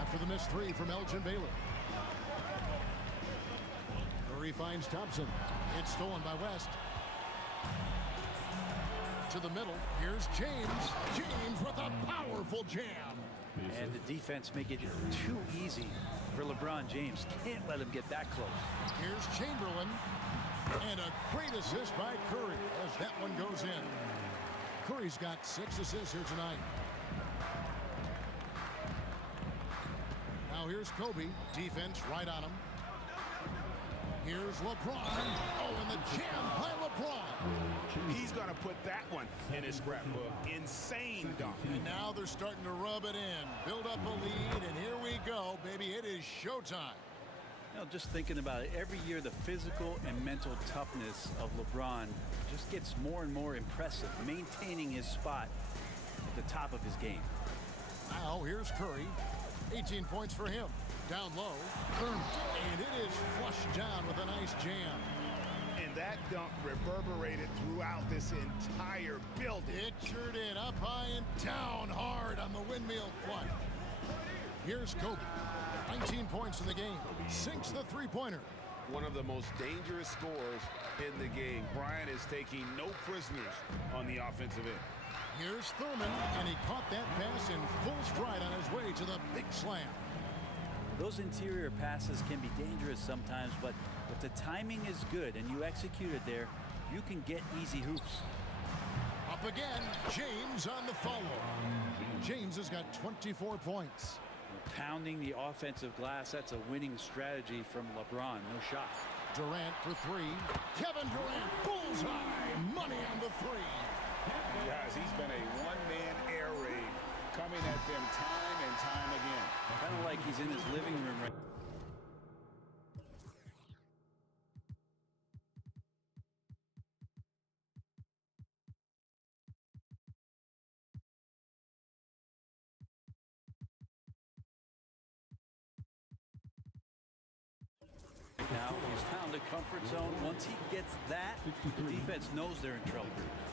after the missed 3 from Elgin Baylor. Curry finds Thompson. It's stolen by West. To the middle. Here's James. James with a powerful jam. And the defense make it too easy for LeBron James. Can't let him get that close. Here's Chamberlain. And a great assist by Curry as that one goes in. Curry's got 6 assists here tonight. Now here's Kobe. Defense right on him. Here's LeBron. Oh, and the jam by LeBron. He's going to put that one in his scrapbook. Insane dunk. And now they're starting to rub it in. Build up a lead, and here we go, baby. It is showtime. You know, just thinking about it, every year the physical and mental toughness of LeBron just gets more and more impressive, maintaining his spot at the top of his game. Now here's Curry. 18 points for him. Down low. And it is flushed down with a nice jam. And that dunk reverberated throughout this entire building. It sure did. Up high and down hard on the windmill flush. Here's Kobe. 19 points in the game. Sinks the 3-pointer. One of the most dangerous scorers in the game. Bryant is taking no prisoners on the offensive end. Here's Thurman, and he caught that pass in full stride on his way to the big slam. Those interior passes can be dangerous sometimes, but if the timing is good and you execute it there, you can get easy hoops. Up again, James on the follow. James has got 24 points. Pounding the offensive glass, that's a winning strategy from LeBron. No shot. Durant for three. Kevin Durant, bullseye. Money on the three. Guys, he's been a one-man air raid coming at them time and time again. Kind of like he's in his living room right now. Now he's found a comfort zone. Once he gets that, the defense knows they're in trouble.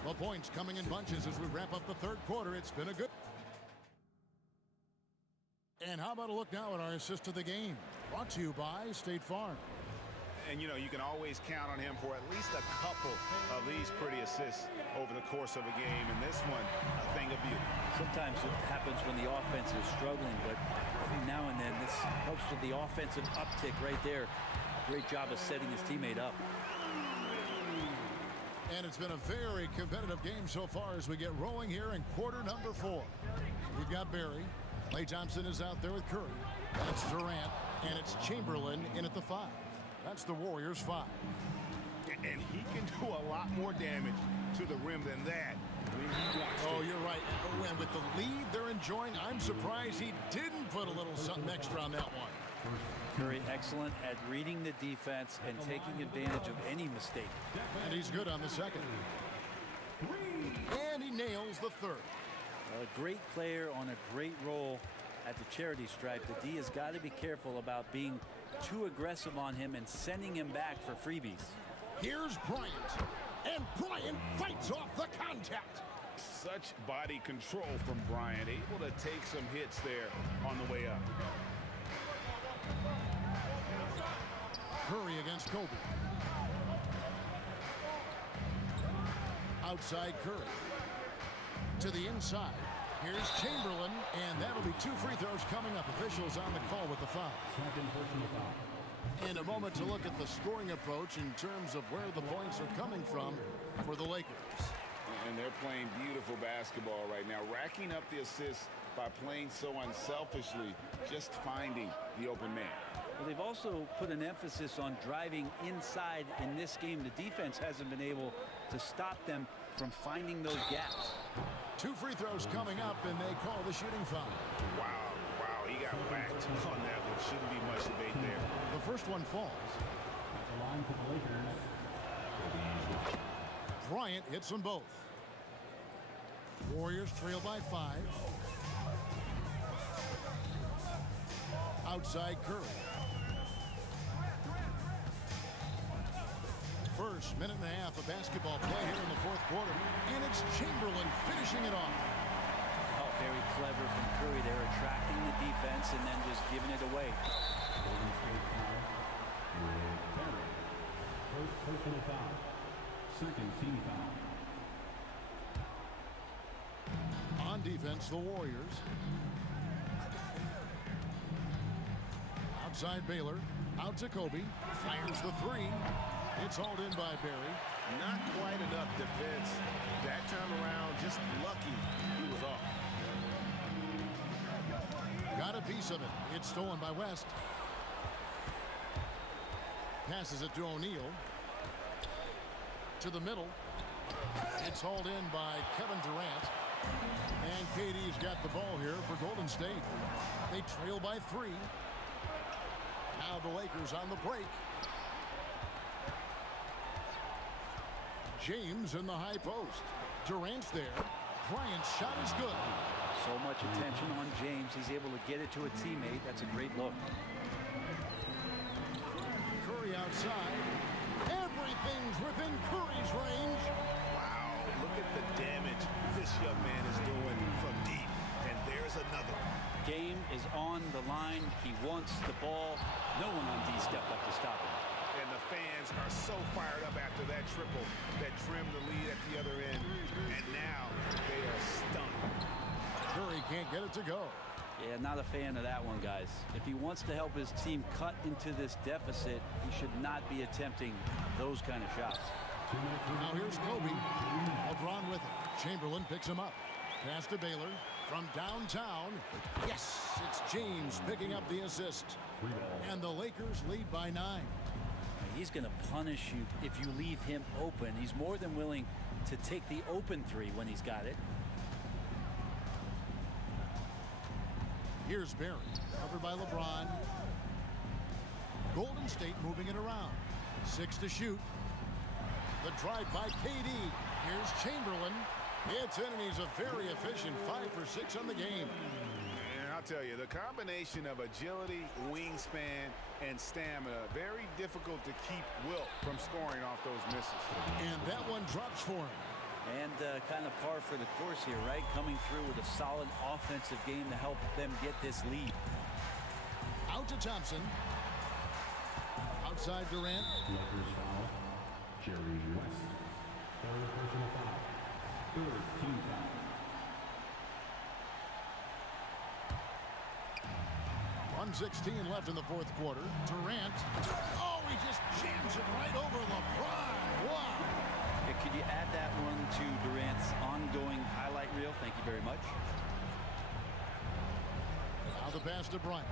The points coming in bunches as we wrap up the third quarter. It's been a good. And how about a look now at our assist of the game? Brought to you by State Farm. And, you know, you can always count on him for at least a couple of these pretty assists over the course of a game. And this one, a thing of beauty. Sometimes it happens when the offense is struggling, but every now and then this helps with the offensive uptick right there. Great job of setting his teammate up. And it's been a very competitive game so far as we get rolling here in quarter number 4. We've got Barry. Klay Thompson is out there with Curry. That's Durant, and it's Chamberlain in at the 5. That's the Warriors' 5. And he can do a lot more damage to the rim than that when he wants to. Oh, you're right. And with the lead they're enjoying, I'm surprised he didn't put a little something extra on that one. Curry excellent at reading the defense and taking advantage of any mistake. And he's good on the second. And he nails the third. A great player on a great roll at the charity stripe. The D has got to be careful about being too aggressive on him and sending him back for freebies. Here's Bryant. And Bryant fights off the contact. Such body control from Bryant. Able to take some hits there on the way up. Curry against Kobe. Outside Curry. To the inside. Here's Chamberlain, and that'll be 2 free throws coming up. Officials on the call with the foul. In a moment to look at the scoring approach in terms of where the points are coming from for the Lakers. And they're playing beautiful basketball right now, racking up the assists by playing so unselfishly, just finding the open man. Well, they've also put an emphasis on driving inside in this game. The defense hasn't been able to stop them from finding those gaps. 2 free throws coming up, and they call the shooting foul. Wow, he got whacked on that one. Shouldn't be much debate there. The first one falls. The line for the Lakers. Bryant hits them both. Warriors trail by 5. Outside Curry. First minute and a half of basketball play here in the fourth quarter, and it's Chamberlain finishing it off. Oh, very clever from Curry there, attracting the defense and then just giving it away. First personal foul. Second team foul. On defense, the Warriors. Outside Baylor, out to Kobe, fires the 3. It's hauled in by Barry. Not quite enough defense that time around. Just lucky he was off. Got a piece of it. It's stolen by West. Passes it to O'Neal. To the middle. It's hauled in by Kevin Durant. And KD's got the ball here for Golden State. They trail by 3. Now the Lakers on the break. James in the high post. Durant's there. Bryant's shot is good. So much attention on James. He's able to get it to a teammate. That's a great look. Curry outside. Everything's within Curry's range. Wow, look at the damage this young man is doing from deep. And there's another. Game is on the line. He wants the ball. No one on D stepped up to stop him. And the fans are so fired up after that triple that trimmed the lead at the other end. And now they are stunned. Curry can't get it to go. Yeah, not a fan of that one, guys. If he wants to help his team cut into this deficit, he should not be attempting those kind of shots. Now here's Kobe. LeBron with it. Chamberlain picks him up. Pass to Baylor from downtown. Yes, it's James picking up the assist. And the Lakers lead by 9. He's going to punish you if you leave him open. He's more than willing to take the open three when he's got it. Here's Barry, covered by LeBron. Golden State moving it around. 6 to shoot. The drive by KD. Here's Chamberlain. It's in, and he's a very efficient 5 for 6 on the game. And I'll tell you, the combination of agility, wingspan, and stamina, very difficult to keep Wilt from scoring off those misses. And that one drops for him. And kind of par for the course here, right? Coming through with a solid offensive game to help them get this lead. Out to Thompson. Outside Durant. Lakers foul. Jerry West. Third personal foul. Third team foul. .116 left in the fourth quarter. Durant. Oh, he just jams it right over LeBron. Wow. Yeah, could you add that one to Durant's ongoing highlight reel? Thank you very much. Now the pass to Bryant.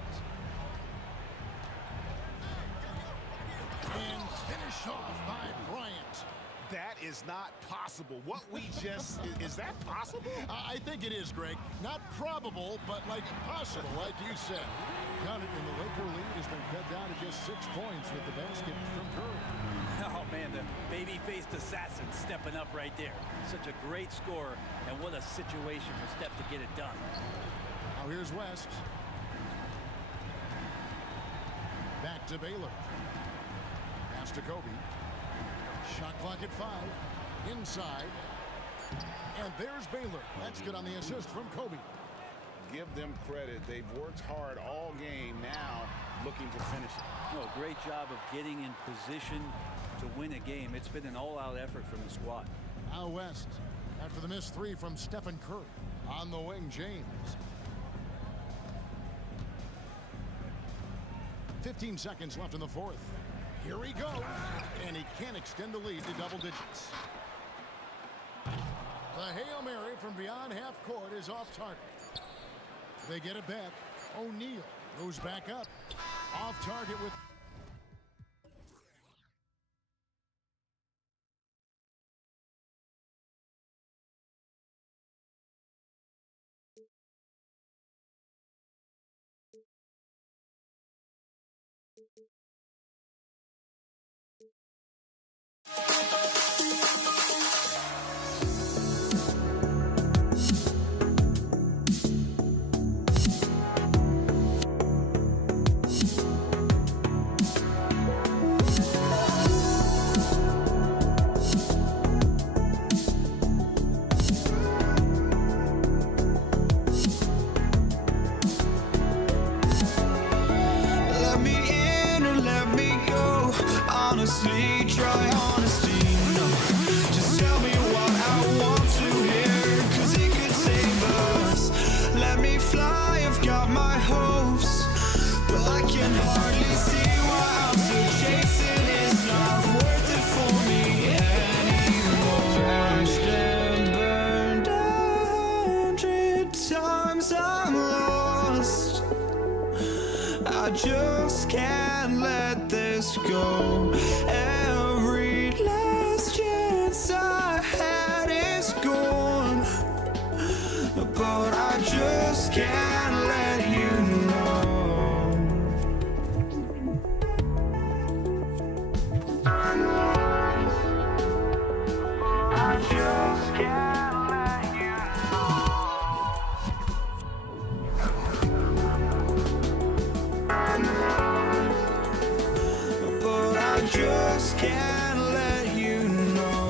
And finished off by Bryant. That is not possible. What we just, is that possible? I think it is, Greg. Not probable, but like possible, like you said. Count it, and the Laker lead has been cut down to just 6 points with the basket from Curry. Oh, man, the baby-faced assassin stepping up right there. Such a great scorer, and what a situation for Steph to get it done. Now here's West. Back to Baylor. Pass to Kobe. Shot clock at 5. Inside. And there's Baylor. That's good on the assist from Kobe. Give them credit. They've worked hard all game, now looking to finish it. No, great job of getting in position to win a game. It's been an all-out effort from the squad. Now West. After the missed 3 from Stephen Curry. On the wing, James. 15 seconds left in the fourth. Here he goes. And he can't extend the lead to double digits. The Hail Mary from beyond half court is off target. They get it back. O'Neal goes back up. Off target with... Honestly, try honesty, no. Just tell me what I want to hear, 'cause it could save us. Let me fly, I've got my hopes, but I can hardly see why I'm still chasing. It's not worth it for me anymore. Crashed and burned 100 times, I'm lost. I just can't let this go. Every last chance I had is gone, but I just can't let you know. I just can't let you know. But I just can't let you know.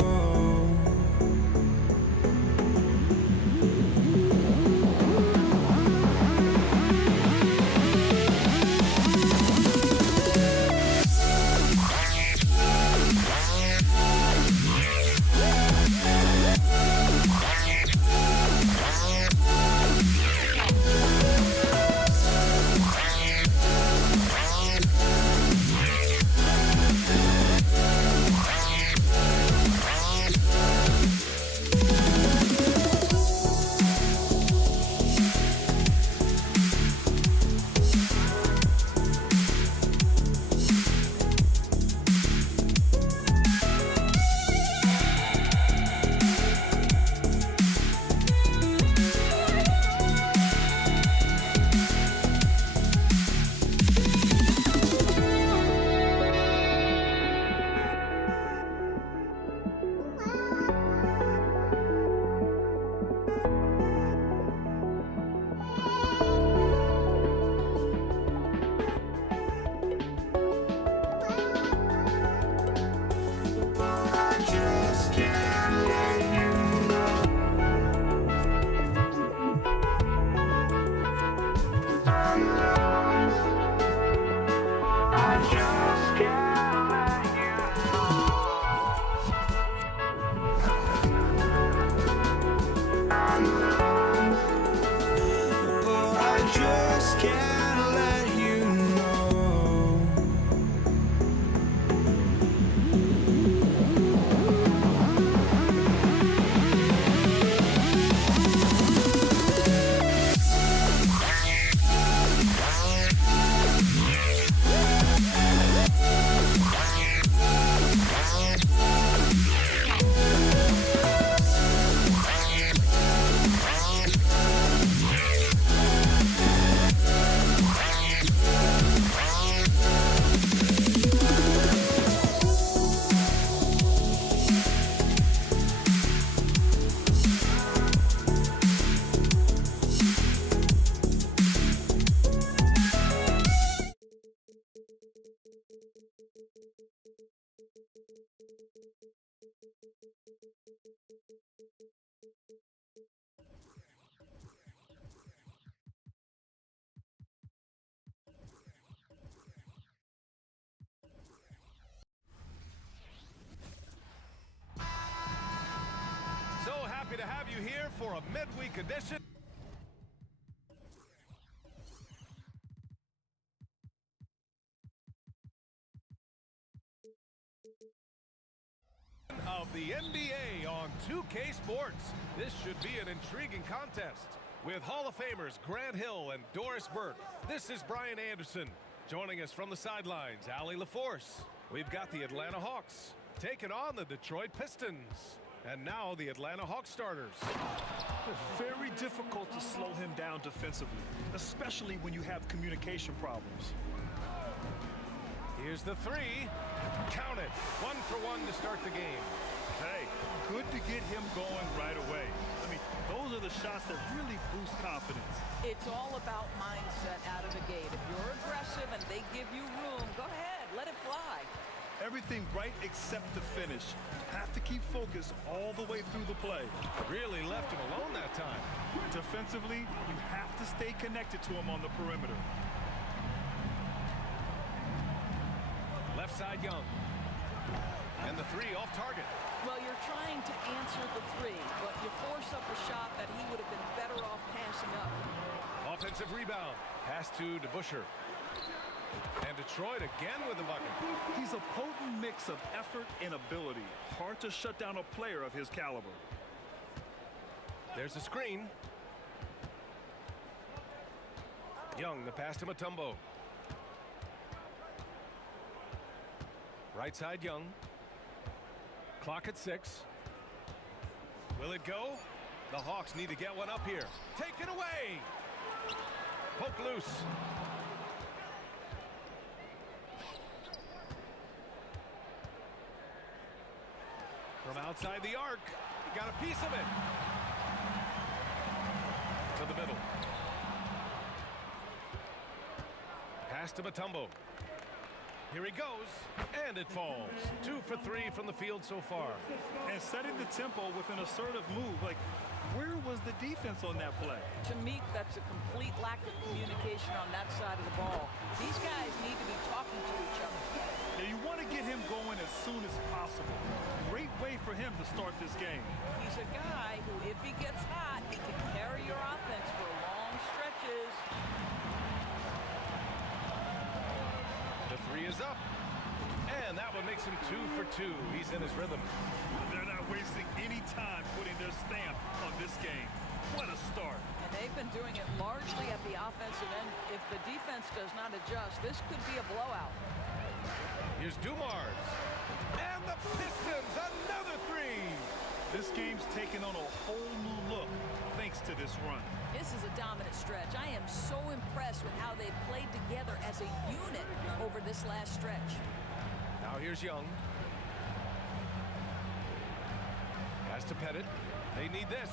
for a midweek edition of the NBA on 2K Sports. This should be an intriguing contest with Hall of Famers Grant Hill and Doris Burke. This is Brian Anderson. Joining us from the sidelines, Allie LaForce. We've got the Atlanta Hawks taking on the Detroit Pistons. And now the Atlanta Hawks starters. Very difficult to slow him down defensively, especially when you have communication problems. Here's the three. Count it. 1 for 1 to start the game. Hey, good to get him going right away. I mean, those are the shots that really boost confidence. It's all about mindset out of the gate. If you're aggressive and they give you room, go ahead, let it fly. Everything right except the finish. Have to keep focused all the way through the play. Really left him alone that time. Defensively, you have to stay connected to him on the perimeter. Left side Young. And the three off target. Well, you're trying to answer the three, but you force up a shot that he would have been better off passing up. Offensive rebound. Pass to DeBusschere. And Detroit again with the bucket. He's a potent mix of effort and ability. Hard to shut down a player of his caliber. There's a screen. Young, the pass to Mutombo. Right side Young. Clock at 6. Will it go? The Hawks need to get one up here. Take it away. Poke loose. From outside the arc, he got a piece of it. To the middle. Pass to Mutombo. Here he goes, and it falls. 2 for 3 from the field so far. And setting the tempo with an assertive move. Like, where was the defense on that play? To me, that's a complete lack of communication on that side of the ball. These guys need to be talking to each other. Yeah, you want to get him going as soon as possible. Great way for him to start this game. He's a guy who, if he gets hot, he can carry your offense for long stretches. The three is up. And that one makes him 2 for 2. He's in his rhythm. They're not wasting any time putting their stamp on this game. What a start. And they've been doing it largely at the offensive end. If the defense does not adjust, this could be a blowout. Here's Dumars. And the Pistons, another three. This game's taken on a whole new look thanks to this run. This is a dominant stretch. I am so impressed with how they've played together as a unit over this last stretch. Now here's Young. Pass to Pettit. They need this.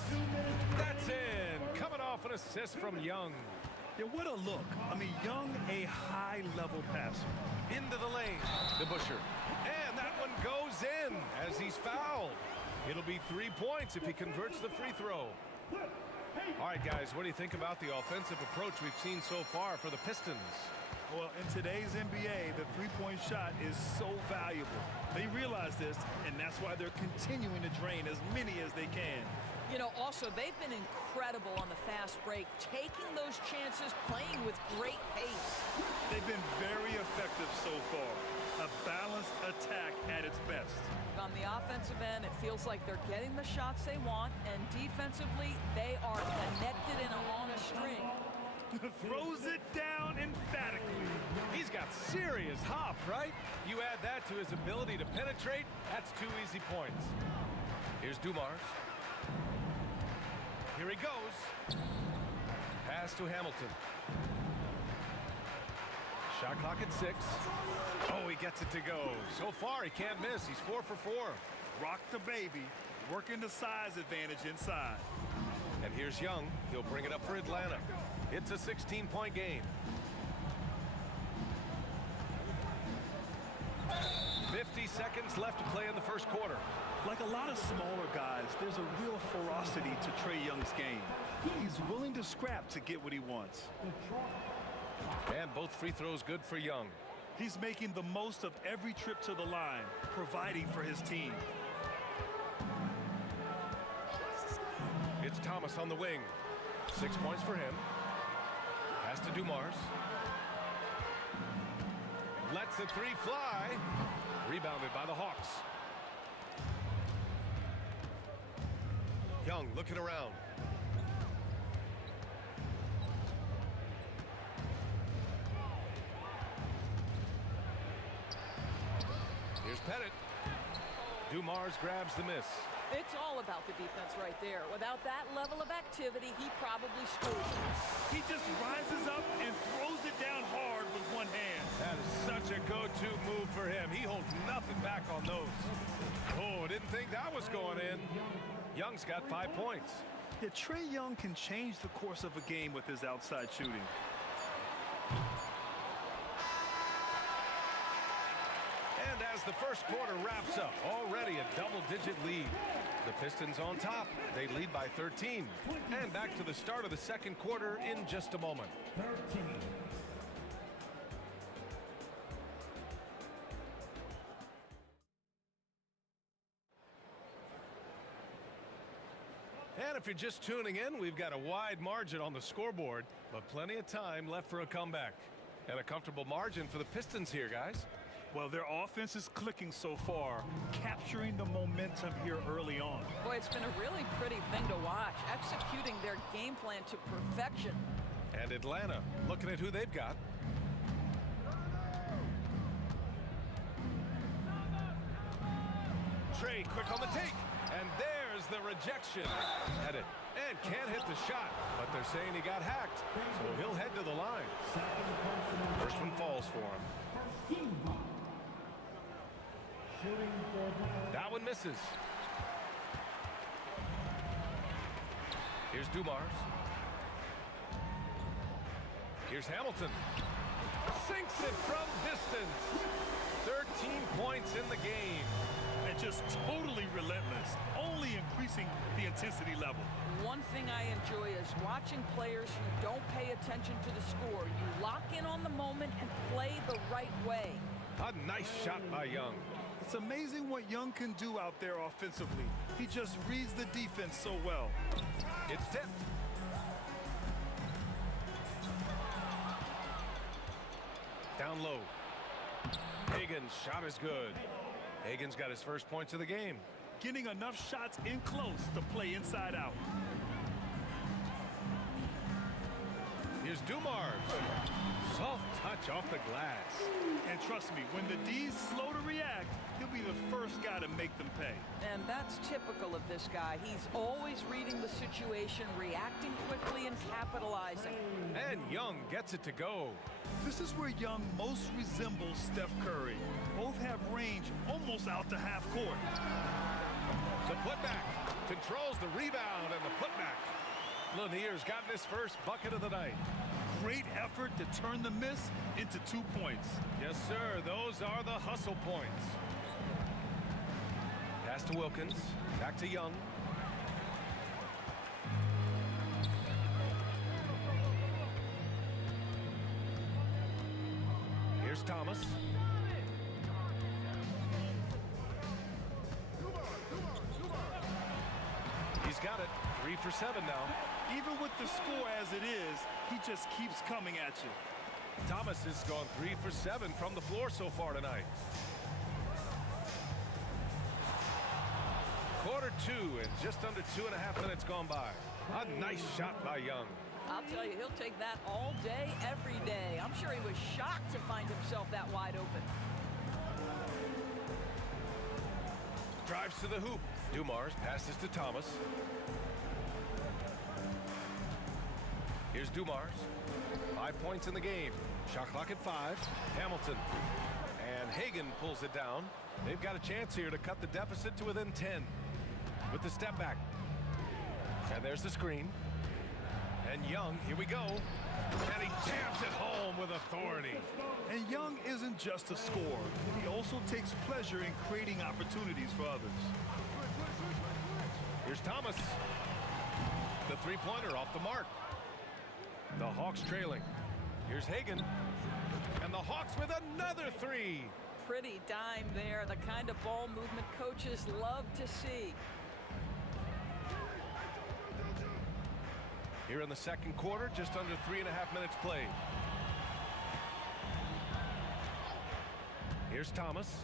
That's in. Coming off an assist from Young. Yeah, what a look. I mean, Young, a high-level passer. Into the lane. DeBusschere. And that one goes in as he's fouled. It'll be 3 points if he converts the free throw. All right, guys, what do you think about the offensive approach we've seen so far for the Pistons? Well, in today's NBA, the three-point shot is so valuable. They realize this, and that's why they're continuing to drain as many as they can. You know, also, they've been incredible on the fast break, taking those chances, playing with great pace. They've been very effective so far. A balanced attack at its best. On the offensive end, it feels like they're getting the shots they want, and defensively, they are connected and on a string. Throws it down emphatically. He's got serious hop, right? You add that to his ability to penetrate, that's 2 easy points. Here's Dumars. Here he goes. Pass to Hamilton. Shot clock at 6. Oh, he gets it to go. So far, he can't miss. He's 4 for 4. Rock the baby, working the size advantage inside. And here's Young. He'll bring it up for Atlanta. It's a 16-point game. 50 seconds left to play in the first quarter. Like a lot of smaller guys, there's a real ferocity to Trae Young's game. He's willing to scrap to get what he wants. And both free throws good for Young. He's making the most of every trip to the line, providing for his team. It's Thomas on the wing. 6 points for him. Pass to Dumars. Lets the three fly. Rebounded by the Hawks. Young looking around. Here's Pettit. Dumars grabs the miss. It's all about the defense right there. Without that level of activity, he probably scores. He just rises up and throws it down hard with one hand. That is such a go-to move for him. He holds nothing back on those. Oh, didn't think that was going in. Young's got 5 points. Yeah, Trae Young can change the course of a game with his outside shooting. And as the first quarter wraps up, already a double-digit lead. The Pistons on top. They lead by 13. And back to the start of the second quarter in just a moment. 13. And if you're just tuning in, we've got a wide margin on the scoreboard, but plenty of time left for a comeback. And a comfortable margin for the Pistons here, guys. Well, their offense is clicking so far, capturing the momentum here early on. Boy, it's been a really pretty thing to watch, executing their game plan to perfection. And Atlanta, looking at who they've got. Trae quick on the take, and there's the rejection. At it, and can't hit the shot, but they're saying he got hacked, so he'll head to the line. First one falls for him. That one misses. Here's Dumars. Here's Hamilton. Sinks it from distance. 13 points in the game. And just totally relentless, only increasing the intensity level. One thing I enjoy is watching players who don't pay attention to the score. You lock in on the moment and play the right way. A nice shot by Young. It's amazing what Young can do out there offensively. He just reads the defense so well. It's tipped. Down low. Hagen's shot is good. Hagen's got his first points of the game. Getting enough shots in close to play inside out. Here's Dumars. Soft touch off the glass. And trust me, when the D's slow to react, he'll be the first guy to make them pay. And that's typical of this guy. He's always reading the situation, reacting quickly and capitalizing. And Young gets it to go. This is where Young most resembles Steph Curry. Both have range almost out to half court. The putback controls the rebound and the putback. Lanier's gotten his first bucket of the night. Great effort to turn the miss into 2 points. Yes, sir. Those are the hustle points. Pass to Wilkins. Back to Young. Here's Thomas. He's got it. 3 for 7 now. Even with the score as it is, he just keeps coming at you. Thomas has gone 3 for 7 from the floor so far tonight. Quarter 2 and just under 2.5 minutes gone by. A nice shot by Young. I'll tell you, he'll take that all day, every day. I'm sure he was shocked to find himself that wide open. Drives to the hoop. Dumars passes to Thomas. Here's Dumars. 5 points in the game. Shot clock at 5. Hamilton. And Hagen pulls it down. They've got a chance here to cut the deficit to within 10. With the step back. And there's the screen. And Young, here we go. And he jams it home with authority. And Young isn't just a scorer. He also takes pleasure in creating opportunities for others. Here's Thomas. The three-pointer off the mark. The Hawks trailing. Here's Hagen. And the Hawks with another three. Pretty dime there. The kind of ball movement coaches love to see. Here in the second quarter, just under 3.5 minutes played. Here's Thomas.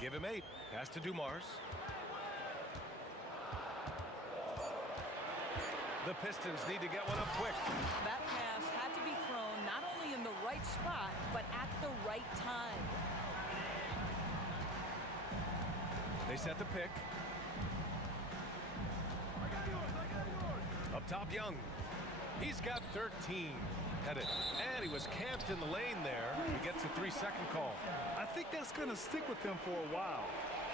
Give him 8. Pass to Dumars. The Pistons need to get one up quick. That pass had to be thrown not only in the right spot, but at the right time. They set the pick. Up top, Young. He's got 13. Headed. And he was camped in the lane there. He gets a 3-second call. I think that's going to stick with him for a while.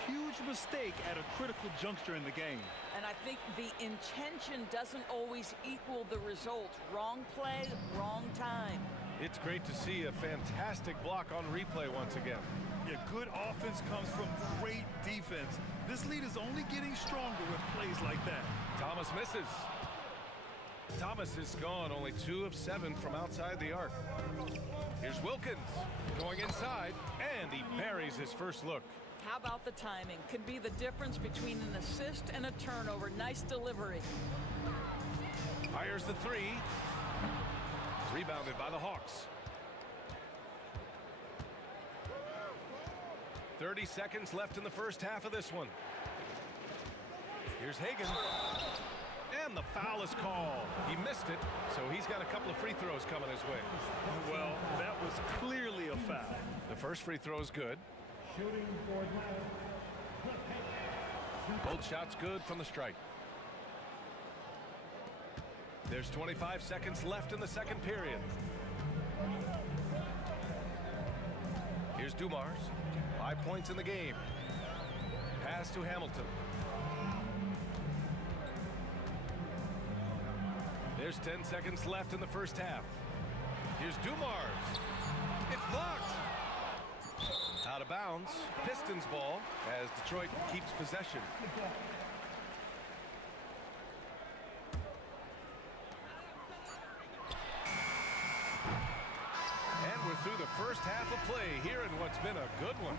Huge mistake at a critical juncture in the game. And I think the intention doesn't always equal the result. Wrong play, wrong time. It's great to see a fantastic block on replay once again. Yeah, good offense comes from great defense. This lead is only getting stronger with plays like that. Thomas misses. Thomas is gone, only 2 of 7 from outside the arc. Here's Wilkins going inside, and he buries his first look. How about the timing? Could be the difference between an assist and a turnover. Nice delivery. Fires the 3. Rebounded by the Hawks. 30 seconds left in the first half of this one. Here's Hagan. And the foul is called. He missed it, so he's got a couple of free throws coming his way. Well, that was clearly a foul. The first free throw is good. Shooting for Both shots good from the strike. There's 25 seconds left in the second period. Here's Dumars. 5 points in the game. Pass to Hamilton. There's 10 seconds left in the first half. Here's Dumars. It's blocked. Out of bounds. Pistons ball as Detroit keeps possession. And we're through the first half of play here in what's been a good one.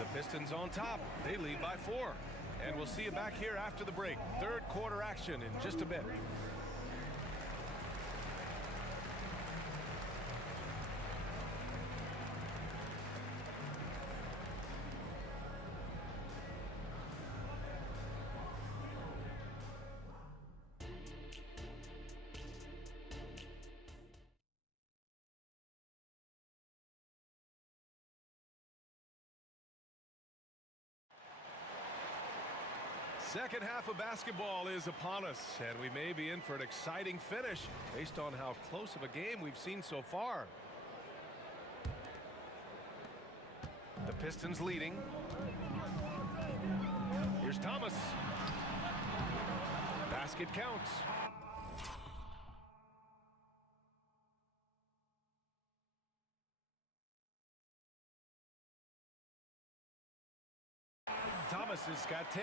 The Pistons on top. They lead by 4. And we'll see you back here after the break. Third quarter action in just a bit. Second half of basketball is upon us, and we may be in for an exciting finish based on how close of a game we've seen so far. The Pistons leading. Here's Thomas. Basket counts. Thomas has got 10.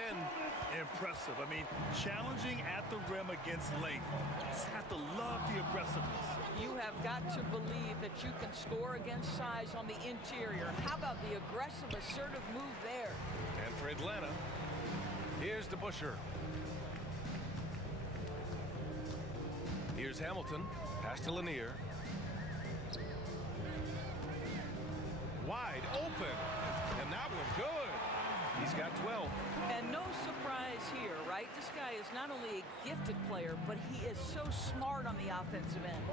Impressive. I mean, challenging at the rim against length. Just have to love the aggressiveness. You have got to believe that you can score against size on the interior. How about the aggressive, assertive move there? And for Atlanta, here's DeBusschere. Here's Hamilton. Pass to Lanier. Wide open. And that one good. He's got 12. And no surprise here, right? This guy is not only a gifted player, but he is so smart on the offensive end.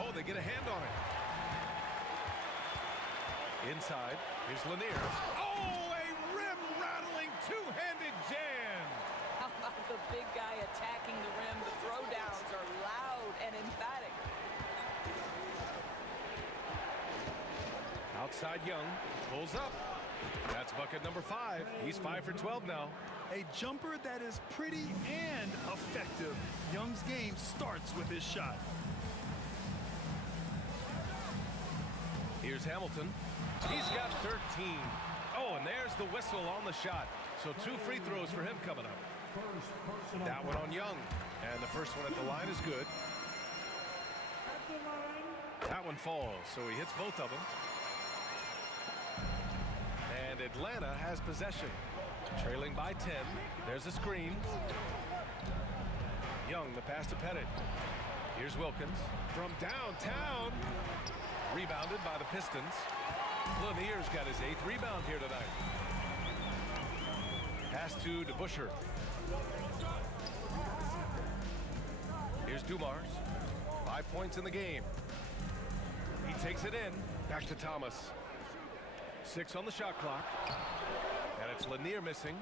Oh, they get a hand on it. Inside, here's Lanier. Oh, a rim-rattling two-handed jam. How about the big guy attacking the rim? The throwdowns are loud and emphatic. Outside Young, pulls up. That's bucket number 5. He's 5 for 12 now. A jumper that is pretty and effective. Young's game starts with his shot. Here's Hamilton. He's got 13. Oh, and there's the whistle on the shot. So 2 free throws for him coming up. That one on Young. And the first one at the line is good. That one falls, so he hits both of them. And Atlanta has possession. Trailing by 10. There's a screen. Young, the pass to Pettit. Here's Wilkins from downtown. Rebounded by the Pistons. Lanier's got his 8th rebound here tonight. Pass to DeBusschere. Here's Dumars. 5 points in the game. He takes it in. Back to Thomas. 6 on the shot clock. And it's Lanier missing.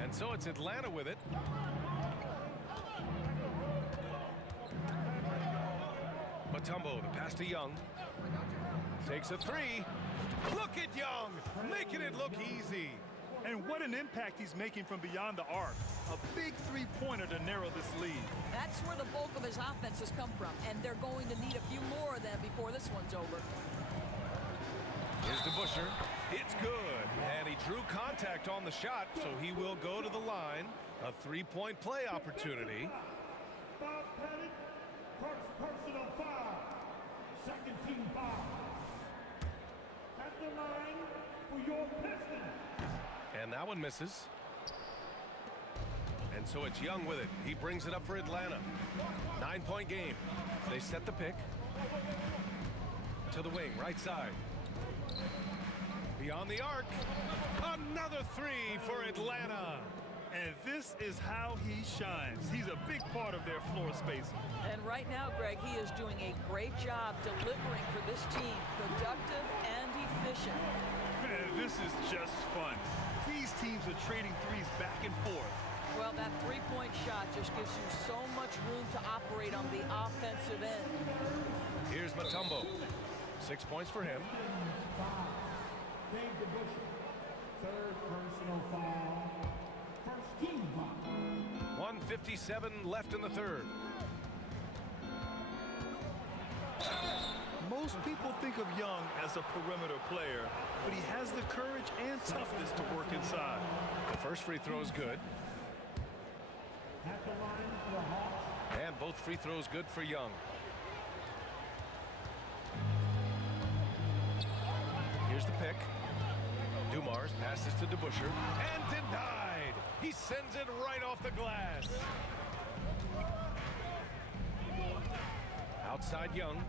And so it's Atlanta with it. Mutombo, the pass to Young. Takes a 3. Look at Young, making it look easy. And what an impact he's making from beyond the arc. A big three-pointer to narrow this lead. That's where the bulk of his offense has come from, and they're going to need a few more of them before this one's over. Here's DeBusschere. It's good. And he drew contact on the shot, so he will go to the line. A 3-point play opportunity. Bob Pettit, first personal foul. Second team foul. At the line for your Pistons. And that one misses. And so it's Young with it. He brings it up for Atlanta. 9-point game. They set the pick. To the wing, right side. Beyond the arc. Another 3 for Atlanta. And this is how he shines. He's a big part of their floor spacing. And right now, Greg, he is doing a great job delivering for this team. Productive and efficient. Man, this is just fun. These teams are trading threes back and forth. Well, that three-point shot just gives you so much room to operate on the offensive end. Here's Mutombo. 6 points for him. Dave DeBusschere, third personal foul. First team foul. 1:57 left in the third. Most people think of Young as a perimeter player, but he has the courage and toughness to work inside. The first free throw is good. At the line for the Hawks. And both free throws good for Young. Here's the pick. Dumars passes to DeBusschere and denied. He sends it right off the glass. Outside Young.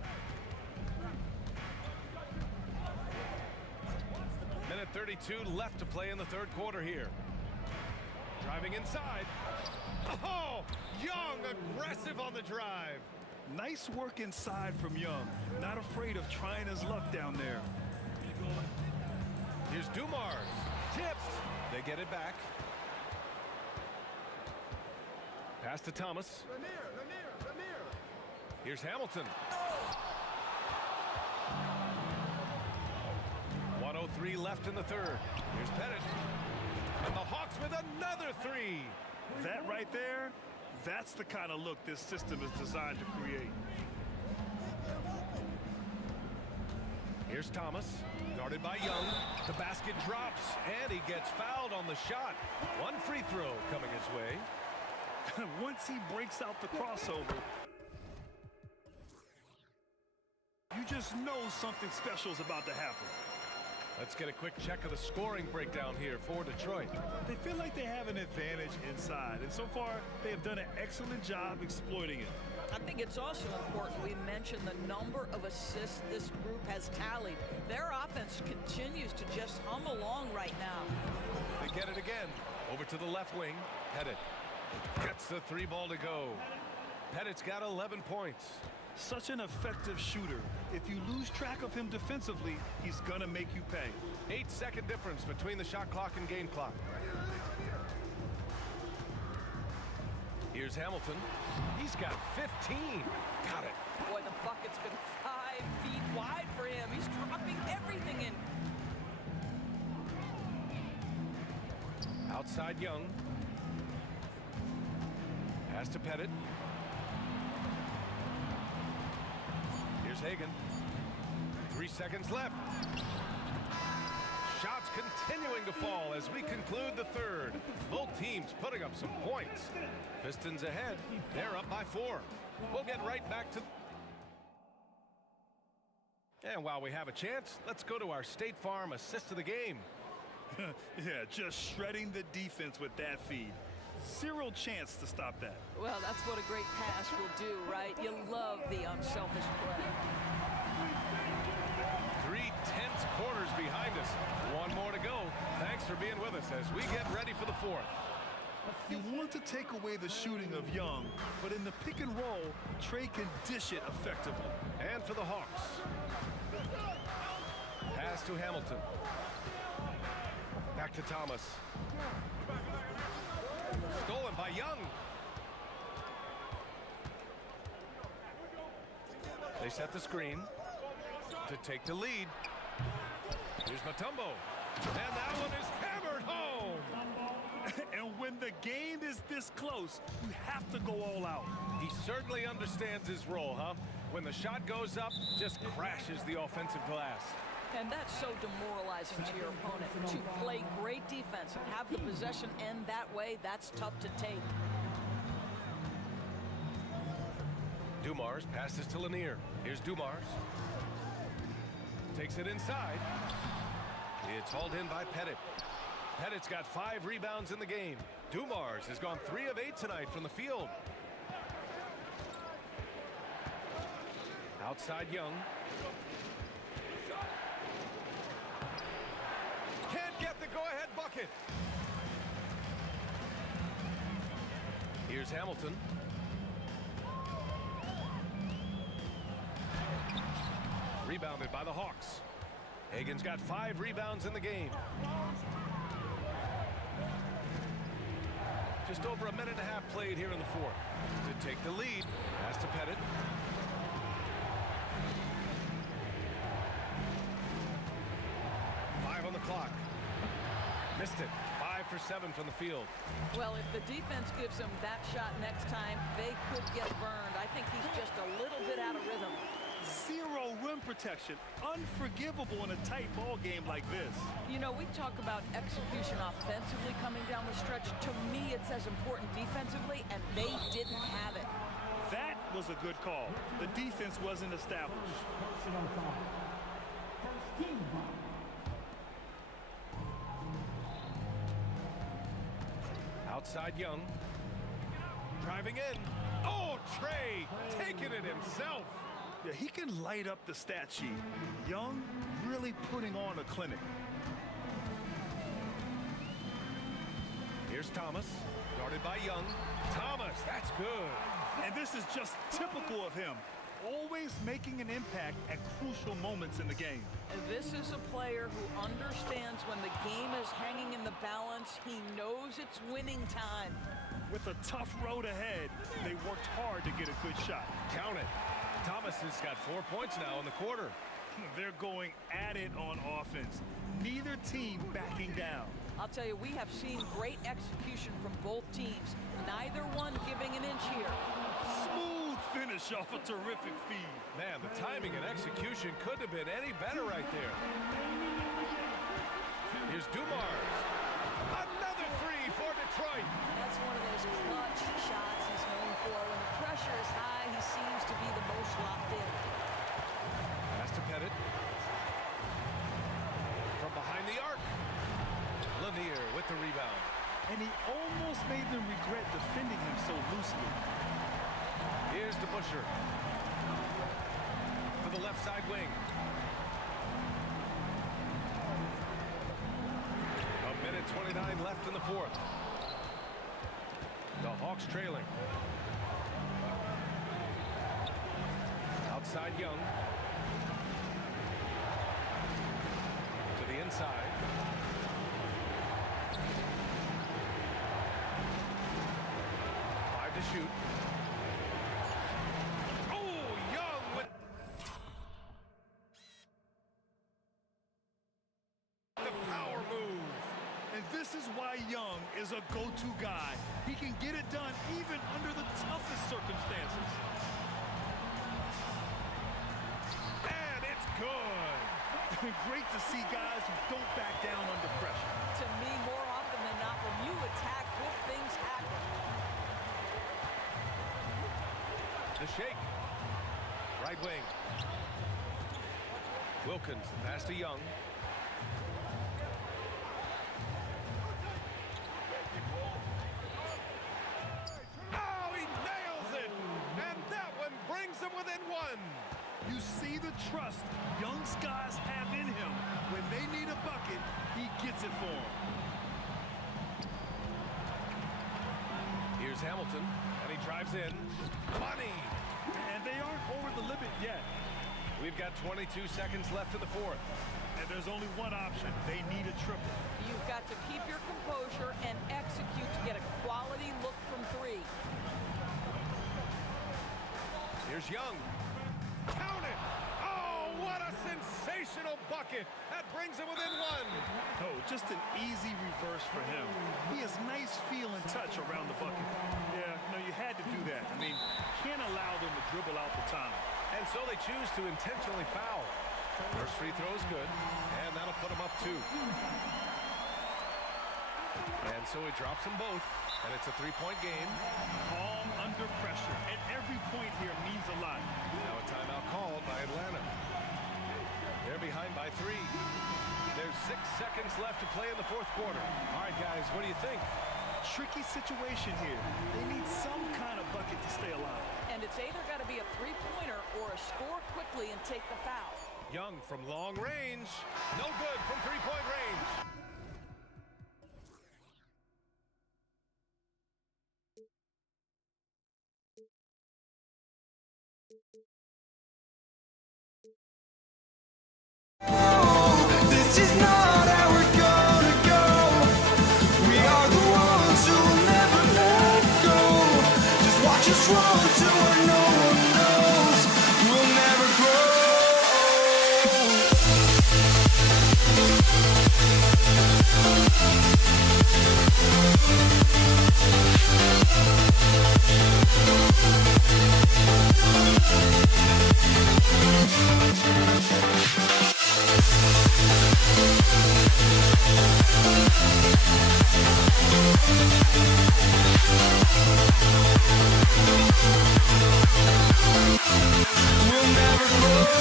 Minute 32 left to play in the third quarter here. Driving inside. Oh, Young aggressive on the drive. Nice work inside from Young. Not afraid of trying his luck down there. Here's Dumars. Tipped. They get it back. Pass to Thomas. Lanier. Here's Hamilton. 1:03 left in the third. Here's Pettit. And the Hawks with another 3. That right there, that's the kind of look this system is designed to create. Here's Thomas, guarded by Young. The basket drops, and he gets fouled on the shot. 1 free throw coming his way. Once he breaks out the crossover, you just know something special is about to happen. Let's get a quick check of the scoring breakdown here for Detroit. They feel like they have an advantage inside, and so far they have done an excellent job exploiting it. I think it's also important we mention the number of assists this group has tallied. Their offense continues to just hum along right now. They get it again. Over to the left wing. Pettit gets the 3 ball to go. Pettit's got 11 points. Such an effective shooter. If you lose track of him defensively, he's gonna make you pay. 8-second difference between the shot clock and game clock. Here's Hamilton. He's got 15. Got it. Boy, the bucket's been 5 feet wide for him. He's dropping everything in. Outside Young. Pass to Pettit. Here's Hagan. 3 seconds left. Shots continuing to fall as we conclude the third. Both teams putting up some points. Pistons ahead. They're up by 4. We'll get right back to... And while we have a chance, let's go to our State Farm assist of the game. Yeah, just shredding the defense with that feed. Zero chance to stop that. Well, that's what a great pass will do, right? You love the unselfish play. 3 tense quarters behind us. One more to go. Thanks for being with us as we get ready for the fourth. You want to take away the shooting of Young, but in the pick and roll, Trey can dish it effectively. And for the Hawks. Pass to Hamilton. Back to Thomas. Stolen by Young. They set the screen to take the lead. Here's Mutombo. And that one is hammered home. And when the game is this close, you have to go all out. He certainly understands his role, huh? When the shot goes up, just crashes the offensive glass. And that's so demoralizing to your opponent. To play great defense and have the possession end that way, that's tough to take. Dumars passes to Lanier. Here's Dumars. Takes it inside. It's hauled in by Pettit. Pettit's got 5 rebounds in the game. Dumars has gone 3 of 8 tonight from the field. Outside Young. Can't get the go-ahead bucket. Here's Hamilton. Rebounded by the Hawks. Hagan's got 5 rebounds in the game. Just over a minute and a half played here in the fourth. To take the lead, pass to Pettit. On the clock. Missed it. 5 for 7 from the field. Well, if the defense gives him that shot next time, they could get burned. I think he's just a little bit out of rhythm. Zero rim protection. Unforgivable in a tight ball game like this. You know, we talk about execution offensively coming down the stretch. To me, it's as important defensively, and they didn't have it. That was a good call. The defense wasn't established. Outside Young. Driving in. Oh, Trey taking it himself. Yeah, he can light up the stat sheet. Young really putting on a clinic. Here's Thomas. Guarded by Young. Thomas, that's good. And this is just typical of him. Always making an impact at crucial moments in the game. And this is a player who understands when the game is hanging in the balance. He knows it's winning time. With a tough road ahead, they worked hard to get a good shot. Count it. Thomas has got 4 points now in the quarter. They're going at it on offense. Neither team backing down. I'll tell you, we have seen great execution from both teams. Neither one giving an inch here. Smooth finish off a terrific feed. Man, the timing and execution couldn't have been any better right there. Here's Dumars. Another 3 for Detroit. That's one of those clutch shots he's known for. When the pressure is high, he seems to be the most locked in. Pass to Pettit. From behind the arc. Lanier with the rebound. And he almost made them regret defending him so loosely. Here's to Busher. To the left side wing. A minute 29 left in the fourth. The Hawks trailing. Outside Young. To the inside. To shoot. Oh, Young with the power move. And this is why Young is a go-to guy. He can get it done even under the toughest circumstances. And it's good. Great to see guys who don't back down under pressure. To me, more often than not, when you attack, good things happen. The shake. Right wing. Wilkins, the pass to Young. him within one. You see the trust young guys have in him. When they need a bucket, he gets it for them. Here's Hamilton, and he drives in. Money! And they aren't over the limit yet. We've got 22 seconds left in the fourth. And there's only one option. They need a triple. You've got to keep your composure and execute to get a quality look from three. Here's Young. Count it! Oh, what a sensational bucket! That brings him within one. Oh, just an easy reverse for him. He has nice feel and touch around the bucket. Yeah, no, you had to do that. I mean, can't allow them to dribble out the time. And so they choose to intentionally foul. First free throw is good, and that'll put him up 2. And so he drops them both, and it's a 3-point game. Calm under pressure, and every point here means a lot. Now a timeout called by Atlanta. They're behind by 3. There's 6 seconds left to play in the fourth quarter. All right, guys, what do you think? Tricky situation here. They need some kind of bucket to stay alive. And it's either got to be a three-pointer or a score quickly and take the foul. Young from long range. No good from 3-point range. This is not how we're gonna go. We are the ones who'll never let go. Just watch us run to where no one knows. We'll never grow. We'll never grow.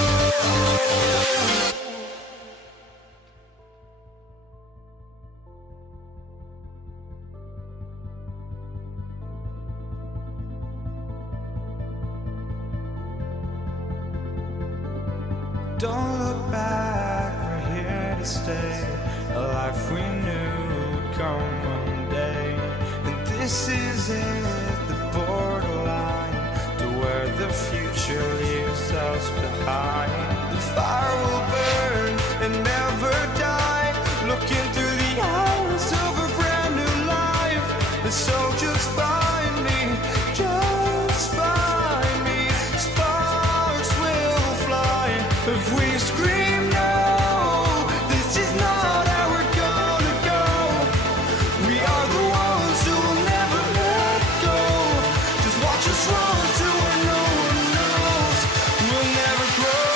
Don't look back, we're here to stay. A life we knew would come one day. And this is it, the borderline to where the future leaves us behind. The fire will burn and never die, looking through the eyes of a brand new life. And so just find me, just find me. Sparks will fly if we scream no. This is not how we're gonna go. We are the ones who will never let go. Just watch us run to where no one knows. We'll never grow.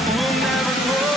We'll never grow. We'll never grow.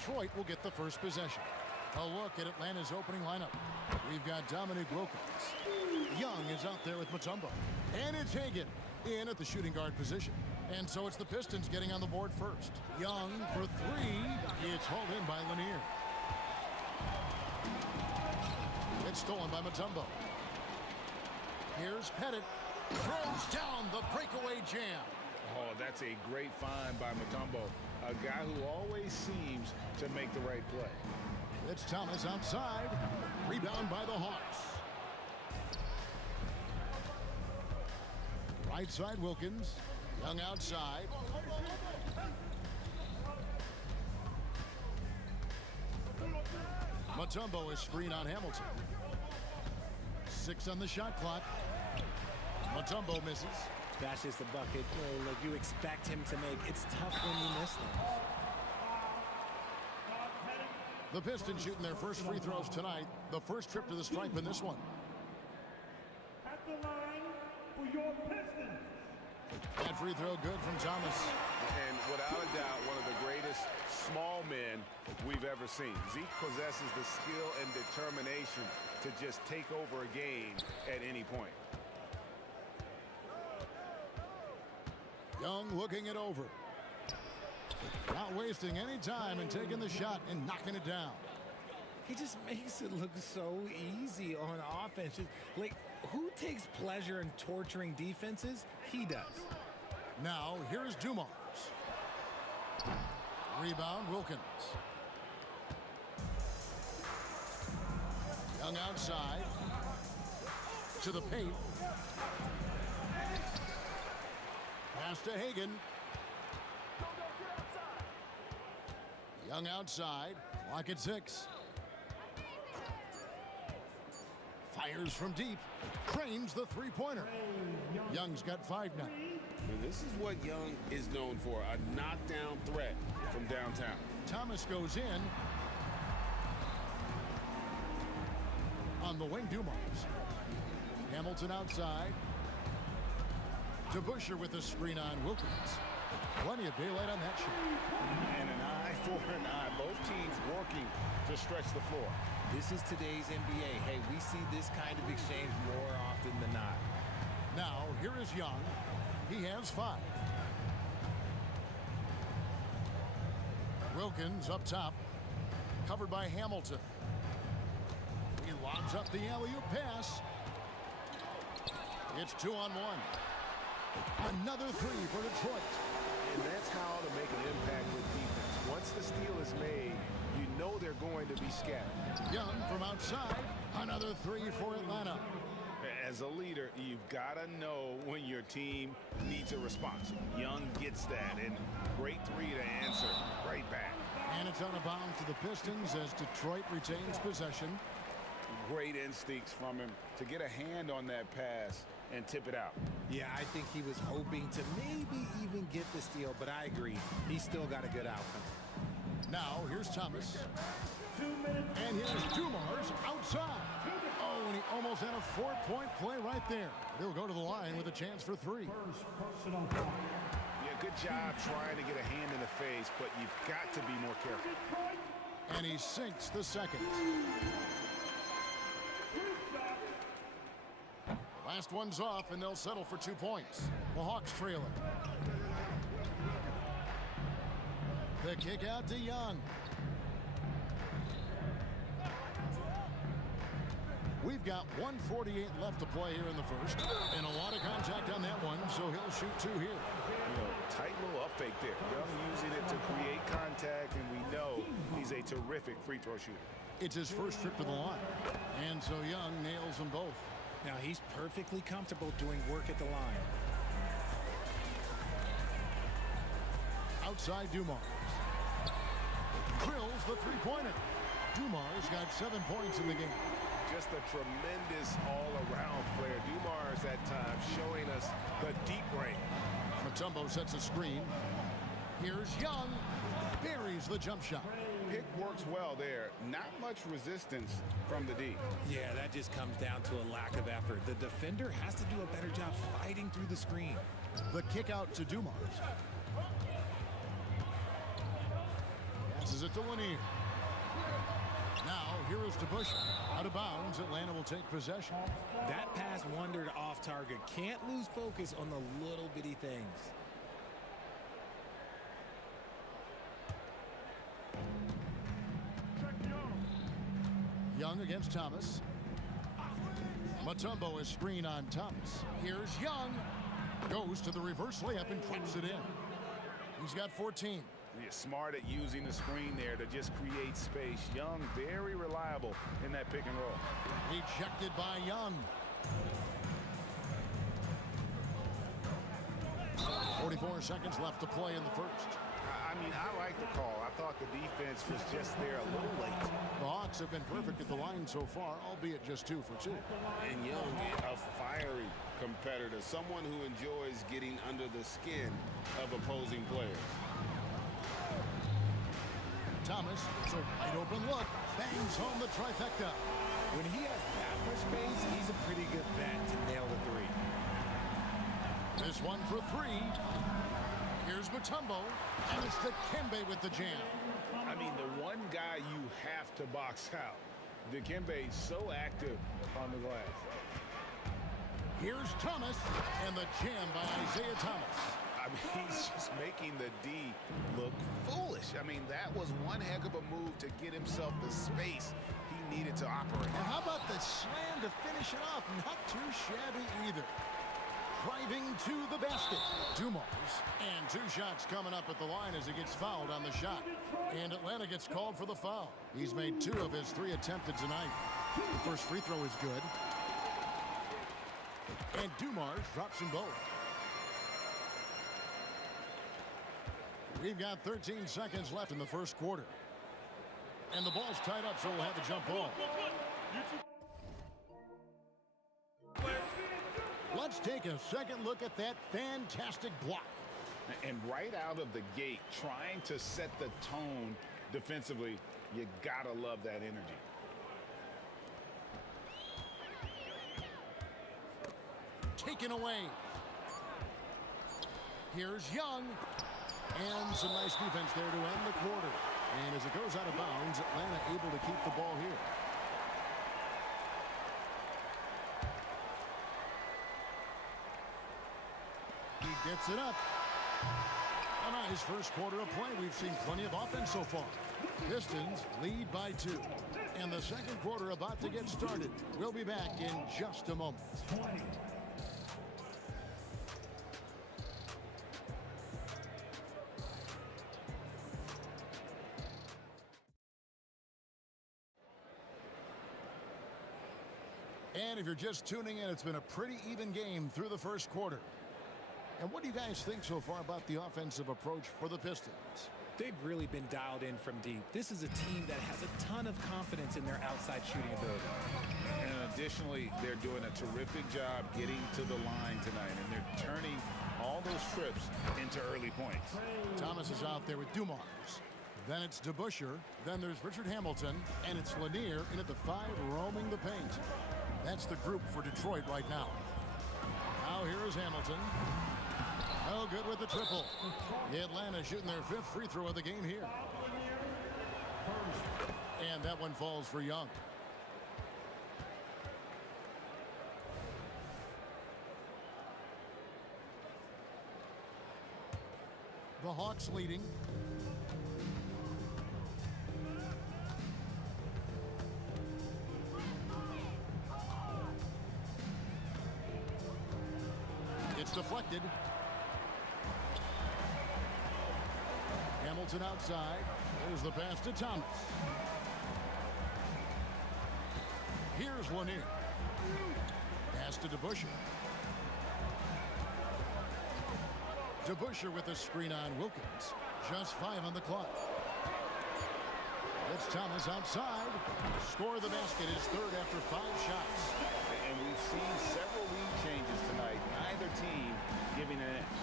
Detroit will get the first possession. A look at Atlanta's opening lineup. We've got Dominic Wilkins. Young is out there with Mutombo. And it's Hagan in at the shooting guard position. And so it's the Pistons getting on the board first. Young for three. It's hauled in by Lanier. It's stolen by Mutombo. Here's Pettit. Throws down the breakaway jam. Oh, that's a great find by Mutombo. A guy who always seems to make the right play. It's Thomas outside. Rebound by the Hawks. Right side Wilkins. Young outside. Mutombo is screen on Hamilton. 6 on the shot clock. Mutombo misses. That's just the bucket. Look, you expect him to make. It's tough when you miss them. The Pistons shooting their first free throws tonight. The first trip to the stripe in this one. At the line for your Pistons. That free throw good from Thomas. And without a doubt, one of the greatest small men we've ever seen. Zeke possesses the skill and determination to just take over a game at any point. Young looking it over. Not wasting any time and taking the shot and knocking it down. He just makes it look so easy on offense. Like, who takes pleasure in torturing defenses? He does. Now, here's Dumars. Rebound, Wilkins. Young outside. To the paint. Pass to Hagan. Young outside. Clock at 6. Fires from deep. Cranes the three-pointer. Young's got 5 now. And this is what Young is known for, a knockdown threat from downtown. Thomas goes in. On the wing, Dumars. Hamilton outside. To Busher with the screen on Wilkins. Plenty of daylight on that shot. And an eye for an eye. Both teams working to stretch the floor. This is today's NBA. Hey, we see this kind of exchange more often than not. Now, here is Young. He has 5. Wilkins up top. Covered by Hamilton. He lobs up the alley-oop pass. It's 2-on-1. Another 3 for Detroit. And that's how to make an impact with defense. Once the steal is made, you know they're going to be scattered. Young from outside. Another 3 for Atlanta. As a leader, you've got to know when your team needs a response. Young gets that, and great 3 to answer right back. And it's out of bounds to the Pistons as Detroit retains possession. Great instincts from him to get a hand on that pass and tip it out. Yeah, I think he was hoping to maybe even get the steal, but I agree. He still got a good outcome. Now, here's Thomas. And here's Dumars outside. Oh, and he almost had a 4-point play right there. He'll go to the line with a chance for 3. Yeah, good job trying to get a hand in the face, but you've got to be more careful. And he sinks the second. Last one's off, and they'll settle for 2 points. The Hawks trailing. The kick out to Young. We've got 1:48 left to play here in the first. And a lot of contact on that one, so he'll shoot 2 here. Tight little up fake there. Young using it to create contact, and we know he's a terrific free throw shooter. It's his first trip to the line. And so Young nails them both. Now, he's perfectly comfortable doing work at the line. Outside Dumars. Drills the three-pointer. Dumars got 7 points in the game. Just a tremendous all-around player. Dumars at times showing us the deep range. Mutombo sets a screen. Here's Young. Buries the jump shot. Pick works well there. Not much resistance from the D. Yeah, that just comes down to a lack of effort. The defender has to do a better job fighting through the screen. The kick out to Dumars. Passes it to Lanier. Now, here is DeBusschere. Out of bounds, Atlanta will take possession. That pass wandered off target. Can't lose focus on the little bitty things. Young against Thomas. Mutombo is screen on Thomas. Here's Young. Goes to the reverse layup and clips it in. He's got 14. He's smart at using the screen there to just create space. Young, very reliable in that pick and roll. Ejected by Young. 44 seconds left to play in the first. I mean, I like the call. I thought the defense was just there a little late. The Hawks have been perfect at the line so far, albeit just 2 for 2. And Young, a fiery competitor, someone who enjoys getting under the skin of opposing players. Thomas, it's a wide open look, bangs home the trifecta. When he has that much space, he's a pretty good bet to nail the three. This one for 3. Here's Mutombo, and it's Dikembe with the jam. I mean, the one guy you have to box out. Dikembe so active on the glass. Here's Thomas, and the jam by Isaiah Thomas. I mean, he's just making the D look foolish. I mean, that was one heck of a move to get himself the space he needed to operate. And how about the slam to finish it off? Not too shabby either. Driving to the basket, Dumars. And 2 shots coming up at the line as he gets fouled on the shot. And Atlanta gets called for the foul. He's made 2 of his 3 attempted tonight. The first free throw is good. And Dumars drops them both. We've got 13 seconds left in the first quarter. And the ball's tied up, so we'll have a jump ball. Let's take a second look at that fantastic block. And right out of the gate, trying to set the tone defensively, you gotta love that energy. Taken away. Here's Young. And some nice defense there to end the quarter. And as it goes out of bounds, Atlanta able to keep the ball here. He gets it up. A nice first quarter of play. We've seen plenty of offense so far. Pistons lead by 2. And the second quarter about to get started. We'll be back in just a moment. 20. And if you're just tuning in, it's been a pretty even game through the first quarter. And what do you guys think so far about the offensive approach for the Pistons? They've really been dialed in from deep. This is a team that has a ton of confidence in their outside shooting ability. And additionally, they're doing a terrific job getting to the line tonight, and they're turning all those trips into early points. Thomas is out there with Dumars. Then it's DeBusschere. Then there's Richard Hamilton. And it's Lanier in at the 5 roaming the paint. That's the group for Detroit right now. Now here is Hamilton. Oh, good with the triple. Atlanta shooting their 5th free throw of the game here. And that one falls for Young. The Hawks leading. It's deflected. Hamilton outside. There's the pass to Thomas. Here's Lanier. Pass to DeBusschere. DeBusschere with a screen on Wilkins. Just 5 on the clock. It's Thomas outside. Score the basket, his 3rd after 5 shots. And we've seen several lead changes tonight. Neither team giving an edge.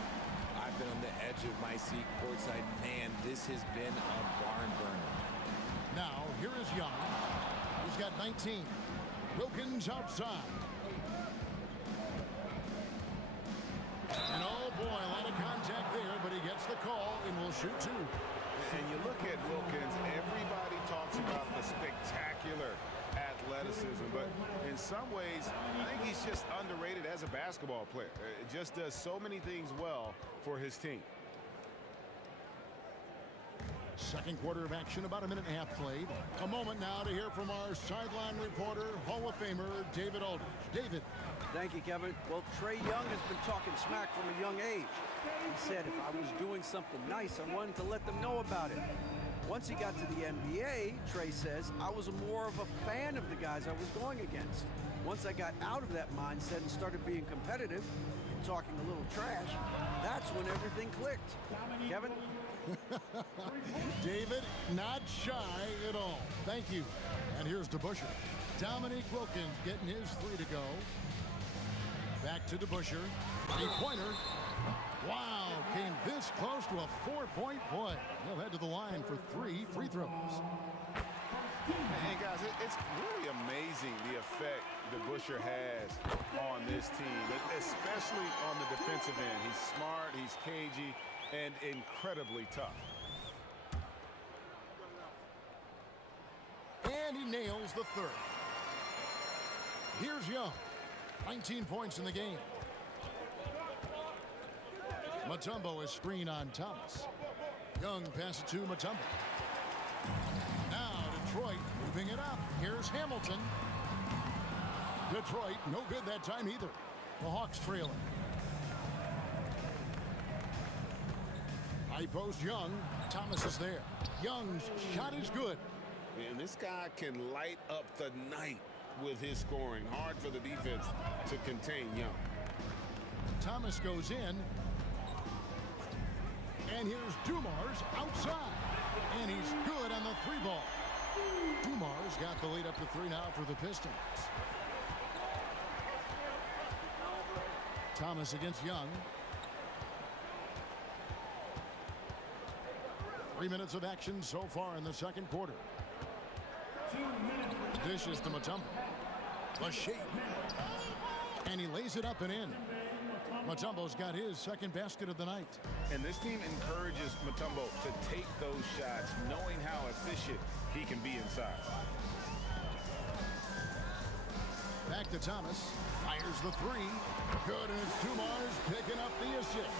I've been on the edge of my seat courtside. Man, this has been a barn burner. Now, here is Young. He's got 19. Wilkins outside. And oh boy, a lot of contact there, but he gets the call and will shoot 2. And you look at Wilkins, everybody talks about the spectacular athleticism, but in some ways, I think he's just underrated as a basketball player. It just does so many things well for his team. Second quarter of action, about a minute and a half played. A moment now to hear from our sideline reporter, Hall of Famer David Aldridge. David. Thank you, Kevin. Well, Trae Young has been talking smack from a young age. He said if I was doing something nice, I wanted to let them know about it. Once he got to the NBA, Trae says, I was more of a fan of the guys I was going against. Once I got out of that mindset and started being competitive and talking a little trash, that's when everything clicked. Kevin? David, not shy at all. Thank you. And here's DeBusschere. Dominique Wilkins getting his three to go. Back to DeBusschere. Three-pointer. Wow, came this close to a four-point play. He'll head to the line for 3 free throws. Hey, guys, it's really amazing the effect DeBusschere has on this team, especially on the defensive end. He's smart, he's cagey, and incredibly tough. And he nails the third. Here's Young. 19 points in the game. Mutombo is screen on Thomas. Young passes to Mutombo. Now Detroit moving it up. Here's Hamilton. Detroit, no good that time either. The Hawks trailing. High post Young. Thomas is there. Young's shot is good. And this guy can light up the night with his scoring. Hard for the defense to contain Young. Thomas goes in. And here's Dumars outside. And he's good on the three ball. Dumars got the lead up to 3 now for the Pistons. Thomas against Young. 3 minutes of action so far in the second quarter. Dishes to Mutombo. The shake. And he lays it up and in. Mutombo's got his second basket of the night. And this team encourages Mutombo to take those shots, knowing how efficient he can be inside. Back to Thomas. Fires the three. Good, and it's Dumars picking up the assist.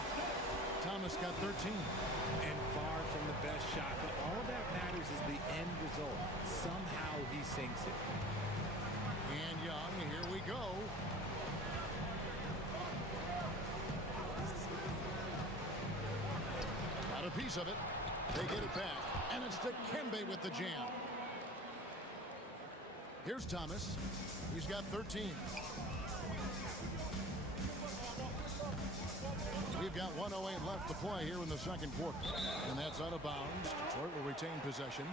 Thomas got 13. And far from the best shot, but all that matters is the end result. Somehow he sinks it. And Young, here we go. Got a piece of it. They get it back. And it's Dikembe with the jam. Here's Thomas. He's got 13. We've got 1:08 left to play here in the second quarter. And that's out of bounds. Detroit will retain possession.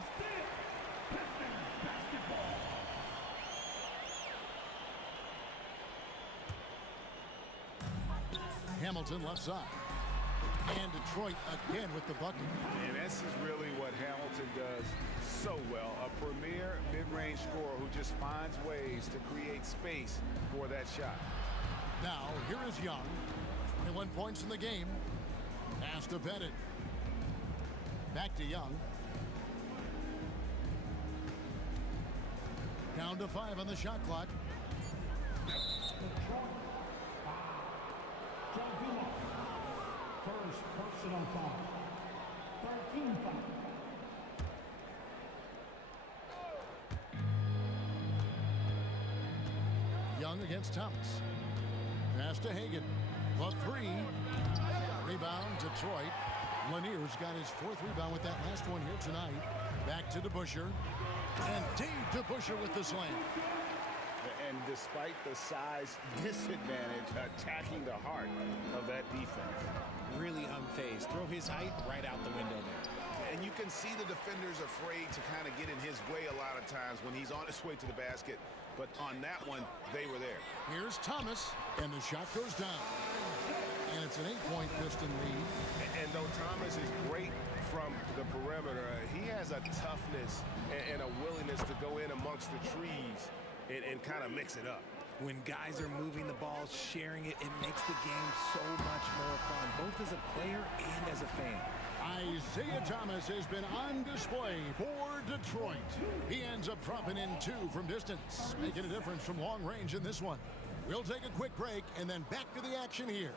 Hamilton left side. And Detroit again with the bucket. And this is really what Hamilton does so well. A premier mid-range scorer who just finds ways to create space for that shot. Now, here is Young. 21 points in the game. Pass to Pettit. Back to Young. Down to 5 on the shot clock. First personal foul. 13 foul. Young against Thomas. Pass to Hagan. The three. Rebound, Detroit. Lanier's got his 4th rebound with that last one here tonight. Back to DeBusschere. And Dave DeBusschere with the slam. And despite the size disadvantage, attacking the heart of that defense. Really unfazed. Throw his height right out the window there. And you can see the defenders afraid to kind of get in his way a lot of times when he's on his way to the basket. But on that one, they were there. Here's Thomas, and the shot goes down. And it's an 8-point Piston lead. And though Thomas is great from the perimeter, he has a toughness and a willingness to go in amongst the trees and kind of mix it up. When guys are moving the ball, sharing it, it makes the game so much more fun, both as a player and as a fan. Isaiah Thomas has been on display for Detroit. He ends up dropping in 2 from distance, making a difference from long range in this one. We'll take a quick break and then back to the action here.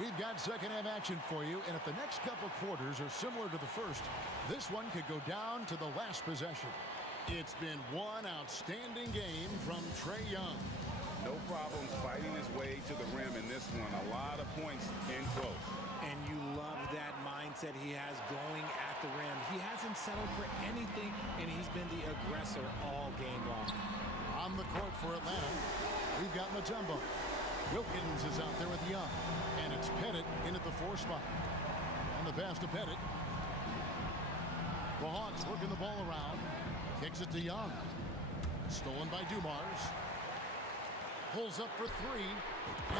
We've got second half action for you, and if the next couple quarters are similar to the first, this one could go down to the last possession. It's been one outstanding game from Trae Young. No problems fighting his way to the rim in this one. A lot of points in close. And you love that mindset he has going at the rim. He hasn't settled for anything, and he's been the aggressor all game long. On the court for Atlanta, we've got Mutombo. Wilkins is out there with Young, and it's Pettit in at the 4 spot. And the pass to Pettit. The Hawks working the ball around. Kicks it to Young. Stolen by Dumars. Pulls up for 3,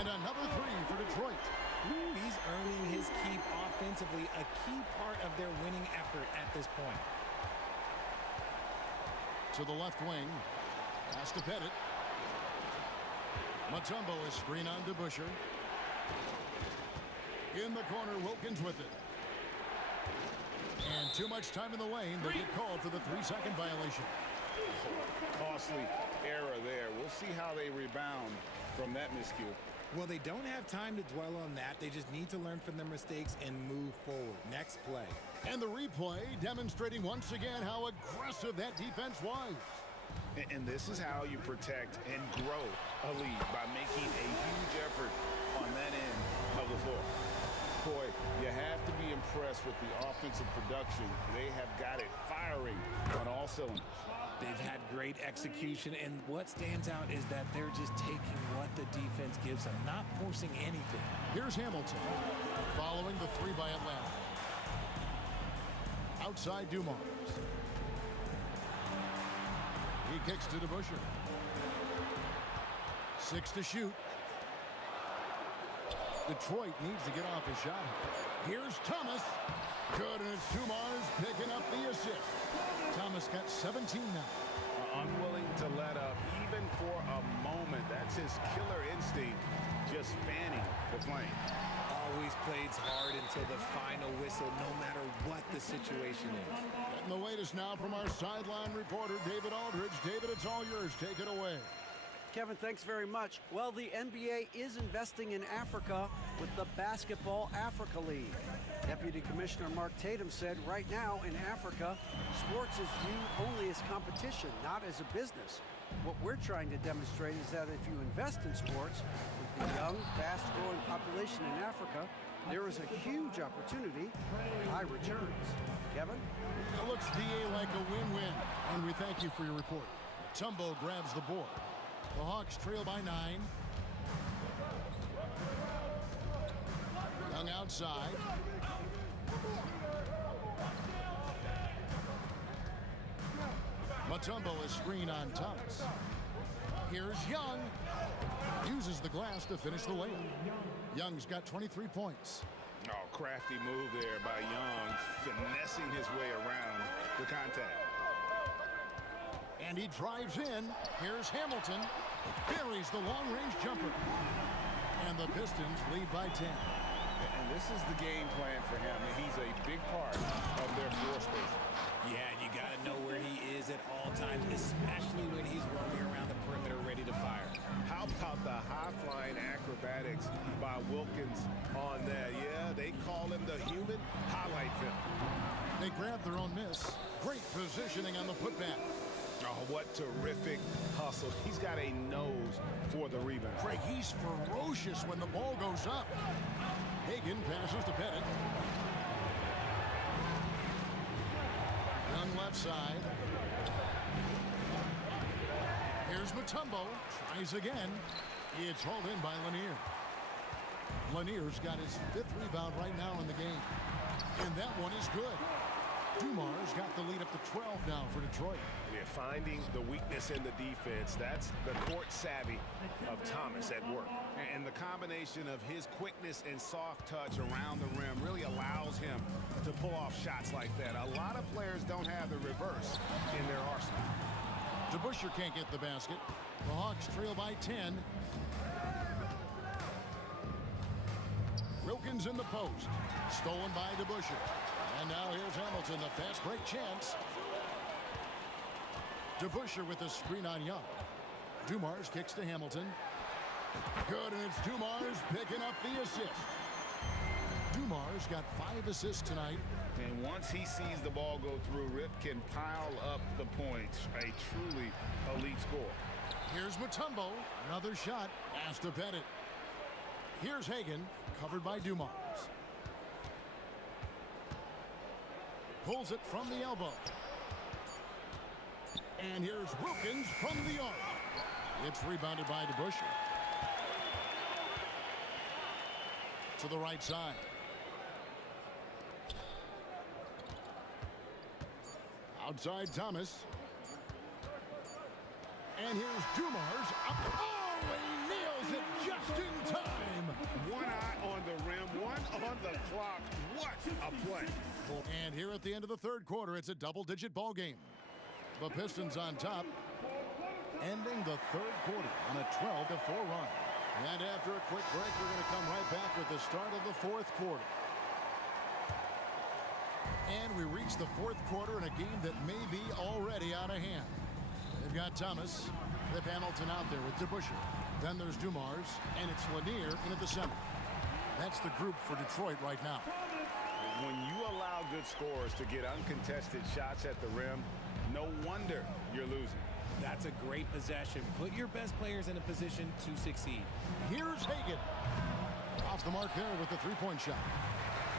and another 3 for Detroit. Ooh, he's earning his keep offensively, a key part of their winning effort at this point. To the left wing. Pass to Pettit. Mutombo is screen on to Busher. In the corner, Wilkins with it. And too much time in the lane. They get called for the 3-second violation. Costly error there. We'll see how they rebound from that miscue. Well, they don't have time to dwell on that. They just need to learn from their mistakes and move forward. Next play. And the replay demonstrating once again how aggressive that defense was. And this is how you protect and grow a lead, by making a huge effort on that end of the floor. Boy, you have to be impressed with the offensive production. They have got it firing on all cylinders. They've had great execution, and what stands out is that they're just taking what the defense gives them, not forcing anything. Here's Hamilton following the 3 by Atlanta. Outside Dumars. He kicks to DeBuscher. 6 to shoot. Detroit needs to get off his shot. Here's Thomas. Good, and it's Dumars picking up the assist. Thomas got 17 now. Unwilling to let up even for a moment. That's his killer instinct, just fanning the flame. Always plays hard until the final whistle, no matter what the situation is. Getting the latest now from our sideline reporter, David Aldridge. David, it's all yours. Take it away. Kevin, thanks very much. Well, the NBA is investing in Africa with the Basketball Africa League. Deputy Commissioner Mark Tatum said right now in Africa, sports is viewed only as competition, not as a business. What we're trying to demonstrate is that if you invest in sports, with the young, fast-growing population in Africa, there is a huge opportunity for high returns. Kevin? It looks, DA, like a win-win, and we thank you for your report. Mutombo grabs the board. The Hawks trail by 9. Young outside. Mutombo is screen on Thomas. Here's Young. Uses the glass to finish the layup. Young's got 23 points. Oh, crafty move there by Young, finessing his way around the contact. And he drives in. Here's Hamilton. Buries the long-range jumper. And the Pistons lead by 10. And this is the game plan for him. He's a big part of their floor space. Yeah, you got to know where he is at all times, especially when he's roaming around the perimeter ready to fire. How about the high-flying acrobatics by Wilkins on that? Yeah, they call him the human highlight film. They grab their own miss. Great positioning on the putback. Oh, what terrific hustle. He's got a nose for the rebound. Craig, he's ferocious when the ball goes up. Hagan passes to Pettit. Young left side. Here's Mutombo. Tries again. It's hauled in by Lanier. Lanier's got his 5th rebound right now in the game. And that one is good. Dumars got the lead up to 12 now for Detroit. They're finding the weakness in the defense. That's the court savvy of Thomas at work. And the combination of his quickness and soft touch around the rim really allows him to pull off shots like that. A lot of players don't have the reverse in their arsenal. DeBusschere can't get the basket. The Hawks trail by 10. Wilkins in the post. Stolen by DeBusschere. And now here's Hamilton, the fast break chance. DeBusschere with the screen on Young. Dumars kicks to Hamilton. Good, and it's Dumars picking up the assist. Dumars got 5 assists tonight. And once he sees the ball go through, Rip can pile up the points. A truly elite score. Here's Mutombo. Another shot. Has to bet it. Here's Hagan, covered by Dumars. Pulls it from the elbow. And here's Wilkins from the arc. It's rebounded by DeBusschere. To the right side. Outside Thomas. And here's Dumars. Oh, he nails it just in time. One eye on the rim, one on the clock. What a play. And here at the end of the third quarter, it's a double-digit ball game. The Pistons on top, ending the third quarter on a 12-4 run. And after a quick break, we're going to come right back with the start of the fourth quarter. And we reach the fourth quarter in a game that may be already out of hand. They've got Thomas, Rip Hamilton out there with DeBusschere. Then there's Dumars, and it's Lanier in at the center. That's the group for Detroit right now. When you allow good scorers to get uncontested shots at the rim, no wonder you're losing. That's a great possession. Put your best players in a position to succeed. Here's Hagan. Off the mark there with the three-point shot.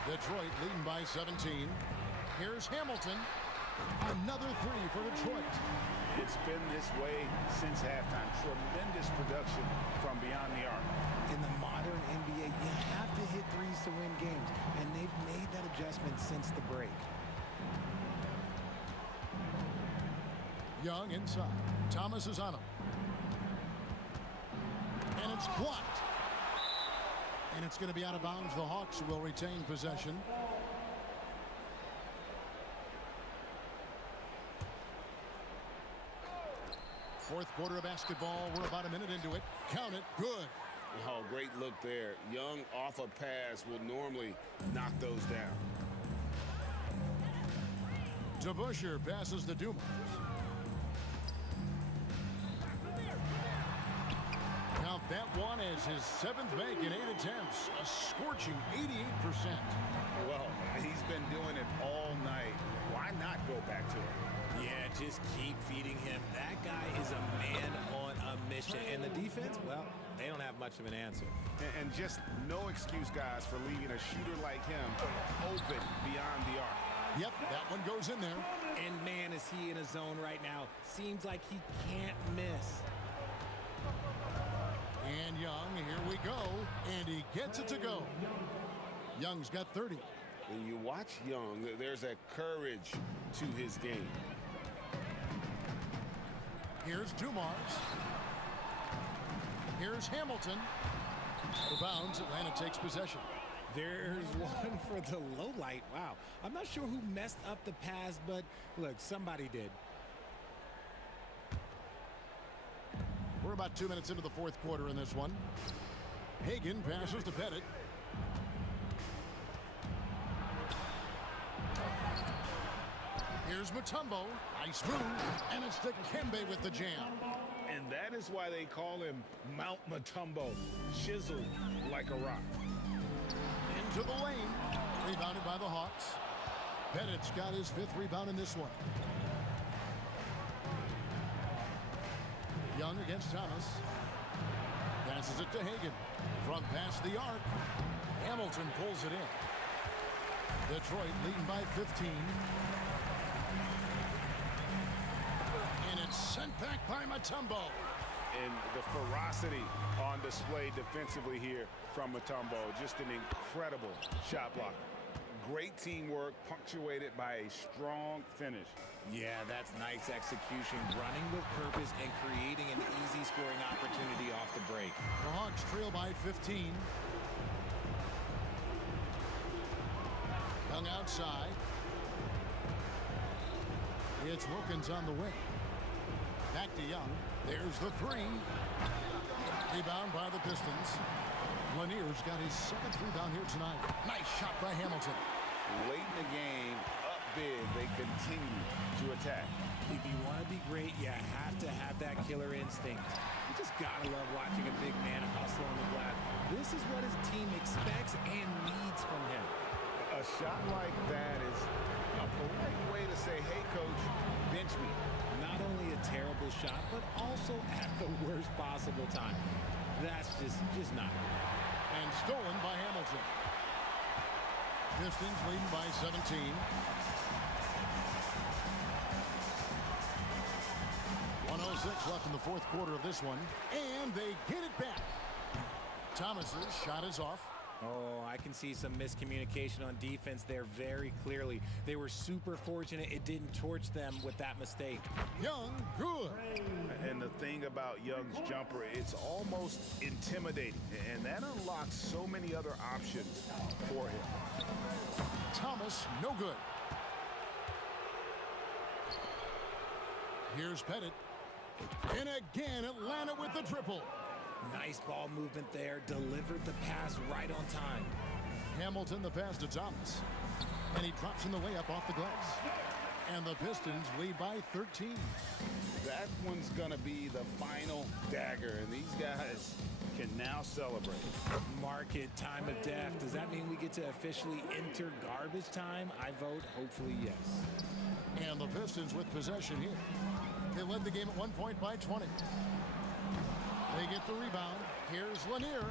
Detroit leading by 17. Here's Hamilton. Another three for Detroit. It's been this way since halftime. Tremendous production from beyond the arc. In the modern NBA, you have to hit threes to win games, and they've made that adjustment since the break. Young inside. Thomas is on him. And it's blocked. And it's going to be out of bounds. The Hawks will retain possession. Fourth quarter of basketball. We're about a minute into it. Count it. Good. Oh, great look there. Young off a pass will normally knock those down. DeBusschere passes to Dumars. Now that one is his 7th make in 8 attempts. A scorching 88%. Well, he's been doing it all night. Why not go back to it? Yeah, just keep feeding him. That guy is a man on a mission. And the defense, well, they don't have much of an answer. And just no excuse, guys, for leaving a shooter like him open beyond the arc. Yep, that one goes in there. And man, is he in a zone right now. Seems like he can't miss. And Young, here we go. And he gets it to go. Young's got 30. When you watch Young, there's a courage to his game. Here's Dumars. Here's Hamilton. Out of bounds, Atlanta takes possession. There's one for the low light. Wow. I'm not sure who messed up the pass, but look, somebody did. We're about 2 minutes into the fourth quarter in this one. Hagan passes to Pettit. Here's Mutombo. Nice move. And it's Dikembe with the jam. And that is why they call him Mount Mutombo. Chiseled like a rock. Into the lane. Rebounded by the Hawks. Pettit's got his 5th rebound in this one. Young against Thomas. Passes it to Hagan. From past the arc. Hamilton pulls it in. Detroit leading by 15. And it's sent back by Mutombo. And the ferocity on display defensively here from Mutombo. Just an incredible shot blocker. great teamwork punctuated by a strong finish. Yeah, that's nice execution, running with purpose and creating an easy scoring opportunity off the break. The Hawks trail by 15. Young outside. It's Wilkins on the wing. Back to Young. There's the three. Rebound by the Pistons. Lanier's got his second rebound here tonight. Nice shot by Hamilton. Late in the game, up big, they continue to attack. If you want to be great, you have to have that killer instinct. You just gotta love watching a big man hustle on the glass. This is what his team expects and needs from him. A shot like that is a polite way to say, hey, coach, bench me. Not only a terrible shot, but also at the worst possible time. That's just not good. And stolen by Hamilton. Pistons leading by 17. Left in the fourth quarter of this one, and they get it back. Thomas's shot is off. Oh, I can see some miscommunication on defense there very clearly. They were super fortunate it didn't torch them with that mistake. Young, good. And the thing about Young's jumper, it's almost intimidating, and that unlocks so many other options for him. Thomas, no good. Here's Pettit. And again, Atlanta with the triple. Nice ball movement there. Delivered the pass right on time. Hamilton the pass to Thomas. And he drops in the layup off the glass. And the Pistons lead by 13. That one's going to be the final dagger, and these guys can now celebrate. Market time of death. Does that mean we get to officially enter garbage time? I vote hopefully yes. And the Pistons with possession here. They led the game at 1 point by 20. They get the rebound. Here's Lanier.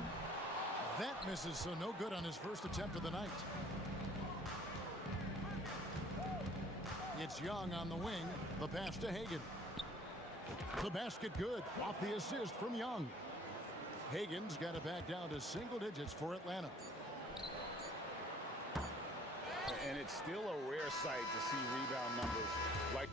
That misses, so no good on his first attempt of the night. It's Young on the wing. The pass to Hagan. The basket good. Off the assist from Young. Hagan's got it back down to single digits for Atlanta. And it's still a rare sight to see rebound numbers like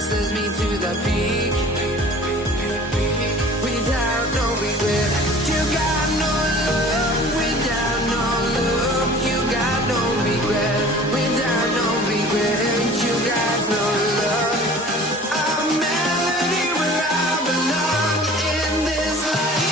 races me to the peak. Without no regret, you got no love. Without no love, you got no regret. Without no regret, you got no love. A melody where I belong in this life.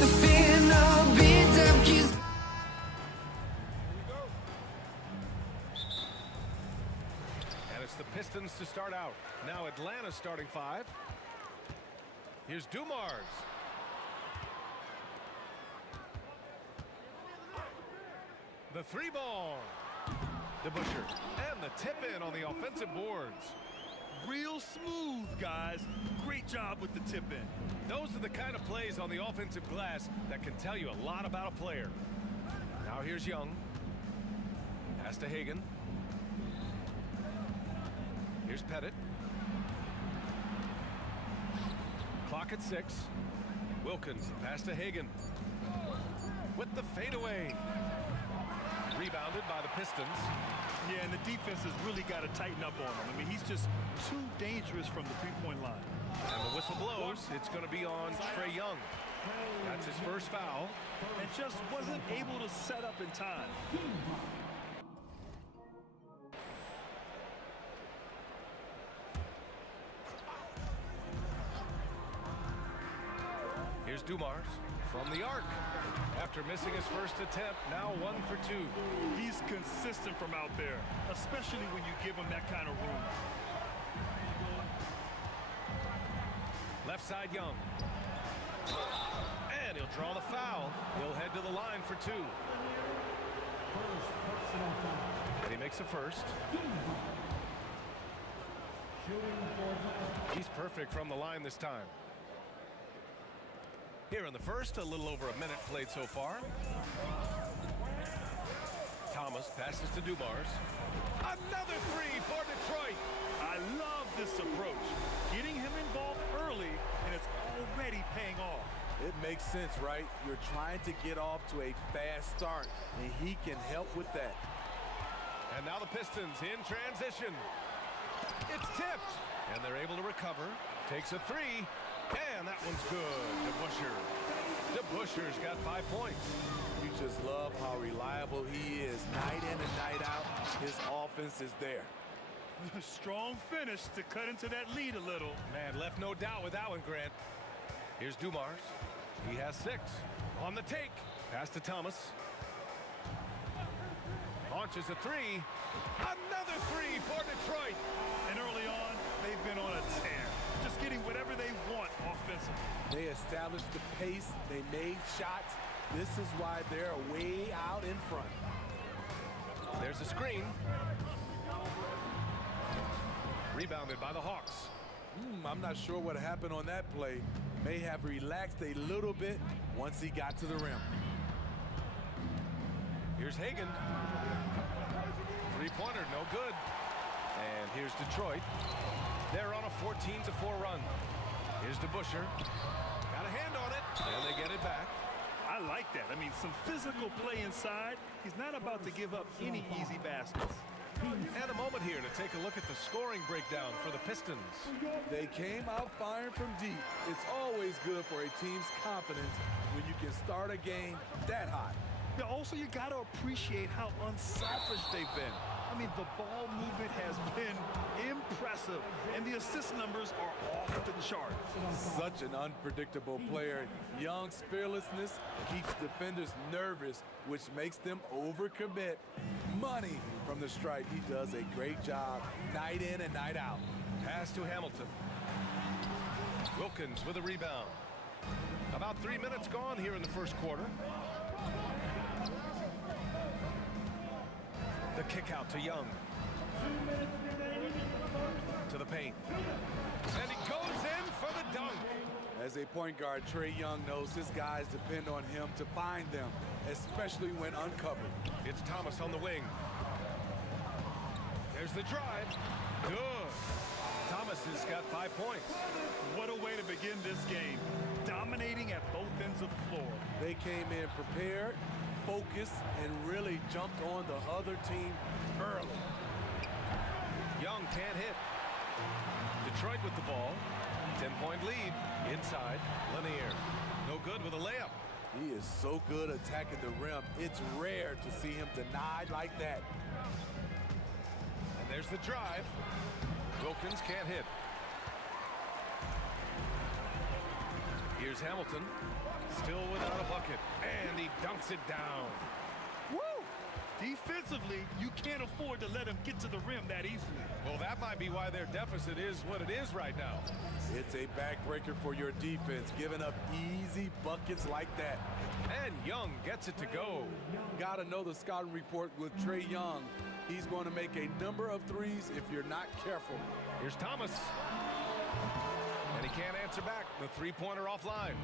The fear no beat up keeps. And it's the Pistons to start out. Now Atlanta's starting five. Here's Dumars. The three ball. DeBusschere. And the tip in on the offensive boards. Real smooth, guys. Great job with the tip in. Those are the kind of plays on the offensive glass that can tell you a lot about a player. Now here's Young. Pass to Hagan. Here's Pettit. Clock at 6. Wilkins, pass to Hagan. With the fadeaway. Rebounded by the Pistons. Yeah, and the defense has really got to tighten up on him. I mean, he's just too dangerous from the three-point line. And the whistle blows. It's going to be on Trae Young. That's his first foul. And just wasn't able to set up in time. Here's Dumars from the arc. After missing his first attempt, now 1 for 2. He's consistent from out there, especially when you give him that kind of room. Left side Young. And he'll draw the foul. He'll head to the line for 2. And he makes a first. He's perfect from the line this time. Here in the first, a little over a minute played so far. Thomas passes to Dumars. Another three for Detroit. I love this approach. Getting him involved early, and it's already paying off. It makes sense, right? You're trying to get off to a fast start, and he can help with that. And now the Pistons in transition. It's tipped, and they're able to recover. Takes a three, and that one's good. DeBusschere. DeBusschere's got 5 points. You just love how reliable he is. Night in and night out, his offense is there. Strong finish to cut into that lead a little. Man, left no doubt with that one, Grant. Here's Dumars. He has 6. On the take. Pass to Thomas. Launches a three. Another three for Detroit. And early on, they've been on a tear. Just getting whatever they want offensively. They established the pace. They made shots. This is why they're way out in front. There's a screen. Rebounded by the Hawks. I'm not sure what happened on that play. May have relaxed a little bit once he got to the rim. Here's Hagan. Three-pointer, no good. And here's Detroit. They're on a 14-4 run. Here's DeBusschere. Got a hand on it, and they get it back. I like that. I mean, some physical play inside. He's not about to give up any easy baskets. And a moment here to take a look at the scoring breakdown for the Pistons. They came out firing from deep. It's always good for a team's confidence when you can start a game that hot. Yeah, also, you got to appreciate how unselfish they've been. I mean, the ball movement has been impressive, and the assist numbers are off the chart. Such an unpredictable player. Young's fearlessness keeps defenders nervous, which makes them overcommit. Money from the stripe. He does a great job night in and night out. Pass to Hamilton. Wilkins with a rebound. About 3 minutes gone here in the first quarter. The kick out to Young. To the paint. And he goes in for the dunk. As a point guard, Trae Young knows his guys depend on him to find them, especially when uncovered. It's Thomas on the wing. There's the drive. Good. Thomas has got 5 points. What a way to begin this game. Dominating at both ends of the floor. They came in prepared, focused, and really jumped on the other team early. Young can't hit. Detroit with the ball. 10-point lead. Inside. Lanier. No good with a layup. He is so good attacking the rim. It's rare to see him denied like that. And there's the drive. Wilkins can't hit. Here's Hamilton. Still without a bucket. And he dunks it down. Woo! Defensively, you can't afford to let him get to the rim that easily. Well, that might be why their deficit is what it is right now. It's a backbreaker for your defense, giving up easy buckets like that. And Young gets it to go. Gotta know the scouting report with Trae Young. He's going to make a number of threes if you're not careful. Here's Thomas. And he can't answer back. The three-pointer offline.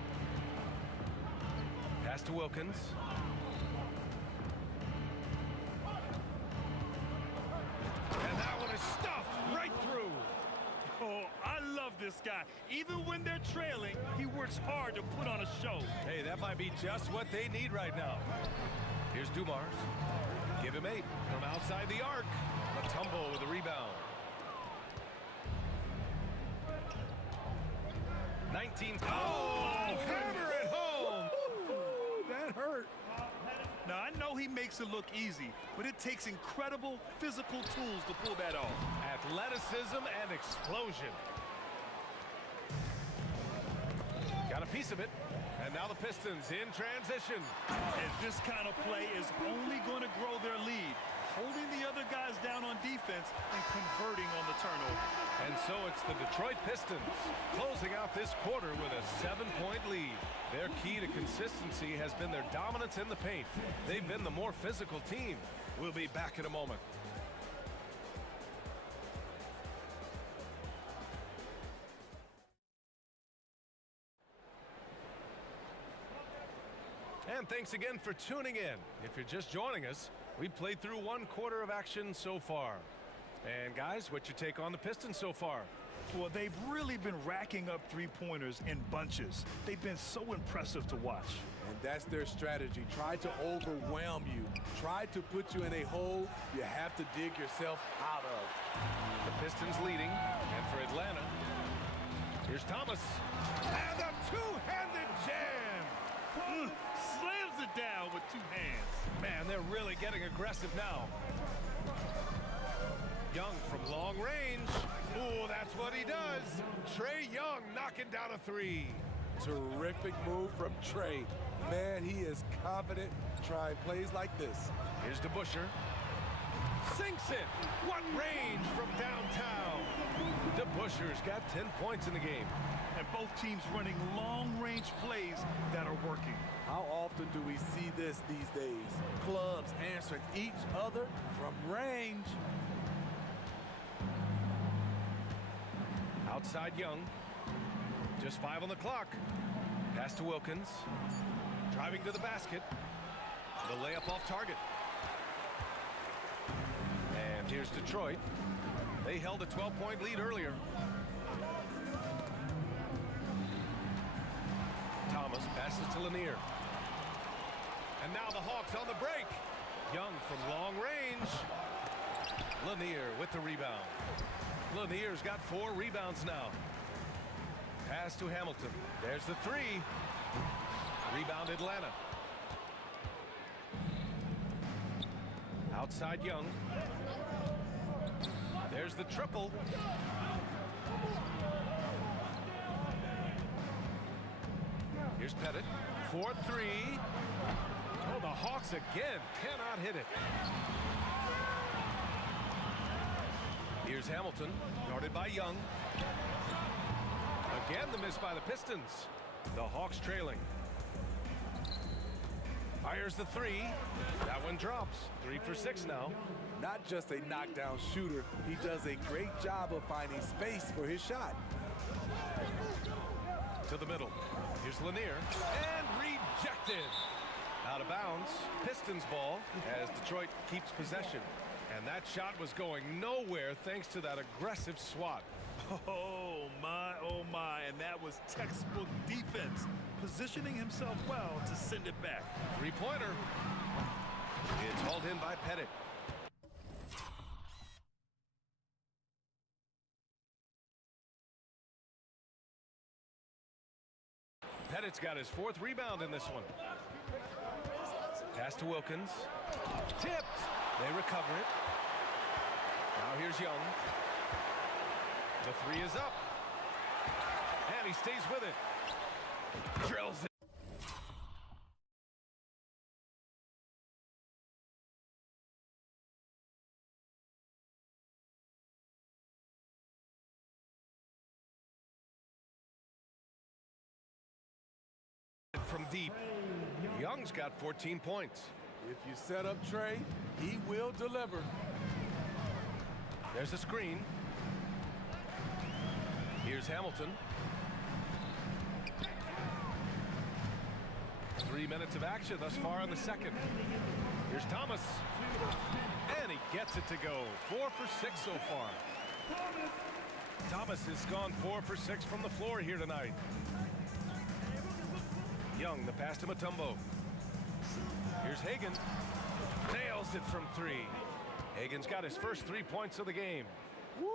Pass to Wilkins. And that one is stuffed right through. Oh, I love this guy. Even when they're trailing, he works hard to put on a show. Hey, that might be just what they need right now. Here's Dumars. Give him 8 from outside the arc. Mutombo with a rebound. 19. Oh, hammer it home. That hurt. Now, I know he makes it look easy, but it takes incredible physical tools to pull that off. Athleticism and explosion. Got a piece of it. And now the Pistons in transition. And this kind of play is only going to grow their lead, holding the other guys down on defense and converting on the turnover. And so it's the Detroit Pistons closing out this quarter with a 7-point lead. Their key to consistency has been their dominance in the paint. They've been the more physical team. We'll be back in a moment. And thanks again for tuning in. If you're just joining us, we've played through 1 quarter of action so far. And guys, what's your take on the Pistons so far? Well, they've really been racking up three-pointers in bunches. They've been so impressive to watch. And that's their strategy. Try to overwhelm you. Try to put you in a hole you have to dig yourself out of. The Pistons leading. And for Atlanta, here's Thomas. And a two-handed jam. Slams it down with 2 hands. Man, they're really getting aggressive now. Young from long range. Ooh, that's what he does. Trae Young knocking down a 3. Terrific move from Trae. Man, he is confident trying plays like this. Here's DeBusschere. Sinks it. What range from downtown. DeBusschere's got 10 points in the game. And both teams running long-range plays that are working. How often do we see this these days? Clubs answering each other from range. Outside Young. Just 5 on the clock. Pass to Wilkins. Driving to the basket. The layup off target. And here's Detroit. They held a 12-point lead earlier. Thomas passes to Lanier. And now the Hawks on the break. Young from long range. Lanier with the rebound. Lanier's got 4 rebounds now. Pass to Hamilton. There's the 3. Rebound Atlanta. Outside Young. There's the triple. Here's Pettit. 4-3. Oh, the Hawks again cannot hit it. Here's Hamilton, guarded by Young. Again, the miss by the Pistons. The Hawks trailing. Fires the three. That one drops. 3 for 6 now. Not just a knockdown shooter, he does a great job of finding space for his shot. To the middle. Here's Lanier. And rejected. Out of bounds. Pistons ball as Detroit keeps possession. And that shot was going nowhere thanks to that aggressive swat. Oh my, and that was textbook defense, positioning himself well to send it back. Three-pointer. It's hauled in by Pettit. Pettit's got his 4th rebound in this one. Pass to Wilkins. Tipped. They recover it. Now here's Young. The 3 is up. And he stays with it. Drills it. From deep. Young's got 14 points. If you set up Trey, he will deliver. There's a screen. Here's Hamilton. 3 minutes of action thus far in the second. Here's Thomas. And he gets it to go. 4 for 6 so far. Thomas has gone 4 for 6 from the floor here tonight. Young, the pass to Mutombo. Here's Hagan. Nails it from 3. Hagan's got his first 3 points of the game. Woo!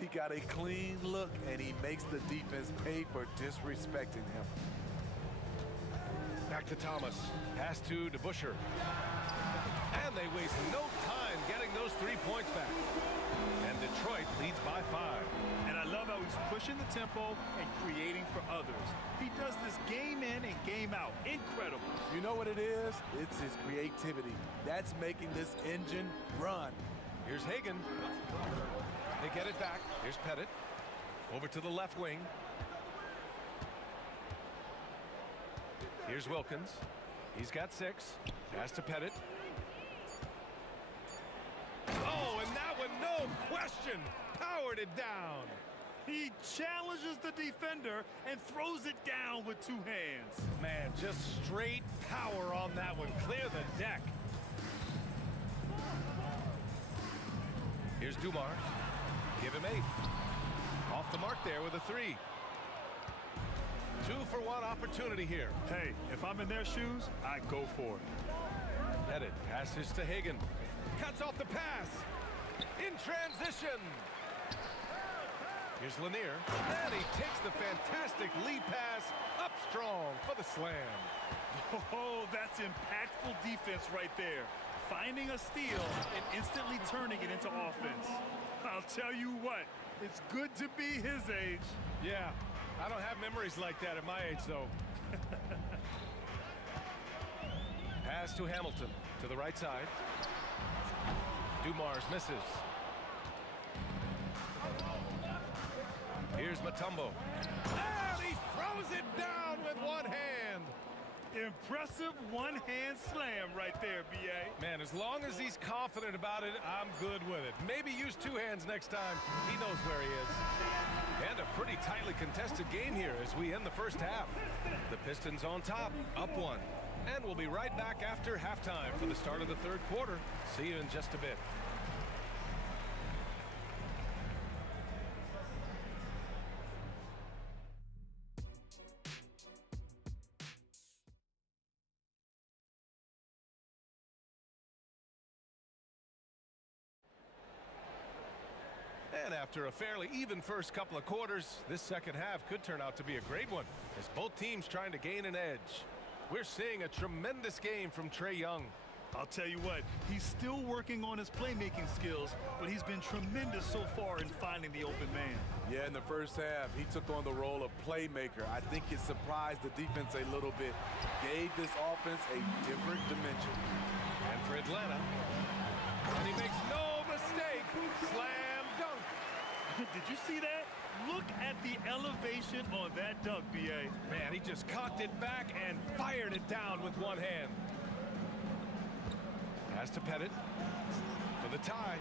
He got a clean look, and he makes the defense pay for disrespecting him. Back to Thomas. Pass to DeBusschere. And they waste no time getting those 3 points back. And Detroit leads by 5. And I love how he's pushing the tempo and creating for others. He does this game in and game out. Incredible. You know what it is? It's his creativity. That's making this engine run. Here's Hagan. They get it back. Here's Pettit. Over to the left wing. Here's Wilkins. He's got 6. Pass to Pettit. Oh, and that one, no question, powered it down. He challenges the defender and throws it down with 2 hands. Man, just straight power on that one. Clear the deck. Here's Dumars. Give him 8. Off the mark there with a 3. 2 for 1 opportunity here. Hey, if I'm in their shoes, I go for it. Pettit passes to Hagan. Cuts off the pass. In transition. Here's Lanier. And he takes the fantastic lead pass up strong for the slam. Oh, that's impactful defense right there. Finding a steal and instantly turning it into offense. I'll tell you what, it's good to be his age. Yeah, I don't have memories like that at my age, though. Pass to Hamilton to the right side. Dumars misses. Here's Mutombo. And he throws it down with one hand. Impressive one-hand slam right there, B.A. Man, as long as he's confident about it, I'm good with it. Maybe use 2 hands next time. He knows where he is. And a pretty tightly contested game here as we end the first half. The Pistons on top, up 1. And we'll be right back after halftime for the start of the 3rd quarter. See you in just a bit. And after a fairly even first couple of quarters, this second half could turn out to be a great one as both teams trying to gain an edge. We're seeing a tremendous game from Trae Young. I'll tell you what, he's still working on his playmaking skills, but he's been tremendous so far in finding the open man. Yeah, in the first half, he took on the role of playmaker. I think it surprised the defense a little bit, gave this offense a different dimension. And for Atlanta, and he makes no mistake, slam dunk. Did you see that? Look at the elevation on that dunk, B.A. Man, he just cocked it back and fired it down with one hand. Pass to Pettit for the tie.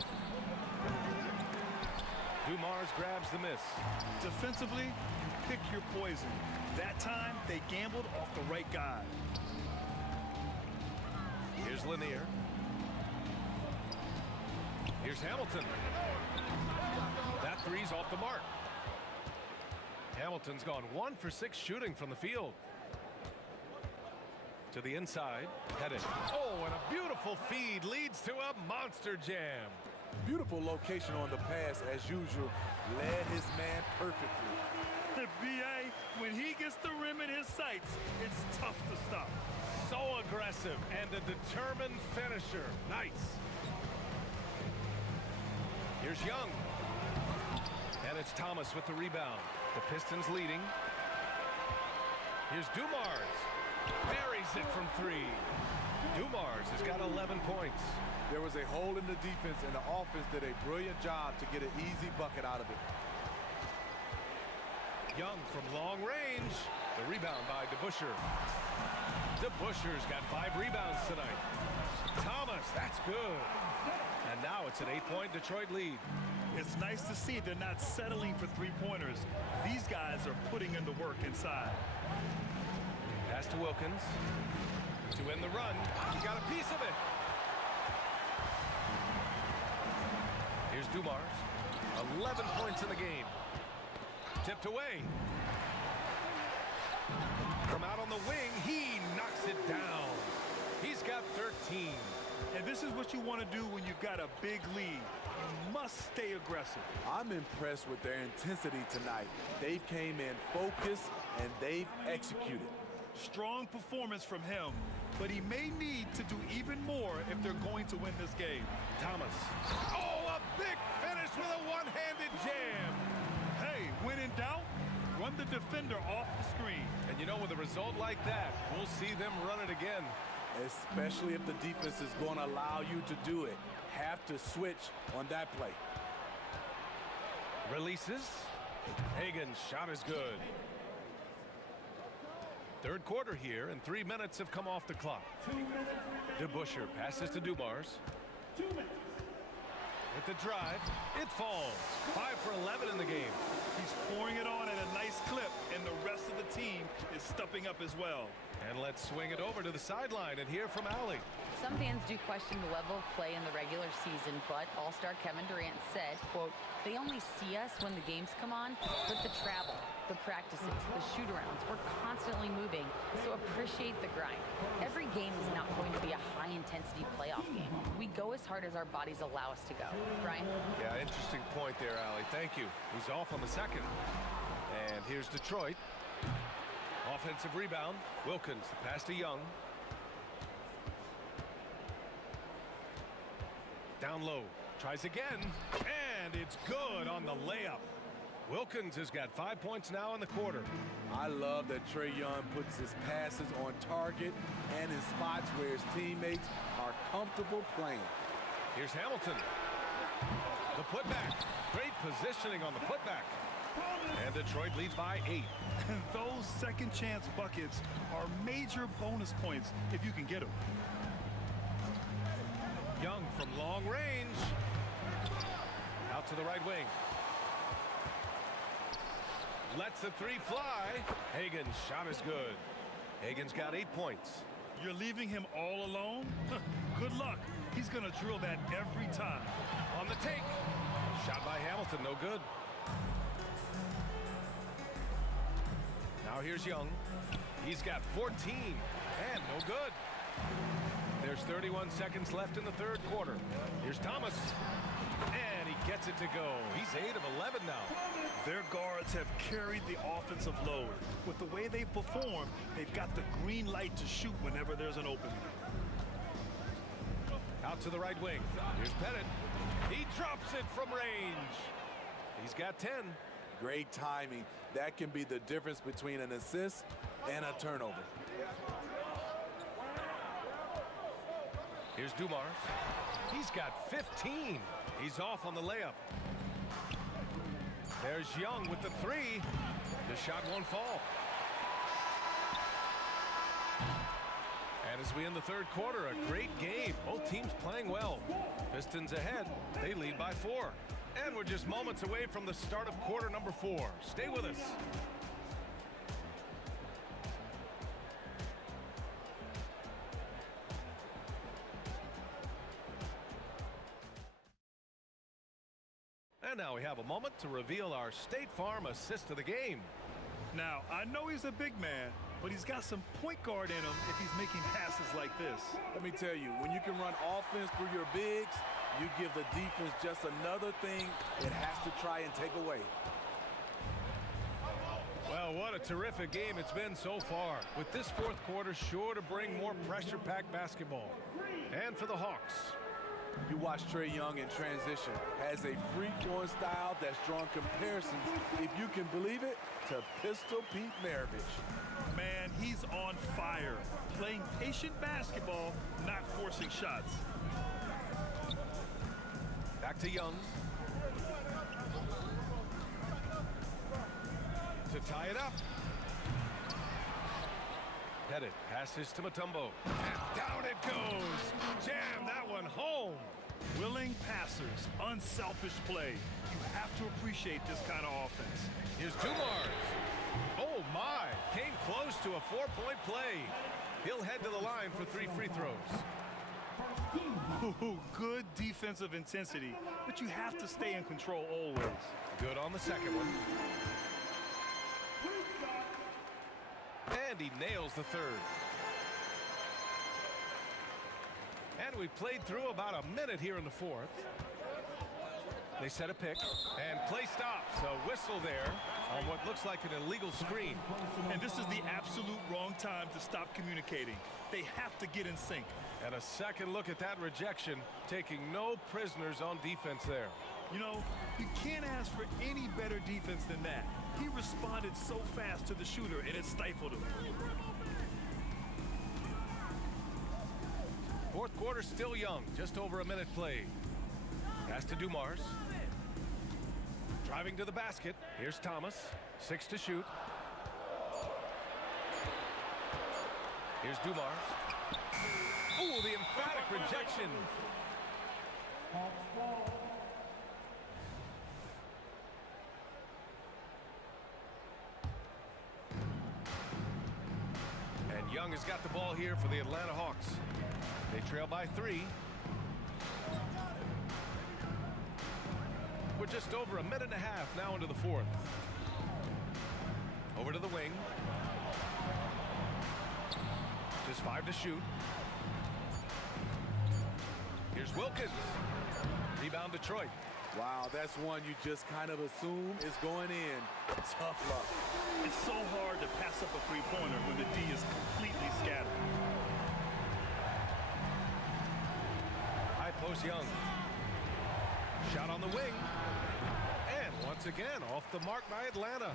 Dumars grabs the miss. Defensively, pick your poison. That time, they gambled off the right guy. Here's Lanier. Here's Hamilton. That three's off the mark. Hamilton's gone 1 for 6 shooting from the field. To the inside, Pettit. Oh, and a beautiful feed leads to a monster jam. Beautiful location on the pass as usual. Led his man perfectly. B.A., when he gets the rim in his sights, it's tough to stop. So aggressive and a determined finisher. Nice. Here's Young. And it's Thomas with the rebound. The Pistons leading. Here's Dumars. Buries it from 3. Dumars has got 11 points. There was a hole in the defense, and the offense did a brilliant job to get an easy bucket out of it. Young from long range. The rebound by DeBusschere. DeBusschere's got 5 rebounds tonight. Thomas, that's good. And now it's an 8-point Detroit lead. It's nice to see they're not settling for three-pointers. These guys are putting in the work inside. Pass to Wilkins. To end the run. He got a piece of it. Here's Dumars. 11 points in the game. Tipped away. From out on the wing, he knocks it down. He's got 13. And this is what you want to do when you've got a big lead. You must stay aggressive. I'm impressed with their intensity tonight. They came in focused and they've executed. Strong performance from him, but he may need to do even more if they're going to win this game. Thomas. Oh, a big finish with a one-handed jam. Hey, when in doubt, run the defender off the screen. And you know, with a result like that, we'll see them run it again. Especially if the defense is going to allow you to do it. Have to switch on that play. Releases. Hagan's shot is good. Third quarter here, and 3 minutes have come off the clock. DeBusschere passes to Dumars. 2 minutes. With the drive, it falls. 5 for 11 in the game. He's pouring it on at a nice clip, and the rest of the team is stepping up as well. And let's swing it over to the sideline and hear from Allie. Some fans do question the level of play in the regular season, but All-Star Kevin Durant said, quote, "They only see us when the games come on, but the travel, the practices, the shoot-arounds, we're constantly moving, so appreciate the grind. Every game is not going to be a high-intensity playoff game. We go as hard as our bodies allow us to go." Brian? Yeah, interesting point there, Allie. Thank you. He's off on the second. And here's Detroit. Offensive rebound. Wilkins, the pass to Young. Down low. Tries again. And it's good on the layup. Wilkins has got 5 points now in the quarter. I love that Trae Young puts his passes on target and in spots where his teammates are comfortable playing. Here's Hamilton. The putback. Great positioning on the putback. And Detroit leads by 8. Those second chance buckets are major bonus points if you can get them. Young from long range. Out to the right wing. Lets the 3 fly. Hagan's shot is good. Hagan's got 8 points. You're leaving him all alone? Good luck. He's going to drill that every time. On the take. Shot by Hamilton, no good. Now here's Young. He's got 14 and no good. There's 31 seconds left in the third quarter. Here's Thomas. And he gets it to go. He's 8 of 11 now. Their guards have carried the offensive load. With the way they've performed, they've got the green light to shoot whenever there's an opening. Out to the right wing. Here's Pettit. He drops it from range. He's got 10. Great timing. That can be the difference between an assist and a turnover. Here's Dumars. He's got 15. He's off on the layup. There's Young with the 3. The shot won't fall. And as we end the third quarter, a great game. Both teams playing well. Pistons ahead. They lead by 4. And we're just moments away from the start of quarter number 4. Stay with us. And now we have a moment to reveal our State Farm assist of the game. Now, I know he's a big man, but he's got some point guard in him if he's making passes like this. Let me tell you, when you can run offense through your bigs, you give the defense just another thing it has to try and take away. Well, what a terrific game it's been so far, with this fourth quarter sure to bring more pressure-packed basketball. And for the Hawks, you watch Trae Young in transition, has a free-flowing style that's drawn comparisons, if you can believe it, to Pistol Pete Maravich. Man, he's on fire, playing patient basketball, not forcing shots. Back to Young. To tie it up. Pettit passes to Mutombo. And down it goes. Jam that one home. Willing passers, unselfish play. You have to appreciate this kind of offense. Here's Dumars. Oh my, came close to a 4-point play. He'll head to the line for 3 free throws. Ooh, good defensive intensity, but you have to stay in control always. Good on the second one. And he nails the third. And we played through about a minute here in the fourth. They set a pick, and play stops. A whistle there on what looks like an illegal screen. And this is the absolute wrong time to stop communicating. They have to get in sync. And a second look at that rejection, taking no prisoners on defense there. You know, you can't ask for any better defense than that. He responded so fast to the shooter, and it stifled him. Fourth quarter still young, just over a minute played. Pass to Dumars. Driving to the basket. Here's Thomas. 6 to shoot. Here's Dumars. Oh, the emphatic rejection. And Young has got the ball here for the Atlanta Hawks. They trail by 3. We're just over a minute and a half now into the fourth. Over to the wing. Just 5 to shoot. Here's Wilkins. Rebound Detroit. Wow, that's one you just kind of assume is going in. Tough luck. It's so hard to pass up a three-pointer when the D is completely scattered. High post Young. Shot on the wing. And once again, off the mark by Atlanta.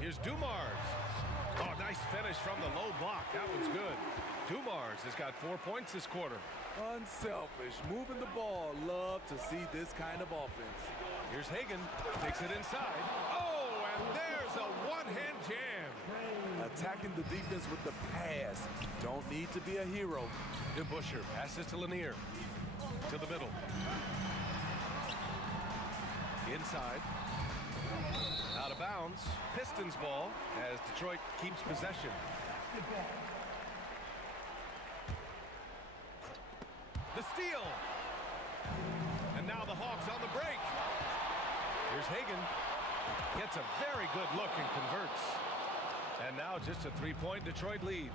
Here's Dumars. Oh, nice finish from the low block. That one's good. Dumars has got 4 points this quarter. Unselfish, moving the ball. Love to see this kind of offense. Here's Hagan. Takes it inside. Oh, and there's a one-hand jam. Attacking the defense with the pass. Don't need to be a hero. DeBusschere passes to Lanier. To the middle. Inside. Out of bounds. Pistons ball as Detroit keeps possession. The steal. And now the Hawks on the break. Here's Hagan. Gets a very good look and converts. And now just a 3-point Detroit lead.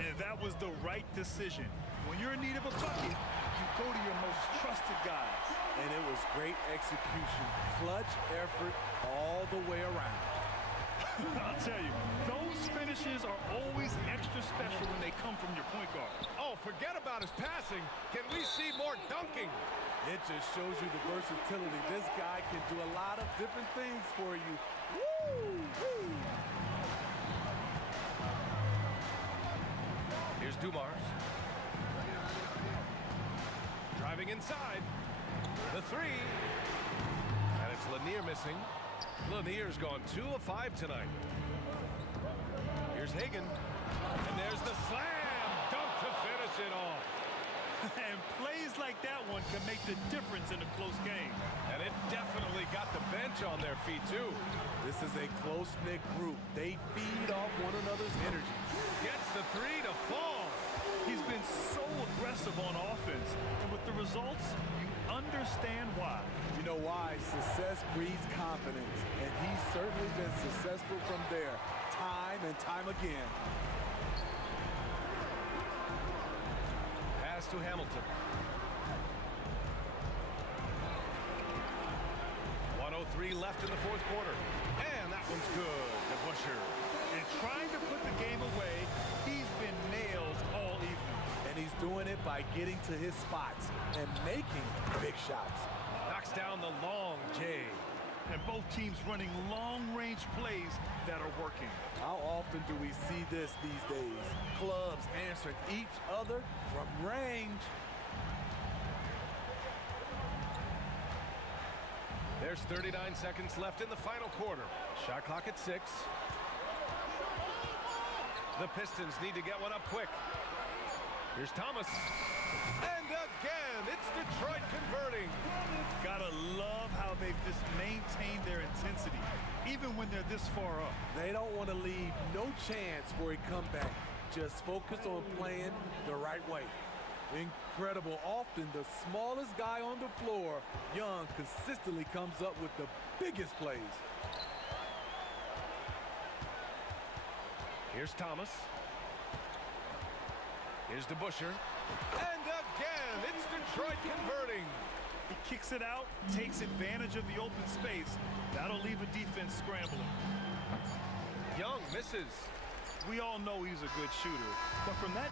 And that was the right decision. When you're in need of a bucket, you go to your most trusted guys. And it was great execution. Clutch effort all the way around. I'll tell you, those finishes are always extra special when they come from your point guard. Oh, forget about his passing. Can we see more dunking? It just shows you the versatility. This guy can do a lot of different things for you. Woo! Woo! Here's Dumars. Driving inside. The 3. And it's Lanier missing. Lanier's gone 2 of 5 tonight. Here's Hagan. And there's the slam dunk to finish it off. And plays like that one can make the difference in a close game. And it definitely got the bench on their feet, too. This is a close-knit group. They feed off one another's energy. Gets the three to fall. He's been so aggressive on offense, and with the results, you understand why. You know why? Success breeds confidence, and he's certainly been successful from there, time and time again. Pass to Hamilton. 1:03 left in the fourth quarter. And that one's good to Busher. And trying to put the game away, he's been nailed all evening. And he's doing it by getting to his spots and making big shots. Knocks down the long J. And both teams running long-range plays that are working. How often do we see this these days? Clubs answering each other from range. There's 39 seconds left in the final quarter. Shot clock at 6. The Pistons need to get one up quick. Here's Thomas. And again, it's Detroit converting. Gotta love how they've just maintained their intensity, even when they're this far up. They don't want to leave no chance for a comeback. Just focus on playing the right way. Incredible. Often the smallest guy on the floor, Young, consistently comes up with the biggest plays. Here's Thomas. Here's DeBuscher. And again, it's Detroit converting. He kicks it out, takes advantage of the open space. That'll leave a defense scrambling. Young misses. We all know he's a good shooter, but from that